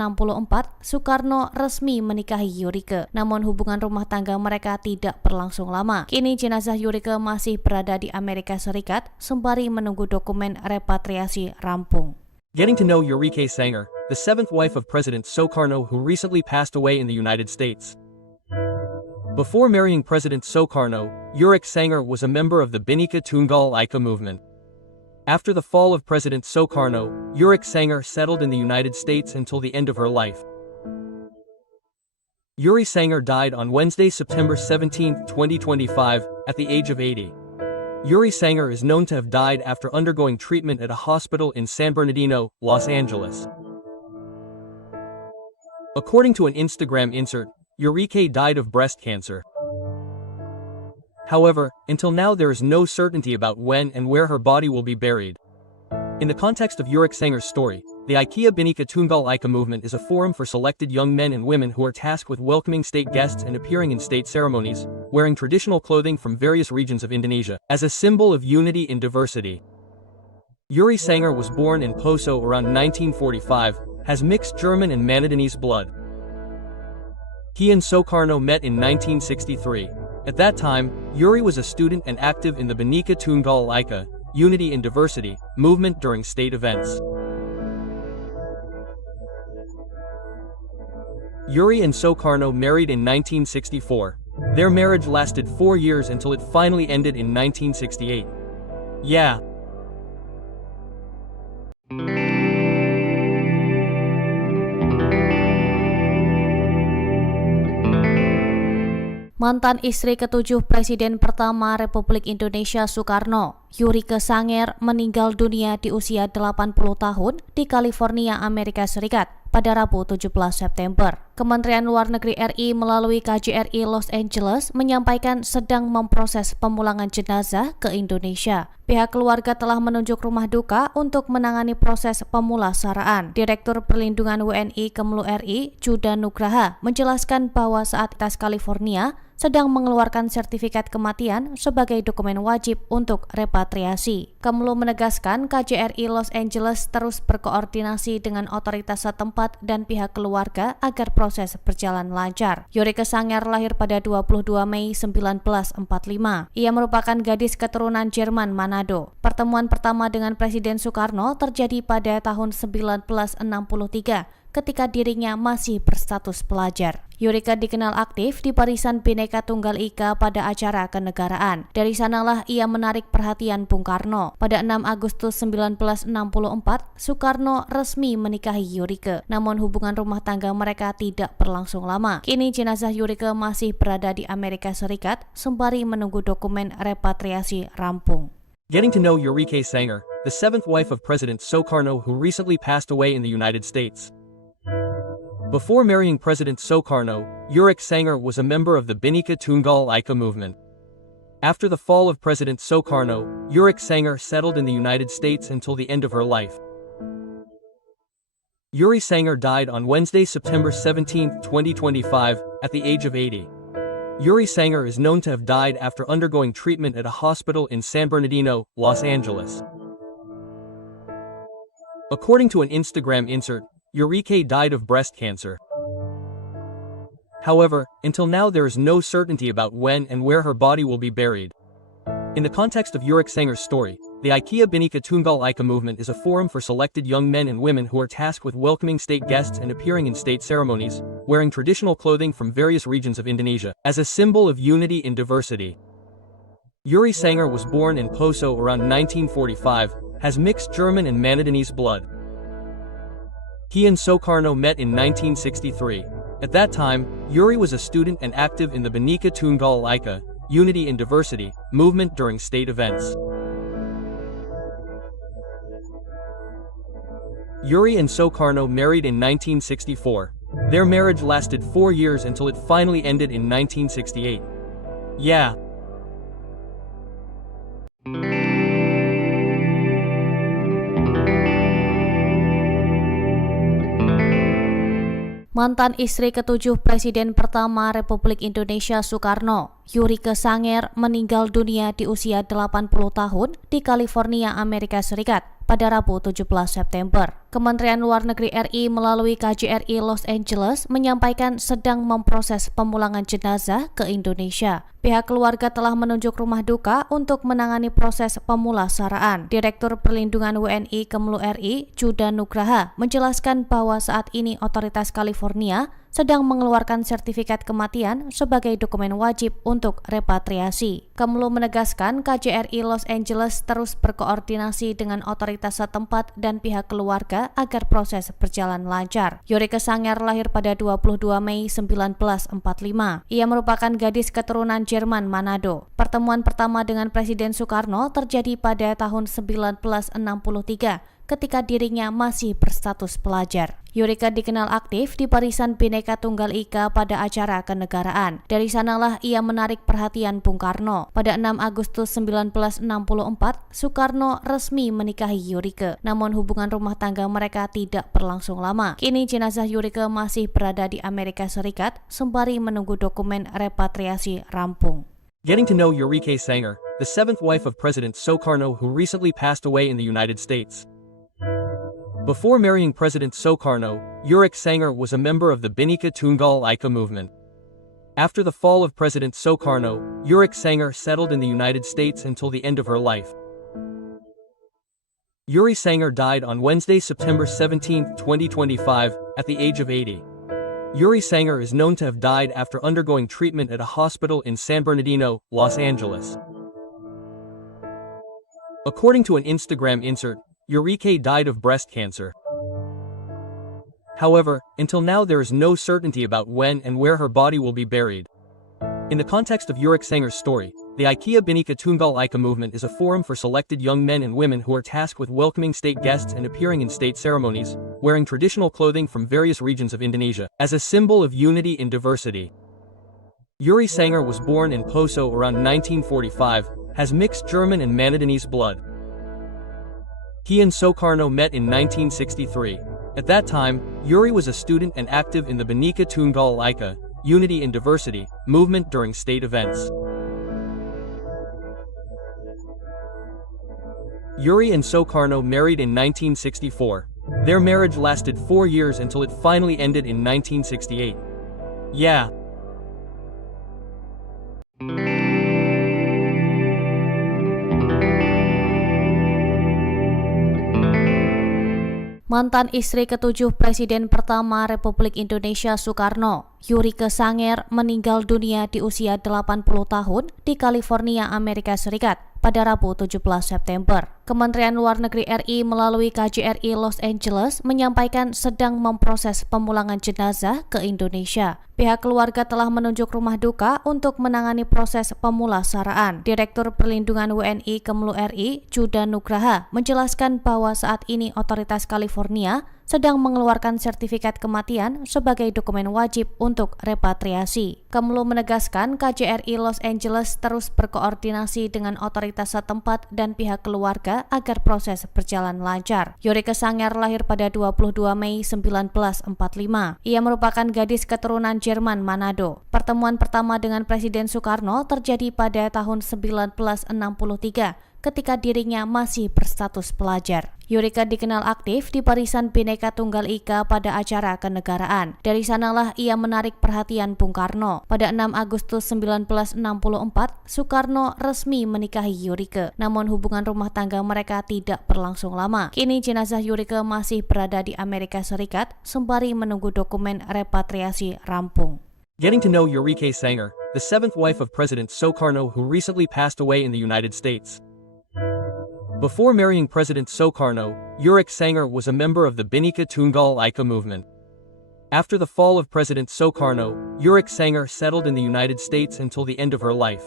Soekarno resmi menikahi Yurike. Namun hubungan rumah tangga mereka tidak berlangsung lama. Kini jenazah Yurike masih berada di Amerika Serikat sembari menunggu dokumen repatriasi rampung. Getting to know Yurike Sanger, the seventh wife of President Sukarno who recently passed away in the United States. Before marrying President Sukarno, Yurike Sanger was a member of the Bhinneka Tunggal Ika movement. After the fall of President Sukarno, Yurike Sanger settled in the United States until the end of her life. Yuri Sanger died on Wednesday, September 17, 2025, at the age of 80. Yuri Sanger is known to have died after undergoing treatment at a hospital in San Bernardino, Los Angeles. According to an Instagram insert, Yurike died of breast cancer. However, until now there is no certainty about when and where her body will be buried. In the context of Yurike Sanger's story, the IKEA Bhinneka Tunggal Ika movement is a forum for selected young men and women who are tasked with welcoming state guests and appearing in state ceremonies, wearing traditional clothing from various regions of Indonesia, as a symbol of unity in diversity. Yuri Sanger was born in Poso around 1945, has mixed German and Manadinese blood. He and Sukarno met in 1963. At that time, Yuri was a student and active in the Bhinneka Tunggal Ika, Unity in Diversity, movement during state events. Yuri and Sukarno married in 1964. Their marriage lasted 4 years until it finally ended in 1968. Yeah. Mantan istri ketujuh Presiden pertama Republik Indonesia Soekarno, Yurike Sanger, meninggal dunia di usia 80 tahun di California, Amerika Serikat pada Rabu 17 September. Kementerian Luar Negeri RI melalui KJRI Los Angeles menyampaikan sedang memproses pemulangan jenazah ke Indonesia. Pihak keluarga telah menunjuk rumah duka untuk menangani proses pemulasaraan. Direktur Perlindungan WNI Kemlu RI, Juda Nugraha, menjelaskan bahwa saat California sedang mengeluarkan sertifikat kematian sebagai dokumen wajib untuk repatriasi. Kemlu menegaskan KJRI Los Angeles terus berkoordinasi dengan otoritas setempat dan pihak keluarga agar proses berjalan lancar. Yurike Sanger lahir pada 22 Mei 1945. Ia merupakan gadis keturunan Jerman Manado. Pertemuan pertama dengan Presiden Soekarno terjadi pada tahun 1963 ketika dirinya masih berstatus pelajar. Yurike dikenal aktif di Barisan Bhinneka Tunggal Ika pada acara kenegaraan. Dari sanalah ia menarik perhatian Bung Karno. Pada 6 Agustus 1964, Soekarno resmi menikahi Yurike. Namun hubungan rumah tangga mereka tidak berlangsung lama. Kini jenazah Yurike masih berada di Amerika Serikat sembari menunggu dokumen repatriasi rampung. Getting to know Yurike Sanger, the seventh wife of President Sukarno who recently passed away in the United States. Before marrying President Sukarno, Yurike Sanger was a member of the Bhinneka Tunggal Ika movement. After the fall of President Sukarno, Yurike Sanger settled in the United States until the end of her life. Yuri Sanger died on Wednesday, September 17, 2025, at the age of 80. Yuri Sanger is known to have died after undergoing treatment at a hospital in San Bernardino, Los Angeles. According to an Instagram insert, Yurike died of breast cancer. However, until now there is no certainty about when and where her body will be buried. In the context of Yurik Sanger's story, the IKEA Bhinneka Tunggal Ika movement is a forum for selected young men and women who are tasked with welcoming state guests and appearing in state ceremonies, wearing traditional clothing from various regions of Indonesia, as a symbol of unity in diversity. Yuri Sanger was born in Poso around 1945, has mixed German and Manadinese blood. He and Soekarno met in 1963. At that time, Yuri was a student and active in the Bhinneka Tunggal Ika, Unity in Diversity, movement during state events. Yuri and Soekarno married in 1964. Their marriage lasted 4 years until it finally ended in 1968. Yeah. Mantan istri ketujuh Presiden pertama Republik Indonesia Soekarno, Yurike Sanger, meninggal dunia di usia 80 tahun di California, Amerika Serikat pada Rabu 17 September. Kementerian Luar Negeri RI melalui KJRI Los Angeles menyampaikan sedang memproses pemulangan jenazah ke Indonesia. Pihak keluarga telah menunjuk rumah duka untuk menangani proses pemulasaraan. Direktur Perlindungan WNI Kemlu RI, Juda Nugraha, menjelaskan bahwa saat ini otoritas California sedang mengeluarkan sertifikat kematian sebagai dokumen wajib untuk repatriasi. Kemlu menegaskan KJRI Los Angeles terus berkoordinasi dengan otoritas setempat dan pihak keluarga agar proses berjalan lancar. Yurike Sanger lahir pada 22 Mei 1945. Ia merupakan gadis keturunan Jerman Manado. Pertemuan pertama dengan Presiden Soekarno terjadi pada tahun 1963 ketika dirinya masih berstatus pelajar. Yurike dikenal aktif di Barisan Bhinneka Tunggal Ika pada acara kenegaraan. Dari sanalah ia menarik perhatian Bung Karno. Pada 6 Agustus 1964, Soekarno resmi menikahi Yurike. Namun hubungan rumah tangga mereka tidak berlangsung lama. Kini jenazah Yurike masih berada di Amerika Serikat sembari menunggu dokumen repatriasi rampung. Getting to know Yurike Sanger, the seventh wife of President Soekarno who recently passed away in the United States. Before marrying President Soekarno, Yurike Sanger was a member of the Bhinneka Tunggal Ika movement. After the fall of President Soekarno, Yurike Sanger settled in the United States until the end of her life. Yuri Sanger died on Wednesday, September 17, 2025, at the age of 80. Yuri Sanger is known to have died after undergoing treatment at a hospital in San Bernardino, Los Angeles. According to an Instagram insert, Yurike died of breast cancer. However, until now there is no certainty about when and where her body will be buried. In the context of Yurike Sanger's story, the IKEA Bhinneka Tunggal Ika movement is a forum for selected young men and women who are tasked with welcoming state guests and appearing in state ceremonies, wearing traditional clothing from various regions of Indonesia, as a symbol of unity in diversity. Yuri Sanger was born in Poso around 1945, has mixed German and Manadinese blood. He and Soekarno met in 1963. At that time, Yuri was a student and active in the Bhinneka Tunggal Ika, Unity in Diversity, movement during state events. Yuri and Soekarno married in 1964. Their marriage lasted 4 years until it finally ended in 1968. Yeah. Mantan istri ketujuh Presiden pertama Republik Indonesia Soekarno, Yurike Sanger, meninggal dunia di usia 80 tahun di California, Amerika Serikat pada Rabu 17 September. Kementerian Luar Negeri RI melalui KJRI Los Angeles menyampaikan sedang memproses pemulangan jenazah ke Indonesia. Pihak keluarga telah menunjuk rumah duka untuk menangani proses pemulasaraan. Direktur Perlindungan WNI Kemlu RI, Juda Nugraha, menjelaskan bahwa saat ini otoritas California sedang mengeluarkan sertifikat kematian sebagai dokumen wajib untuk repatriasi. Kemlu menegaskan KJRI Los Angeles terus berkoordinasi dengan otoritas setempat dan pihak keluarga agar proses berjalan lancar. Yurike Sanger lahir pada 22 Mei 1945. Ia merupakan gadis keturunan Jerman Manado. Pertemuan pertama dengan Presiden Soekarno terjadi pada tahun 1963 ketika dirinya masih berstatus pelajar. Yurika dikenal aktif di Barisan Bhinneka Tunggal Ika pada acara kenegaraan. Dari sanalah ia menarik perhatian Bung Karno. Pada 6 Agustus 1964, Soekarno resmi menikahi Yurika. Namun hubungan rumah tangga mereka tidak berlangsung lama. Kini jenazah Yurika masih berada di Amerika Serikat sembari menunggu dokumen repatriasi rampung. Getting to know Eureka Sanger, the seventh wife of President Sukarno who recently passed away in the United States. Before marrying President Sukarno, Eureka Sanger was a member of the Bhinneka Tunggal Ika movement. After the fall of President Sukarno, Eureka Sanger settled in the United States until the end of her life.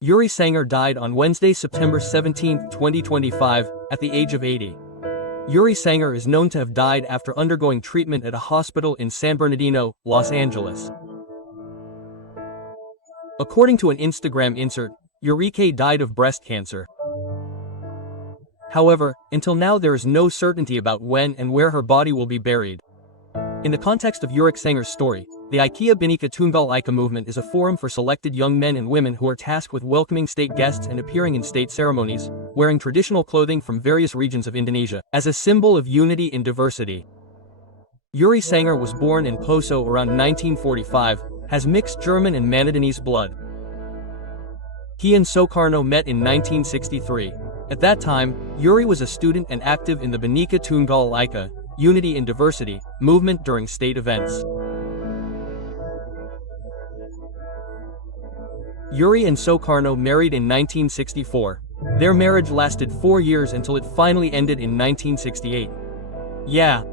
Yuri Sanger died on Wednesday, September 17, 2025, at the age of 80. Yuri Sanger is known to have died after undergoing treatment at a hospital in San Bernardino, Los Angeles. According to an Instagram insert, Eureka died of breast cancer. However, until now there is no certainty about when and where her body will be buried. In the context of Eureka Sanger's story, the IKEA Bhinneka Tunggal Ika movement is a forum for selected young men and women who are tasked with welcoming state guests and appearing in state ceremonies, wearing traditional clothing from various regions of Indonesia, as a symbol of unity in diversity. Yuri Sanger was born in Poso around 1945, has mixed German and Manadinese blood. He and Sukarno met in 1963. At that time, Yuri was a student and active in the Bhinneka Tunggal Ika, Unity in Diversity, movement during state events. Yuri and Sukarno married in 1964. Their marriage lasted 4 years until it finally ended in 1968. Yeah.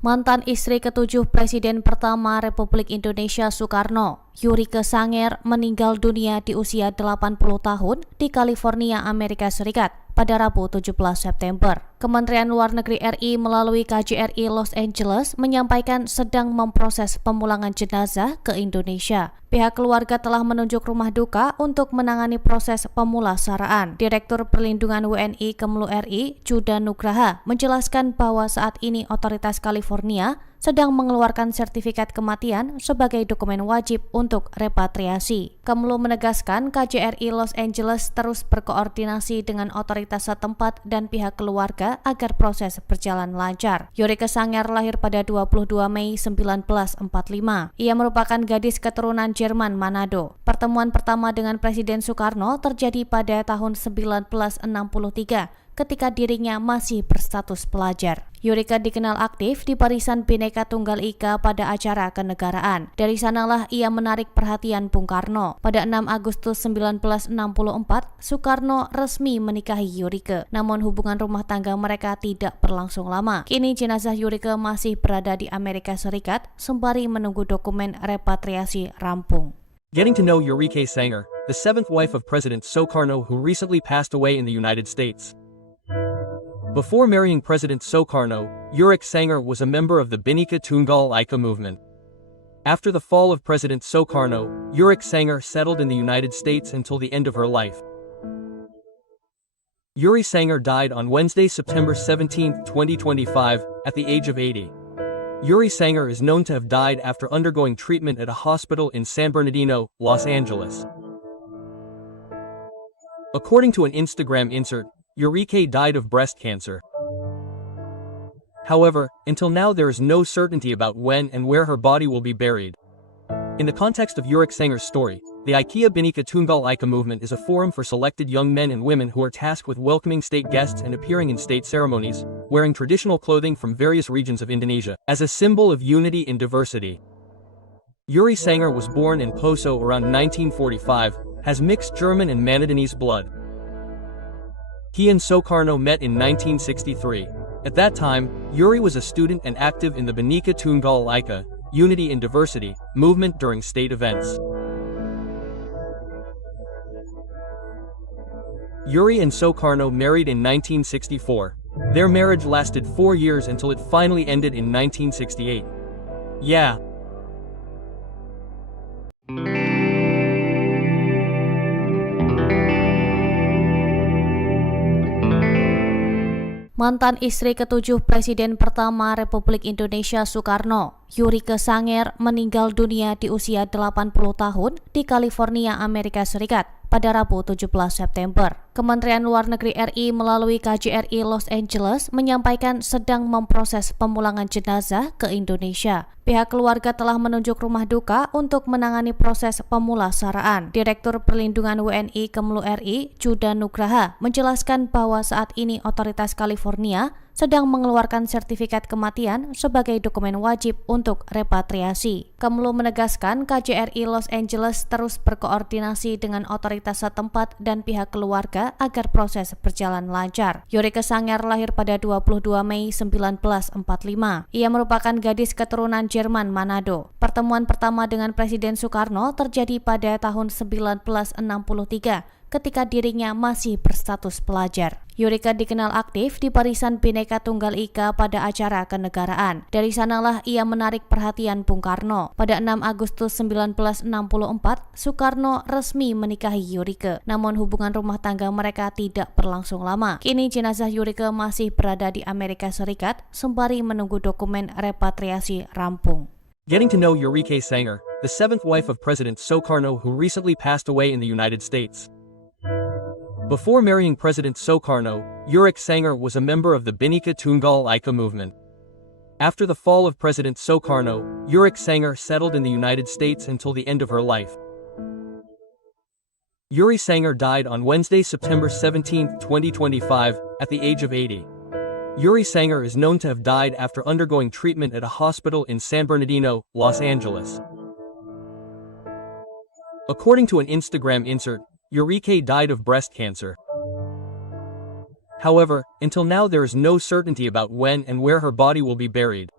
Mantan istri ketujuh Presiden pertama Republik Indonesia Soekarno, Eureka Sanger, meninggal dunia di usia 80 tahun di California, Amerika Serikat pada Rabu 17 September. Kementerian Luar Negeri RI melalui KJRI Los Angeles menyampaikan sedang memproses pemulangan jenazah ke Indonesia. Pihak keluarga telah menunjuk rumah duka untuk menangani proses pemulasaraan. Direktur Perlindungan WNI Kemlu RI, Juda Nugraha, menjelaskan bahwa saat ini otoritas California sedang mengeluarkan sertifikat kematian sebagai dokumen wajib untuk repatriasi. Kemlu menegaskan KJRI Los Angeles terus berkoordinasi dengan otoritas setempat dan pihak keluarga agar proses berjalan lancar. Eureka Sanger lahir pada 22 Mei 1945. Ia merupakan gadis keturunan Jerman Manado. Pertemuan pertama dengan Presiden Soekarno terjadi pada tahun 1963 ketika dirinya masih berstatus pelajar. Eureka dikenal aktif di Barisan Bhinneka Tunggal Ika pada acara kenegaraan. Dari sanalah ia menarik perhatian Bung Karno. Pada 6 Agustus 1964, Soekarno resmi menikahi Eureka. Namun hubungan rumah tangga mereka tidak berlangsung lama. Kini jenazah Eureka masih berada di Amerika Serikat sembari menunggu dokumen repatriasi rampung. Getting to know Eureka Sanger, the seventh wife of President Sukarno who recently passed away in the United States. Before marrying President Sukarno, Eureka Sanger was a member of the Bhinneka Tunggal Ika movement. After the fall of President Sukarno, Eureka Sanger settled in the United States until the end of her life. Yuri Sanger died on Wednesday, September 17, 2025, at the age of 80. Yuri Sanger is known to have died after undergoing treatment at a hospital in San Bernardino, Los Angeles. According to an Instagram insert, Eureka died of breast cancer. However, until now there is no certainty about when and where her body will be buried. In the context of Eureka Sanger's story, the IKEA Bhinneka Tunggal Ika movement is a forum for selected young men and women who are tasked with welcoming state guests and appearing in state ceremonies, wearing traditional clothing from various regions of Indonesia, as a symbol of unity in diversity. Yuri Sanger was born in Poso around 1945, has mixed German and Manadinese blood. He and Sukarno met in 1963. At that time, Yuri was a student and active in the Bhinneka Tunggal Ika, Unity in Diversity, movement during state events. Yuri and Sukarno married in 1964. Their marriage lasted 4 years until it finally ended in 1968. Yeah. Mantan istri ketujuh Presiden pertama Republik Indonesia Soekarno, Yurike Sanger, meninggal dunia di usia 80 tahun di California, Amerika Serikat pada Rabu 17 September. Kementerian Luar Negeri RI melalui KJRI Los Angeles menyampaikan sedang memproses pemulangan jenazah ke Indonesia. Pihak keluarga telah menunjuk rumah duka untuk menangani proses pemulasaraan. Direktur Perlindungan WNI Kemlu RI, Judan Nugraha, menjelaskan bahwa saat ini otoritas California sedang mengeluarkan sertifikat kematian sebagai dokumen wajib untuk repatriasi. Kemlu menegaskan KJRI Los Angeles terus berkoordinasi dengan otoritas setempat dan pihak keluarga agar proses berjalan lancar. Yurike Sanger lahir pada 22 Mei 1945. Ia merupakan gadis keturunan Jerman Manado. Pertemuan pertama dengan Presiden Soekarno terjadi pada tahun 1963 ketika dirinya masih berstatus pelajar. Yurike dikenal aktif di Barisan Bhinneka Tunggal Ika pada acara kenegaraan. Dari sanalah ia menarik perhatian Bung Karno. Pada 6 Agustus 1964, Soekarno resmi menikahi Yurike. Namun hubungan rumah tangga mereka tidak berlangsung lama. Kini jenazah Yurike masih berada di Amerika Serikat sembari menunggu dokumen repatriasi rampung. Getting to know Yurike Sanger, the seventh wife of President Sukarno who recently passed away in the United States. Before marrying President Sukarno, Yurike Sanger was a member of the Bhinneka Tunggal Ika movement. After the fall of President Sukarno, Yurike Sanger settled in the United States until the end of her life. Yuri Sanger died on Wednesday, September 17, 2025, at the age of 80. Yuri Sanger is known to have died after undergoing treatment at a hospital in San Bernardino, Los Angeles. According to an Instagram insert, Yurike died of breast cancer. However, until now there is no certainty about when and where her body will be buried.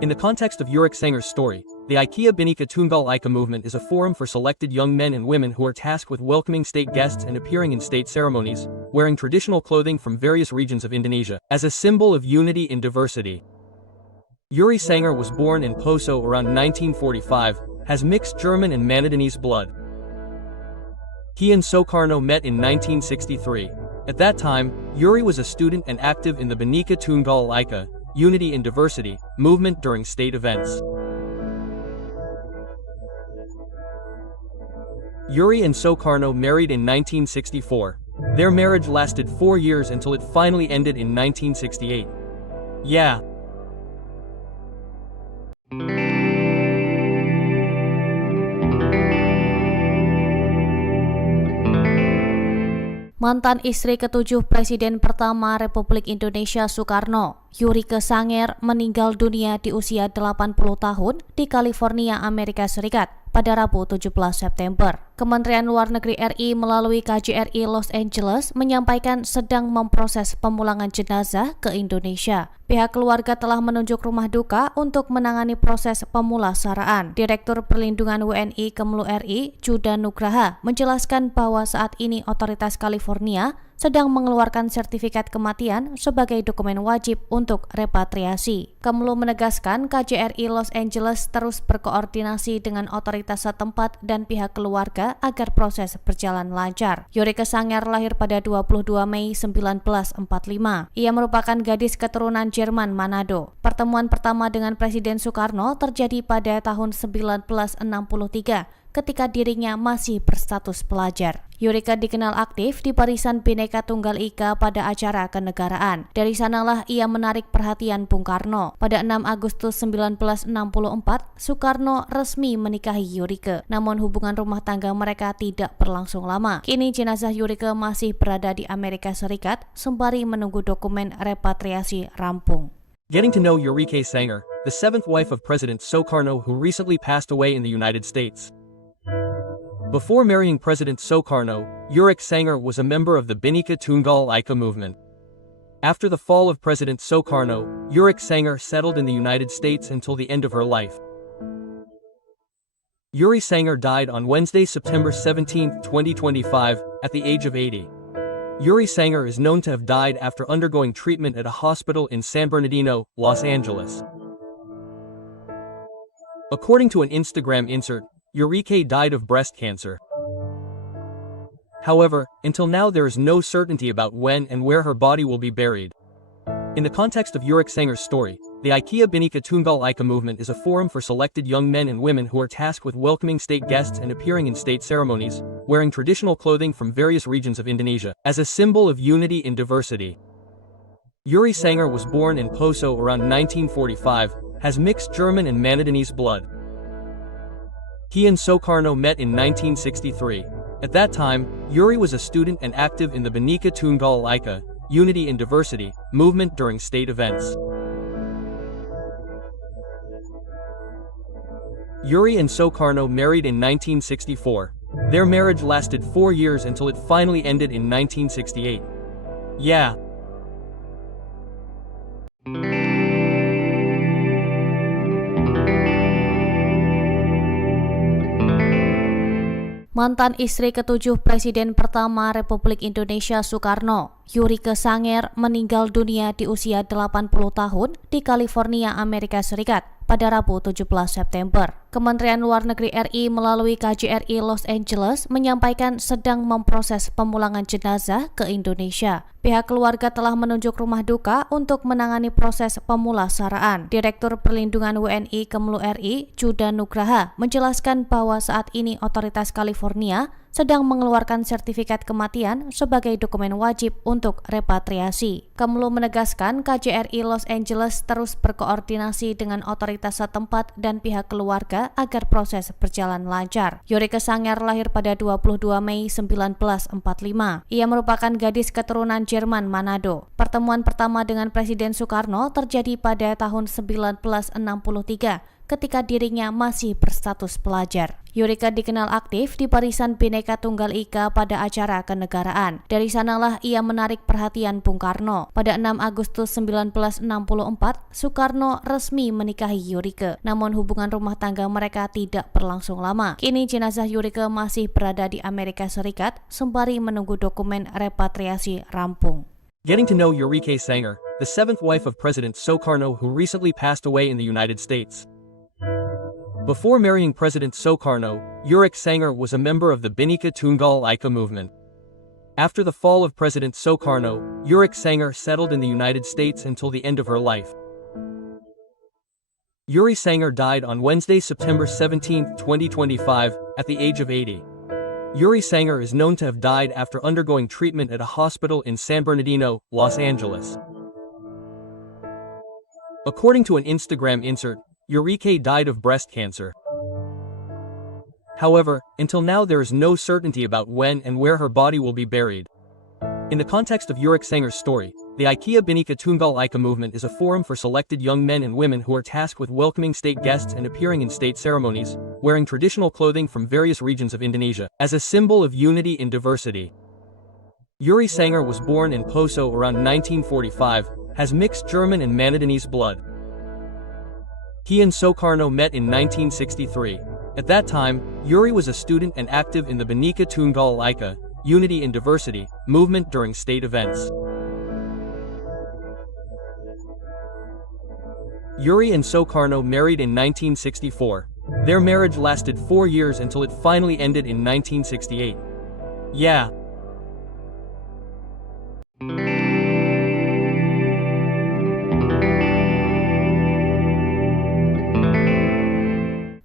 In the context of Yurike Sanger's story, the IKEA Bhinneka Tunggal Ika movement is a forum for selected young men and women who are tasked with welcoming state guests and appearing in state ceremonies, wearing traditional clothing from various regions of Indonesia, as a symbol of unity in diversity. Yuri Sanger was born in Poso around 1945, has mixed German and Manadinese blood. He and Sukarno met in 1963. At that time, Yuri was a student and active in the Bhinneka Tunggal Ika, Unity in Diversity, movement during state events. Yuri and Sukarno married in 1964. Their marriage lasted 4 years until it finally ended in 1968. Yeah. Mantan istri ketujuh Presiden pertama Republik Indonesia Soekarno, Yurike Sanger, meninggal dunia di usia 80 tahun di California, Amerika Serikat pada Rabu 17 September. Kementerian Luar Negeri RI melalui KJRI Los Angeles menyampaikan sedang memproses pemulangan jenazah ke Indonesia. Pihak keluarga telah menunjuk rumah duka untuk menangani proses pemulasaraan. Direktur Perlindungan WNI Kemlu RI, Judan Nugraha, menjelaskan bahwa saat ini otoritas California sedang mengeluarkan sertifikat kematian sebagai dokumen wajib untuk repatriasi. Kemlu menegaskan KJRI Los Angeles terus berkoordinasi dengan otoritas setempat dan pihak keluarga agar proses berjalan lancar. Yurike Sanger lahir pada 22 Mei 1945. Ia merupakan gadis keturunan Jerman Manado. Pertemuan pertama dengan Presiden Soekarno terjadi pada tahun 1963 ketika dirinya masih berstatus pelajar. Yurike dikenal aktif di Barisan Bhinneka Tunggal Ika pada acara kenegaraan. Dari sanalah ia menarik perhatian Bung Karno. Pada 6 Agustus 1964, Soekarno resmi menikahi Yurike. Namun hubungan rumah tangga mereka tidak berlangsung lama. Kini jenazah Yurike masih berada di Amerika Serikat sembari menunggu dokumen repatriasi rampung. Getting to know Yurike Sanger, the seventh wife of President Sukarno who recently passed away in the United States. Before marrying President Sukarno, Yurike Sanger was a member of the Bhinneka Tunggal Ika movement. After the fall of President Sukarno, Yurike Sanger settled in the United States until the end of her life. Yuri Sanger died on Wednesday, September 17, 2025, at the age of 80. Yuri Sanger is known to have died after undergoing treatment at a hospital in San Bernardino, Los Angeles. According to an Instagram insert, Yurike died of breast cancer. However, until now there is no certainty about when and where her body will be buried. In the context of Yurik Sanger's story, the IKEA Bhinneka Tunggal Ika movement is a forum for selected young men and women who are tasked with welcoming state guests and appearing in state ceremonies, wearing traditional clothing from various regions of Indonesia, as a symbol of unity in diversity. Yuri Sanger was born in Poso around 1945, has mixed German and Manadinese blood. He and Soekarno met in 1963. At that time, Yuri was a student and active in the Bhinneka Tunggal Ika, Unity in Diversity, movement during state events. Yuri and Soekarno married in 1964. Their marriage lasted 4 years until it finally ended in 1968. Yeah. Mantan istri ketujuh Presiden pertama Republik Indonesia Soekarno, Yurike Sanger, meninggal dunia di usia 80 tahun di California, Amerika Serikat pada Rabu 17 September. Kementerian Luar Negeri RI melalui KJRI Los Angeles menyampaikan sedang memproses pemulangan jenazah ke Indonesia. Pihak keluarga telah menunjuk rumah duka untuk menangani proses pemulasaraan. Direktur Perlindungan WNI Kemlu RI, Juda Nugraha, menjelaskan bahwa saat ini otoritas California sedang mengeluarkan sertifikat kematian sebagai dokumen wajib untuk repatriasi. Kemlu menegaskan KJRI Los Angeles terus berkoordinasi dengan otoritas setempat dan pihak keluarga agar proses berjalan lancar. Yurike Sanger lahir pada 22 Mei 1945. Ia merupakan gadis keturunan Jerman Manado. Pertemuan pertama dengan Presiden Soekarno terjadi pada tahun 1963 ketika dirinya masih berstatus pelajar. Yurike dikenal aktif di Barisan Bhinneka Tunggal Ika pada acara kenegaraan. Dari sanalah ia menarik perhatian Bung Karno. Pada 6 Agustus 1964, Soekarno resmi menikahi Yurike. Namun hubungan rumah tangga mereka tidak berlangsung lama. Kini jenazah Yurike masih berada di Amerika Serikat sembari menunggu dokumen repatriasi rampung. Getting to know Yurike Sanger, the seventh wife of President Soekarno who recently passed away in the United States. Before marrying President Soekarno, Yurike Sanger was a member of the Bhinneka Tunggal Ika movement. After the fall of President Soekarno, Yurike Sanger settled in the United States until the end of her life. Yuri Sanger died on Wednesday, September 17, 2025, at the age of 80. Yuri Sanger is known to have died after undergoing treatment at a hospital in San Bernardino, Los Angeles. According to an Instagram insert, Yurike died of breast cancer. However, until now there is no certainty about when and where her body will be buried. In the context of Yurike Sanger's story, the IKEA Bhinneka Tunggal Ika movement is a forum for selected young men and women who are tasked with welcoming state guests and appearing in state ceremonies, wearing traditional clothing from various regions of Indonesia, as a symbol of unity in diversity. Yuri Sanger was born in Poso around 1945, has mixed German and Manadinese blood. He and Soekarno met in 1963. At that time, Yuri was a student and active in the Bhinneka Tunggal Ika, Unity in Diversity, movement during state events. Yuri and Soekarno married in 1964. Their marriage lasted 4 years until it finally ended in 1968. Yeah.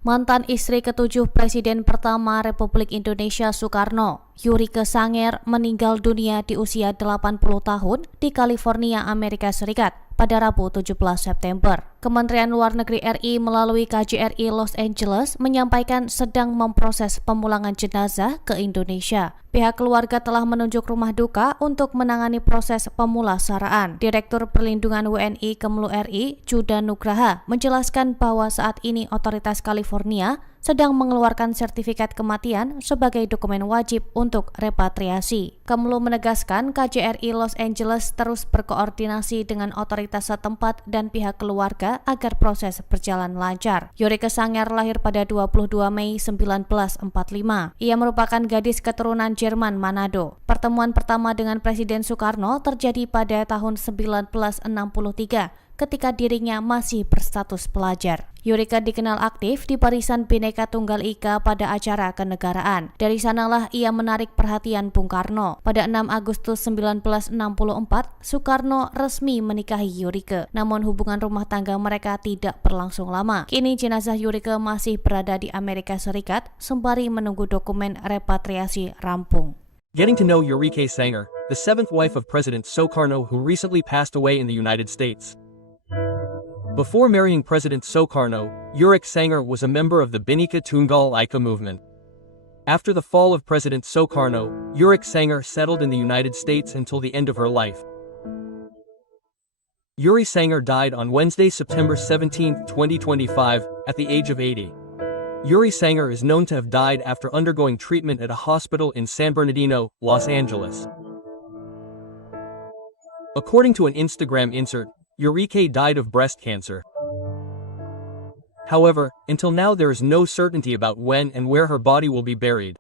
Mantan istri ketujuh Presiden pertama Republik Indonesia Soekarno, Yurike Sanger, meninggal dunia di usia 80 tahun di California, Amerika Serikat pada Rabu 17 September. Kementerian Luar Negeri RI melalui KJRI Los Angeles menyampaikan sedang memproses pemulangan jenazah ke Indonesia. Pihak keluarga telah menunjuk rumah duka untuk menangani proses pemulasaraan. Direktur Perlindungan WNI Kemlu RI, Juda Nugraha, menjelaskan bahwa saat ini otoritas California sedang mengeluarkan sertifikat kematian sebagai dokumen wajib untuk repatriasi. Kemlu menegaskan KJRI Los Angeles terus berkoordinasi dengan otoritas setempat dan pihak keluarga agar proses berjalan lancar. Yurike Sanger lahir pada 22 Mei 1945. Ia merupakan gadis keturunan Jerman Manado. Pertemuan pertama dengan Presiden Soekarno terjadi pada tahun 1963 ketika dirinya masih berstatus pelajar. Yurika dikenal aktif di Barisan Bhinneka Tunggal Ika pada acara kenegaraan. Dari sanalah ia menarik perhatian Bung Karno. Pada 6 Agustus 1964, Soekarno resmi menikahi Yurika. Namun hubungan rumah tangga mereka tidak berlangsung lama. Kini jenazah Yurika masih berada di Amerika Serikat sembari menunggu dokumen repatriasi rampung. Getting to know Eureka Sanger, the seventh wife of President Sukarno who recently passed away in the United States. Before marrying President Sukarno, Eureka Sanger was a member of the Bhinneka Tunggal Ika movement. After the fall of President Sukarno, Eureka Sanger settled in the United States until the end of her life. Eureka Sanger died on Wednesday, September 17, 2025, at the age of 80. Eureka Sanger is known to have died after undergoing treatment at a hospital in San Bernardino, Los Angeles. According to an Instagram insert, Eureka died of breast cancer. However, until now there is no certainty about when and where her body will be buried.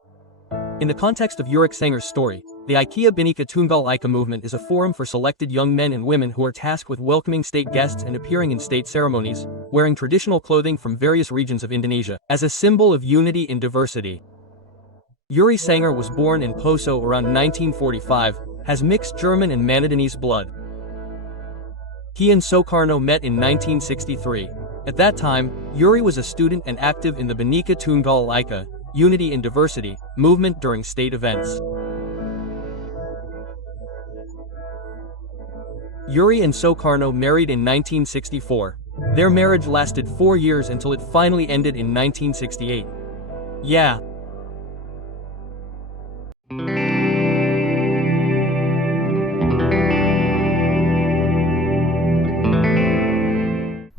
In the context of Eureka Sanger's story, the IKEA Bhinneka Tunggal Ika movement is a forum for selected young men and women who are tasked with welcoming state guests and appearing in state ceremonies, wearing traditional clothing from various regions of Indonesia, as a symbol of unity in diversity. Eureka Sanger was born in Poso around 1945, has mixed German and Manadinese blood. He and Sukarno met in 1963. At that time, Yuri was a student and active in the Bhinneka Tunggal Ika, Unity in Diversity, movement during state events. Yuri and Sukarno married in 1964. Their marriage lasted 4 years until it finally ended in 1968. Yeah.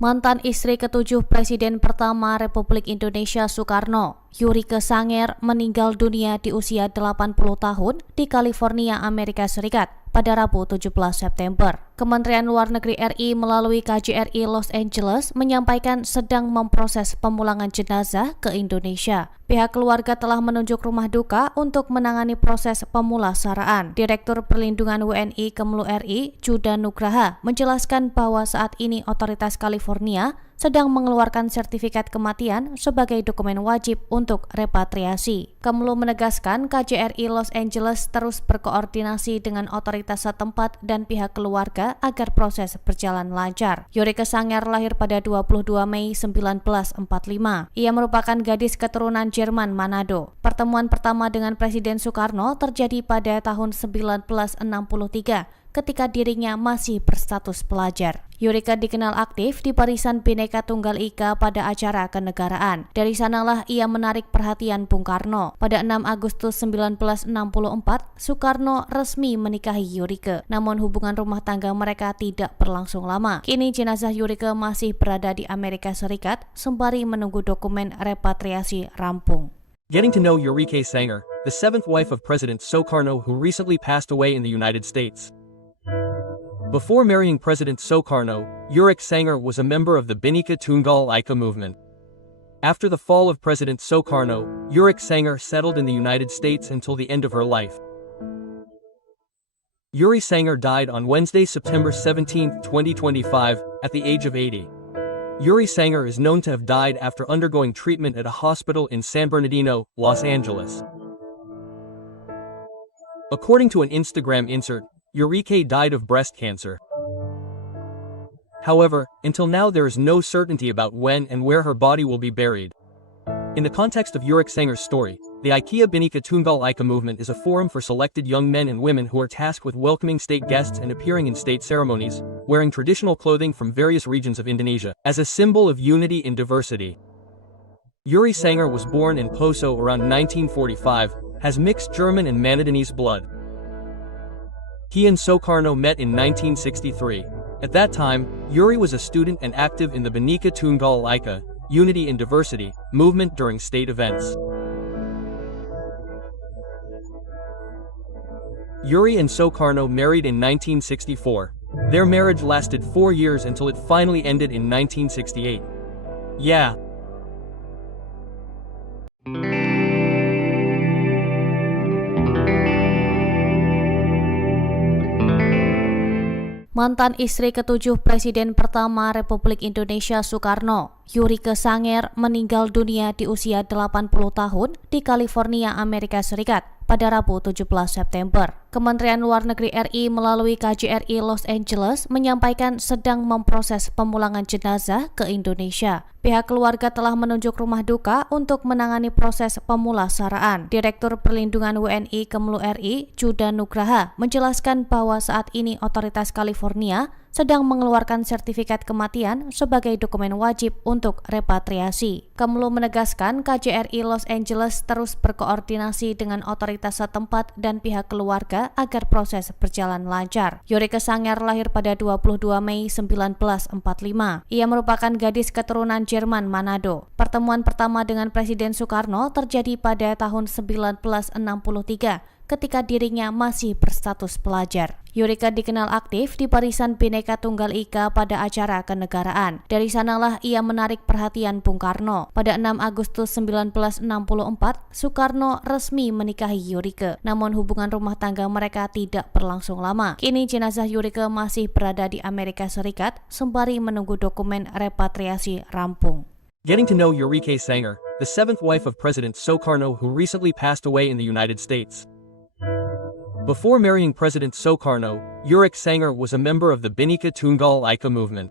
Mantan istri ketujuh Presiden pertama Republik Indonesia Soekarno, Eureka Sanger, meninggal dunia di usia 80 tahun di California, Amerika Serikat pada Rabu 17 September. Kementerian Luar Negeri RI melalui KJRI Los Angeles menyampaikan sedang memproses pemulangan jenazah ke Indonesia. Pihak keluarga telah menunjuk rumah duka untuk menangani proses pemulasaraan. Direktur Perlindungan WNI Kemlu RI, Juda Nugraha, menjelaskan bahwa saat ini otoritas California sedang mengeluarkan sertifikat kematian sebagai dokumen wajib untuk repatriasi. Kemlu menegaskan KJRI Los Angeles terus berkoordinasi dengan otoritas setempat dan pihak keluarga agar proses berjalan lancar. Eureka Sanger lahir pada 22 Mei 1945. Ia merupakan gadis keturunan Jerman Manado. Pertemuan pertama dengan Presiden Soekarno terjadi pada tahun 1963 ketika dirinya masih berstatus pelajar. Eureka dikenal aktif di Barisan Bhinneka Tunggal Ika pada acara kenegaraan. Dari sanalah ia menarik perhatian Bung Karno. Pada 6 Agustus 1964, Soekarno resmi menikahi Eureka. Namun hubungan rumah tangga mereka tidak berlangsung lama. Kini jenazah Eureka masih berada di Amerika Serikat sembari menunggu dokumen repatriasi rampung. Getting to know Eureka Sanger, the seventh wife of President Sukarno who recently passed away in the United States. Before marrying President Sukarno, Eureka Sanger was a member of the Bhinneka Tunggal Ika movement. After the fall of President Sukarno, Eureka Sanger settled in the United States until the end of her life. Eureka Sanger died on Wednesday, September 17, 2025, at the age of 80. Eureka Sanger is known to have died after undergoing treatment at a hospital in San Bernardino, Los Angeles. According to an Instagram insert, Eureka died of breast cancer. However, until now there is no certainty about when and where her body will be buried. In the context of Eureka Sanger's story, the IKEA Bhinneka Tunggal Ika movement is a forum for selected young men and women who are tasked with welcoming state guests and appearing in state ceremonies, wearing traditional clothing from various regions of Indonesia, as a symbol of unity in diversity. Eureka Sanger was born in Poso around 1945, has mixed German and Manadinese blood. He and Sukarno met in 1963. At that time, Yuri was a student and active in the Bhinneka Tunggal Ika, Unity in Diversity, movement during state events. Yuri and Sukarno married in 1964. Their marriage lasted 4 years until it finally ended in 1968. Yeah. Mantan istri ketujuh Presiden pertama Republik Indonesia Soekarno, Yurike Sanger, meninggal dunia di usia 80 tahun di California, Amerika Serikat pada Rabu 17 September. Kementerian Luar Negeri RI melalui KJRI Los Angeles menyampaikan sedang memproses pemulangan jenazah ke Indonesia. Pihak keluarga telah menunjuk rumah duka untuk menangani proses pemulasaraan. Direktur Perlindungan WNI Kemlu RI, Juda Nugraha, menjelaskan bahwa saat ini otoritas California sedang mengeluarkan sertifikat kematian sebagai dokumen wajib untuk repatriasi. Kemlu menegaskan KJRI Los Angeles terus berkoordinasi dengan otoritas setempat dan pihak keluarga agar proses berjalan lancar. Yurike Sanger lahir pada 22 Mei 1945. Ia merupakan gadis keturunan Jerman Manado. Pertemuan pertama dengan Presiden Soekarno terjadi pada tahun 1963 ketika dirinya masih berstatus pelajar. Yurike dikenal aktif di Barisan Bhinneka Tunggal Ika pada acara kenegaraan. Dari sanalah ia menarik perhatian Bung Karno. Pada 6 Agustus 1964, Soekarno resmi menikahi Yurike. Namun hubungan rumah tangga mereka tidak berlangsung lama. Kini jenazah Yurike masih berada di Amerika Serikat sembari menunggu dokumen repatriasi rampung. Getting to know Yurike Sanger, the seventh wife of President Sukarno who recently passed away in the United States. Before marrying President Sukarno, Yurike Sanger was a member of the Bhinneka Tunggal Ika movement.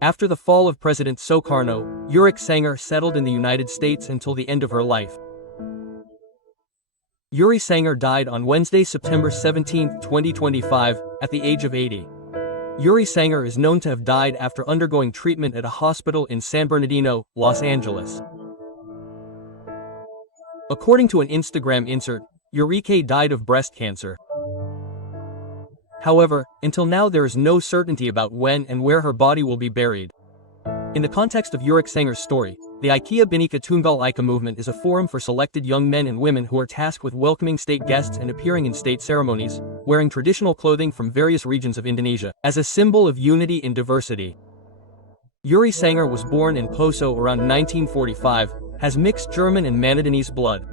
After the fall of President Sukarno, Yurike Sanger settled in the United States until the end of her life. Yuri Sanger died on Wednesday, September 17, 2025, at the age of 80. Yuri Sanger is known to have died after undergoing treatment at a hospital in San Bernardino, Los Angeles. According to an Instagram insert, Yurike died of breast cancer. However, until now there is no certainty about when and where her body will be buried. In the context of Yurike Sanger's story, the IKEA Bhinneka Tunggal Ika movement is a forum for selected young men and women who are tasked with welcoming state guests and appearing in state ceremonies, wearing traditional clothing from various regions of Indonesia, as a symbol of unity in diversity. Yuri Sanger was born in Poso around 1945, has mixed German and Manadinese blood.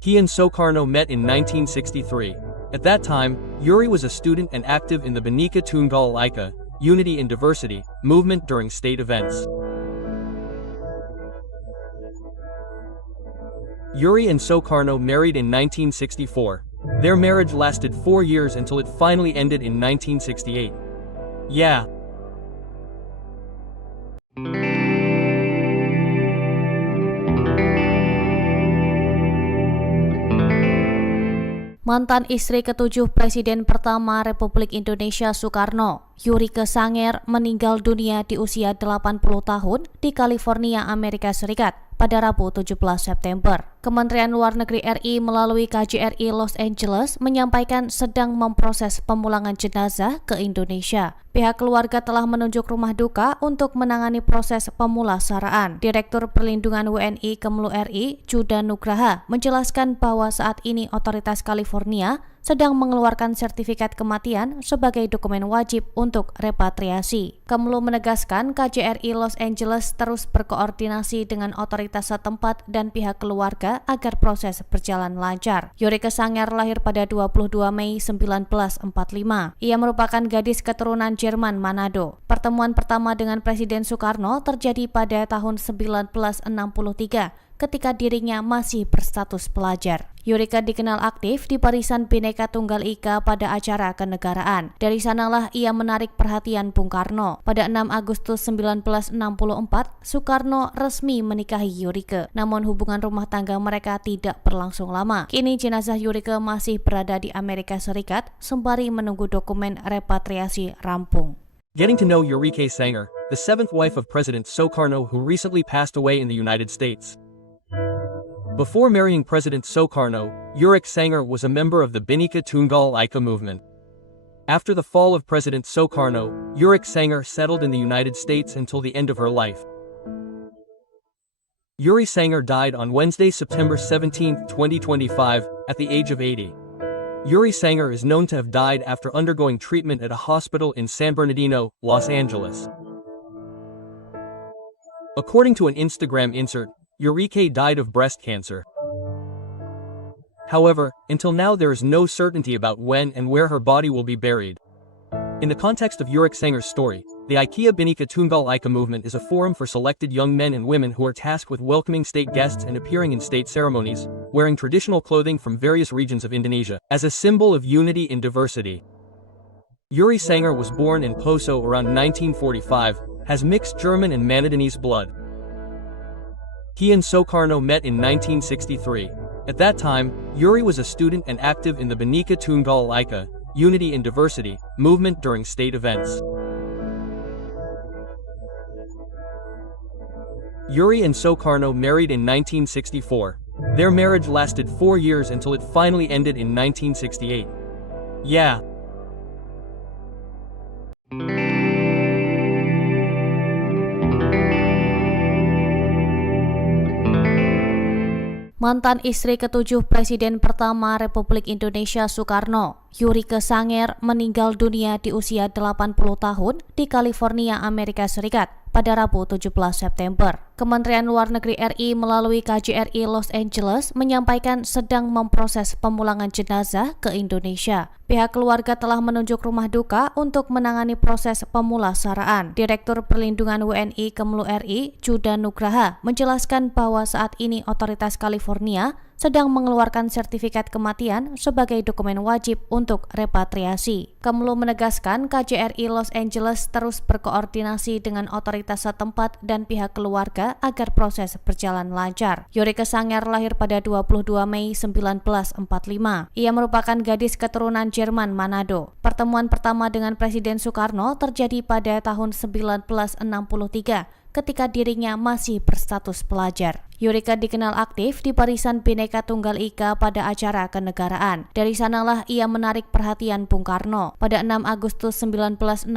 He and Sukarno met in 1963. At that time, Yuri was a student and active in the Bhinneka Tunggal Ika, Unity in Diversity, movement during state events. Yuri and Sukarno married in 1964. Their marriage lasted 4 years until it finally ended in 1968. Yeah. Mantan istri ketujuh Presiden pertama Republik Indonesia Soekarno, Yurike Sanger, meninggal dunia di usia 80 tahun di California, Amerika Serikat pada Rabu 17 September. Kementerian Luar Negeri RI melalui KJRI Los Angeles menyampaikan sedang memproses pemulangan jenazah ke Indonesia. Pihak keluarga telah menunjuk rumah duka untuk menangani proses pemulasaraan. Direktur Perlindungan WNI Kemlu RI, Juda Nugraha, menjelaskan bahwa saat ini otoritas California sedang mengeluarkan sertifikat kematian sebagai dokumen wajib untuk repatriasi. Kemlu menegaskan KJRI Los Angeles terus berkoordinasi dengan otoritas setempat dan pihak keluarga agar proses berjalan lancar. Yurike Sanger lahir pada 22 Mei 1945. Ia merupakan gadis keturunan Jerman Manado. Pertemuan pertama dengan Presiden Soekarno terjadi pada tahun 1963 ketika dirinya masih berstatus pelajar. Yurike dikenal aktif di Barisan Bhinneka Tunggal Ika pada acara kenegaraan. Dari sanalah ia menarik perhatian Bung Karno. Pada 6 Agustus 1964, Soekarno resmi menikahi Yurike. Namun hubungan rumah tangga mereka tidak berlangsung lama. Kini jenazah Yurike masih berada di Amerika Serikat sembari menunggu dokumen repatriasi rampung. Getting to know Yurike Sanger, the seventh wife of President Sukarno who recently passed away in the United States. Before marrying President Sukarno, Yurike Sanger was a member of the Bhinneka Tunggal Ika movement. After the fall of President Sukarno, Yurike Sanger settled in the United States until the end of her life. Yuri Sanger died on Wednesday, September 17, 2025, at the age of 80. Yuri Sanger is known to have died after undergoing treatment at a hospital in San Bernardino, Los Angeles. According to an Instagram insert, Yurike died of breast cancer. However, until now there is no certainty about when and where her body will be buried. In the context of Yurik Sanger's story, the IKEA Bhinneka Tunggal Ika movement is a forum for selected young men and women who are tasked with welcoming state guests and appearing in state ceremonies, wearing traditional clothing from various regions of Indonesia, as a symbol of unity in diversity. Yuri Sanger was born in Poso around 1945, has mixed German and Manadinese blood. He and Soekarno met in 1963. At that time, Yuri was a student and active in the Bhinneka Tunggal Ika, Unity in Diversity, movement during state events. Yuri and Soekarno married in 1964. Their marriage lasted 4 years until it finally ended in 1968. Yeah. Mantan istri ketujuh Presiden pertama Republik Indonesia Soekarno, Yurike Sanger, meninggal dunia di usia 80 tahun di California, Amerika Serikat pada Rabu 17 September. Kementerian Luar Negeri RI melalui KJRI Los Angeles menyampaikan sedang memproses pemulangan jenazah ke Indonesia. Pihak keluarga telah menunjuk rumah duka untuk menangani proses pemulasaraan. Direktur Perlindungan WNI Kemlu RI, Juda Nugraha, menjelaskan bahwa saat ini otoritas California sedang mengeluarkan sertifikat kematian sebagai dokumen wajib untuk repatriasi. Kemlu menegaskan KJRI Los Angeles terus berkoordinasi dengan otoritas setempat dan pihak keluarga agar proses berjalan lancar. Yurike Sanger lahir pada 22 Mei 1945. Ia merupakan gadis keturunan Jerman Manado. Pertemuan pertama dengan Presiden Soekarno terjadi pada tahun 1963 ketika dirinya masih berstatus pelajar. Yurike dikenal aktif di Barisan Bhinneka Tunggal Ika pada acara kenegaraan. Dari sanalah ia menarik perhatian Bung Karno. Pada 6 Agustus 1964,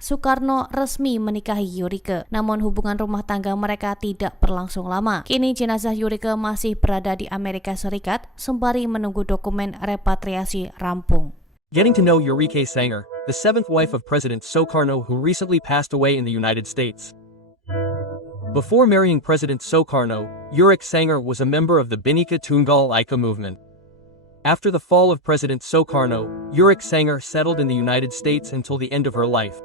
Soekarno resmi menikahi Yurike. Namun hubungan rumah tangga mereka tidak berlangsung lama. Kini jenazah Yurike masih berada di Amerika Serikat sembari menunggu dokumen repatriasi rampung. Getting to know Yurike Sanger, the seventh wife of President Soekarno who recently passed away in the United States. Before marrying President Soekarno, Yurik Sanger was a member of the Bhinneka Tunggal Ika movement. After the fall of President Soekarno, Yurik Sanger settled in the United States until the end of her life.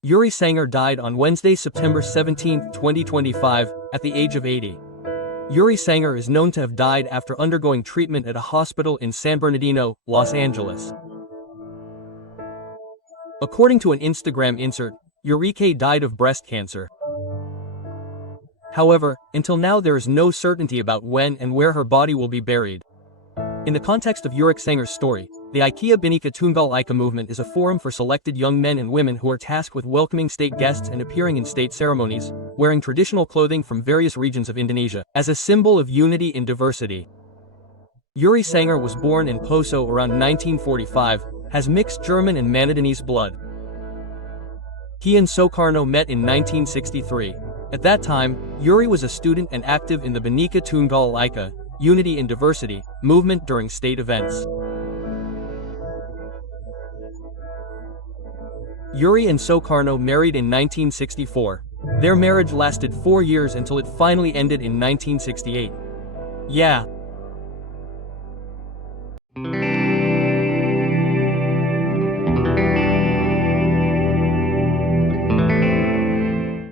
Yuri Sanger died on Wednesday, September 17, 2025, at the age of 80. Yuri Sanger is known to have died after undergoing treatment at a hospital in San Bernardino, Los Angeles. According to an Instagram insert, Yurike died of breast cancer. However, until now there is no certainty about when and where her body will be buried. In the context of Yurik Sanger's story, the IKEA Bhinneka Tunggal Ika movement is a forum for selected young men and women who are tasked with welcoming state guests and appearing in state ceremonies, wearing traditional clothing from various regions of Indonesia, as a symbol of unity in diversity. Yuri Sanger was born in Poso around 1945, has mixed German and Manadinese blood. He and Soekarno met in 1963. At that time, Yuri was a student and active in the Bhinneka Tunggal Ika, Unity in Diversity, movement during state events. Yuri and Soekarno married in 1964. Their marriage lasted 4 years until it finally ended in 1968. Yeah.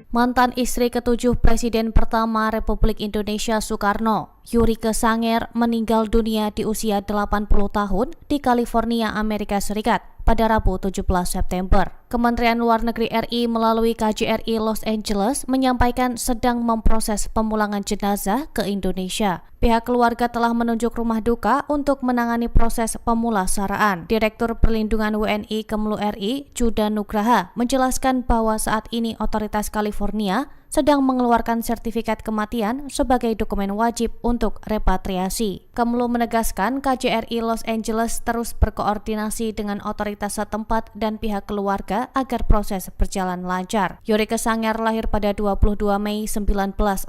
Mantan istri ketujuh Presiden pertama Republik Indonesia Soekarno, Yurike Sanger, meninggal dunia di usia 80 tahun di California, Amerika Serikat pada Rabu 17 September. Kementerian Luar Negeri RI melalui KJRI Los Angeles menyampaikan sedang memproses pemulangan jenazah ke Indonesia. Pihak keluarga telah menunjuk rumah duka untuk menangani proses pemulasaraan. Direktur Perlindungan WNI Kemlu RI, Juda Nugraha, menjelaskan bahwa saat ini otoritas California sedang mengeluarkan sertifikat kematian sebagai dokumen wajib untuk repatriasi. Kemlu menegaskan KJRI Los Angeles terus berkoordinasi dengan otoritas setempat dan pihak keluarga agar proses berjalan lancar. Yurike Sanger lahir pada 22 Mei 1945.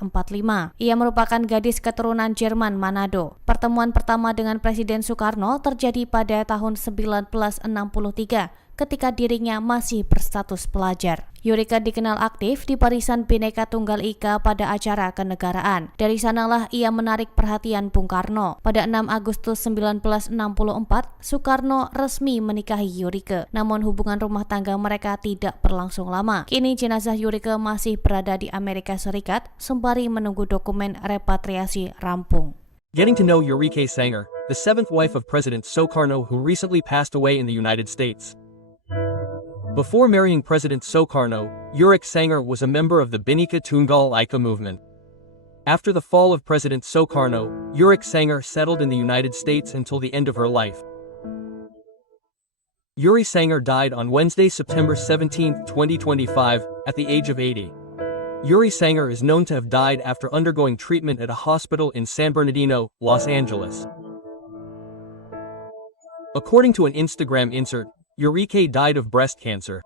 Ia merupakan gadis keturunan Jerman Manado. Pertemuan pertama dengan Presiden Soekarno terjadi pada tahun 1963 ketika dirinya masih berstatus pelajar. Yurika dikenal aktif di Barisan Bhinneka Tunggal Ika pada acara kenegaraan. Dari sanalah ia menarik perhatian Bung Karno. Pada 6 Agustus 1964, Soekarno resmi menikahi Yurika. Namun hubungan rumah tangga mereka tidak berlangsung lama. Kini jenazah Yurika masih berada di Amerika Serikat sembari menunggu dokumen repatriasi rampung. Getting to know Eureka Sanger, the seventh wife of President Sukarno who recently passed away in the United States. Before marrying President Sukarno, Eureka Sanger was a member of the Bhinneka Tunggal Ika movement. After the fall of President Sukarno, Eureka Sanger settled in the United States until the end of her life. Yuri Sanger died on Wednesday, September 17, 2025, at the age of 80. Yuri Sanger is known to have died after undergoing treatment at a hospital in San Bernardino, Los Angeles. According to an Instagram insert, Eureka died of breast cancer.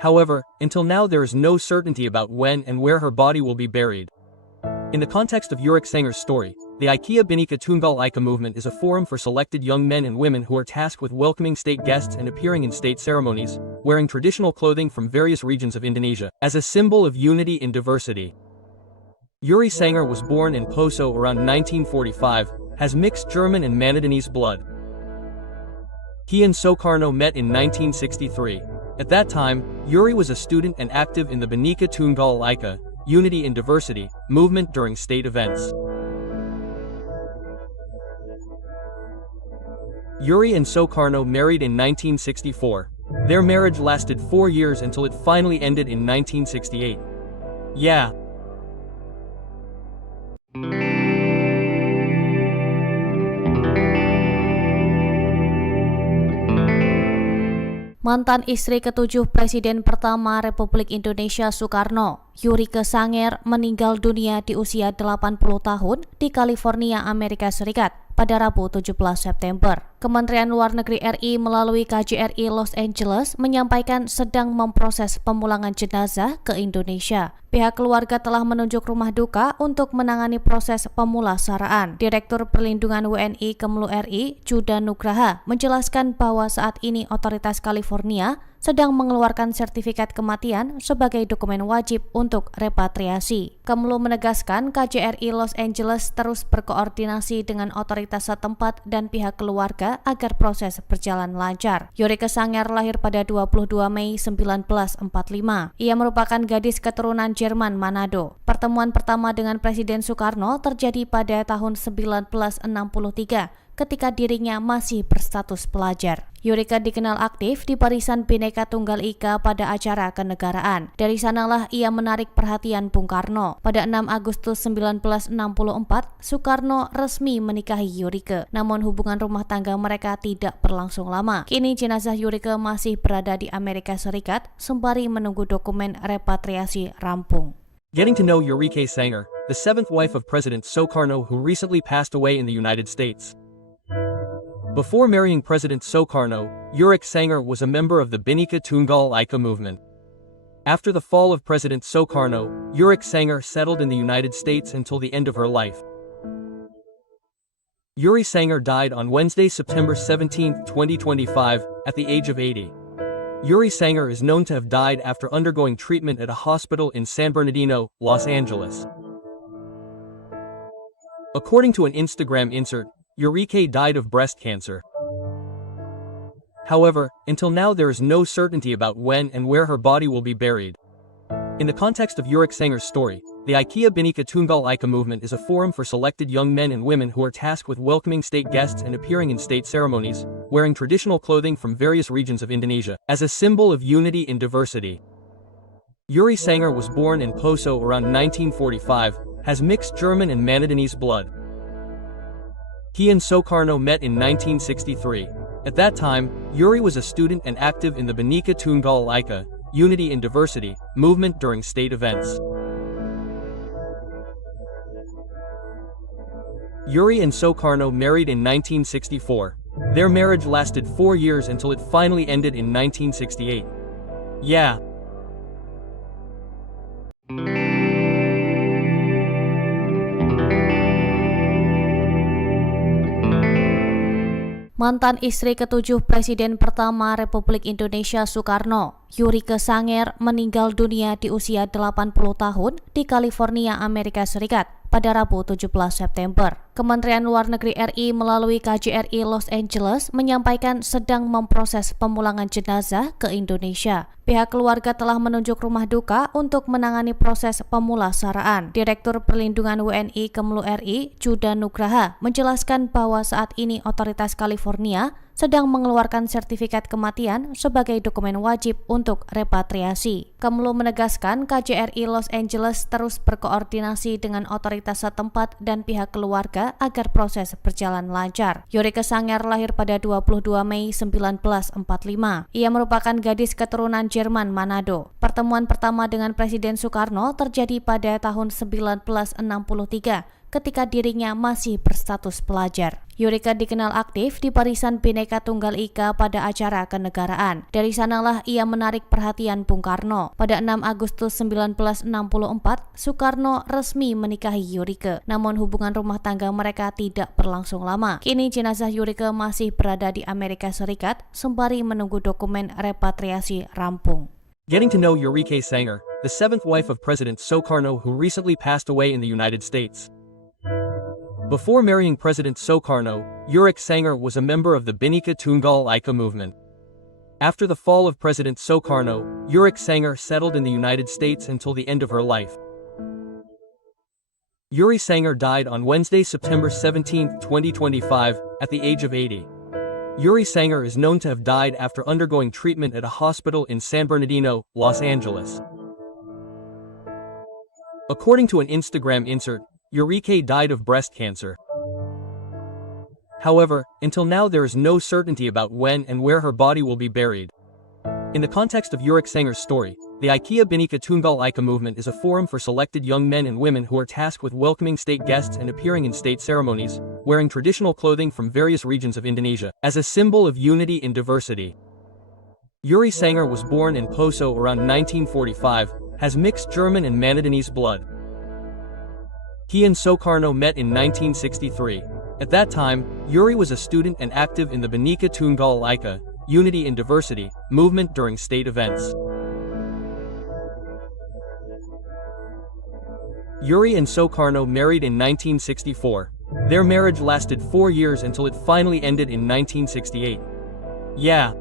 However, until now there is no certainty about when and where her body will be buried. In the context of Eureka Sanger's story, the IKEA Bhinneka Tunggal Ika movement is a forum for selected young men and women who are tasked with welcoming state guests and appearing in state ceremonies, wearing traditional clothing from various regions of Indonesia, as a symbol of unity in diversity. Yuri Sanger was born in Poso around 1945, has mixed German and Manadinese blood. He and Sukarno met in 1963. At that time, Yuri was a student and active in the Bhinneka Tunggal Ika, Unity in Diversity, movement during state events. Yuri and Sukarno married in 1964. Their marriage lasted 4 years until it finally ended in 1968. Yeah. Mantan istri ketujuh Presiden pertama Republik Indonesia Soekarno, Eureka Sanger, meninggal dunia di usia 80 tahun di California, Amerika Serikat pada Rabu 17 September. Kementerian Luar Negeri RI melalui KJRI Los Angeles menyampaikan sedang memproses pemulangan jenazah ke Indonesia. Pihak keluarga telah menunjuk rumah duka untuk menangani proses pemulasaraan. Direktur Perlindungan WNI Kemlu RI, Juda Nugraha, menjelaskan bahwa saat ini otoritas California sedang mengeluarkan sertifikat kematian sebagai dokumen wajib untuk repatriasi. Kemlu menegaskan KJRI Los Angeles terus berkoordinasi dengan otoritas setempat dan pihak keluarga agar proses berjalan lancar. Eureka Sanger lahir pada 22 Mei 1945. Ia merupakan gadis keturunan Jerman Manado. Pertemuan pertama dengan Presiden Soekarno terjadi pada tahun 1963 ketika dirinya masih berstatus pelajar. Eureka dikenal aktif di Barisan Bhinneka Tunggal Ika pada acara kenegaraan. Dari sanalah ia menarik perhatian Bung Karno. Pada 6 Agustus 1964, Soekarno resmi menikahi Eureka. Namun hubungan rumah tangga mereka tidak berlangsung lama. Kini jenazah Eureka masih berada di Amerika Serikat sembari menunggu dokumen repatriasi rampung. Getting to know Eureka Sanger, the seventh wife of President Sukarno who recently passed away in the United States. Before marrying President Sukarno, Eureka Sanger was a member of the Bhinneka Tunggal Ika movement. After the fall of President Sukarno, Eureka Sanger settled in the United States until the end of her life. Yuri Sanger died on Wednesday, September 17, 2025, at the age of 80. Yuri Sanger is known to have died after undergoing treatment at a hospital in San Bernardino, Los Angeles. According to an Instagram insert, Eureka died of breast cancer. However, until now there is no certainty about when and where her body will be buried. In the context of Eureka Sanger's story, the IKEA Bhinneka Tunggal Ika movement is a forum for selected young men and women who are tasked with welcoming state guests and appearing in state ceremonies, wearing traditional clothing from various regions of Indonesia, as a symbol of unity in diversity. Yuri Sanger was born in Poso around 1945, has mixed German and Manadinese blood. He and Sukarno met in 1963. At that time, Yuri was a student and active in the Bhinneka Tunggal Ika, Unity in Diversity, movement during state events. Yuri and Sukarno married in 1964. Their marriage lasted 4 years until it finally ended in 1968. Yeah. Mantan istri ketujuh Presiden pertama Republik Indonesia Soekarno, Yurike Sanger, meninggal dunia di usia 80 tahun di California, Amerika Serikat pada Rabu 17 September. Kementerian Luar Negeri RI melalui KJRI Los Angeles menyampaikan sedang memproses pemulangan jenazah ke Indonesia. Pihak keluarga telah menunjuk rumah duka untuk menangani proses pemulasaraan. Direktur Perlindungan WNI Kemlu RI, Juda Nugraha, menjelaskan bahwa saat ini otoritas California sedang mengeluarkan sertifikat kematian sebagai dokumen wajib untuk repatriasi. Kemlu menegaskan KJRI Los Angeles terus berkoordinasi dengan otoritas setempat dan pihak keluarga agar proses berjalan lancar. Yurike Sanger lahir pada 22 Mei 1945. Ia merupakan gadis keturunan Jerman Manado. Pertemuan pertama dengan Presiden Soekarno terjadi pada tahun 1963 ketika dirinya masih berstatus pelajar. Yurike dikenal aktif di Barisan Bhinneka Tunggal Ika pada acara kenegaraan. Dari sanalah ia menarik perhatian Bung Karno. Pada 6 Agustus 1964, Soekarno resmi menikahi Yurike. Namun hubungan rumah tangga mereka tidak berlangsung lama. Kini jenazah Yurike masih berada di Amerika Serikat sembari menunggu dokumen repatriasi rampung. Getting to know Yurike Sanger, the seventh wife of President Sukarno who recently passed away in the United States. Before marrying President Sukarno, Yurike Sanger was a member of the Bhinneka Tunggal Ika movement. After the fall of President Sukarno, Yurike Sanger settled in the United States until the end of her life. Yuri Sanger died on Wednesday, September 17, 2025, at the age of 80. Yuri Sanger is known to have died after undergoing treatment at a hospital in San Bernardino, Los Angeles. According to an Instagram insert, Yurike died of breast cancer. However, until now there is no certainty about when and where her body will be buried. In the context of Yurike Sanger's story, the IKEA Bhinneka Tunggal Ika movement is a forum for selected young men and women who are tasked with welcoming state guests and appearing in state ceremonies, wearing traditional clothing from various regions of Indonesia, as a symbol of unity in diversity. Yuri Sanger was born in Poso around 1945, has mixed German and Manadinese blood. He and Sukarno met in 1963. At that time, Yuri was a student and active in the Bhinneka Tunggal Ika, Unity in Diversity, movement during state events. Yuri and Sukarno married in 1964. Their marriage lasted 4 years until it finally ended in 1968. Yeah.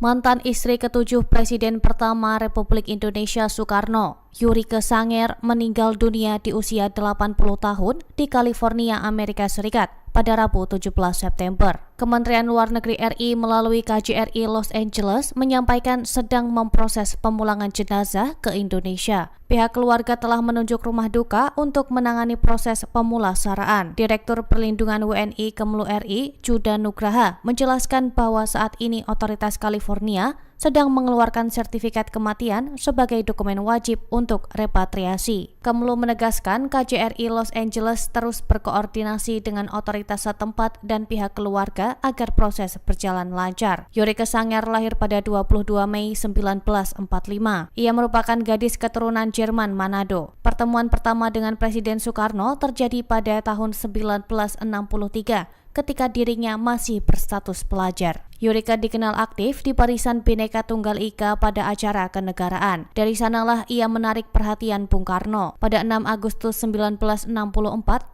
Mantan istri ketujuh Presiden pertama Republik Indonesia Soekarno, Yurike Sanger, meninggal dunia di usia 80 tahun di California, Amerika Serikat pada Rabu 17 September. Kementerian Luar Negeri RI melalui KJRI Los Angeles menyampaikan sedang memproses pemulangan jenazah ke Indonesia. Pihak keluarga telah menunjuk rumah duka untuk menangani proses pemulasaraan. Direktur Perlindungan WNI Kemlu RI, Juda Nugraha, menjelaskan bahwa saat ini otoritas California sedang mengeluarkan sertifikat kematian sebagai dokumen wajib untuk repatriasi. Kemlu menegaskan KJRI Los Angeles terus berkoordinasi dengan otoritas setempat dan pihak keluarga agar proses berjalan lancar. Yurike Sanger lahir pada 22 Mei 1945. Ia merupakan gadis keturunan Jerman Manado. Pertemuan pertama dengan Presiden Soekarno terjadi pada tahun 1963 ketika dirinya masih berstatus pelajar. Yurike dikenal aktif di Barisan Bhinneka Tunggal Ika pada acara kenegaraan. Dari sanalah ia menarik perhatian Bung Karno. Pada 6 Agustus 1964,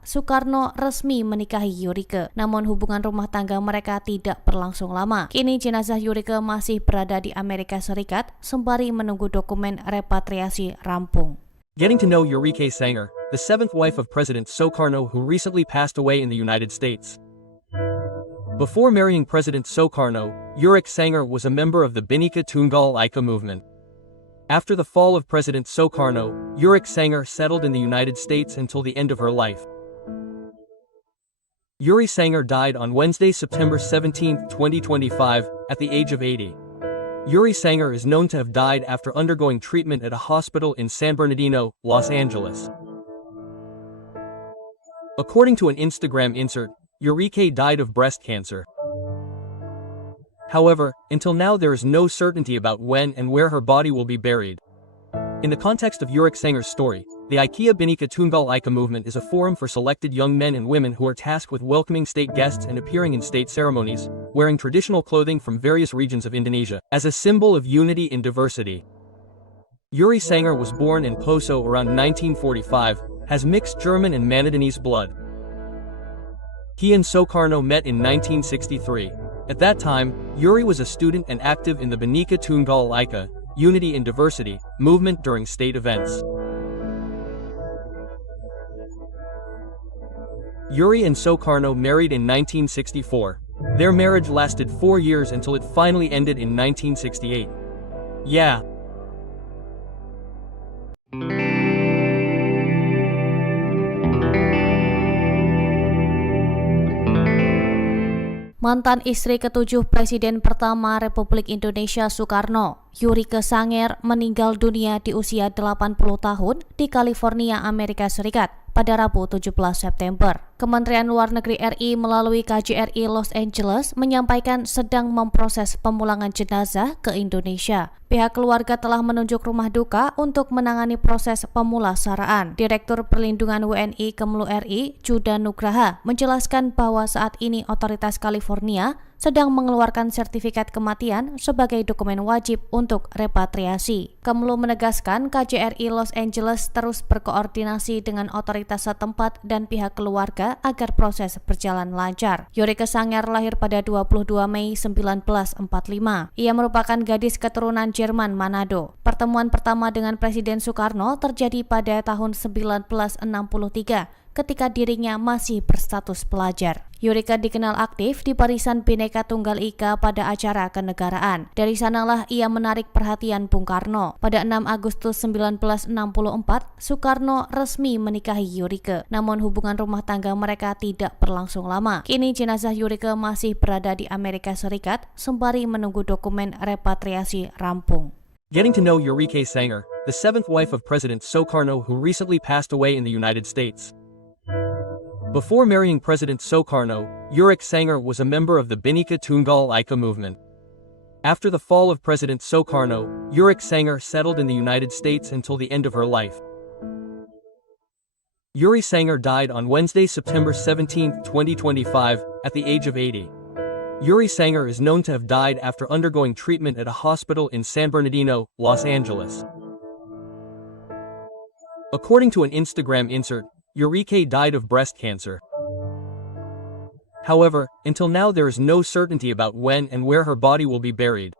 Soekarno resmi menikahi Yurike. Namun hubungan rumah tangga mereka tidak berlangsung lama. Kini jenazah Yurike masih berada di Amerika Serikat sembari menunggu dokumen repatriasi rampung. Getting to know Yurike Sanger, the seventh wife of President Sukarno who recently passed away in the United States. Before marrying President Sukarno, Yurike Sanger was a member of the Bhinneka Tunggal Ika movement. After the fall of President Sukarno, Yurike Sanger settled in the United States until the end of her life. Yuri Sanger died on Wednesday, September 17, 2025, at the age of 80. Yuri Sanger is known to have died after undergoing treatment at a hospital in San Bernardino, Los Angeles. According to an Instagram insert, Yurike died of breast cancer. However, until now there is no certainty about when and where her body will be buried. In the context of Yurik Sanger's story, the IKEA Bhinneka Tunggal Ika movement is a forum for selected young men and women who are tasked with welcoming state guests and appearing in state ceremonies, wearing traditional clothing from various regions of Indonesia, as a symbol of unity in diversity. Yuri Sanger was born in Poso around 1945, has mixed German and Manadinese blood. He and Soekarno met in 1963. At that time, Yuri was a student and active in the Bhinneka Tunggal Ika, Unity in Diversity, movement during state events. Yuri and Soekarno married in 1964. Their marriage lasted 4 years until it finally ended in 1968. Yeah. Mantan istri ketujuh Presiden pertama Republik Indonesia Soekarno, Yurike Sanger, meninggal dunia di usia 80 tahun di California, Amerika Serikat pada Rabu 17 September. Kementerian Luar Negeri RI melalui KJRI Los Angeles menyampaikan sedang memproses pemulangan jenazah ke Indonesia. Pihak keluarga telah menunjuk rumah duka untuk menangani proses pemulasaraan. Direktur Perlindungan WNI Kemlu RI, Juda Nugraha, menjelaskan bahwa saat ini otoritas California sedang mengeluarkan sertifikat kematian sebagai dokumen wajib untuk repatriasi. Kemlu menegaskan KJRI Los Angeles terus berkoordinasi dengan otoritas setempat dan pihak keluarga agar proses berjalan lancar. Yurike Sanger lahir pada 22 Mei 1945. Ia merupakan gadis keturunan Jerman Manado. Pertemuan pertama dengan Presiden Soekarno terjadi pada tahun 1963 ketika dirinya masih berstatus pelajar. Yurike dikenal aktif di Barisan Bhinneka Tunggal Ika pada acara kenegaraan. Dari sanalah ia menarik perhatian Bung Karno. Pada 6 Agustus 1964, Soekarno resmi menikahi Yurike. Namun hubungan rumah tangga mereka tidak berlangsung lama. Kini jenazah Yurike masih berada di Amerika Serikat sembari menunggu dokumen repatriasi rampung. Getting to know Yurike Sanger, the seventh wife of President Soekarno who recently passed away in the United States. Before marrying President Soekarno, Yurike Sanger was a member of the Bhinneka Tunggal Ika movement. After the fall of President Soekarno, Yurike Sanger settled in the United States until the end of her life. Yuri Sanger died on Wednesday, September 17, 2025, at the age of 80. Yuri Sanger is known to have died after undergoing treatment at a hospital in San Bernardino, Los Angeles. According to an Instagram insert, Yurike died of breast cancer. However, until now there is no certainty about when and where her body will be buried.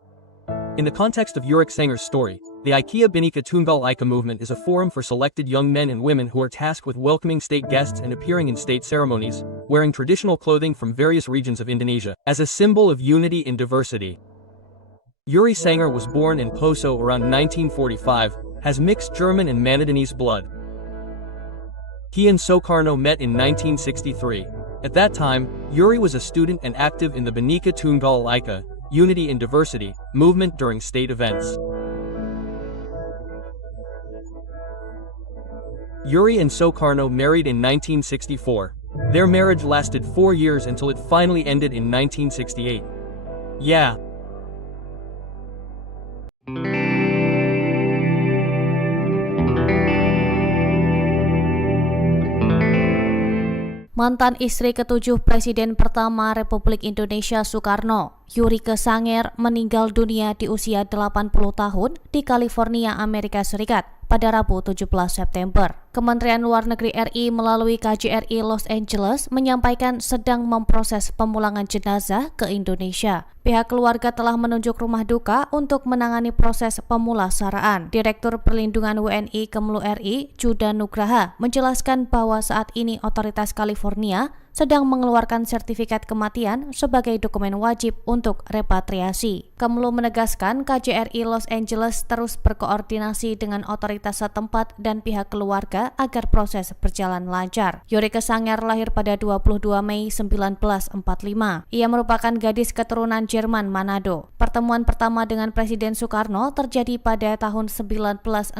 In the context of Yurike Sanger's story, the IKEA Bhinneka Tunggal Ika movement is a forum for selected young men and women who are tasked with welcoming state guests and appearing in state ceremonies, wearing traditional clothing from various regions of Indonesia, as a symbol of unity in diversity. Yuri Sanger was born in Poso around 1945, has mixed German and Manadinese blood. He and Soekarno met in 1963. At that time, Yuri was a student and active in the Bhinneka Tunggal Ika, Unity in Diversity, movement during state events. Yuri and Soekarno married in 1964. Their marriage lasted 4 years until it finally ended in 1968. Yeah. Mantan istri ketujuh Presiden pertama Republik Indonesia Soekarno, Yurike Sanger, meninggal dunia di usia 80 tahun di California, Amerika Serikat pada Rabu 17 September. Kementerian Luar Negeri RI melalui KJRI Los Angeles menyampaikan sedang memproses pemulangan jenazah ke Indonesia. Pihak keluarga telah menunjuk rumah duka untuk menangani proses pemulasaraan. Direktur Perlindungan WNI Kemlu RI, Juda Nugraha, menjelaskan bahwa saat ini otoritas California sedang mengeluarkan sertifikat kematian sebagai dokumen wajib untuk repatriasi. Kemlu menegaskan KJRI Los Angeles terus berkoordinasi dengan otoritas setempat dan pihak keluarga agar proses berjalan lancar. Yurike Sanger lahir pada 22 Mei 1945. Ia merupakan gadis keturunan Jerman Manado. Pertemuan pertama dengan Presiden Soekarno terjadi pada tahun 1963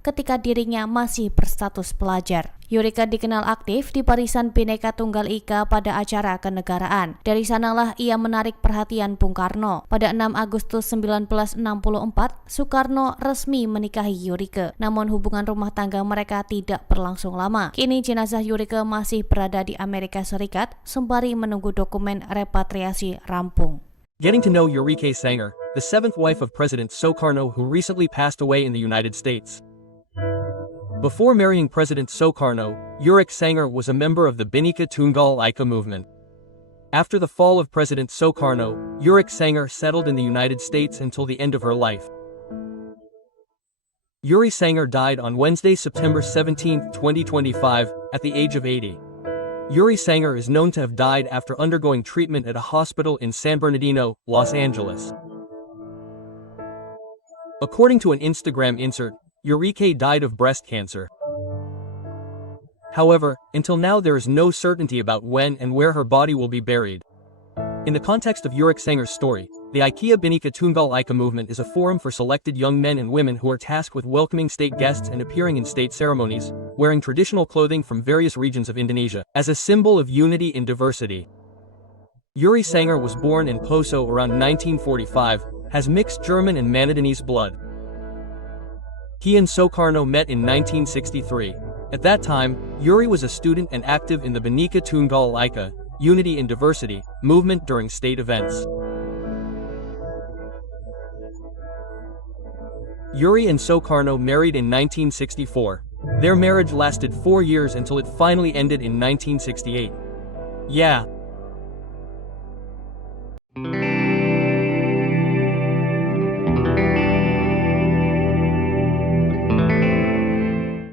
ketika dirinya masih berstatus pelajar. Yurika dikenal aktif di Barisan Bhinneka Tunggal Ika pada acara kenegaraan. Dari sanalah ia menarik perhatian Bung Karno. Pada 6 Agustus 1964, Soekarno resmi menikahi Yurika. Namun hubungan rumah tangga mereka tidak berlangsung lama. Kini jenazah Yurika masih berada di Amerika Serikat sembari menunggu dokumen repatriasi rampung. Getting to know Eureka Sanger, the seventh wife of President Sukarno who recently passed away in the United States. Before marrying President Sukarno, Eureka Sanger was a member of the Bhinneka Tunggal Ika movement. After the fall of President Sukarno, Eureka Sanger settled in the United States until the end of her life. Yuri Sanger died on Wednesday, September 17, 2025, at the age of 80. Yuri Sanger is known to have died after undergoing treatment at a hospital in San Bernardino, Los Angeles. According to an Instagram insert, Eureka died of breast cancer. However, until now there is no certainty about when and where her body will be buried. In the context of Eureka Sanger's story, the IKEA Bhinneka Tunggal Ika movement is a forum for selected young men and women who are tasked with welcoming state guests and appearing in state ceremonies, wearing traditional clothing from various regions of Indonesia, as a symbol of unity in diversity. Yuri Sanger was born in Poso around 1945, has mixed German and Manadinese blood. He and Sukarno met in 1963. At that time, Yuri was a student and active in the Bhinneka Tunggal Ika, Unity in Diversity, movement during state events. Yuri and Sukarno married in 1964. Their marriage lasted 4 years until it finally ended in 1968. Yeah.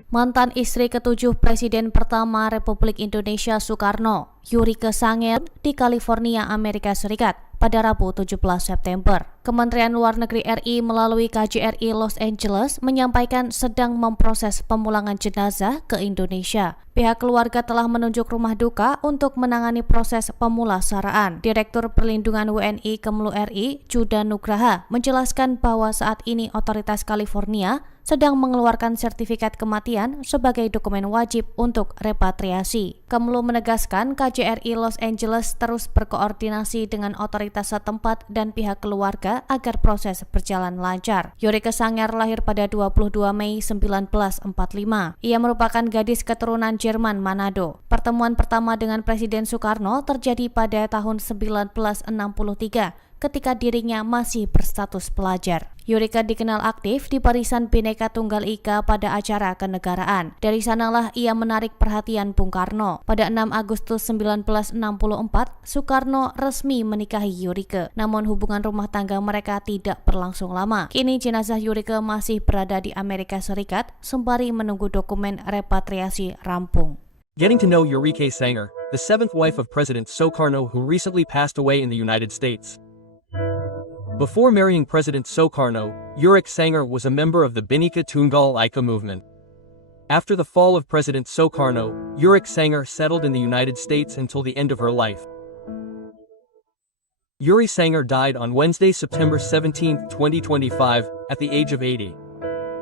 Mantan istri ketujuh Presiden pertama Republik Indonesia Soekarno, Eureka Sanger, di California, Amerika Serikat, pada Rabu 17 September. Kementerian Luar Negeri RI melalui KJRI Los Angeles menyampaikan sedang memproses pemulangan jenazah ke Indonesia. Pihak keluarga telah menunjuk rumah duka untuk menangani proses pemulasaraan. Direktur Perlindungan WNI Kemlu RI, Juda Nugraha, menjelaskan bahwa saat ini otoritas California sedang mengeluarkan sertifikat kematian sebagai dokumen wajib untuk repatriasi. Kemlu menegaskan KJRI Los Angeles terus berkoordinasi dengan otoritas setempat dan pihak keluarga agar proses berjalan lancar. Eureka Sanger lahir pada 22 Mei 1945. Ia merupakan gadis keturunan Jerman Manado. Pertemuan pertama dengan Presiden Soekarno terjadi pada tahun 1963 ketika dirinya masih berstatus pelajar. Eureka dikenal aktif di Barisan Bhinneka Tunggal Ika pada acara kenegaraan. Dari sanalah ia menarik perhatian Bung Karno. Pada 6 Agustus 1964, Soekarno resmi menikahi Eureka. Namun hubungan rumah tangga mereka tidak berlangsung lama. Kini jenazah Eureka masih berada di Amerika Serikat sembari menunggu dokumen repatriasi rampung. Getting to know Eureka Sanger, the seventh wife of President Sukarno who recently passed away in the United States. Before marrying President Sukarno, Eureka Sanger was a member of the Bhinneka Tunggal Ika movement. After the fall of President Sukarno, Eureka Sanger settled in the United States until the end of her life. Yuri Sanger died on Wednesday, September 17, 2025, at the age of 80.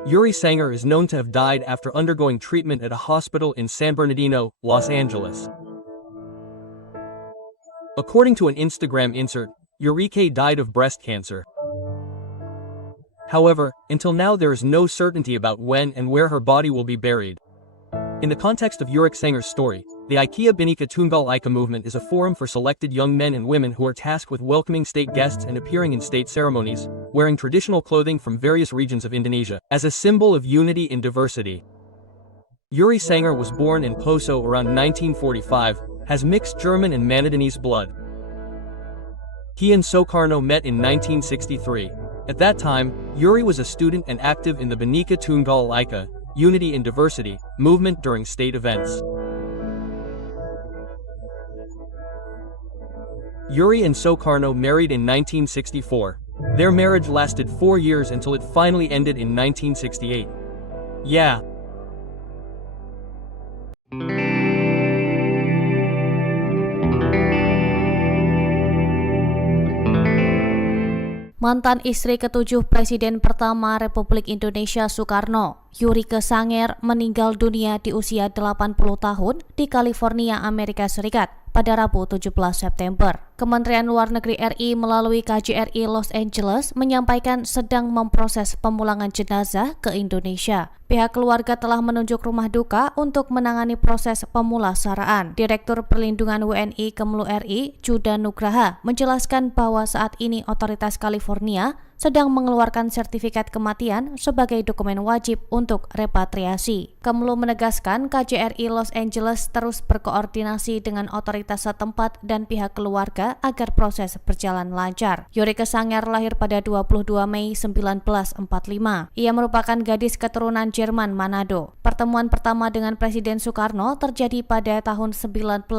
Yuri Sanger is known to have died after undergoing treatment at a hospital in San Bernardino, Los Angeles. According to an Instagram insert, Eureka died of breast cancer. However, until now there is no certainty about when and where her body will be buried. In the context of Eureka Sanger's story, the IKEA Bhinneka Tunggal Ika movement is a forum for selected young men and women who are tasked with welcoming state guests and appearing in state ceremonies, wearing traditional clothing from various regions of Indonesia, as a symbol of unity in diversity. Yuri Sanger was born in Poso around 1945, has mixed German and Manadinese blood. He and Sukarno met in 1963. At that time, Yuri was a student and active in the Bhinneka Tunggal Ika, Unity in Diversity, movement during state events. Yuri and Sukarno married in 1964. Their marriage lasted 4 years until it finally ended in 1968. Yeah. Mantan istri ketujuh Presiden pertama Republik Indonesia Soekarno, Yurike Sanger, meninggal dunia di usia 80 tahun di California, Amerika Serikat pada Rabu 17 September. Kementerian Luar Negeri RI melalui KJRI Los Angeles menyampaikan sedang memproses pemulangan jenazah ke Indonesia. Pihak keluarga telah menunjuk rumah duka untuk menangani proses pemulasaraan. Direktur Perlindungan WNI Kemlu RI, Juda Nugraha, menjelaskan bahwa saat ini otoritas California sedang mengeluarkan sertifikat kematian sebagai dokumen wajib untuk repatriasi. Kemlu menegaskan KJRI Los Angeles terus berkoordinasi dengan otoritas setempat dan pihak keluarga agar proses berjalan lancar. Yurike Sanger lahir pada 22 Mei 1945. Ia merupakan gadis keturunan Jerman Manado. Pertemuan pertama dengan Presiden Soekarno terjadi pada tahun 1963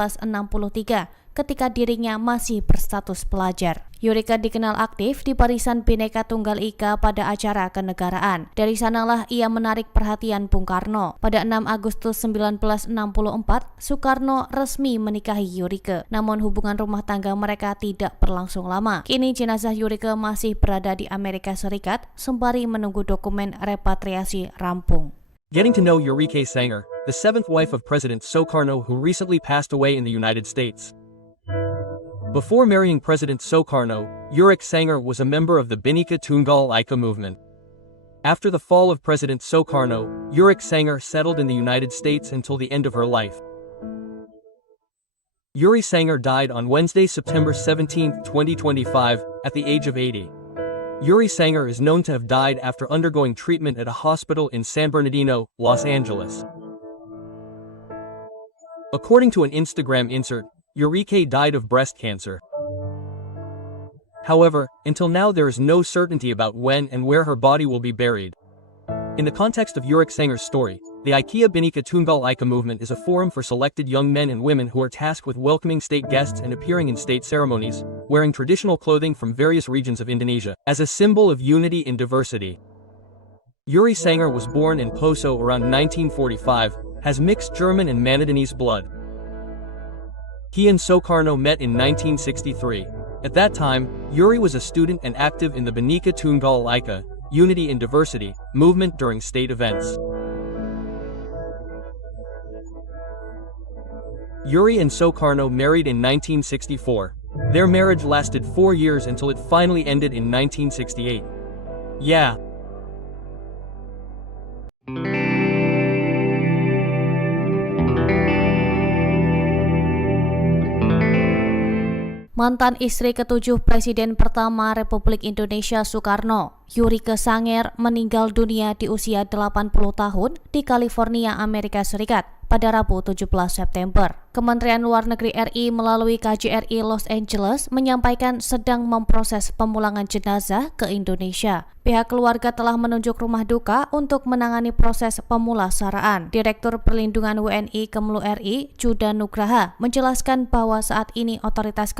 ketika dirinya masih berstatus pelajar. Yurike dikenal aktif di Barisan Bhinneka Tunggal Ika pada acara kenegaraan. Dari sanalah ia menarik perhatian Bung Karno. Pada 6 Agustus 1964, Soekarno resmi menikahi Yurike. Namun hubungan rumah tangga mereka tidak berlangsung lama. Kini jenazah Yurike masih berada di Amerika Serikat sembari menunggu dokumen repatriasi rampung. Getting to know Yurike Sanger, the seventh wife of President Sukarno who recently passed away in the United States. Before marrying President Sukarno, Yurike Sanger was a member of the Bhinneka Tunggal Ika movement. After the fall of President Sukarno, Yurike Sanger settled in the United States until the end of her life. Yuri Sanger died on Wednesday, September 17, 2025, at the age of 80. Yuri Sanger is known to have died after undergoing treatment at a hospital in San Bernardino, Los Angeles. According to an Instagram insert, Yurike died of breast cancer. However, until now there is no certainty about when and where her body will be buried. In the context of Yurike Sanger's story, the IKEA Bhinneka Tunggal Ika movement is a forum for selected young men and women who are tasked with welcoming state guests and appearing in state ceremonies, wearing traditional clothing from various regions of Indonesia, as a symbol of unity in diversity. Yuri Sanger was born in Poso around 1945, has mixed German and Manadinese blood. He and Sukarno met in 1963. At that time, Yuri was a student and active in the Bhinneka Tunggal Ika, Unity in Diversity, movement during state events. Yuri and Sukarno married in 1964. Their marriage lasted 4 years until it finally ended in 1968. Yeah. Mantan istri ketujuh Presiden pertama Republik Indonesia Soekarno, Yurike Sanger, meninggal dunia di usia 80 tahun di California, Amerika Serikat pada Rabu 17 September. Kementerian Luar Negeri RI melalui KJRI Los Angeles menyampaikan sedang memproses pemulangan jenazah ke Indonesia. Pihak keluarga telah menunjuk rumah duka untuk menangani proses pemulasaraan. Direktur Perlindungan WNI Kemlu RI, Juda Nugraha, menjelaskan bahwa saat ini otoritas